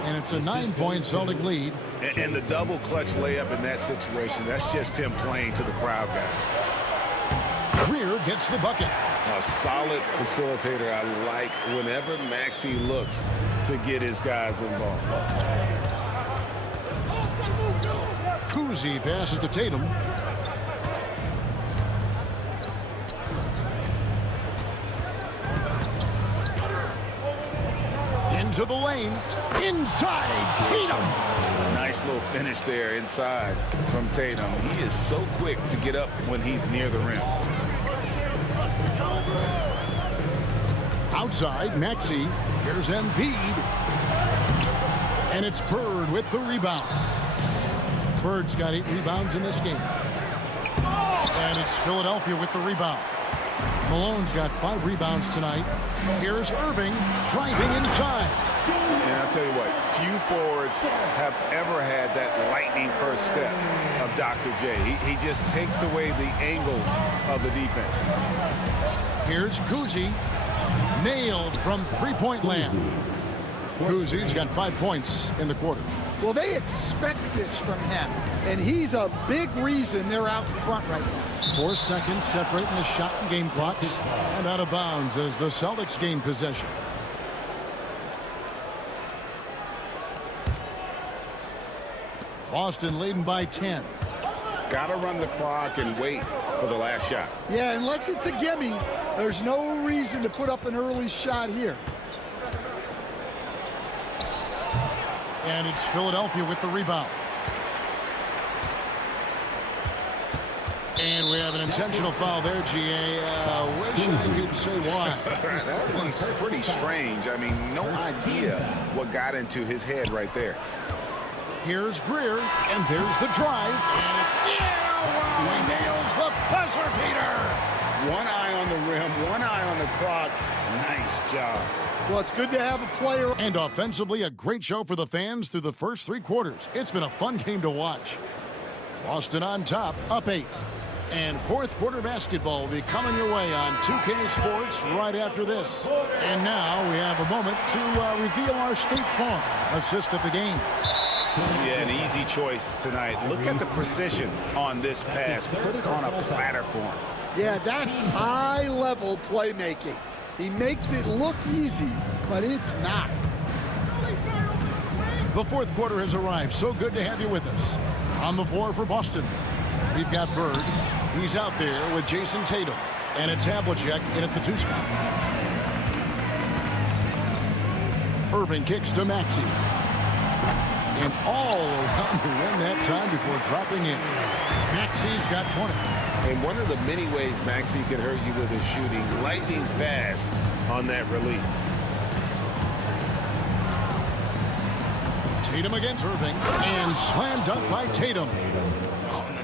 And it's a 9-point Celtic lead. And the double clutch layup in that situation, that's just him playing to the crowd, guys. Greer gets the bucket. A solid facilitator. I like whenever Maxey looks to get his guys involved. Kuzi passes to Tatum. Into the lane. Inside Tatum. Nice little finish there inside from Tatum. He is so quick to get up when he's near the rim. Outside, Maxey. Here's Embiid. And it's Bird with the rebound. Bird's got 8 rebounds in this game. And it's Philadelphia with the rebound. Malone's got 5 rebounds tonight. Here's Irving driving inside. And I'll tell you what, few forwards have ever had that lightning first step of Dr. J. He just takes away the angles of the defense. Here's Kuzi. Nailed from three-point land. Kuzi's got 5 points in the quarter. Well, they expect this from him, and he's a big reason they're out in front right now. 4 seconds separating the shot and game clocks. And out of bounds as the Celtics gain possession. Boston leading by 10. Got to run the clock and wait for the last shot. Yeah, unless it's a gimme, there's no reason to put up an early shot here. And it's Philadelphia with the rebound. And we have an intentional foul there, GA. Wish I could say why. That one's pretty strange. I mean, no idea what got into his head right there. Here's Greer, and there's the drive. And it's, he nails the buzzer beater. One eye on the rim, one eye on the clock. Nice job. Well, it's good to have a player. And offensively, a great show for the fans through the first 3 quarters. It's been a fun game to watch. Boston on top, up 8. And fourth quarter basketball will be coming your way on 2K Sports right after this. And now we have a moment to reveal our State Farm assist of the game. Yeah, an easy choice tonight. Look at the precision on this pass. Put it on a platter for him. Yeah, that's high-level playmaking. He makes it look easy, but it's not. The fourth quarter has arrived. So good to have you with us. On the floor for Boston, we've got Bird. He's out there with Jason Tatum. And it's Havlicek in at the 2 spot. Irving kicks to Maxey. And all around the rim that time before dropping in. Maxey's got 20. And one of the many ways Maxey can hurt you with his shooting, lightning fast on that release. Tatum against Irving. And slam dunk by Tatum.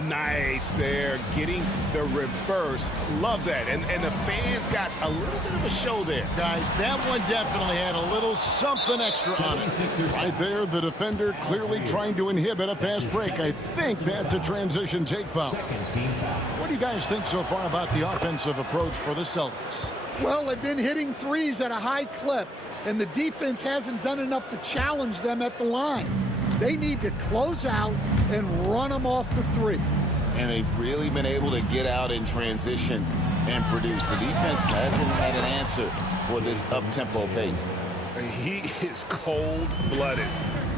Nice there, getting the reverse. Love that. And the fans got a little bit of a show there. Guys, that one definitely had a little something extra on it. Right there, the defender clearly trying to inhibit a fast break. I think that's a transition take foul. What do you guys think so far about the offensive approach for the Celtics? Well, they've been hitting threes at a high clip, and the defense hasn't done enough to challenge them at the line. They need to close out and run them off the 3. And they've really been able to get out in transition and produce. The defense hasn't had an answer for this up-tempo pace. He is cold-blooded.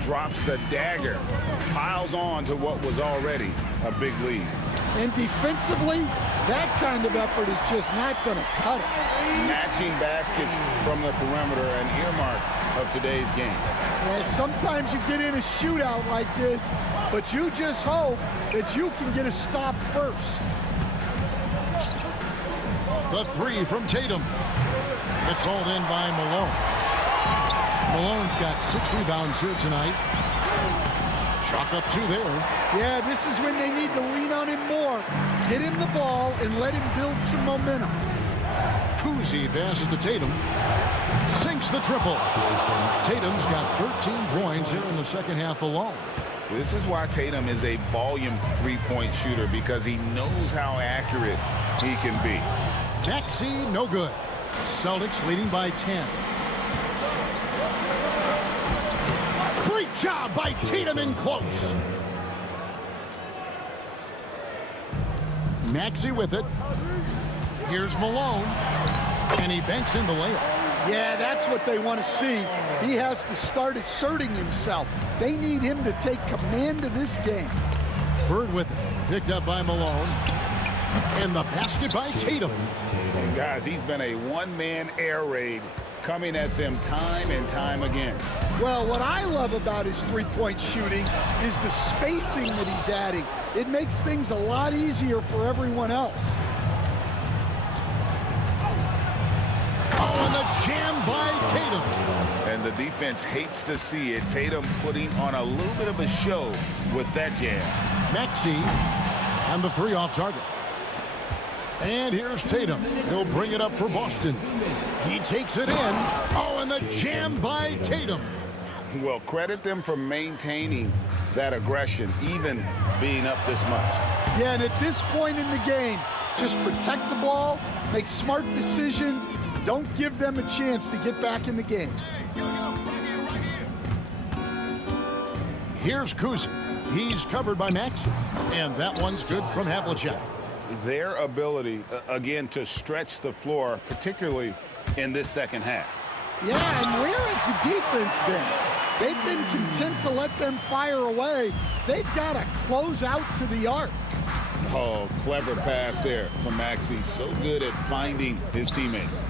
Drops the dagger. Piles on to what was already a big lead. And defensively, that kind of effort is just not going to cut it. Matching baskets from the perimeter, an earmark of today's game. And sometimes you get in a shootout like this, but you just hope that you can get a stop first. The 3 from Tatum. It's hauled in by Malone. Malone's got 6 rebounds here tonight. Chalk up 2 there. Yeah, this is when they need to lean on him more. Get him the ball and let him build some momentum. Kuzi passes to Tatum. Sinks the triple. Tatum's got 13 points here in the second half alone. This is why Tatum is a volume 3-point shooter, because he knows how accurate he can be. Maxey, no good. Celtics leading by 10. Great job by Tatum in close. Maxey with it. Here's Malone. And he banks in the layup. Yeah, that's what they want to see. He has to start asserting himself. They need him to take command of this game. Bird with it. Picked up by Malone. And the basket by Tatum. And guys, he's been a one-man air raid coming at them time and time again. Well, what I love about his 3-point shooting is the spacing that he's adding. It makes things a lot easier for everyone else. Oh, and the jam by Tatum. And the defense hates to see it. Tatum putting on a little bit of a show with that jam. Maxey and the three off target. And here's Tatum. He'll bring it up for Boston. He takes it in. Oh, and the jam by Tatum. Well, credit them for maintaining that aggression, even being up this much. Yeah, and at this point in the game, just protect the ball, make smart decisions, don't give them a chance to get back in the game. Here's Kuzi. He's covered by Maxey. And that one's good from Havlicek. Their ability, again, to stretch the floor, particularly in this second half. Yeah, and where has the defense been? They've been content to let them fire away. They've got to close out to the arc. Oh, clever pass there from Maxey. So good at finding his teammates.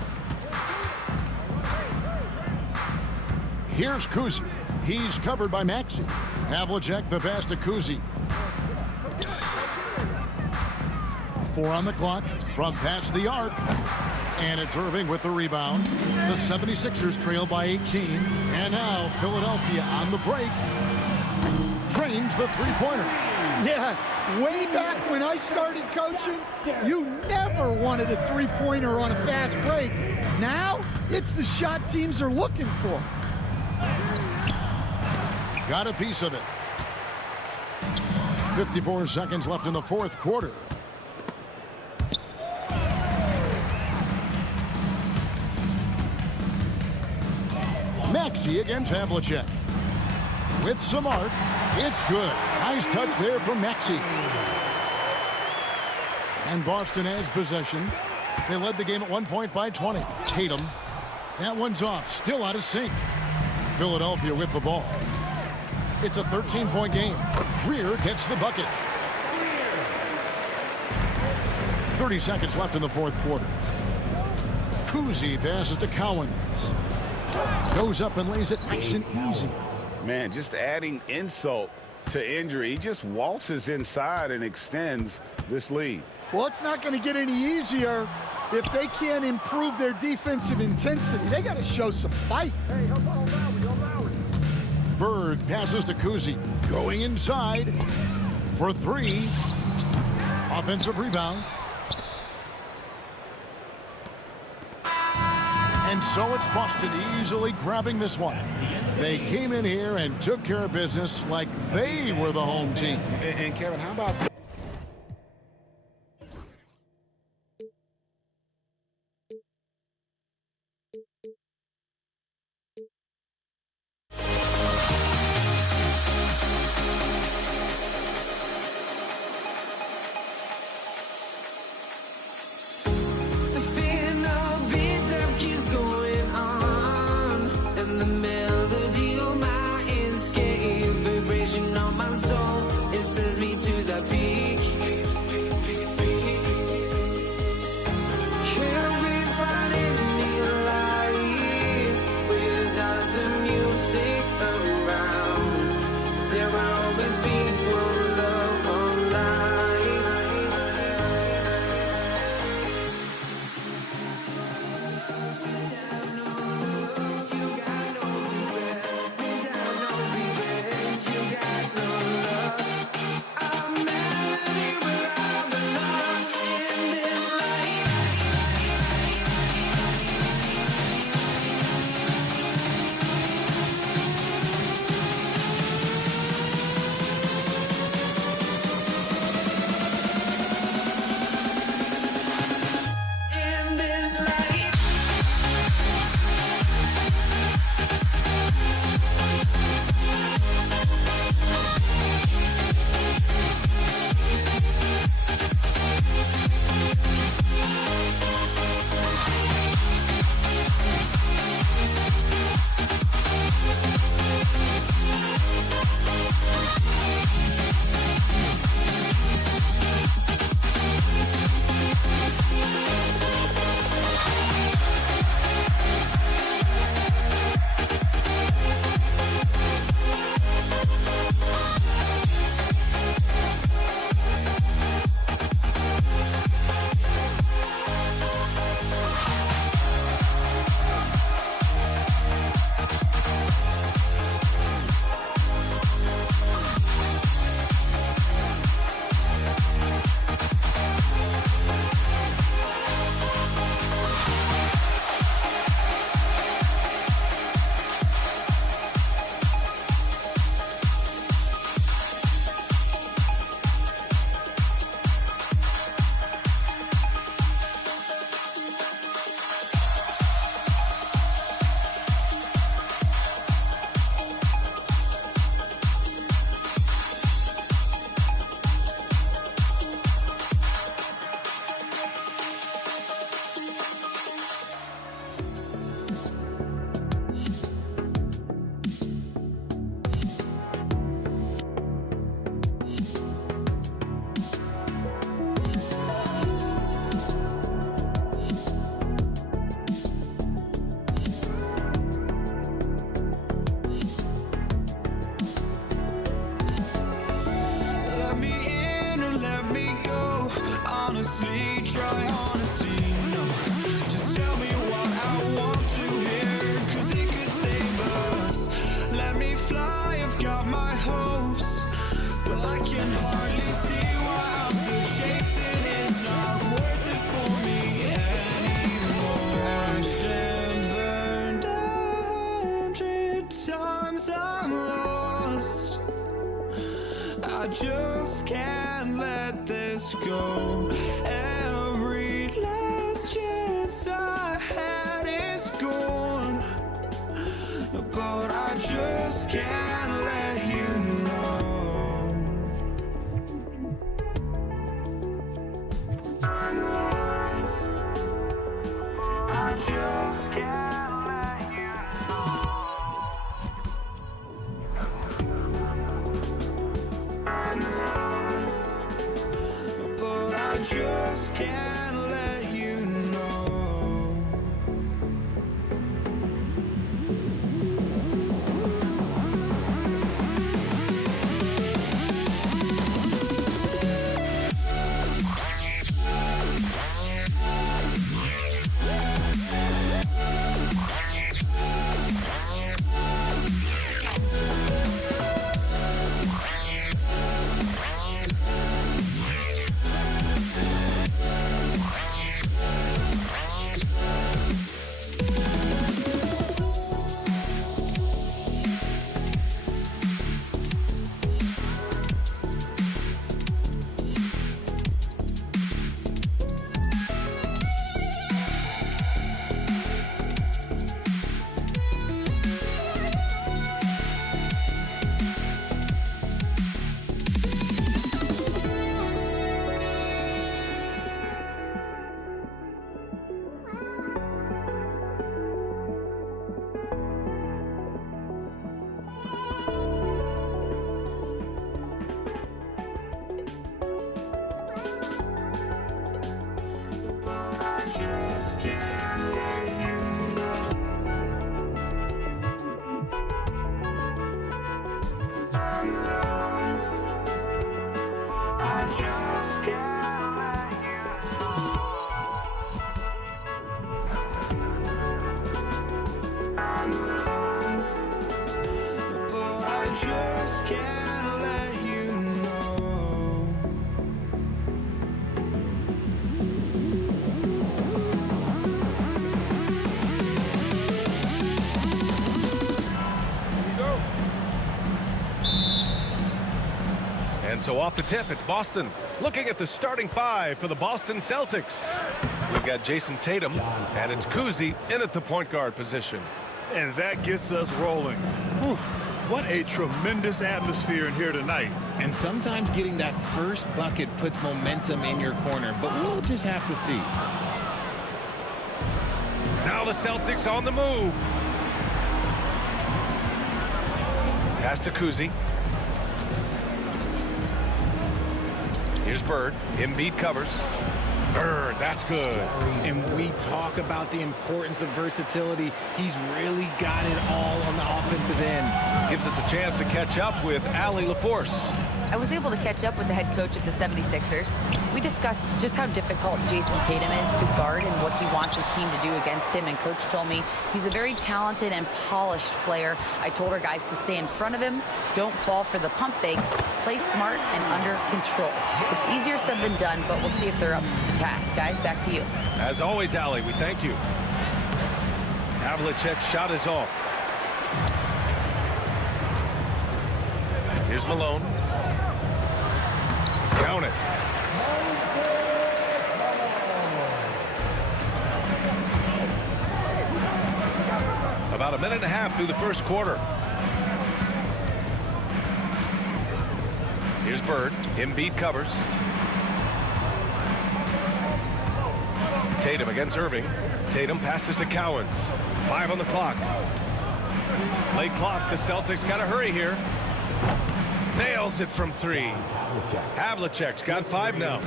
Here's Kuzi. He's covered by Maxey. Havlicek the pass to Kuzi. 4 on the clock from past the arc. And it's Irving with the rebound. The 76ers trail by 18. And now Philadelphia on the break. Drains the three-pointer. Yeah, way back when I started coaching, you never wanted a three-pointer on a fast break. Now, it's the shot teams are looking for. Got a piece of it. 54 seconds left in the fourth quarter. Maxey against Havlicek. With some arc, it's good. Nice touch there from Maxey. And Boston has possession. They led the game at 1 point by 20. Tatum. That one's off. Still out of sync. Philadelphia with the ball. It's a 13-point game. Greer gets the bucket. 30 seconds left in the fourth quarter. Kuzi passes to Cowens. Goes up and lays it nice and easy. Man, just adding insult to injury. He just waltzes inside and extends this lead. Well, it's not going to get any easier if they can't improve their defensive intensity. They got to show some fight. Bird passes to Kuzi. Going inside for 3. Offensive rebound. And so it's Boston easily grabbing this one. They came in here and took care of business like they were the home team. And Kevin, how about says me to the beat. can hardly see why I'm still chasing. It's not worth it for me anymore. Crashed and burned 100 times I'm lost. I just can't let this go. Every last chance I had is gone, but I just can't let you know. I just can't let you know. But I just can't let you know. And so off the tip, it's Boston. Looking at the starting five for the Boston Celtics. We've got Jason Tatum, and it's Kuzi in at the point guard position. And that gets us rolling. Whew, what a tremendous atmosphere in here tonight. And sometimes getting that first bucket puts momentum in your corner, but we'll just have to see. Now the Celtics on the move. Pass to Kuzi. Here's Bird. Embiid covers. Bird, that's good. And we talk about the importance of versatility. He's really got it all on the offensive end. Gives us a chance to catch up with Allie LaForce. I was able to catch up with the head coach of the 76ers. We discussed just how difficult Jason Tatum is to guard and what he wants his team to do against him, and coach told me he's a very talented and polished player. I told our guys to stay in front of him, don't fall for the pump fakes, play smart and under control. It's easier said than done, but we'll see if they're up to the task. Guys, back to you. As always, Allie, we thank you. Havlicek's shot is off. Here's Malone. Count it. About a minute and a half through the first quarter. Here's Bird. Embiid covers. Tatum against Irving. Tatum passes to Cowens. 5 on the clock. Late clock. The Celtics got to hurry here. Nails it from 3. Havlicek's got 5 now.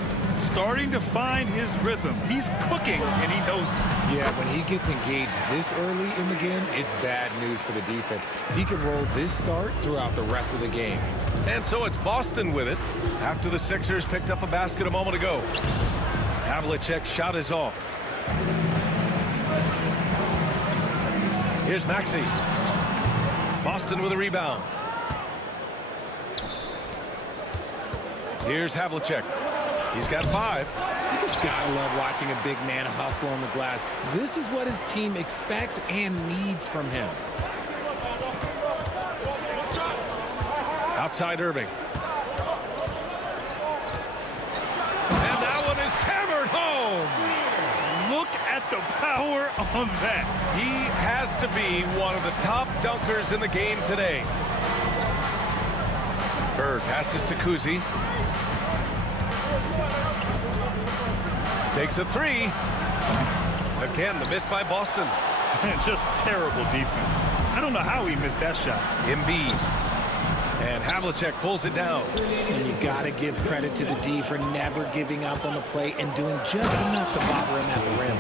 Starting to find his rhythm. He's cooking, and he knows it. Yeah, when he gets engaged this early in the game, it's bad news for the defense. He can roll this start throughout the rest of the game. And so it's Boston with it after the Sixers picked up a basket a moment ago. Havlicek's shot is off. Here's Maxey. Boston with a rebound. Here's Havlicek. He's got 5. You just gotta love watching a big man hustle on the glass. This is what his team expects and needs from him. Outside Irving. And that one is hammered home. Look at the power on that. He has to be one of the top dunkers in the game today. Bird passes to Kuzi. Takes a 3. Again, the miss by Boston. Just terrible defense. I don't know how he missed that shot. Embiid. And Havlicek pulls it down. And you got to give credit to the D for never giving up on the play and doing just enough to bother him at the rim.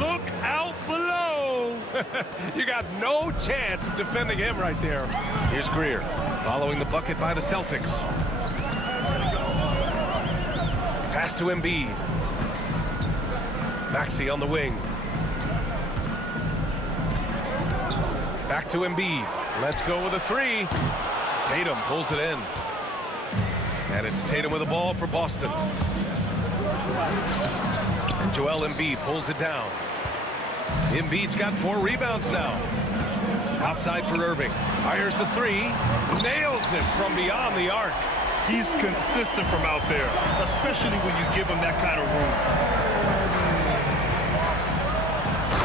Look out below. You got no chance of defending him right there. Here's Greer following the bucket by the Celtics. Pass to Embiid. Maxey on the wing. Back to Embiid. Let's go with a 3. Tatum pulls it in. And it's Tatum with the ball for Boston. And Joel Embiid pulls it down. Embiid's got 4 rebounds now. Outside for Irving. Fires the 3. Nails it from beyond the arc. He's consistent from out there, especially when you give him that kind of room.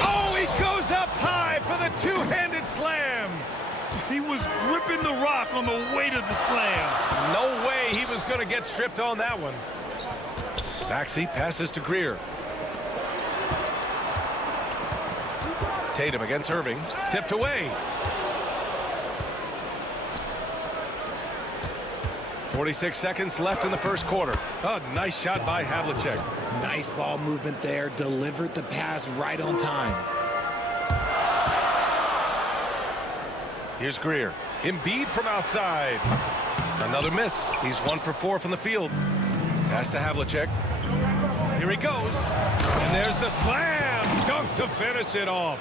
Oh, he goes up high for the two-handed slam. He was gripping the rock on the weight of the slam. No way he was going to get stripped on that one. Maxey passes to Greer. Tatum against Irving. Tipped away. 46 seconds left in the first quarter. Oh, nice shot by Havlicek. Nice ball movement there. Delivered the pass right on time. Here's Greer. Embiid from outside. Another miss. He's 1 for 4 from the field. Pass to Havlicek. Here he goes. And there's the slam. Dunk to finish it off.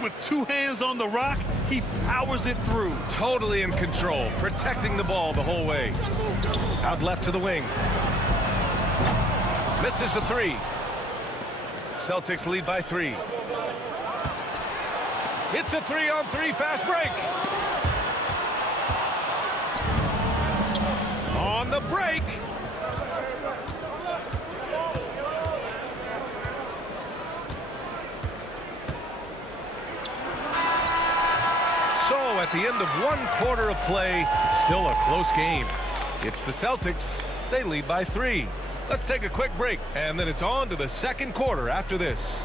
With 2 hands on the rock, he powers it through. Totally in control, protecting the ball the whole way. Out left to the wing. Misses the 3. Celtics lead by 3. It's a 3-on-3 fast break. On the break. So at the end of 1 quarter of play, still a close game. It's the Celtics. They lead by 3. Let's take a quick break, and then it's on to the second quarter after this.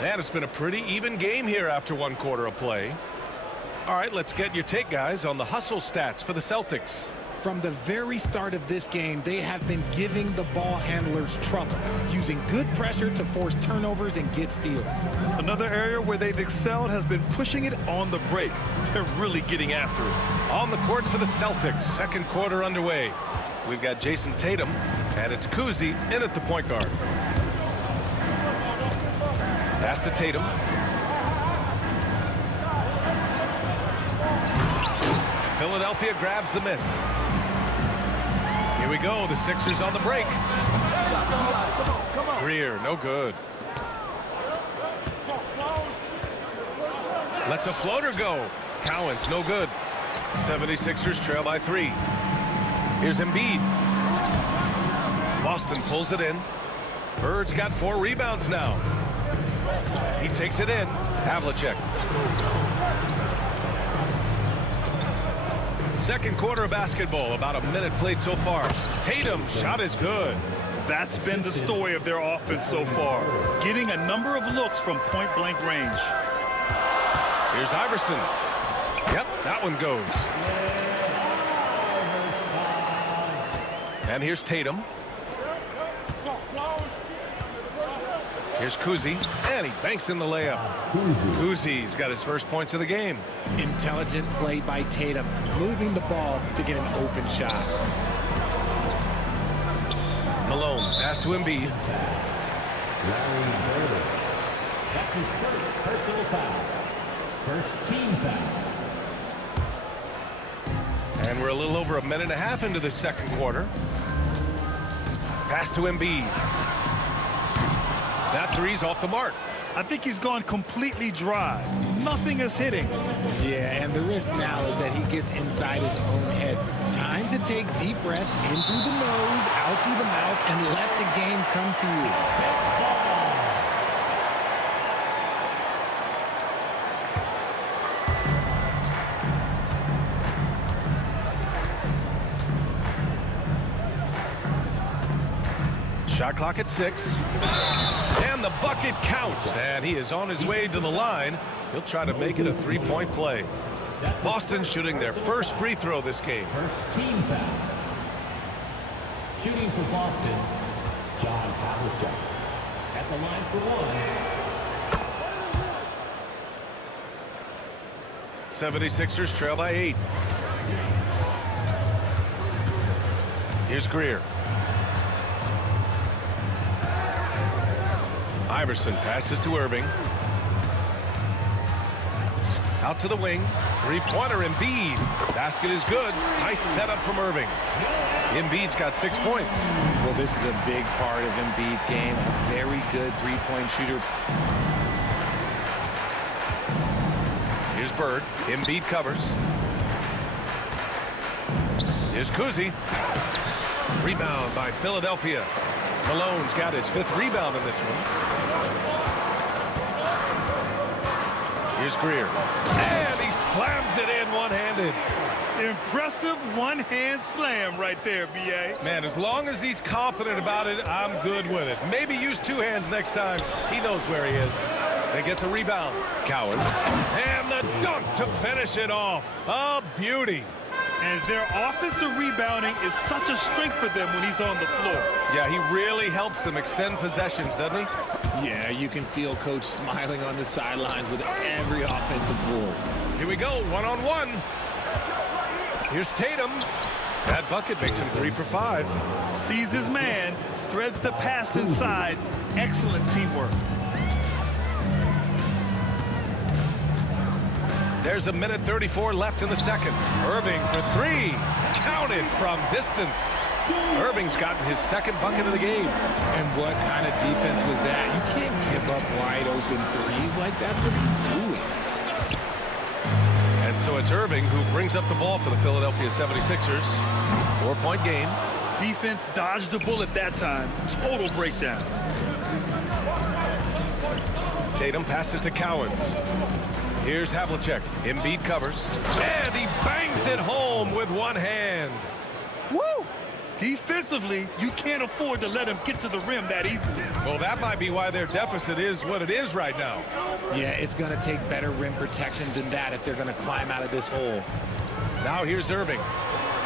And it's been a pretty even game here after 1 quarter of play. All right, let's get your take, guys, on the hustle stats for the Celtics. From the very start of this game, they have been giving the ball handlers trouble, using good pressure to force turnovers and get steals. Another area where they've excelled has been pushing it on the break. They're really getting after it. On the court for the Celtics, second quarter underway. We've got Jason Tatum, and it's Kuzi in at the point guard. Pass to Tatum. Philadelphia grabs the miss. Here we go, the Sixers on the break. Greer, no good. Lets a floater go. Cowens, no good. 76ers trail by 3. Here's Embiid. Boston pulls it in. Bird's got 4 rebounds now. He takes it in. Havlicek. Second quarter of basketball, about a minute played so far. Tatum, shot is good. That's been the story of their offense so far, getting a number of looks from point-blank range. Here's Iverson. Yep, that one goes. And here's Tatum. Here's Kuzi, and he banks in the layup. Kuzi's got his first points of the game. Intelligent play by Tatum, moving the ball to get an open shot. Malone, pass to Embiid. That's his first personal foul. First team foul. And we're a little over a minute and a half into the second quarter. Pass to Embiid. That three's off the mark. I think he's gone completely dry. Nothing is hitting. Yeah, and the risk now is that he gets inside his own head. Time to take deep breaths in through the nose, out through the mouth, and let the game come to you. Shot clock at 6. And the bucket counts. And he is on his way to the line. He'll try to make it a three-point play. Boston shooting their first free throw this game. First team foul. Shooting for Boston, John Havlicek. At the line for one. 76ers trail by 8. Here's Greer. Iverson passes to Irving. Out to the wing. Three-pointer, Embiid. Basket is good. Nice setup from Irving. Embiid's got 6 points. Well, this is a big part of Embiid's game. A very good three-point shooter. Here's Bird. Embiid covers. Here's Kuzi. Rebound by Philadelphia. Malone's got his 5th rebound in this one. Here's Greer. And he slams it in one-handed. Impressive one-hand slam right there, B.A. Man, as long as he's confident about it, I'm good with it. Maybe use 2 hands next time. He knows where he is. They get the rebound. Cowens. And the dunk to finish it off. A beauty. And their offensive rebounding is such a strength for them when he's on the floor. Yeah, he really helps them extend possessions, doesn't he? Yeah, you can feel Coach smiling on the sidelines with every offensive board. Here we go, one-on-one. Here's Tatum. That bucket makes him 3 for 5. Sees his man, threads the pass inside. Excellent teamwork. There's a minute 34 left in the second. Irving for 3. Counted from distance. Irving's gotten his 2nd bucket of the game. And what kind of defense was that? You can't give up wide open threes like that. What are you doing? And so it's Irving who brings up the ball for the Philadelphia 76ers. 4-point game. Defense dodged the bullet that time. Total breakdown. Tatum passes to Cowens. Here's Havlicek. Embiid covers. And he bangs it home with one hand. Woo! Defensively, you can't afford to let him get to the rim that easily. Well, that might be why their deficit is what it is right now. Yeah, it's going to take better rim protection than that if they're going to climb out of this hole. Now here's Irving.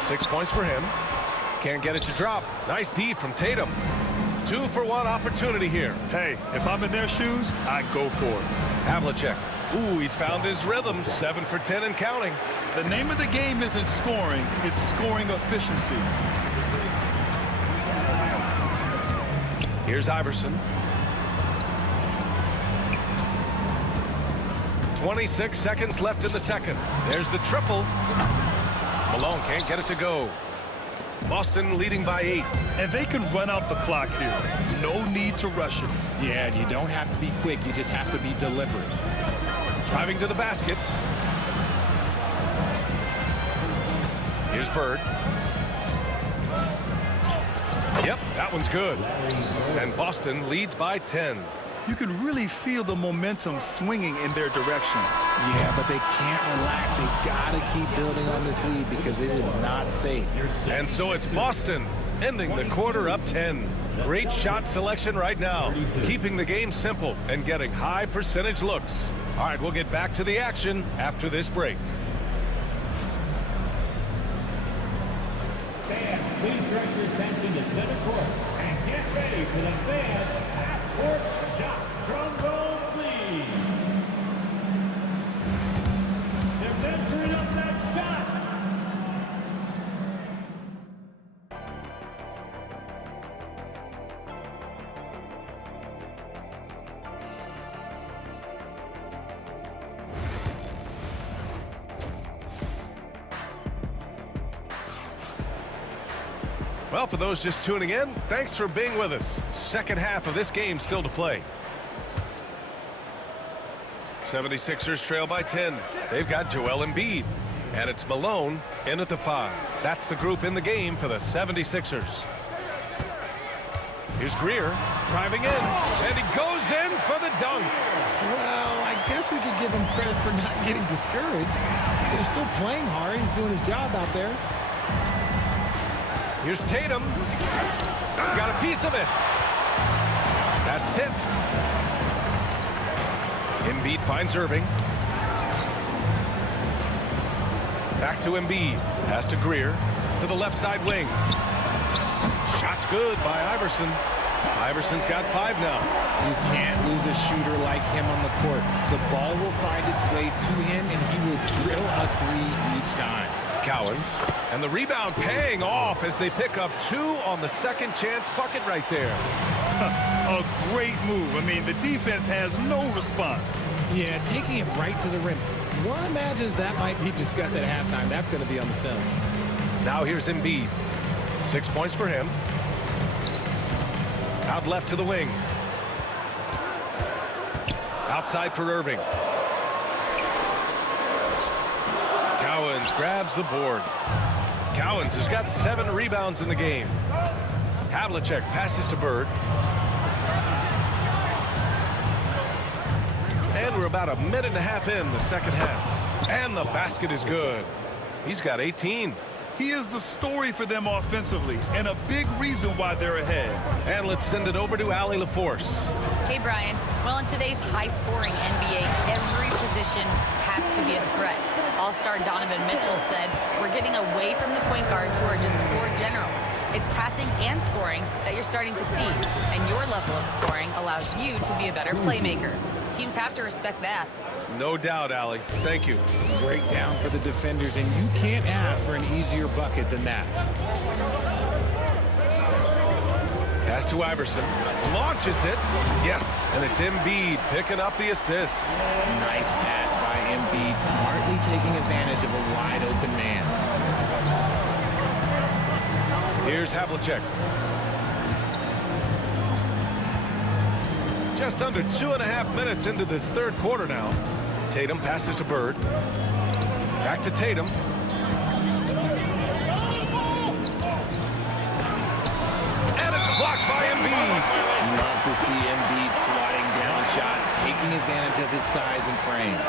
6 points for him. Can't get it to drop. Nice D from Tatum. 2-for-1 opportunity here. Hey, if I'm in their shoes, I'd go for it. Havlicek. Ooh, he's found his rhythm. 7 for 10 and counting. The name of the game isn't scoring, it's scoring efficiency. Here's Iverson. 26 seconds left in the second. There's the triple. Malone can't get it to go. Boston leading by 8. And they can run out the clock here. No need to rush it. Yeah, and you don't have to be quick. You just have to be deliberate. Driving to the basket. Here's Bird. Yep, that one's good. And Boston leads by 10. You can really feel the momentum swinging in their direction. Yeah, but they can't relax. They've got to keep building on this lead because it is not safe. And so it's Boston ending the quarter up 10. Great shot selection right now, keeping the game simple and getting high percentage looks. All right, we'll get back to the action after this break. Fans, please direct your attention to center court and get ready for the fans half-court shot. Drum roll, please. They're venturing up that shot. Well, for those just tuning in, thanks for being with us. Second half of this game still to play. 76ers trail by 10. They've got Joel Embiid. And it's Malone in at the 5. That's the group in the game for the 76ers. Here's Greer driving in, and he goes in for the dunk. Well, I guess we could give him credit for not getting discouraged. They're still playing hard. He's doing his job out there. Here's Tatum. Got a piece of it. That's tipped. Embiid finds Irving. Back to Embiid. Pass to Greer. To the left side wing. Shot's good by Iverson. Iverson's got 5 now. You can't lose a shooter like him on the court. The ball will find its way to him, and he will drill a 3 each time. Cowens. And the rebound paying off as they pick up 2 on the second chance bucket right there. A great move. I mean, the defense has no response. Yeah, taking it right to the rim. One imagines that might be discussed at halftime. That's going to be on the film. Now here's Embiid. 6 points for him. Out left to the wing. Outside for Irving. Cowens grabs the board. Cowens has got 7 rebounds in the game. Havlicek passes to Bird. And we're about a minute and a half in the second half. And the basket is good. He's got 18. He is the story for them offensively and a big reason why they're ahead. And let's send it over to Allie LaForce. Hey, Brian. Well, in today's high-scoring NBA, every position has to be a threat. All-star Donovan Mitchell said, we're getting away from the point guards who are just floor generals. It's passing and scoring that you're starting to see, and your level of scoring allows you to be a better playmaker. Teams have to respect that. No doubt, Allie. Thank you. Breakdown for the defenders, and you can't ask for an easier bucket than that. Pass to Iverson. Launches it. Yes, and it's Embiid picking up the assist. Nice pass by Embiid, smartly taking advantage of a wide-open man. Here's Havlicek. Just under 2.5 minutes into this third quarter now. Tatum passes to Bird. Back to Tatum. And it's blocked by Embiid. Love to see Embiid swatting down shots, taking advantage of his size and frame.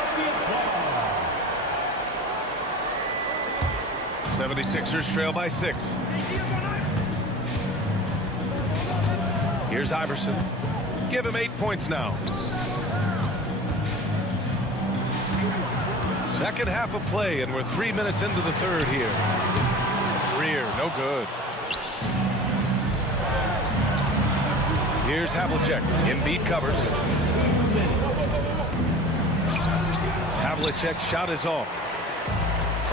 76ers trail by 6. Here's Iverson. Give him 8 points now. Second half of play, and we're 3 minutes into the third here. Greer, no good. Here's Havlicek. Embiid covers. Havlicek's shot is off.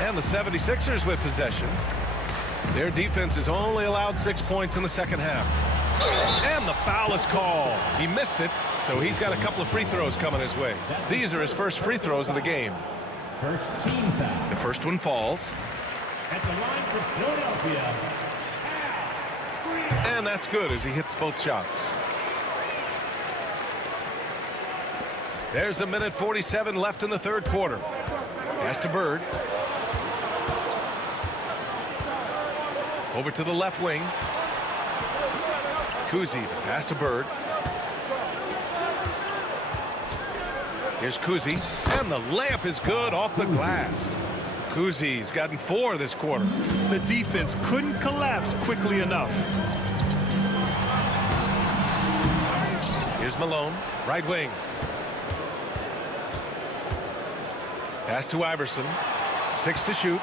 And the 76ers with possession. Their defense has only allowed 6 points in the second half. And the foul is called. He missed it, so he's got a couple of free throws coming his way. These are his first free throws of the game. First team foul. The first one falls. At the line for Philadelphia. And that's good as he hits both shots. There's a minute 47 left in the third quarter. Pass to Bird. Over to the left wing. Kuzi, pass to Bird. Here's Kuzi, and the layup is good off the glass. Kuzi's gotten 4 this quarter. The defense couldn't collapse quickly enough. Here's Malone, right wing. Pass to Iverson. 6 to shoot.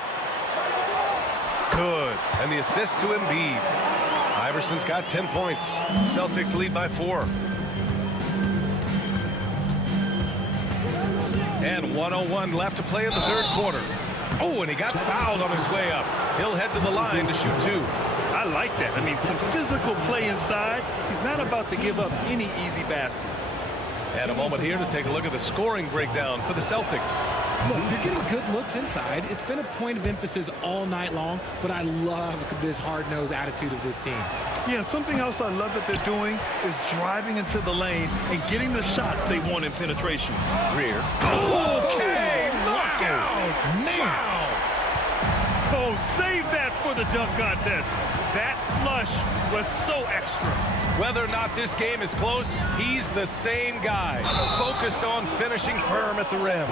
Good, and the assist to Embiid. Iverson's got 10 points. Celtics lead by 4. And 1:01 left to play in the third quarter. Oh, and he got fouled on his way up. He'll head to the line to shoot 2. I like that. I mean, some physical play inside. He's not about to give up any easy baskets. And a moment here to take a look at the scoring breakdown for the Celtics. Look, they're getting good looks inside. It's been a point of emphasis all night long, but I love this hard-nosed attitude of this team. Yeah, something else I love that they're doing is driving into the lane and getting the shots they want in penetration. Greer. Okay, knockout! Wow! Oh, save that for the dunk contest. That flush was so extra. Whether or not this game is close, he's the same guy, focused on finishing firm at the rim.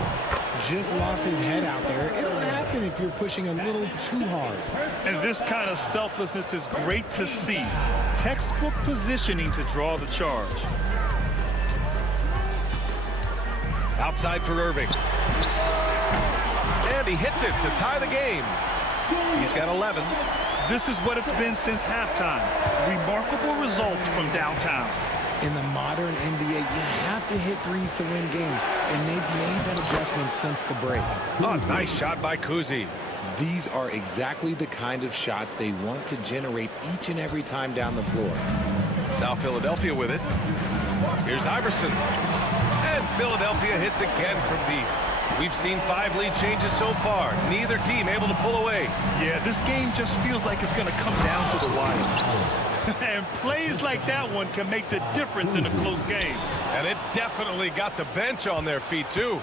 Just lost his head out there. It'll happen if you're pushing a little too hard. And this kind of selflessness is great to see. Textbook positioning to draw the charge. Outside for Irving. And he hits it to tie the game. He's got 11. This is what it's been since halftime. Remarkable results from downtown. In the modern NBA, you have to hit threes to win games, and they've made that adjustment since the break. Oh, nice shot by Kuzi. These are exactly the kind of shots they want to generate each and every time down the floor. Now Philadelphia with it. Here's Iverson. And Philadelphia hits again from deep. We've seen 5 lead changes so far. Neither team able to pull away. Yeah, this game just feels like it's going to come down to the wire. And plays like that one can make the difference in a close game. And it definitely got the bench on their feet, too.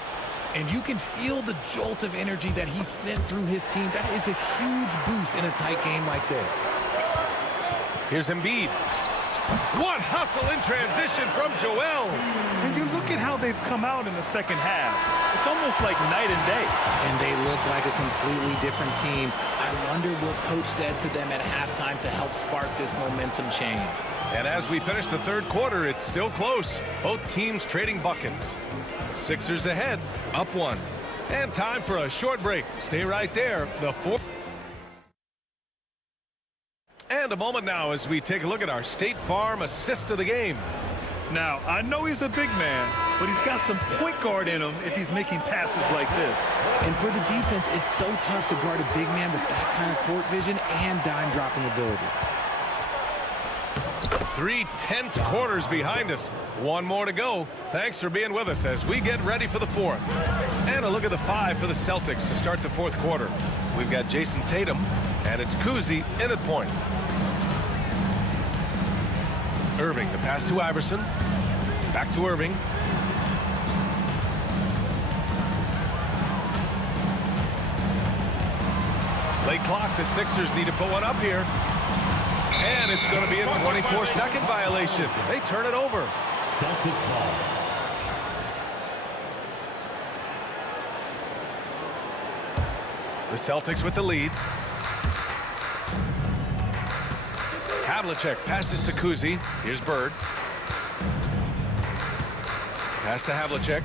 And you can feel the jolt of energy that he sent through his team. That is a huge boost in a tight game like this. Here's Embiid. What hustle in transition from Joel. And you look at how they've come out in the second half. It's almost like night and day. And they look like a completely different team. I wonder what coach said to them at halftime to help spark this momentum change. And as we finish the third quarter, it's still close. Both teams trading buckets. Sixers ahead, up 1. And time for a short break. Stay right there. The fourth. And a moment now as we take a look at our State Farm assist of the game. Now, I know he's a big man, but he's got some point guard in him if he's making passes like this. And for the defense, it's so tough to guard a big man with that kind of court vision and dime-dropping ability. 3 tense quarters behind us. 1 more to go. Thanks for being with us as we get ready for the fourth. And a look at the 5 for the Celtics to start the fourth quarter. We've got Jason Tatum, and it's Kuzi in at point. Irving, the pass to Iverson. Back to Irving. Late clock, the Sixers need to put one up here. And it's going to be a 24-second violation. They turn it over. Celtics ball. The Celtics with the lead. Havlicek passes to Kuzi. Here's Bird. Pass to Havlicek.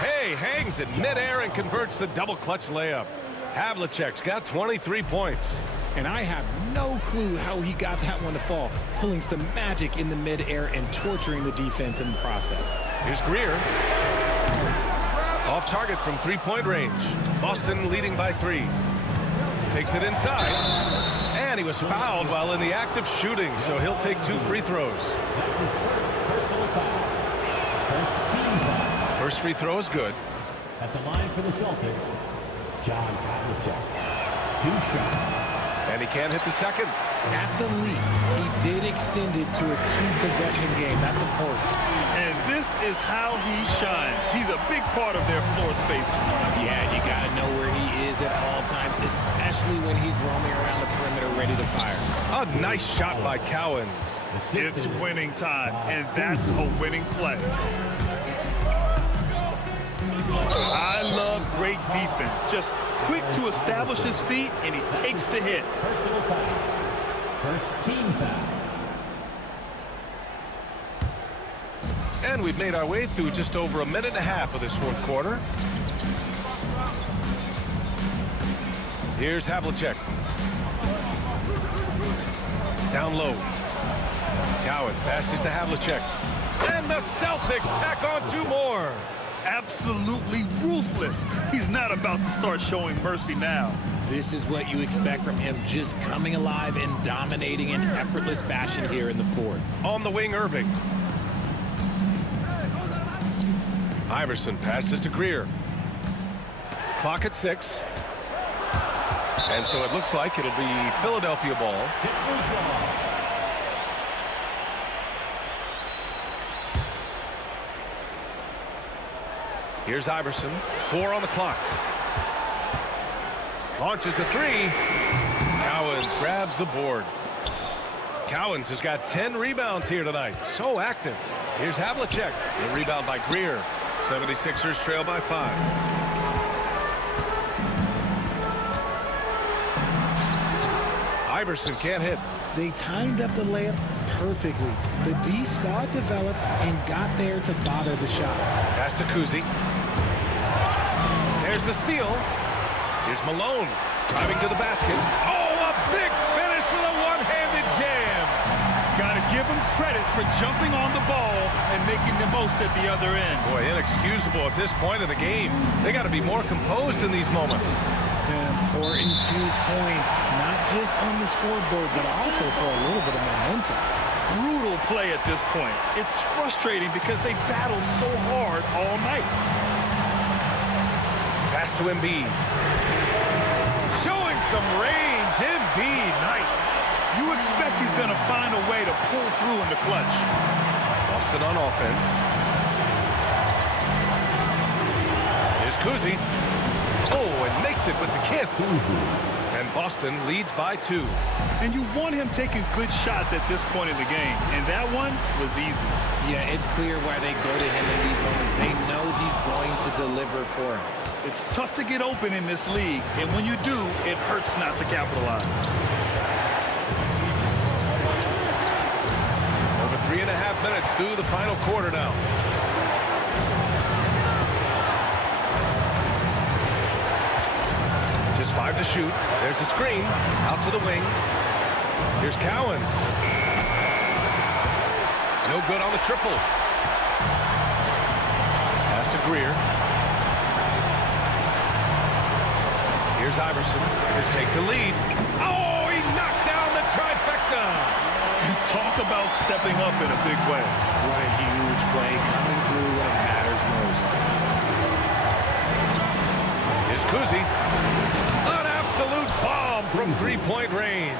Hey, hangs in midair and converts the double clutch layup. Havlicek's got 23 points. And I have no clue how he got that one to fall, pulling some magic in the midair and torturing the defense in the process. Here's Greer. Off target from 3-point range. Boston leading by 3. Takes it inside. And he was fouled while in the act of shooting, so he'll take 2 free throws. That's his first personal foul. First team foul. First free throw is good. At the line for the Celtics, John Havlicek. 2 shots. And he can't hit the second. At the least, he did extend it to a 2-possession game. That's important. And this is how he shines. He's a big part of their floor space. Yeah, you got to know where he is at all times, especially when he's roaming around the perimeter ready to fire. A nice shot by Cowens. It's winning time, and that's a winning play. I love great defense. Just quick to establish his feet, and he takes the hit. Personal foul. First team foul. And we've made our way through just over a minute and a half of this fourth quarter. Here's Havlicek. Down low. Cowens passes to Havlicek. And the Celtics tack on 2 more. Absolutely ruthless. He's not about to start showing mercy now. This is what you expect from him, just coming alive and dominating in effortless fashion here in the fourth. On the wing, Irving. Iverson passes to Greer. Clock at 6. And so it looks like it'll be Philadelphia ball. Here's Iverson. 4 on the clock. Launches a 3. Cowens grabs the board. Cowens has got 10 rebounds here tonight. So active. Here's Havlicek. The rebound by Greer. 76ers trail by 5. Iverson can't hit. They timed up the layup perfectly. The D saw it develop and got there to bother the shot. Pass to Kuzi. There's the steal. Here's Malone driving to the basket. Oh, a big finish with a one-handed jam. Got to give him credit for jumping on the ball and making the most at the other end. Boy, inexcusable at this point of the game. They got to be more composed in these moments. An important 2 points, not just on the scoreboard, but also for a little bit of momentum. Brutal play at this point. It's frustrating because they battled so hard all night. Pass to Embiid. Showing some range. Embiid, nice. You expect he's going to find a way to pull through in the clutch. Boston on offense. Here's Kuzi. Oh, and makes it with the kiss. And Boston leads by 2. And you want him taking good shots at this point in the game. And that one was easy. Yeah, it's clear why they go to him in these moments. They know he's going to deliver for him. It's tough to get open in this league. And when you do, it hurts not to capitalize. Over 3.5 minutes through the final quarter now. Just 5 to shoot. There's a screen. Out to the wing. Here's Cowens. No good on the triple. Pass to Greer. Here's Iverson to take the lead. Oh, he knocked down the trifecta. Talk about stepping up in a big way. What a huge play coming through when it matters most. Here's Kuzi. An absolute bomb from three-point range.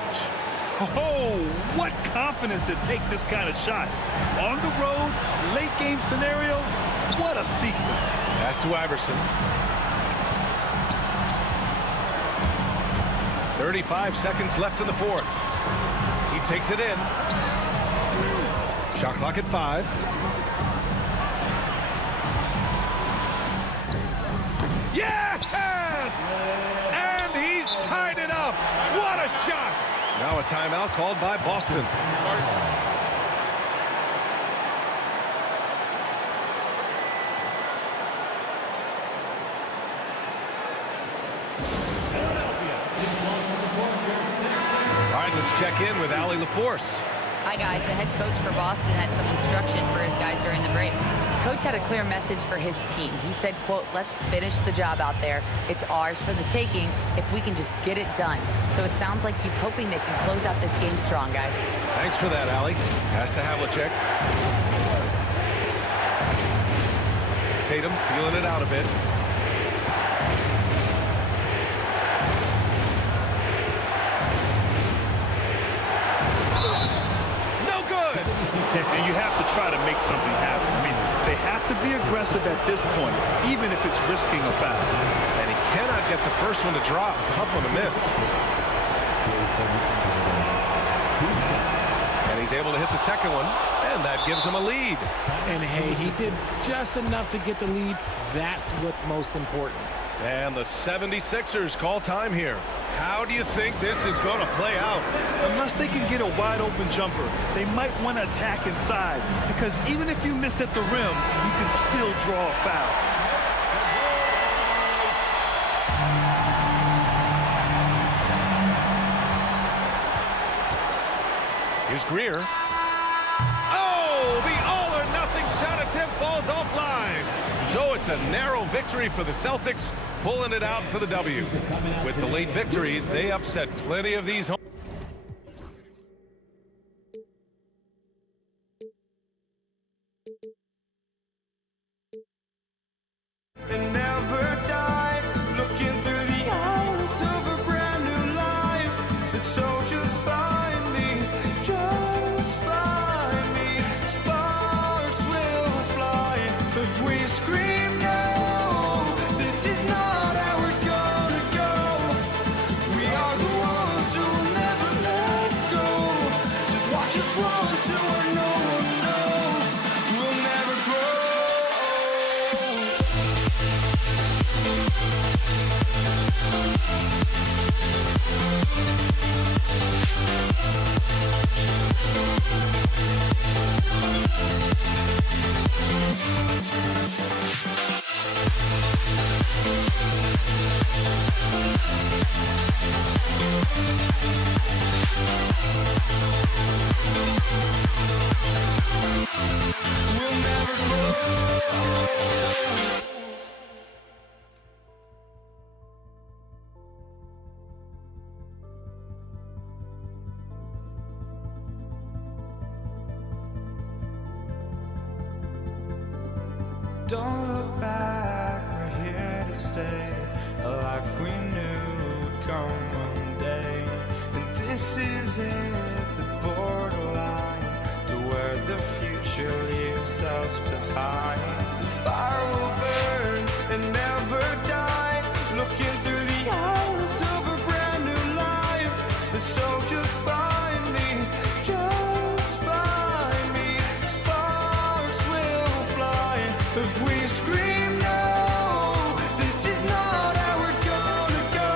Oh, what confidence to take this kind of shot. On the road, late game scenario, what a sequence. Pass to Iverson. 35 seconds left in the fourth. He takes it in. Shot clock at 5. Yes! And he's tied it up. What a shot! Now a timeout called by Boston. All right, let's check in with Allie LaForce. Hi, guys. The head coach for Boston had some instruction for his guys during the break. Coach had a clear message for his team. He said, quote, let's finish the job out there. It's ours for the taking if we can just get it done. So it sounds like he's hoping they can close out this game strong, guys. Thanks for that, Allie. Pass to Havlicek. Tatum feeling it out a bit. And you have to try to make something happen. I mean, they have to be aggressive at this point, even if it's risking a foul. And he cannot get the first one to drop. Tough one to miss. And he's able to hit the second one, and that gives him a lead. And hey, he did just enough to get the lead. That's what's most important. And the 76ers call time here. How do you think this is going to play out? Unless they can get a wide-open jumper, they might want to attack inside, because even if you miss at the rim, you can still draw a foul. Here's Greer. Oh, the all-or-nothing shot attempt falls offline. So it's a narrow victory for the Celtics, pulling it out for the W. With the late victory, they upset plenty of these home So just find me, just find me. Sparks will fly if we scream no. This is not how we're gonna go. We are the ones who'll never let go. Just watch us run to where no one knows. We'll never grow. We'll never grow. Don't look back, we're here to stay. A life we knew would come one day. And this is it, the borderline to where the future leaves us behind. The fire will burn and never die, looking through the eyes of a brand new life. And so just find me, just find me. Sparks will fly if we scream no. This is not how we're gonna go.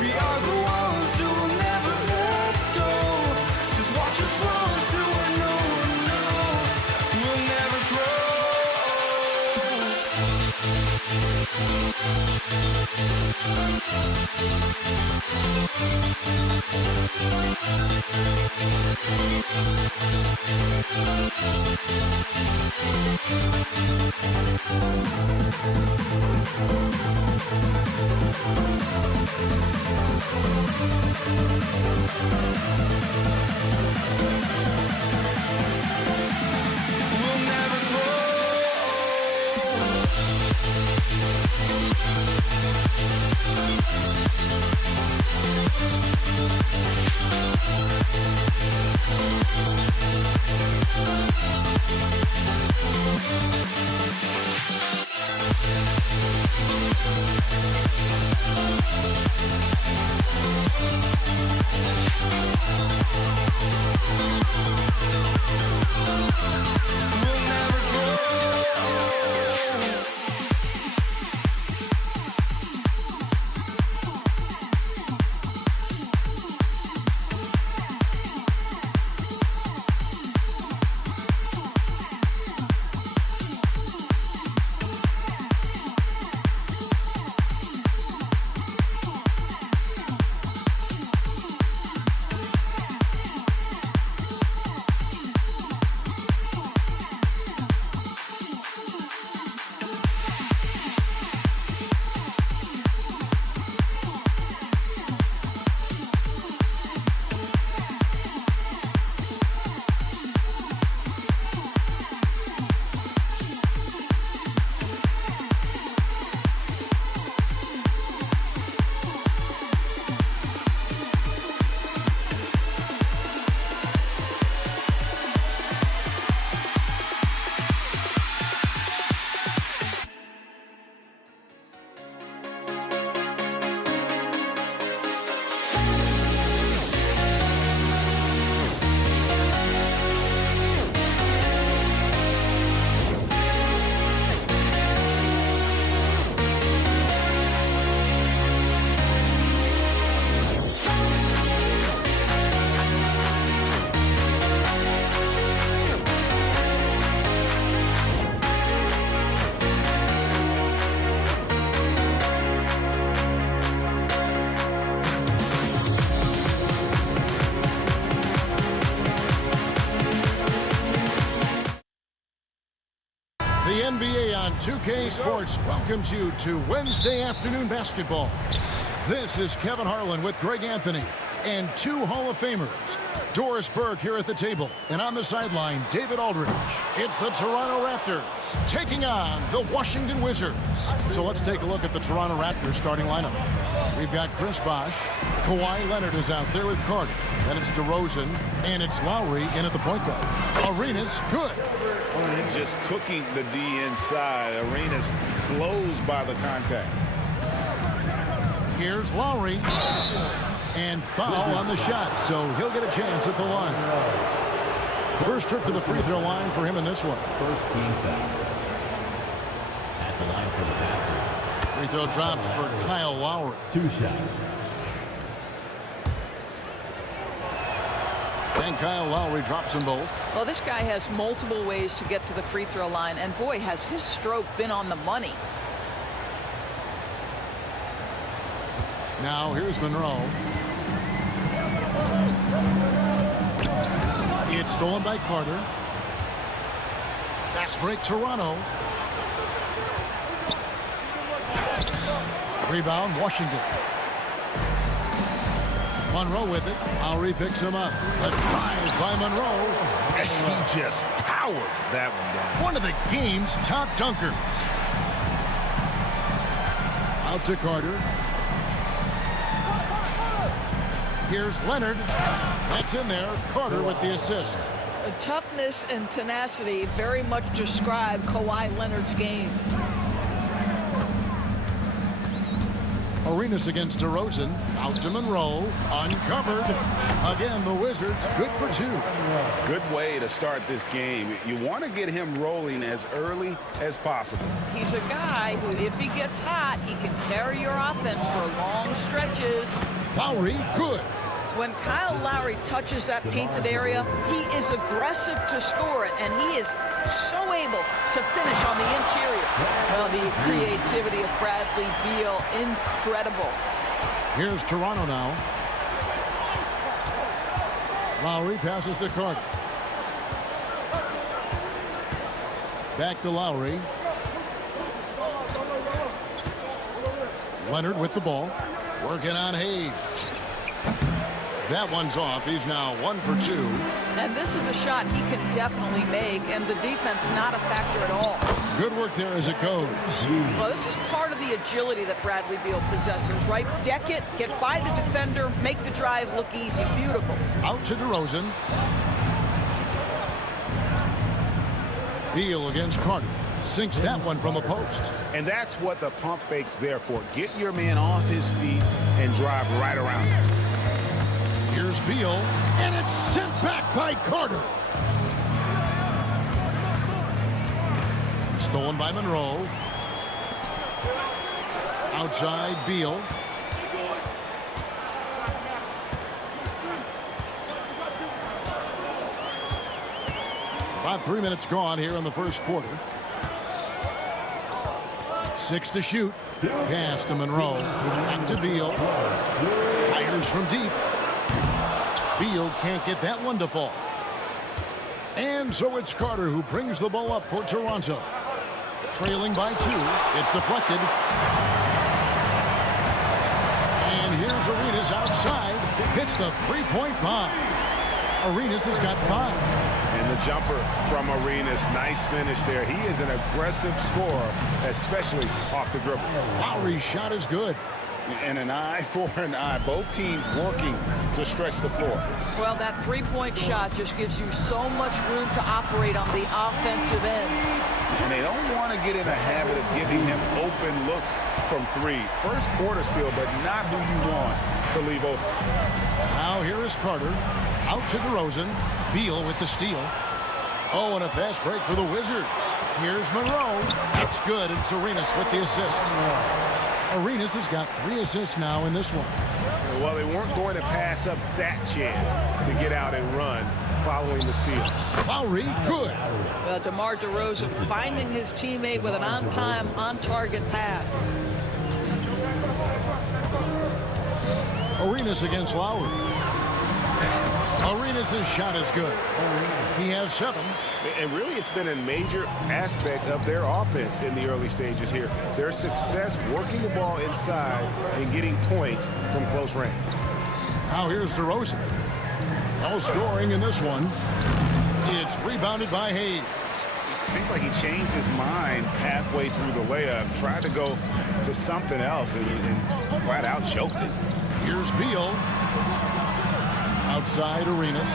We are the ones who will never let go. Just watch us run to where no one knows. We'll never grow. We'll never grow. We'll never grow. The NBA on 2K Sports welcomes you to Wednesday afternoon basketball. This is Kevin Harlan with Greg Anthony. And 2 Hall of Famers. Doris Burke here at the table. And on the sideline, David Aldridge. It's the Toronto Raptors taking on the Washington Wizards. So let's take a look at the Toronto Raptors starting lineup. We've got Chris Bosh. Kawhi Leonard is out there with Carter. Then it's DeRozan. And it's Lowry in at the point guard. Arenas, good. Just cooking the D inside. Arenas blows by the contact. Here's Lowry. And foul on the shot, so he'll get a chance at the line. First trip to the free throw line for him in this one. First team foul. At the line for the Raptors. Free throw drops for Kyle Lowry. 2 shots. And Kyle Lowry drops them both. Well, this guy has multiple ways to get to the free throw line, and boy, has his stroke been on the money. Now here's Monroe. It's stolen by Carter. Fast break, Toronto. Rebound, Washington. Monroe with it. Lowry picks him up. A drive by Monroe. And he just powered that one down. One of the game's top dunkers. Out to Carter. Here's Leonard. That's in there. Carter with the assist. Toughness and tenacity very much describe Kawhi Leonard's game. Arenas against DeRozan. Out to Monroe. Uncovered. Again, the Wizards good for 2. Good way to start this game. You want to get him rolling as early as possible. He's a guy who, if he gets hot, he can carry your offense for long stretches. Lowry, good. When Kyle Lowry touches that painted area, he is aggressive to score it, and he is so able to finish on the interior. Well, the creativity of Bradley Beal, incredible. Here's Toronto now. Lowry passes to Carter. Back to Lowry. Leonard with the ball. Working on Hayes. That one's off. He's now 1 for 2. And this is a shot he can definitely make, and the defense not a factor at all. Good work there as it goes. Well, this is part of the agility that Bradley Beal possesses, right? Deck it, get by the defender, make the drive look easy. Beautiful. Out to DeRozan. Beal against Carter. Sinks that one from the post. And that's what the pump fake's there for. Get your man off his feet and drive right around him. Here's Beal, and it's sent back by Carter. Stolen by Monroe. Outside, Beal. About 3 minutes gone here in the first quarter. 6 to shoot. Pass to Monroe. Back to Beal. Fires from deep. Beal can't get that one to fall. And so it's Carter who brings the ball up for Toronto. Trailing by 2. It's deflected. And here's Arenas outside. Hits the three-point bomb. Arenas has got 5. And the jumper from Arenas, nice finish there. He is an aggressive scorer, especially off the dribble. Lowry's shot is good. And an eye for an eye. Both teams working to stretch the floor. Well, that three-point shot just gives you so much room to operate on the offensive end. And they don't want to get in a habit of giving him open looks from 3. First quarter still, but not who you want to leave open. Now here is Carter. Out to DeRozan. Beal with the steal. Oh, and a fast break for the Wizards. Here's Monroe. That's good, and Arenas with the assist. Arenas has got 3 assists now in this one. Well, they weren't going to pass up that chance to get out and run following the steal. Lowry, good. Well, DeMar DeRozan finding his teammate with an on-time, on-target pass. Arenas against Lowry. Arenas' shot is good. He has 7. And really, it's been a major aspect of their offense in the early stages here. Their success working the ball inside and getting points from close range. Now here's DeRozan. No scoring in this one. It's rebounded by Hayes. Seems like he changed his mind halfway through the layup, tried to go to something else, and flat out choked it. Here's Beal. Outside Arenas.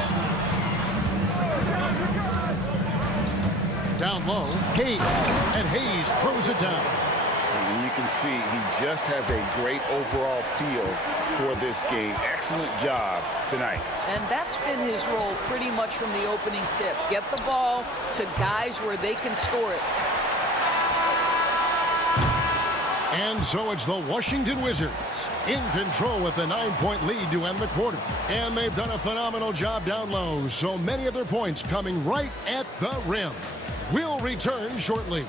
Down low, Hayes. And Hayes throws it down. And you can see he just has a great overall feel for this game. Excellent job tonight. And that's been his role pretty much from the opening tip. Get the ball to guys where they can score it. And so it's the Washington Wizards in control with a 9-point lead to end the quarter. And they've done a phenomenal job down low, so many of their points coming right at the rim. We'll return shortly.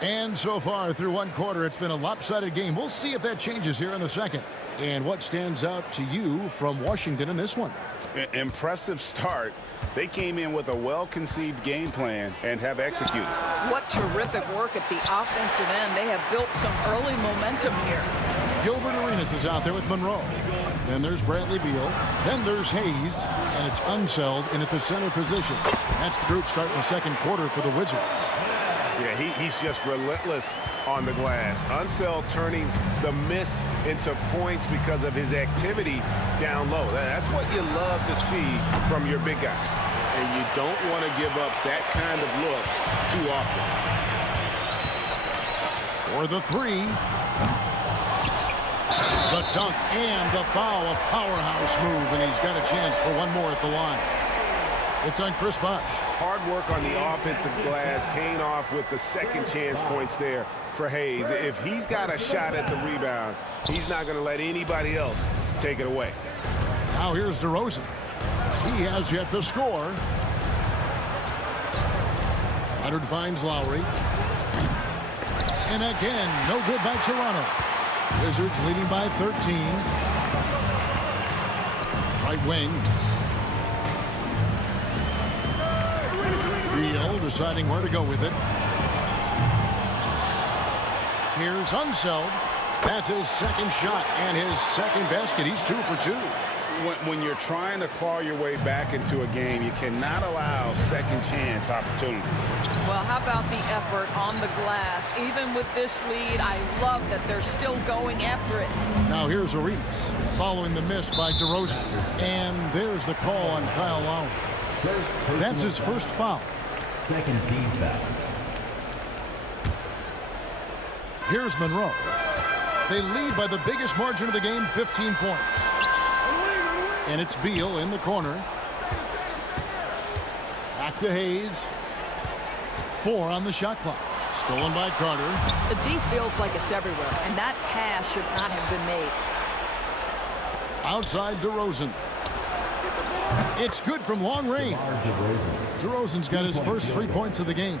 And so far through one quarter, it's been a lopsided game. We'll see if that changes here in the second. And what stands out to you from Washington in this one? Impressive start. They came in with a well-conceived game plan and have executed. What terrific work at the offensive end. They have built some early momentum here. Gilbert Arenas is out there with Monroe. Then there's Bradley Beal. Then there's Hayes. And it's Unseld in at the center position. That's the group starting the second quarter for the Wizards. Yeah, he's just relentless on the glass. Unseld turning the miss into points because of his activity down low. That's what you love to see from your big guy. And you don't want to give up that kind of look too often. For the three. The dunk and the foul. A powerhouse move, and he's got a chance for one more at the line. It's on Chris Bosh. Hard work on the offensive glass, paying off with the second chance points there for Hayes. If he's got a shot at the rebound, he's not going to let anybody else take it away. Now here's DeRozan. He has yet to score. Leonard finds Lowry. And again, no good by Toronto. Wizards leading by 13. Right wing. Beal deciding where to go with it. Here's Unseld. That's his second shot and his second basket. He's 2 for 2. When you're trying to claw your way back into a game, you cannot allow second chance opportunity. Well, how about the effort on the glass? Even with this lead, I love that they're still going after it. Now here's Arenas following the miss by DeRozan. And there's the call on Kyle Lowry. That's his first foul. Second team foul. Here's Monroe. They lead by the biggest margin of the game, 15 points. And it's Beal in the corner. Back to Hayes. 4 on the shot clock. Stolen by Carter. The D feels like it's everywhere, and that pass should not have been made. Outside DeRozan. It's good from long range. DeRozan's got his first 3 points of the game.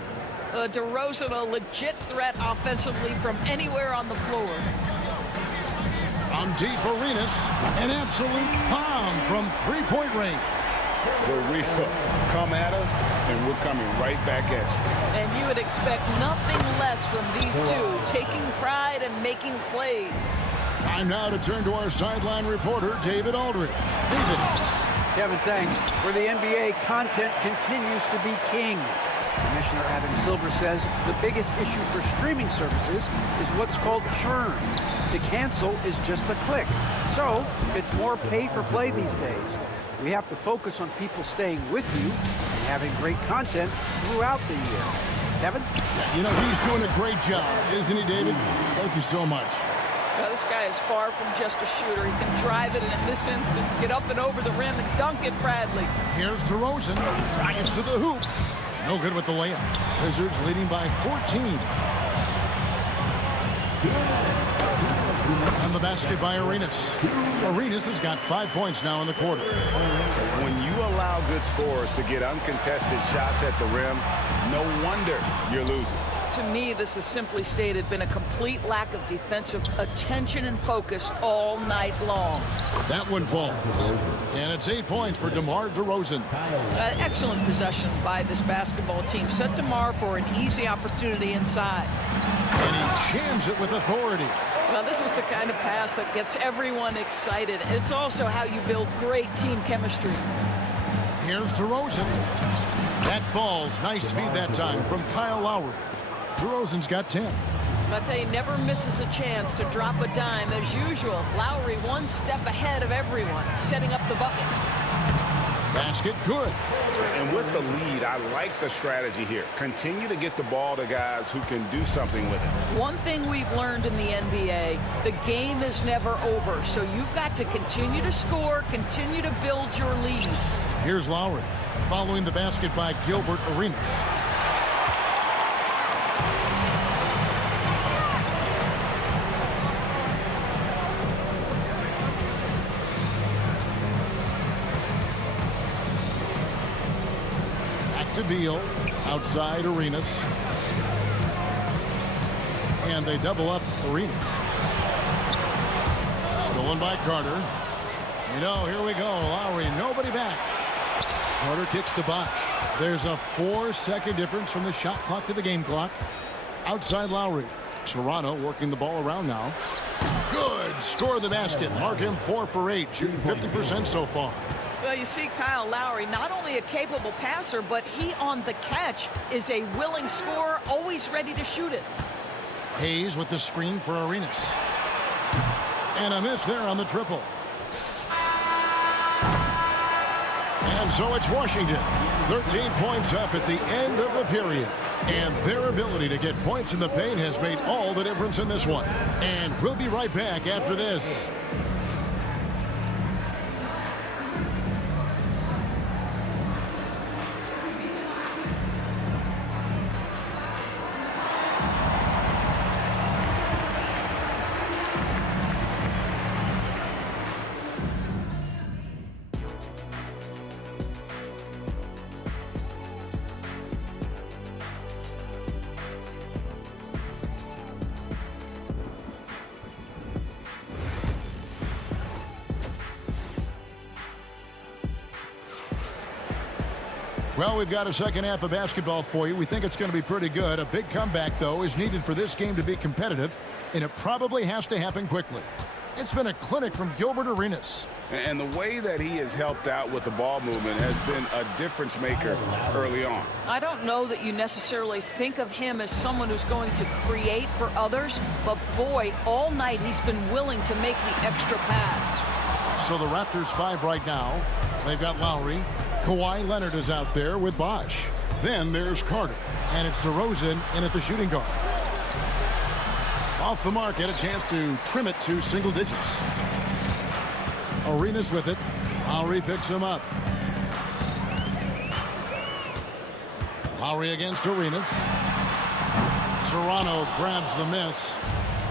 DeRozan, a legit threat offensively from anywhere on the floor. From deep, Arenas, an absolute bomb from 3-point range. The real come at us, and we're coming right back at you. And you would expect nothing less from these two, taking pride and making plays. Time now to turn to our sideline reporter, David Aldridge. David. Kevin, thanks. For the NBA, content continues to be king. Commissioner Adam Silver says the biggest issue for streaming services is what's called churn. To cancel is just a click. So it's more pay for play these days. We have to focus on people staying with you and having great content throughout the year. Kevin? You know, he's doing a great job, isn't he, David? Thank you so much. Well, this guy is far from just a shooter. He can drive it, and in this instance, get up and over the rim and dunk it, Bradley. Here's DeRozan. Drives to the hoop. No good with the layup. Wizards leading by 14. And the basket by Arenas. Arenas has got 5 points now in the quarter. When you allow good scorers to get uncontested shots at the rim, no wonder you're losing. To me, this has simply stated been a complete lack of defensive attention and focus all night long. That one falls. And it's 8 points for DeMar DeRozan. Excellent possession by this basketball team. Set DeMar for an easy opportunity inside. And he jams it with authority. Well, this is the kind of pass that gets everyone excited. It's also how you build great team chemistry. Here's DeRozan. That falls. Nice feed that time from Kyle Lowry. DeRozan's got 10. I'll tell you, never misses a chance to drop a dime. As usual, Lowry one step ahead of everyone, setting up the bucket. Basket good. And with the lead, I like the strategy here. Continue to get the ball to guys who can do something with it. One thing we've learned in the NBA, the game is never over. So you've got to continue to score, continue to build your lead. Here's Lowry, following the basket by Gilbert Arenas. Back to Beal, outside Arenas. And they double up Arenas. Stolen by Carter. You know, here we go. Lowry, nobody back. Carter kicks to Bosch. There's a 4-second difference from the shot clock to the game clock. Outside Lowry. Toronto working the ball around now. Good. Score the basket. Mark him 4 for 8. Shooting 50% so far. Well, you see Kyle Lowry, not only a capable passer, but he on the catch is a willing scorer, always ready to shoot it. Hayes with the screen for Arenas. And a miss there on the triple. And so it's Washington, 13 points up at the end of the period. And their ability to get points in the paint has made all the difference in this one. And we'll be right back after this. Well, we've got a second half of basketball for you. We think it's going to be pretty good. A big comeback, though, is needed for this game to be competitive, and it probably has to happen quickly. It's been a clinic from Gilbert Arenas. And the way that he has helped out with the ball movement has been a difference maker early on. I don't know that you necessarily think of him as someone who's going to create for others, but boy, all night he's been willing to make the extra pass. So the Raptors 5 right now. They've got Lowry. Kawhi Leonard is out there with Bosch. Then there's Carter. And it's DeRozan in at the shooting guard. Off the mark, had a chance to trim it to single digits. Arenas with it. Lowry picks him up. Lowry against Arenas. Toronto grabs the miss.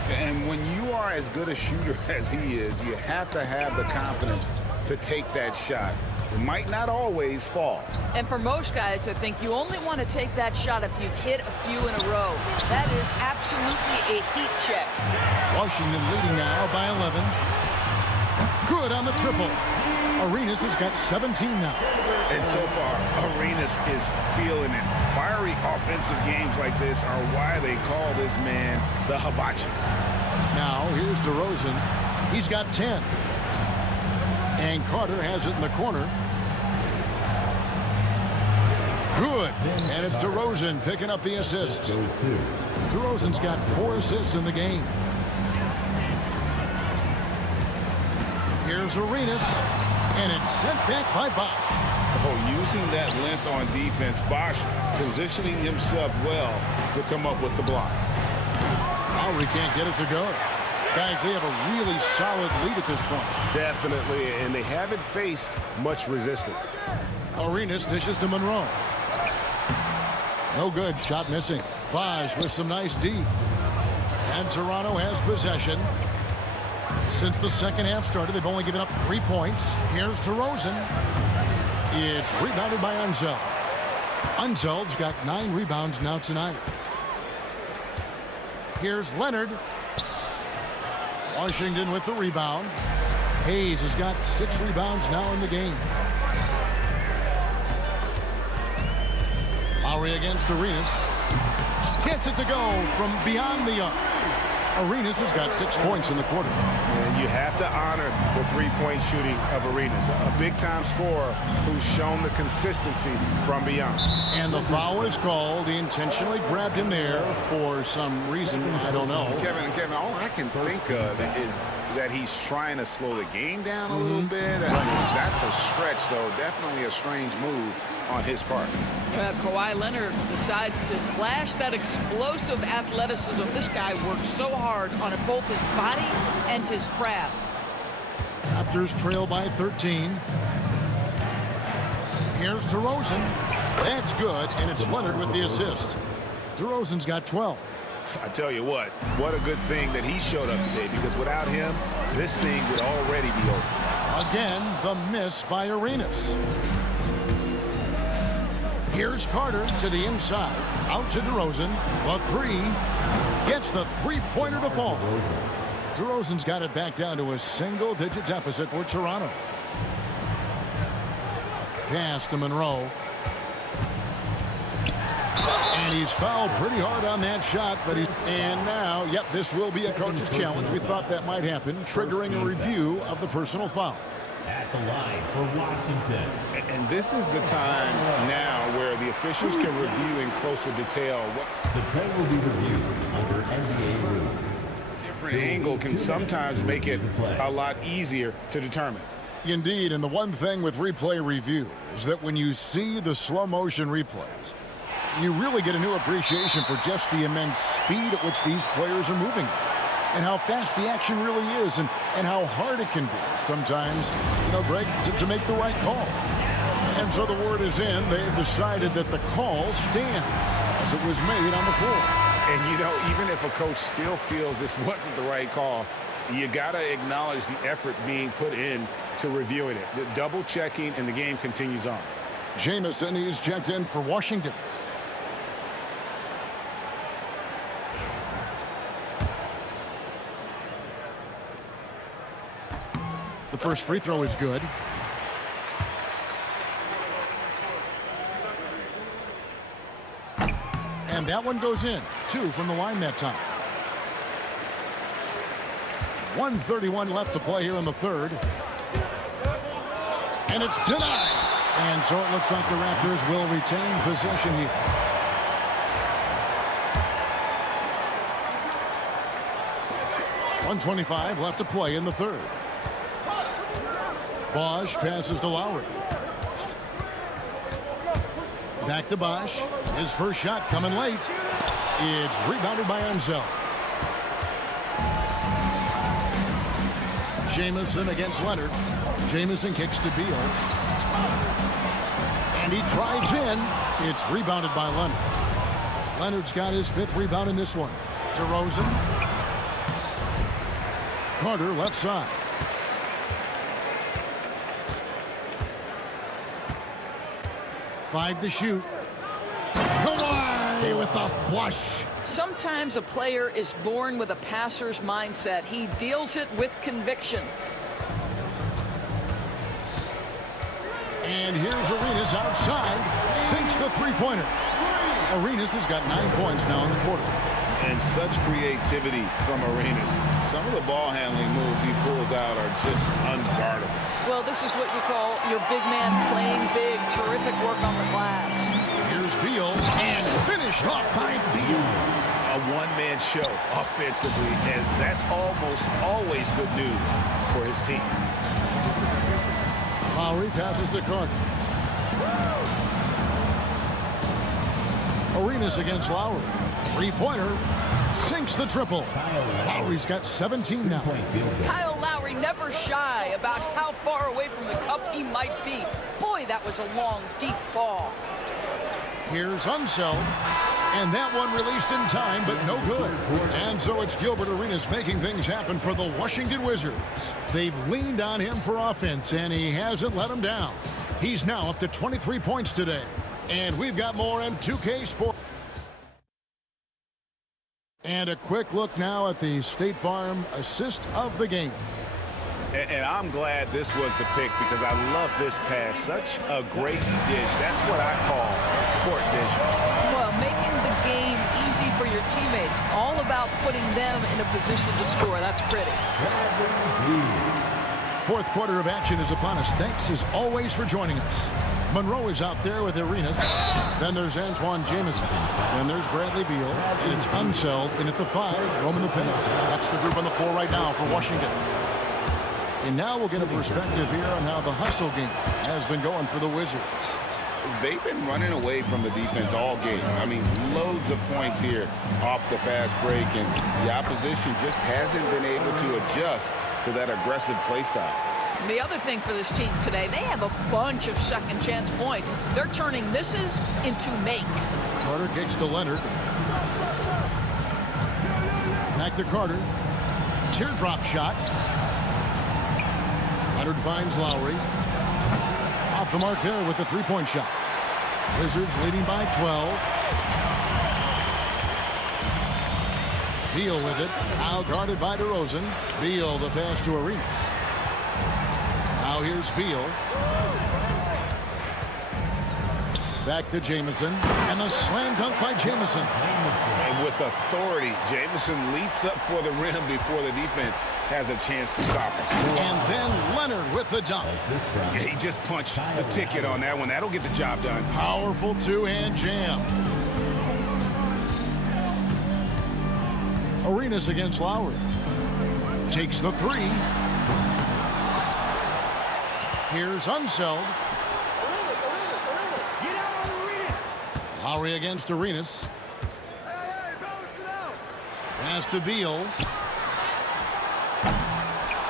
And when you are as good a shooter as he is, you have to have the confidence to take that shot. It might not always fall. And for most guys, I think you only want to take that shot if you've hit a few in a row. That is absolutely a heat check. Washington leading now by 11. Good on the triple. Arenas has got 17 now. And so far, Arenas is feeling it. Fiery offensive games like this are why they call this man the hibachi. Now, here's DeRozan. He's got 10. And Carter has it in the corner. Good. And it's DeRozan picking up the assist. DeRozan's got 4 assists in the game. Here's Arenas. And it's sent back by Bosch. Oh, using that length on defense, Bosch positioning himself well to come up with the block. Lowry can't get it to go. Guys, they have a really solid lead at this point. Definitely, and they haven't faced much resistance. Arenas dishes to Monroe. No good. Shot missing. Bosch with some nice D. And Toronto has possession. Since the second half started, they've only given up 3 points. Here's DeRozan. It's rebounded by Unseld. Unseld's got 9 rebounds now tonight. Here's Leonard. Washington with the rebound. Hayes has got 6 rebounds now in the game. Lowry against Arenas. Gets it to go from beyond the arc. Arenas has got 6 points in the quarter. And you have to honor the three-point shooting of Arenas, a big-time scorer who's shown the consistency from beyond. And the foul is called. He intentionally grabbed him there for some reason. I don't know. Kevin, all I can think of is that he's trying to slow the game down a little bit. That's a stretch, though. Definitely a strange move on his part. Kawhi Leonard decides to flash that explosive athleticism. This guy works so hard on both his body and his craft. Raptors trail by 13. Here's DeRozan. That's good, and it's Leonard with the assist. DeRozan's got 12. I tell you what a good thing that he showed up today, because without him, this thing would already be over. Again, the miss by Arenas. Here's Carter to the inside. Out to DeRozan. The 3. Gets the three-pointer to fall. DeRozan's got it back down to a single-digit deficit for Toronto. Pass to Monroe. And he's fouled pretty hard on that shot, but and now, yep, this will be a coach's challenge. We thought that might happen, triggering a review of the personal foul. At the line for Washington. And this is the time now where the officials can review in closer detail. The play will be reviewed under NBA rules. Different angle can sometimes make it a lot easier to determine. Indeed, and the one thing with replay review is that when you see the slow motion replays, you really get a new appreciation for just the immense speed at which these players are moving and how fast the action really is and how hard it can be sometimes, Greg, to make the right call. And so the word is in. They've decided that the call stands as it was made on the floor. And, even if a coach still feels this wasn't the right call, you got to acknowledge the effort being put in to reviewing it. The double checking, and the game continues on. Jamison is checked in for Washington. The first free throw is good. And that one goes in. 2 from the line that time. 1:31 left to play here in the third. And it's denied. And so it looks like the Raptors will retain possession here. .125 left to play in the third. Bosch passes to Lowry. Back to Bosch. His first shot coming late. It's rebounded by Ansel. Jamison against Leonard. Jamison kicks to Beal. And he drives in. It's rebounded by Leonard. Leonard's got his 5th rebound in this one. DeRozan. Carter left side. Five to shoot. Kawhi with the flush. Sometimes a player is born with a passer's mindset. He deals it with conviction. And here's Arenas outside. Sinks the three-pointer. Arenas has got 9 points now in the quarter. And such creativity from Arenas. Some of the ball handling moves he pulls out are just unguardable. Well, this is what you call your big man playing big. Terrific work on the glass. Here's Beal, and finished off by Beal. A one-man show offensively, and that's almost always good news for his team. Lowry passes to Carter. Arenas against Lowry. Three-pointer. Sinks the triple. Lowry's got 17 now. Kyle Lowry never shy about how far away from the cup he might be. Boy, that was a long, deep ball. Here's Unseld. And that one released in time, but no good. And so it's Gilbert Arenas making things happen for the Washington Wizards. They've leaned on him for offense, and he hasn't let them down. He's now up to 23 points today. And we've got more M2K Sports. And a quick look now at the State Farm assist of the game. And I'm glad this was the pick because I love this pass. Such a great dish. That's what I call court vision. Well, making the game easy for your teammates. All about putting them in a position to score. That's pretty. Fourth quarter of action is upon us. Thanks as always for joining us. Monroe is out there with Arenas. Then there's Antoine Jamison. Then there's Bradley Beal. And it's Unseld in at the 5. Roman the paint. That's the group on the floor right now for Washington. And now we'll get a perspective here on how the hustle game has been going for the Wizards. They've been running away from the defense all game. I mean, loads of points here off the fast break, and the opposition just hasn't been able to adjust to that aggressive play style. The other thing for this team today, they have a bunch of second chance points. They're turning misses into makes. Carter kicks to Leonard. Back to Carter. Teardrop shot. Leonard finds Lowry. Off the mark there with the three-point shot. Wizards leading by 12. Beal with it. Now guarded by DeRozan. Beal the pass to Arenas. Now here's Beal. Back to Jamison. And the slam dunk by Jamison. And with authority, Jamison leaps up for the rim before the defense has a chance to stop him. And then Leonard with the dunk. Yeah, he just punched the ticket on that one. That'll get the job done. Powerful two-hand jam. Arenas against Lowry. Takes the 3. Here's Unseld. Lowry against Arenas. Pass to Beal.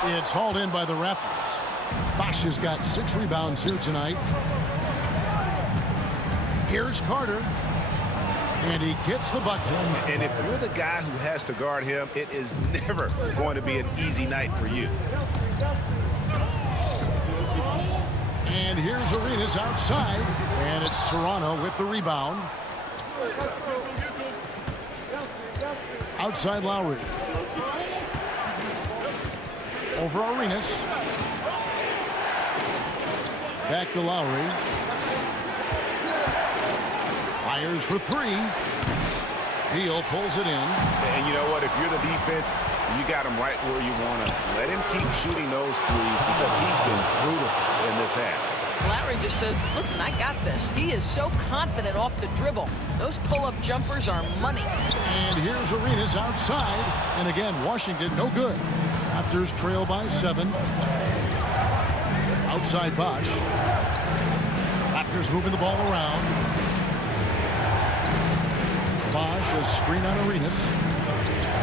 It's hauled in by the Raptors. Bosch has got 6 rebounds here tonight. Here's Carter. And he gets the bucket. And if you're the guy who has to guard him, it is never going to be an easy night for you. And here's Arenas outside. And it's Toronto with the rebound. Outside Lowry. Over Arenas. Back to Lowry. Fires for 3. Beal pulls it in. And you know what? If you're the defense, you got him right where you want to. Let him keep shooting those threes because he's been brutal in this half. Lowry just says, listen, I got this. He is so confident off the dribble. Those pull-up jumpers are money. And here's Arenas outside. And again, Washington no good. Raptors trail by 7. Outside Bosch. Raptors moving the ball around. Bosch, a screen on Arenas.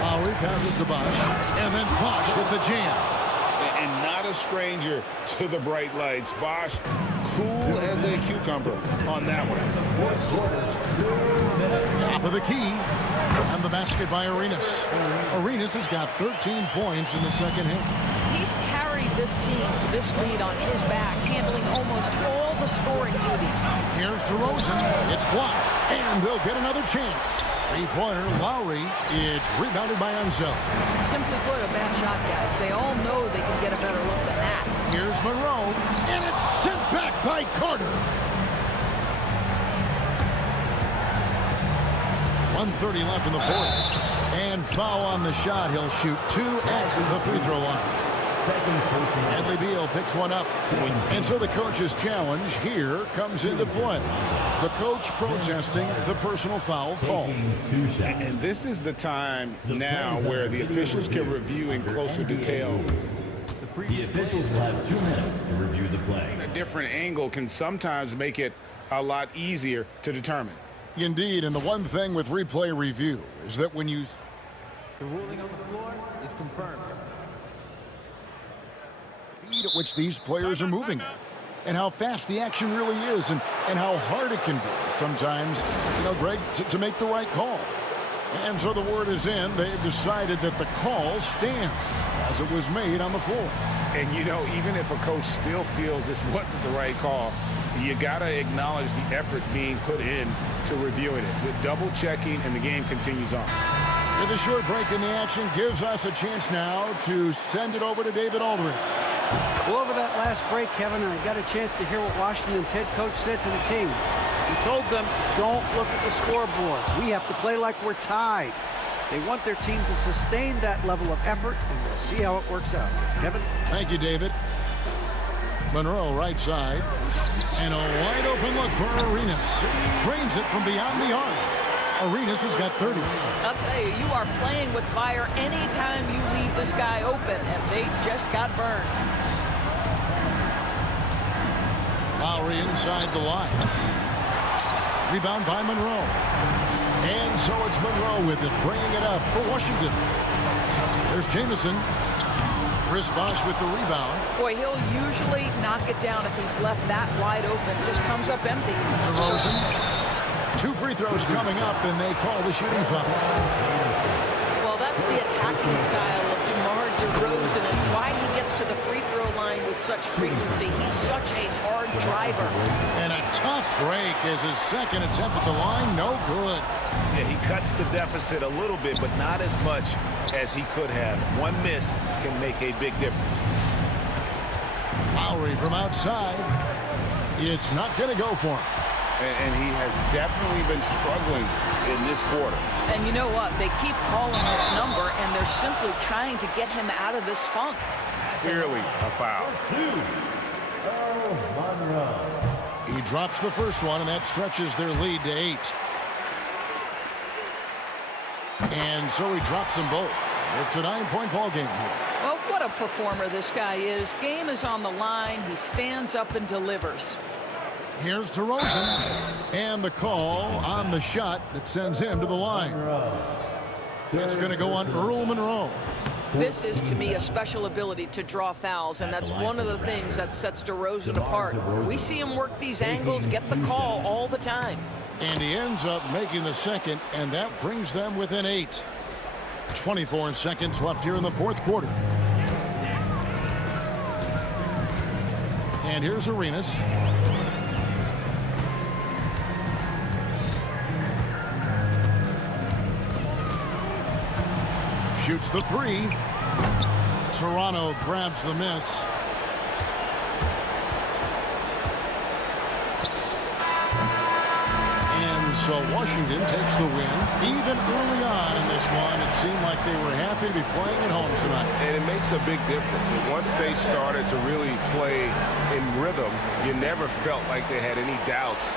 Lowry passes to Bosch. And then Bosch with the jam. And not a stranger to the bright lights. Bosch, cool as a cucumber on that one. Top of the key. And the basket by Arenas. Arenas has got 13 points in the second half. He's carried this team to this lead on his back, handling almost all the scoring duties. Here's DeRozan. It's blocked. And they'll get another chance. Three-pointer, Lowry. It's rebounded by Unseld. Simply put, a bad shot, guys. They all know they can get a better look than that. Here's Monroe. And it's sent back by Carter. 1:30 left in the fourth. And foul on the shot. He'll shoot 2 at the free throw line. Bradley Beal picks one up. And so the coach's challenge here comes into play. The coach protesting the personal foul call. And this is the time now where the officials can review in closer detail. The officials will have 2 minutes to review the play. A different angle can sometimes make it a lot easier to determine. Indeed, and the one thing with replay review is that when you... The ruling on the floor is confirmed. Speed at which these players are moving at, and how fast the action really is, and how hard it can be sometimes, Greg, to make the right call. And so the word is in. They've decided that the call stands as it was made on the floor. And, even if a coach still feels this wasn't the right call, you got to acknowledge the effort being put in to reviewing it. With double checking, and the game continues on. With a short break in the action, gives us a chance now to send it over to David Aldridge. Well, over that last break, Kevin, I got a chance to hear what Washington's head coach said to the team. He told them, don't look at the scoreboard. We have to play like we're tied. They want their team to sustain that level of effort, and we'll see how it works out. Kevin? Thank you, David. Monroe, right side. And a wide open look for Arenas. Drains it from beyond the arc. Arenas has got 30. I'll tell you, you are playing with fire anytime you leave this guy open, and they just got burned. Lowry inside the line. Rebound by Monroe. And so it's Monroe with it, bringing it up for Washington. There's Jamison. Chris Bosh with the rebound. Boy, he'll usually knock it down if he's left that wide open. Just comes up empty. DeRozan. 2 free throws coming up, and they call the shooting foul. Well, that's the attacking style of DeMar DeRozan. It's why he gets to the free throw line with such frequency. He's such a hard driver. And a tough break as his second attempt at the line, no good. Yeah, he cuts the deficit a little bit, but not as much as he could have. One miss can make a big difference. Lowry from outside. It's not going to go for him. And he has definitely been struggling in this quarter. And you know what? They keep calling this number, and they're simply trying to get him out of this funk. Clearly a foul. He drops the first one, and that stretches their lead to 8. And so he drops them both. It's a 9-point ball game here. Well, what a performer this guy is. Game is on the line. He stands up and delivers. Here's DeRozan, and the call on the shot that sends him to the line. It's going to go on Earl Monroe. This is, to me, a special ability to draw fouls, and that's one of the things that sets DeRozan apart. We see him work these angles, get the call all the time. And he ends up making the second, and that brings them within 8. 24 seconds left here in the fourth quarter. And here's Arenas. Shoots the 3. Toronto grabs the miss. And so Washington takes the win. Even early on in this one, it seemed like they were happy to be playing at home tonight. And it makes a big difference. And once they started to really play in rhythm, you never felt like they had any doubts.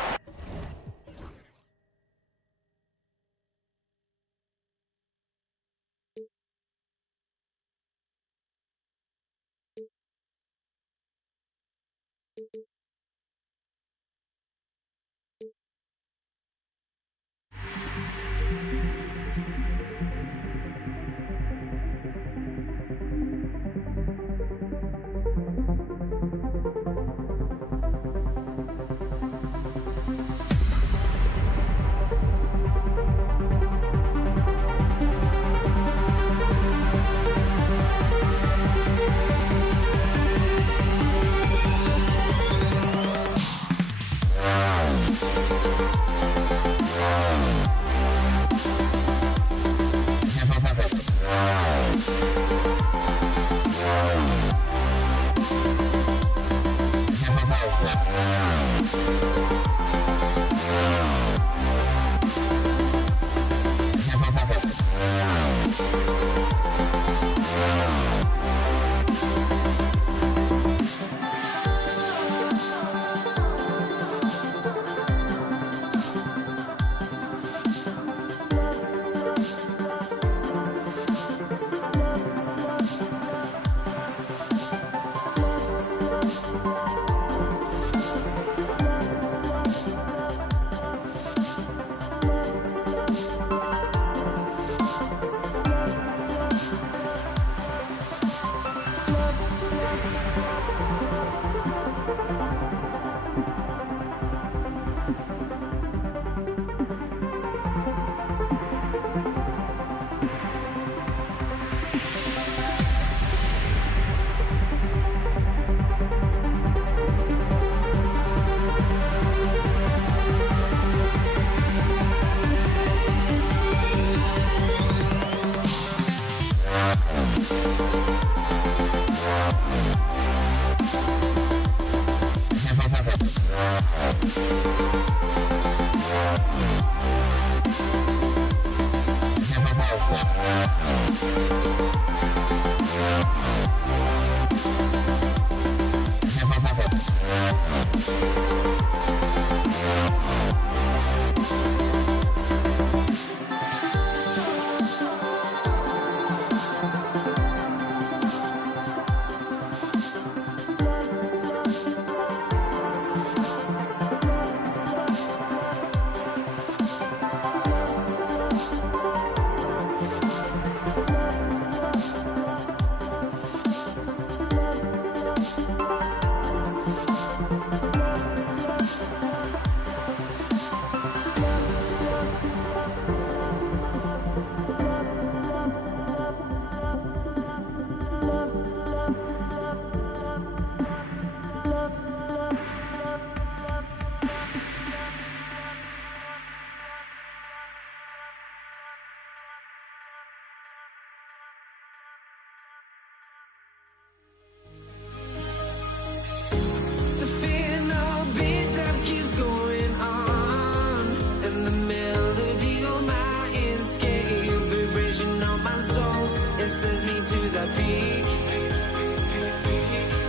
that peak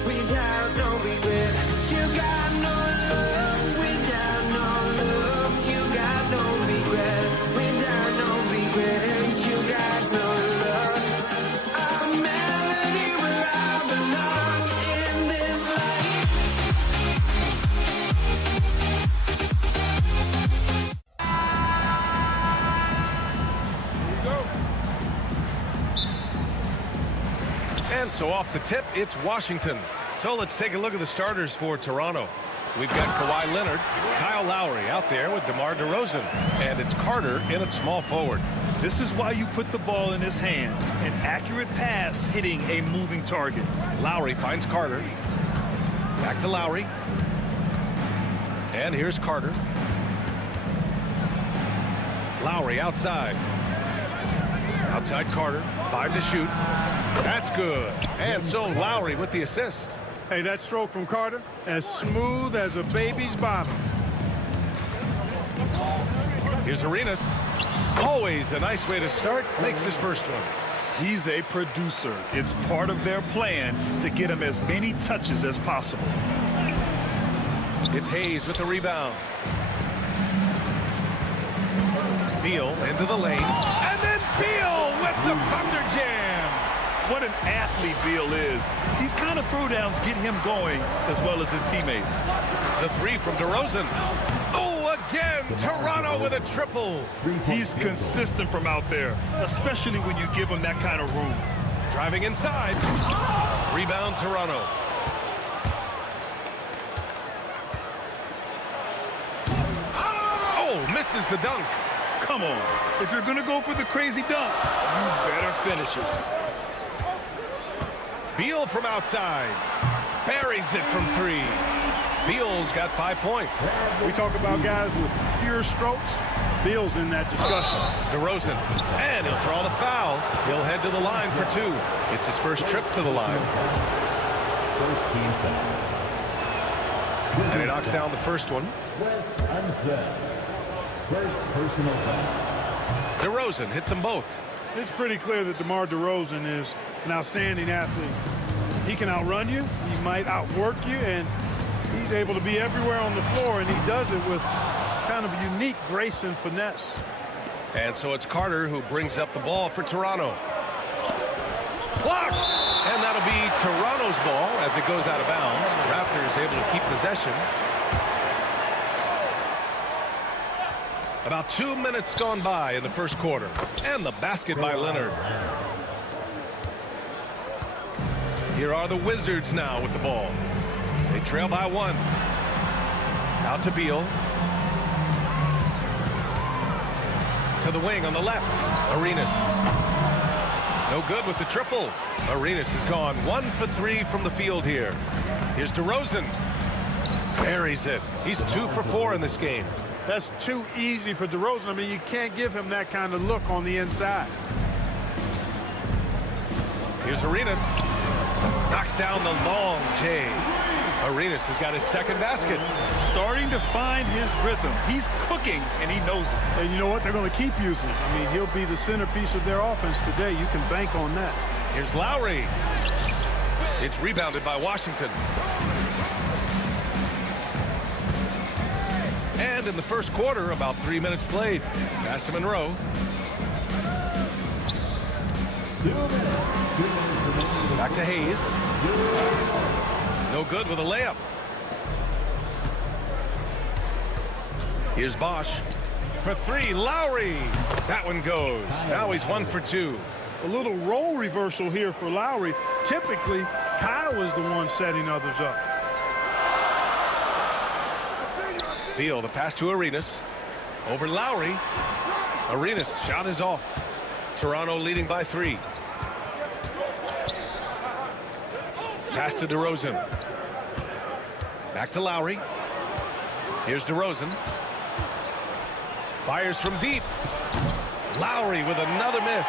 without no regret. You got no love without no love. You got no regret without no regret. You got no love. A melody where I belong in this life. And so off the tip, it's Washington. So let's take a look at the starters for Toronto. We've got Kawhi Leonard, Kyle Lowry out there with DeMar DeRozan, and it's Carter in at small forward. This is why you put the ball in his hands. An accurate pass hitting a moving target. Lowry finds Carter. Back to Lowry. And here's Carter. Lowry outside. Outside Carter. 5 to shoot. That's good. And so Lowry with the assist. Hey, that stroke from Carter, as smooth as a baby's bottom. Here's Arenas. Always a nice way to start. Makes his first one. He's a producer. It's part of their plan to get him as many touches as possible. It's Hayes with the rebound. Beal into the lane. And then Beal with the thunder jam. What an athlete Beal is. These kind of throwdowns get him going as well as his teammates. The three from DeRozan. Oh, again, Toronto with a triple. He's consistent from out there, especially when you give him that kind of room. Driving inside. Rebound Toronto. Oh, misses the dunk. Come on. If you're going to go for the crazy dunk, you better finish it. Beal from outside. Buries it from 3. Beal's got 5 points. We talk about guys with pure strokes. Beal's in that discussion. DeRozan. And he'll draw the foul. He'll head to the line for 2. It's his first trip to the line. First team foul. And he knocks down the first one. Wes Unseth. First personal foul. DeRozan hits them both. It's pretty clear that DeMar DeRozan is an outstanding athlete. He can outrun you, he might outwork you, and he's able to be everywhere on the floor, and he does it with kind of unique grace and finesse. And so it's Carter who brings up the ball for Toronto. Blocked! And that'll be Toronto's ball as it goes out of bounds. Raptors able to keep possession. About 2 minutes gone by in the first quarter. And the basket by Leonard. Here are the Wizards now with the ball. They trail by 1. Out to Beal. To the wing on the left. Arenas. No good with the triple. Arenas has gone 1 for 3 from the field here. Here's DeRozan. Buries it. He's 2 for 4 in this game. That's too easy for DeRozan. I mean, you can't give him that kind of look on the inside. Here's Arenas. Knocks down the long J. Arenas has got his second basket. Starting to find his rhythm. He's cooking, and he knows it. And you know what? They're going to keep using him. I mean, he'll be the centerpiece of their offense today. You can bank on that. Here's Lowry. It's rebounded by Washington. And in the first quarter, about 3 minutes played. Pass to Monroe. Back to Hayes. No good with a layup. Here's Bosch. For 3, Lowry. That one goes. Now he's 1 for 2. A little role reversal here for Lowry. Typically, Kyle is the one setting others up. Beal, the pass to Arenas. Over Lowry. Arenas' shot is off. Toronto leading by 3. Pass to DeRozan. Back to Lowry. Here's DeRozan. Fires from deep. Lowry with another miss.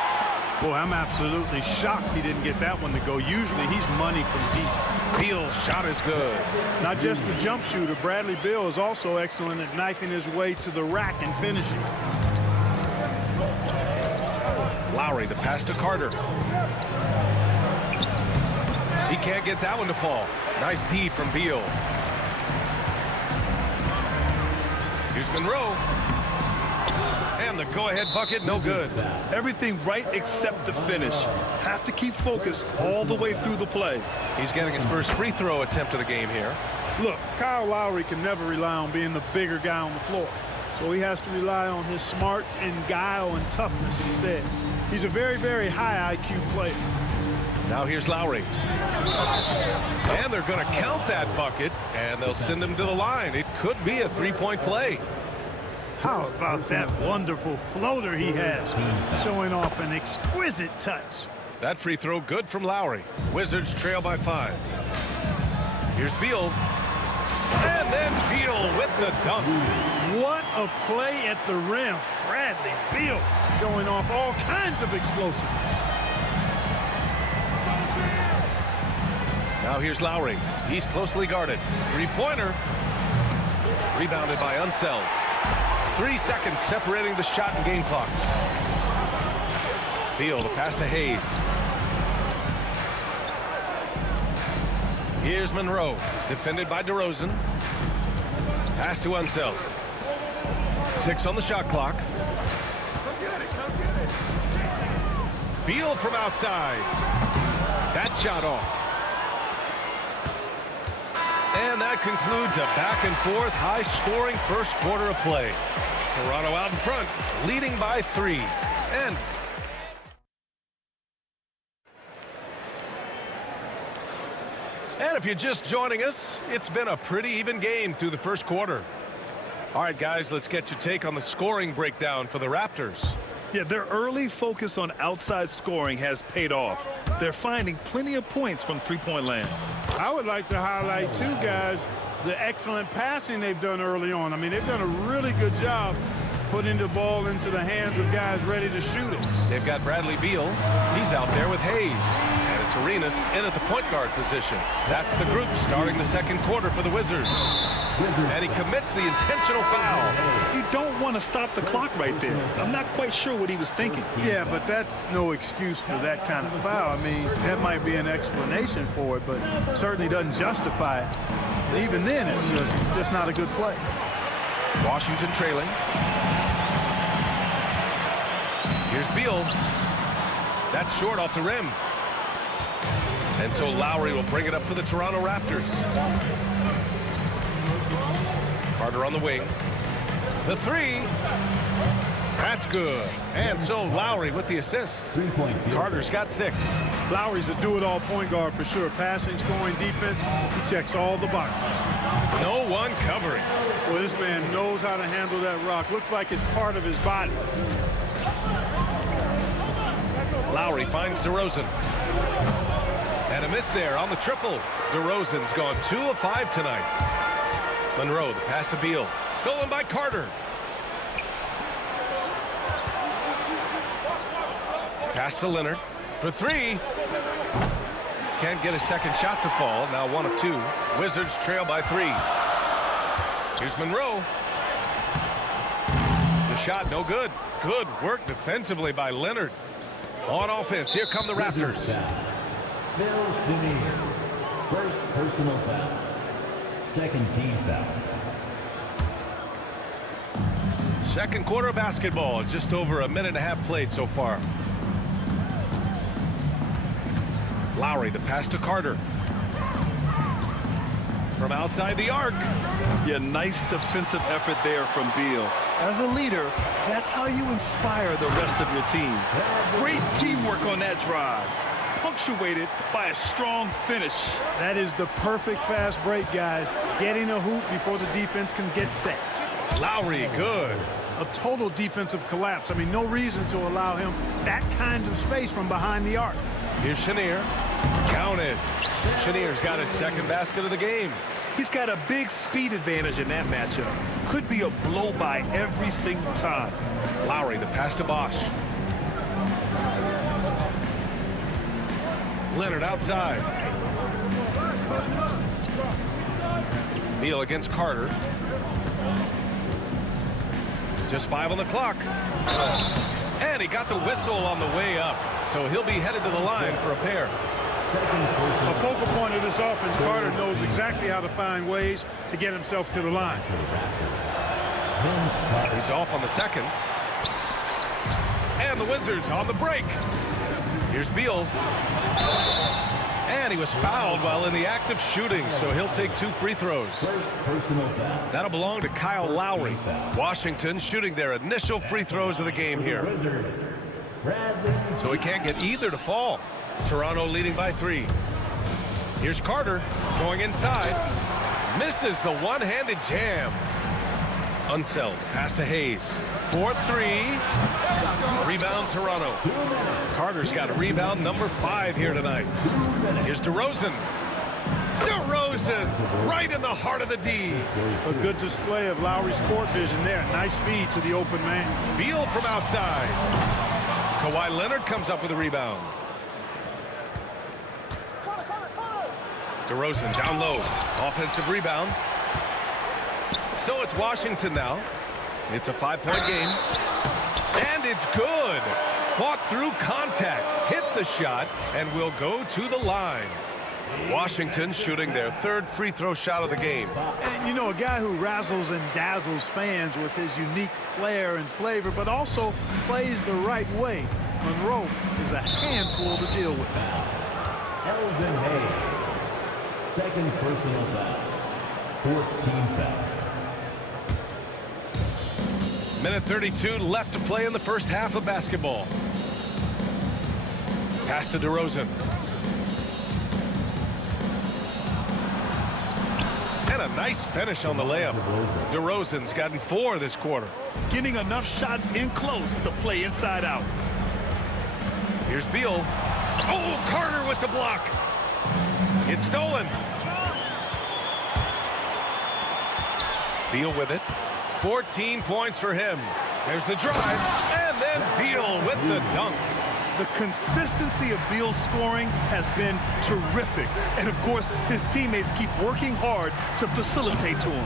Boy, I'm absolutely shocked he didn't get that one to go. Usually he's money from deep. Beal's shot is good. Not just the jump shooter, Bradley Beal is also excellent at knifing his way to the rack and finishing. Lowry, the pass to Carter. He can't get that one to fall. Nice D from Beal. Here's Monroe. And the go-ahead bucket, no good. Everything right except the finish. Have to keep focused all the way through the play. He's getting his first free throw attempt of the game here. Look, Kyle Lowry can never rely on being the bigger guy on the floor. So he has to rely on his smarts and guile and toughness instead. He's a very, very high IQ player. Now here's Lowry. And they're going to count that bucket, and they'll send him to the line. It could be a three-point play. How about that wonderful floater he has, showing off an exquisite touch. That free throw good from Lowry. Wizards trail by 5. Here's Beal. And then Beal with the dunk. What a play at the rim. Bradley Beal showing off all kinds of explosiveness. Now here's Lowry. He's closely guarded. Three-pointer. Rebounded by Unseld. 3 seconds separating the shot and game clocks. Beal, the pass to Hayes. Here's Monroe, defended by DeRozan. Pass to Unseld. 6 on the shot clock. Beal from outside. That shot off. And that concludes a back-and-forth, high-scoring first quarter of play. Toronto out in front, leading by 3. And if you're just joining us, it's been a pretty even game through the first quarter. All right, guys, let's get your take on the scoring breakdown for the Raptors. Yeah, their early focus on outside scoring has paid off. They're finding plenty of points from three-point land. I would like to highlight, too, guys, the excellent passing they've done early on. I mean, they've done a really good job putting the ball into the hands of guys ready to shoot it. They've got Bradley Beal. He's out there with Hayes. And it's Arenas in at the point guard position. That's the group starting the second quarter for the Wizards. And he commits the intentional foul. You don't want to stop the clock right there. I'm not quite sure what he was thinking. Yeah, but that's no excuse for that kind of foul. I mean, that might be an explanation for it, but certainly doesn't justify it. And even then, it's just not a good play. Washington trailing. Here's Beal. That's short off the rim. And so Lowry will bring it up for the Toronto Raptors. Carter on the wing. The 3. That's good. And so Lowry with the assist. Carter's got 6. Lowry's a do-it-all point guard for sure. Passing, scoring, defense. He checks all the boxes. No one covering. Well, this man knows how to handle that rock. Looks like it's part of his body. Lowry finds DeRozan. And a miss there on the triple. DeRozan's gone 2 of 5 tonight. Monroe, the pass to Beal. Stolen by Carter. Pass to Leonard for 3. Can't get a second shot to fall. Now 1 of 2. Wizards trail by 3. Here's Monroe. The shot no good. Good work defensively by Leonard. On offense, here come the Raptors. First personal foul. Second team foul. Second quarter basketball. Just over a minute and a half played so far. Lowry, the pass to Carter. From outside the arc. Yeah, nice defensive effort there from Beal. As a leader, that's how you inspire the rest of your team. Great teamwork on that drive, punctuated by a strong finish. That is the perfect fast break, guys. Getting a hoop before the defense can get set. Lowry, good. A total defensive collapse. I mean, no reason to allow him that kind of space from behind the arc. Here's Chenier. Counted. Chenier's got his second basket of the game. He's got a big speed advantage in that matchup. Could be a blow-by every single time. Lowry, the pass to Bosch. Leonard outside. Beal against Carter. Just 5 on the clock. And he got the whistle on the way up. So he'll be headed to the line for a pair. A focal point of this offense, Carter knows exactly how to find ways to get himself to the line. He's off on the second. And the Wizards on the break. Here's Beal. And he was fouled while in the act of shooting, so he'll take 2 free throws. That'll belong to Kyle Lowry. Washington shooting their initial free throws of the game here. So he can't get either to fall. Toronto leading by 3. Here's Carter going inside. Misses the one-handed jam. Unseld. Pass to Hayes. 4-3. Rebound Toronto. Carter's got a rebound number 5 here tonight. Here's DeRozan. DeRozan right in the heart of the D. A good display of Lowry's court vision there. Nice feed to the open man. Beal from outside. Kawhi Leonard comes up with a rebound. DeRozan down low. Offensive rebound. So it's Washington now. It's a 5-point game. And it's good. Fought through contact. Hit the shot and will go to the line. Washington shooting their 3rd free throw shot of the game. And you know, a guy who razzles and dazzles fans with his unique flair and flavor, but also plays the right way. Monroe is a handful to deal with. Elvin Hayes. 2nd personal foul. 4th team foul. Minute 32 left to play in the first half of basketball. Pass to DeRozan. And a nice finish on the layup. DeRozan's gotten 4 this quarter. Getting enough shots in close to play inside out. Here's Beal. Oh, Carter with the block. It's stolen. Beal with it. 14 points for him. There's the drive. And then Beal with the dunk. The consistency of Beal's scoring has been terrific. And, of course, his teammates keep working hard to facilitate to him.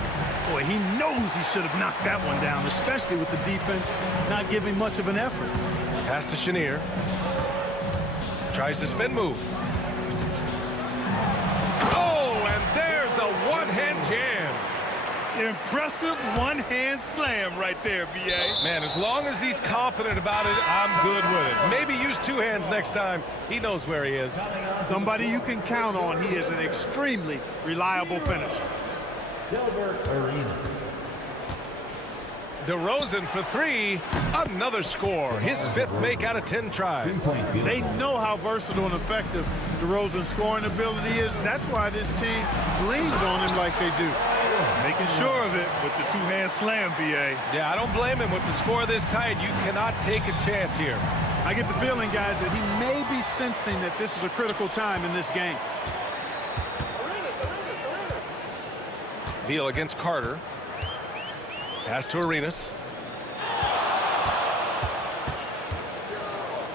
Boy, he knows he should have knocked that one down, especially with the defense not giving much of an effort. Pass to Chenier. Tries the spin move. Oh, and there's a one-hand jam. Impressive one-hand slam right there, B.A. Man, as long as he's confident about it, I'm good with it. Maybe use 2 hands next time. He knows where he is. Somebody you can count on. He is an extremely reliable finisher. DeRozan for 3. Another score. His 5th make out of 10 tries. They know how versatile and effective DeRozan's scoring ability is. That's why this team leans on him like they do. Making sure of it with the 2-hand slam, B.A. Yeah, I don't blame him. With the score this tight, you cannot take a chance here. I get the feeling, guys, that he may be sensing that this is a critical time in this game. Beal against Carter. Pass to Arenas.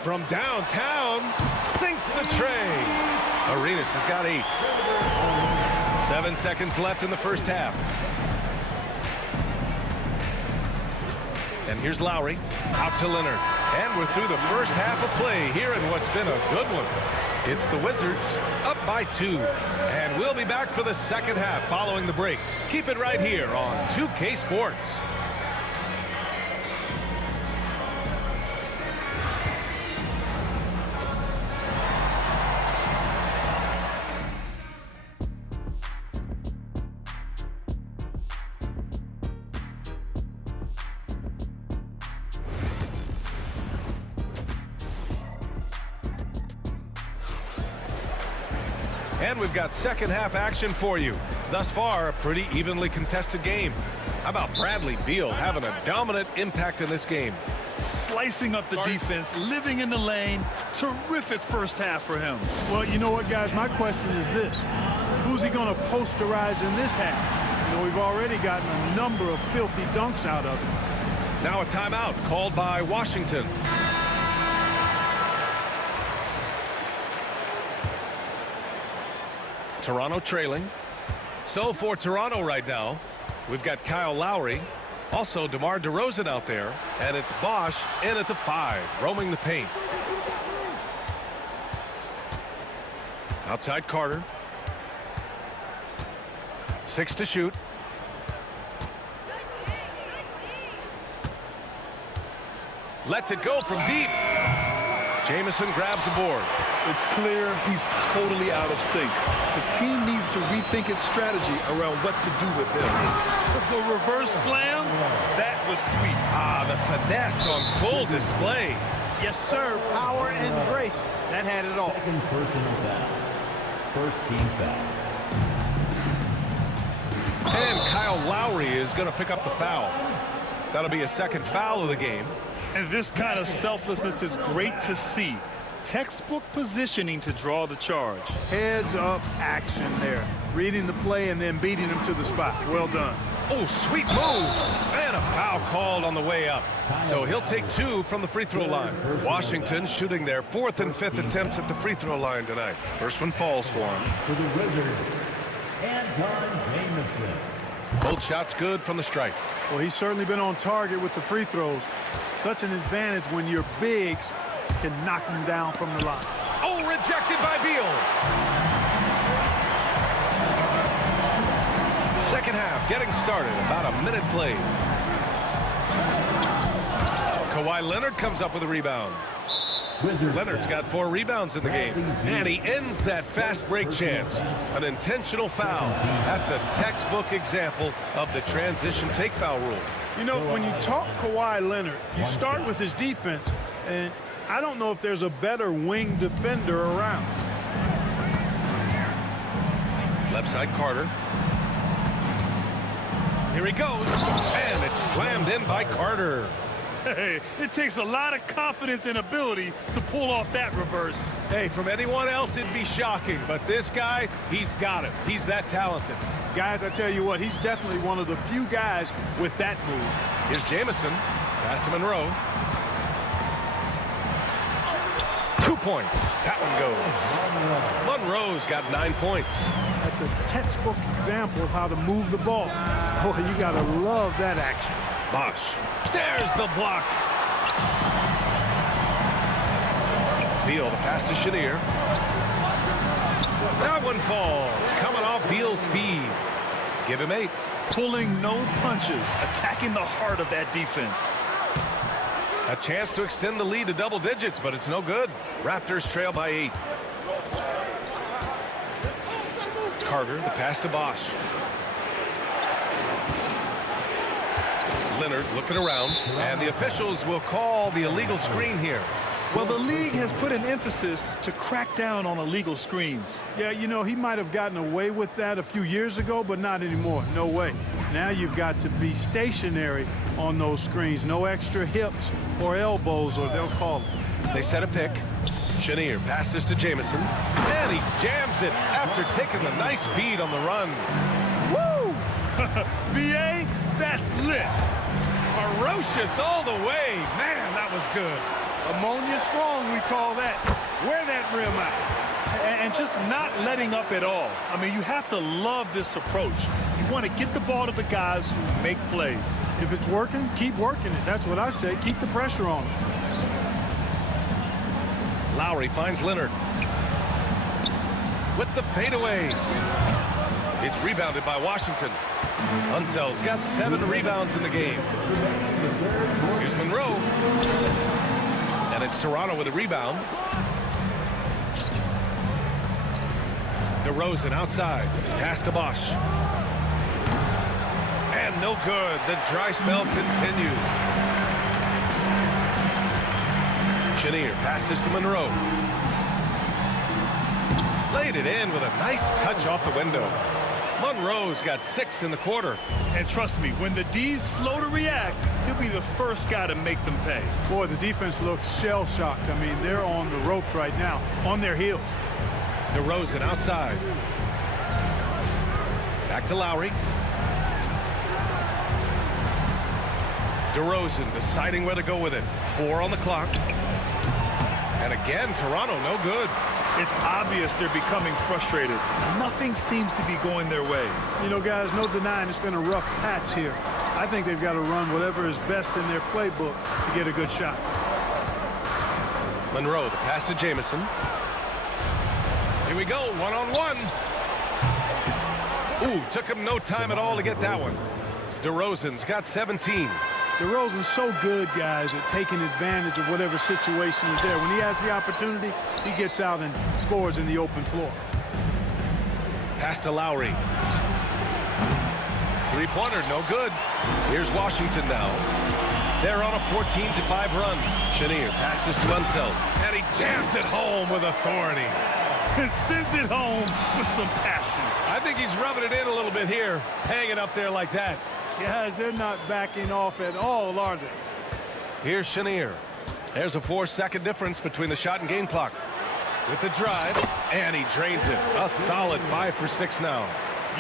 From downtown, sinks the tray. Arenas has got 8. 7 seconds left in the first half. And here's Lowry. Out to Leonard. And we're through the first half of play here in what's been a good one. It's the Wizards up by 2. And we'll be back for the second half following the break. Keep it right here on 2K Sports. And we've got second half action for you. Thus far, a pretty evenly contested game. How about Bradley Beal having a dominant impact in this game? Slicing up the defense, living in the lane. Terrific first half for him. Well, you know what, guys? My question is this. Who's he going to posterize in this half? You know, we've already gotten a number of filthy dunks out of him. Now a timeout called by Washington. Toronto trailing. So for Toronto right now, we've got Kyle Lowry, also DeMar DeRozan out there, and it's Bosch in at the 5, roaming the paint. Outside Carter. 6 to shoot. Lets it go from deep. Jamison grabs the board. It's clear he's totally out of sync. The team needs to rethink its strategy around what to do with him. The reverse slam, that was sweet. Ah, the finesse on full display. Yes, sir. Power and grace. That had it all. Second personal foul. First team foul. And Kyle Lowry is going to pick up the foul. That'll be a second foul of the game. And this kind of selflessness is great to see. Textbook positioning to draw the charge. Heads up action there. Reading the play and then beating him to the spot. Well done. Oh, sweet move. And a foul called on the way up. So he'll take 2 from the free throw line. Washington shooting their 4th and 5th attempts at the free throw line tonight. First one falls for him. For the Wizards, Anton Jamison. Both shots good from the strike. Well, he's certainly been on target with the free throws. Such an advantage when your bigs can knock them down from the line. Oh, rejected by Beal. Second half getting started. About a minute played. Kawhi Leonard comes up with a rebound. Leonard's got 4 rebounds in the game. And he ends that fast break chance. An intentional foul. That's a textbook example of the transition take foul rule. You know, when you talk Kawhi Leonard, you start with his defense, and I don't know if there's a better wing defender around. Left side Carter. Here he goes. And it's slammed in by Carter. Hey, it takes a lot of confidence and ability to pull off that reverse. Hey, from anyone else, it'd be shocking. But this guy, he's got it. He's that talented. Guys, I tell you what, he's definitely one of the few guys with that move. Here's Jamison. Pass to Monroe. 2 points. That one goes. Monroe's got 9 points. That's a textbook example of how to move the ball. Boy, you got to love that action. Bosh. There's the block. Beal, the pass to Chenier. That one falls. Coming off Beal's feed. Give him 8. Pulling no punches, attacking the heart of that defense. A chance to extend the lead to double digits, but it's no good. Raptors trail by 8. Carter, the pass to Bosh. Leonard looking around, and the officials will call the illegal screen here. Well, the league has put an emphasis to crack down on illegal screens. Yeah, you know, he might have gotten away with that a few years ago, but not anymore. No way. Now you've got to be stationary on those screens. No extra hips or elbows, or they'll call it. They set a pick. Chenier passes to Jamison, and he jams it after taking the nice feed on the run. Woo! BA, that's lit. Ferocious all the way. Man, that was good. Ammonia strong, we call that. Wear that rim out. And just not letting up at all. I mean, you have to love this approach. You want to get the ball to the guys who make plays. If it's working, keep working it. That's what I say. Keep the pressure on him. Lowry finds Leonard. With the fadeaway. It's rebounded by Washington. Unseld's got 7 rebounds in the game. Here's Monroe. And it's Toronto with a rebound. DeRozan outside. Pass to Bosh. And no good. The dry spell continues. Chenier passes to Monroe. Laid it in with a nice touch off the window. Monroe's got 6 in the quarter. And trust me, when the D's slow to react, he'll be the first guy to make them pay. Boy, the defense looks shell-shocked. I mean, they're on the ropes right now, on their heels. DeRozan outside. Back to Lowry. DeRozan deciding where to go with it. 4 on the clock. And again, Toronto no good. It's obvious they're becoming frustrated. Nothing seems to be going their way. You know, guys, no denying it's been a rough patch here. I think they've got to run whatever is best in their playbook to get a good shot. Monroe, the pass to Jamison. Here we go, one-on-one. Ooh, took him no time at all to get that one. DeRozan's got 17. DeRozan's so good, guys, at taking advantage of whatever situation is there. When he has the opportunity, he gets out and scores in the open floor. Pass to Lowry. Three-pointer, no good. Here's Washington now. They're on a 14-5 run. Chenier passes to Unseld, and he jams it home with authority. And sends it home with some passion. I think he's rubbing it in a little bit here, hanging up there like that. Guys, they're not backing off at all, are they? Here's Chenier. There's a 4-second difference between the shot and game clock. With the drive, and he drains it. A solid 5 for 6 now.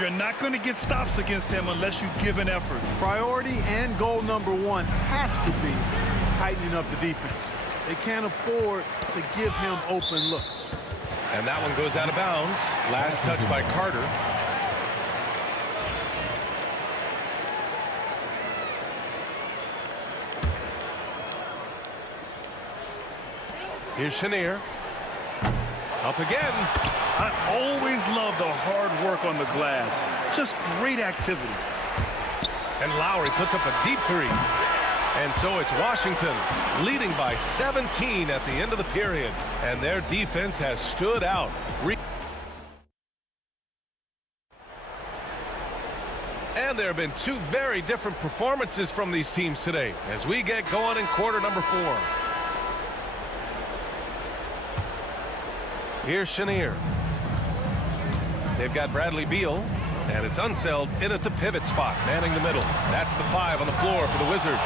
You're not going to get stops against him unless you give an effort. Priority and goal number one has to be tightening up the defense. They can't afford to give him open looks. And that one goes out of bounds. Last touch by Carter. Here's Chenier. Up again. I always love the hard work on the glass. Just great activity. And Lowry puts up a deep three. And so it's Washington leading by 17 at the end of the period. And their defense has stood out. And there have been two very different performances from these teams today as we get going in quarter number 4. Here's Chenier. They've got Bradley Beal, and it's Unseld in at the pivot spot, manning the middle. That's the 5 on the floor for the Wizards.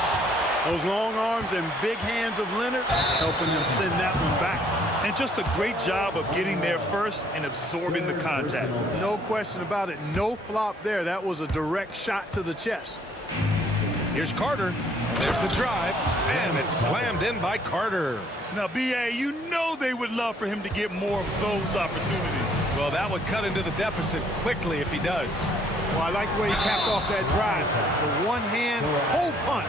Those long arms and big hands of Leonard helping them send that one back. And just a great job of getting there first and absorbing the contact. No question about it. No flop there. That was a direct shot to the chest. Here's Carter. And there's the drive. And it's slammed in by Carter. Now, B.A., you know they would love for him to get more of those opportunities. Well, that would cut into the deficit quickly if he does. Well, I like the way he capped off that drive. The one-hand hole punch.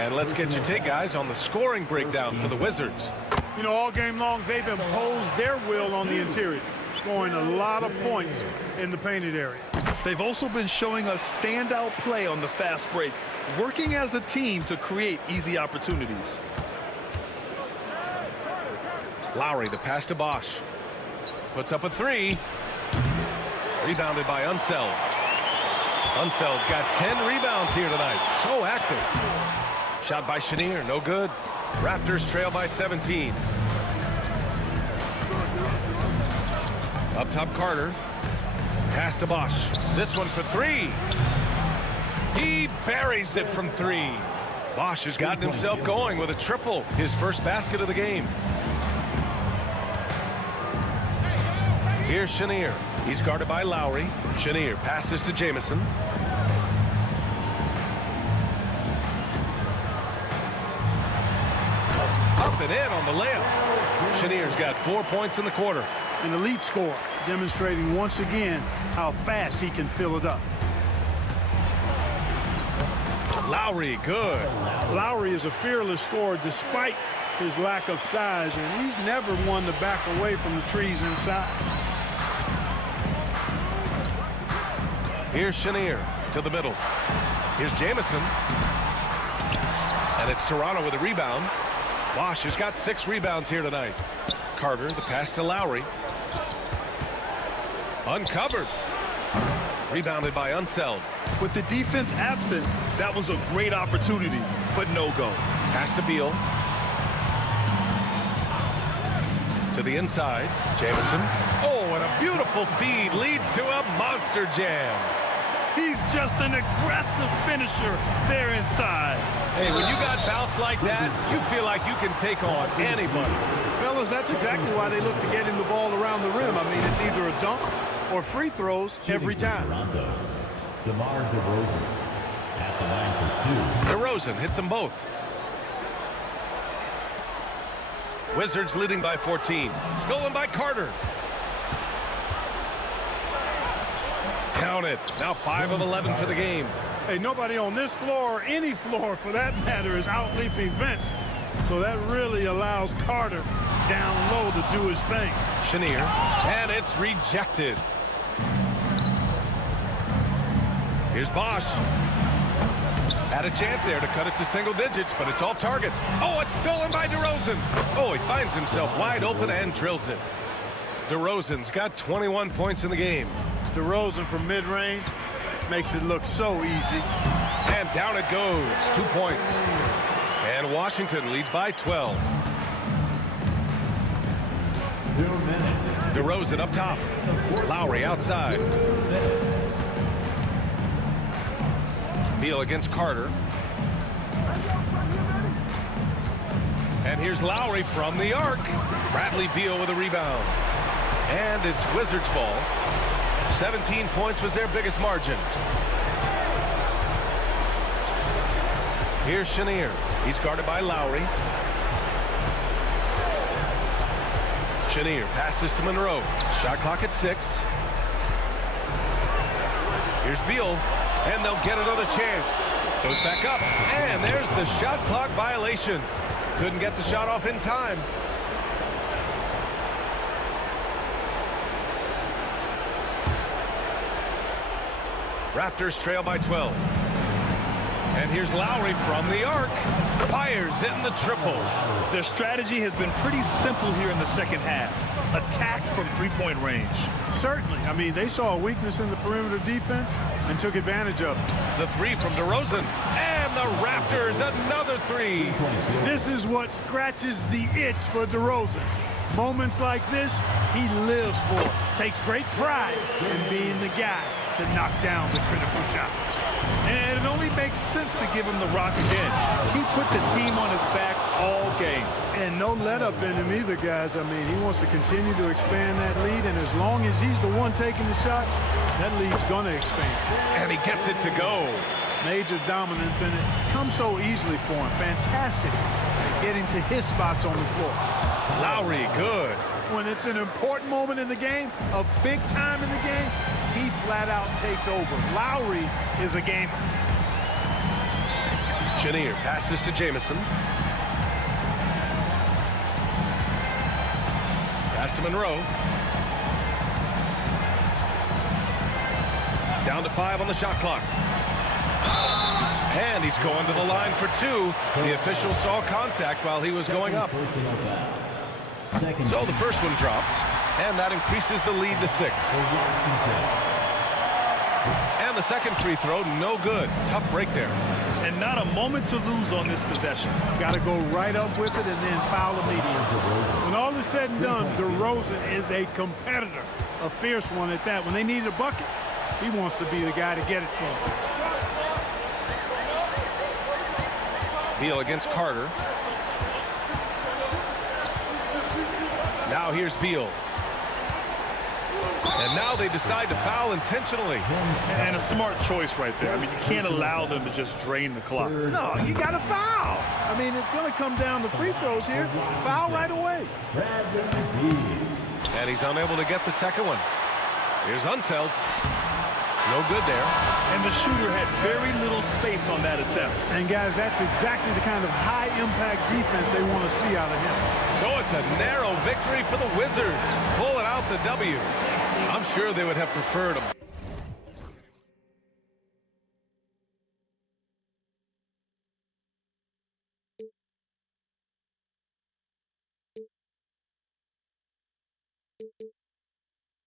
And let's get your take, guys, on the scoring breakdown for the Wizards. You know, all game long, they've imposed their will on the interior, scoring a lot of points in the painted area. They've also been showing us standout play on the fast break, working as a team to create easy opportunities. Lowry, the pass to Bosch. Puts up a 3. Rebounded by Unseld. Unseld's got 10 rebounds here tonight. So active. Shot by Chenier, no good. Raptors trail by 17. Up top, Carter. Pass to Bosch. This one for 3. He buries it from 3. Bosch has gotten himself going with a triple. His first basket of the game. Here's Chenier. He's guarded by Lowry. Chenier passes to Jamison. Up and in on the layup. Chenier's got 4 points in the quarter. An elite score, demonstrating once again how fast he can fill it up. Lowry, good. Lowry is a fearless scorer despite his lack of size, and he's never one to back away from the trees inside. Here's Chenier to the middle. Here's Jamison. And it's Toronto with a rebound. Bosch has got 6 rebounds here tonight. Carter, the pass to Lowry. Uncovered. Rebounded by Unseld. With the defense absent, that was a great opportunity, but no go. Pass to Beal. To the inside, Jamison. Oh, and a beautiful feed leads to a monster jam. He's just an aggressive finisher there inside. Hey, when you got bounce like that, you feel like you can take on anybody. Fellas, that's exactly why they look to get him the ball around the rim. I mean, it's either a dunk or free throws every time. DeMar DeRozan at the line for 2. DeRozan hits them both. Wizards leading by 14. Stolen by Carter. Count it. Now 5 of 11 for the game. Hey, nobody on this floor or any floor for that matter is out-leaping Vince. So that really allows Carter down low to do his thing. Chenier, and it's rejected. Here's Bosch. Had a chance there to cut it to single digits, but it's off target. Oh, it's stolen by DeRozan. Oh, he finds himself wide open and drills it. DeRozan's got 21 points in the game. DeRozan from mid-range makes it look so easy. And down it goes. 2 points. And Washington leads by 12. DeRozan up top. Lowry outside. Beal against Carter. And here's Lowry from the arc. Bradley Beal with a rebound. And it's Wizards ball. 17 points was their biggest margin. Here's Chenier. He's guarded by Lowry. Chenier passes to Monroe. Shot clock at 6. Here's Beal, and they'll get another chance. Goes back up, and there's the shot clock violation. Couldn't get the shot off in time. Raptors trail by 12. And here's Lowry from the arc. Fires in the triple. Their strategy has been pretty simple here in the second half. Attack from three-point range. Certainly. I mean, they saw a weakness in the perimeter defense and took advantage of it. The three from DeRozan. And the Raptors, another three. This is what scratches the itch for DeRozan. Moments like this, he lives for it. Takes great pride in being the guy to knock down the critical shots. And it only makes sense to give him the rock again. He put the team on his back all game. And no let up in him either, guys. I mean, he wants to continue to expand that lead, and as long as he's the one taking the shots, that lead's going to expand. And he gets it to go. Major dominance, and it comes so easily for him. Fantastic at getting to his spots on the floor. Lowry, good. When it's an important moment in the game, a big time in the game, he flat out takes over. Lowry is a gamer. Chenier passes to Jamison. Pass to Monroe. Down to 5 on the shot clock. And he's going to the line for 2. The official saw contact while he was going up. So the first one drops, and that increases the lead to 6. And the second free throw, no good. Tough break there. And not a moment to lose on this possession. Got to go right up with it and then foul immediately. When all is said and done, DeRozan is a competitor, a fierce one at that. When they need a bucket, he wants to be the guy to get it for them. Beal against Carter. Now here's Beal. And now they decide to foul intentionally. And a smart choice right there. I mean, you can't allow them to just drain the clock. No, you got to foul. I mean, it's going to come down to free throws here. Foul right away. And he's unable to get the second one. Here's Unseld. No good there. And the shooter had very little space on that attempt. And, guys, that's exactly the kind of high-impact defense they want to see out of him. So it's a narrow victory for the Wizards. Pulling out the W. I'm sure they would have preferred a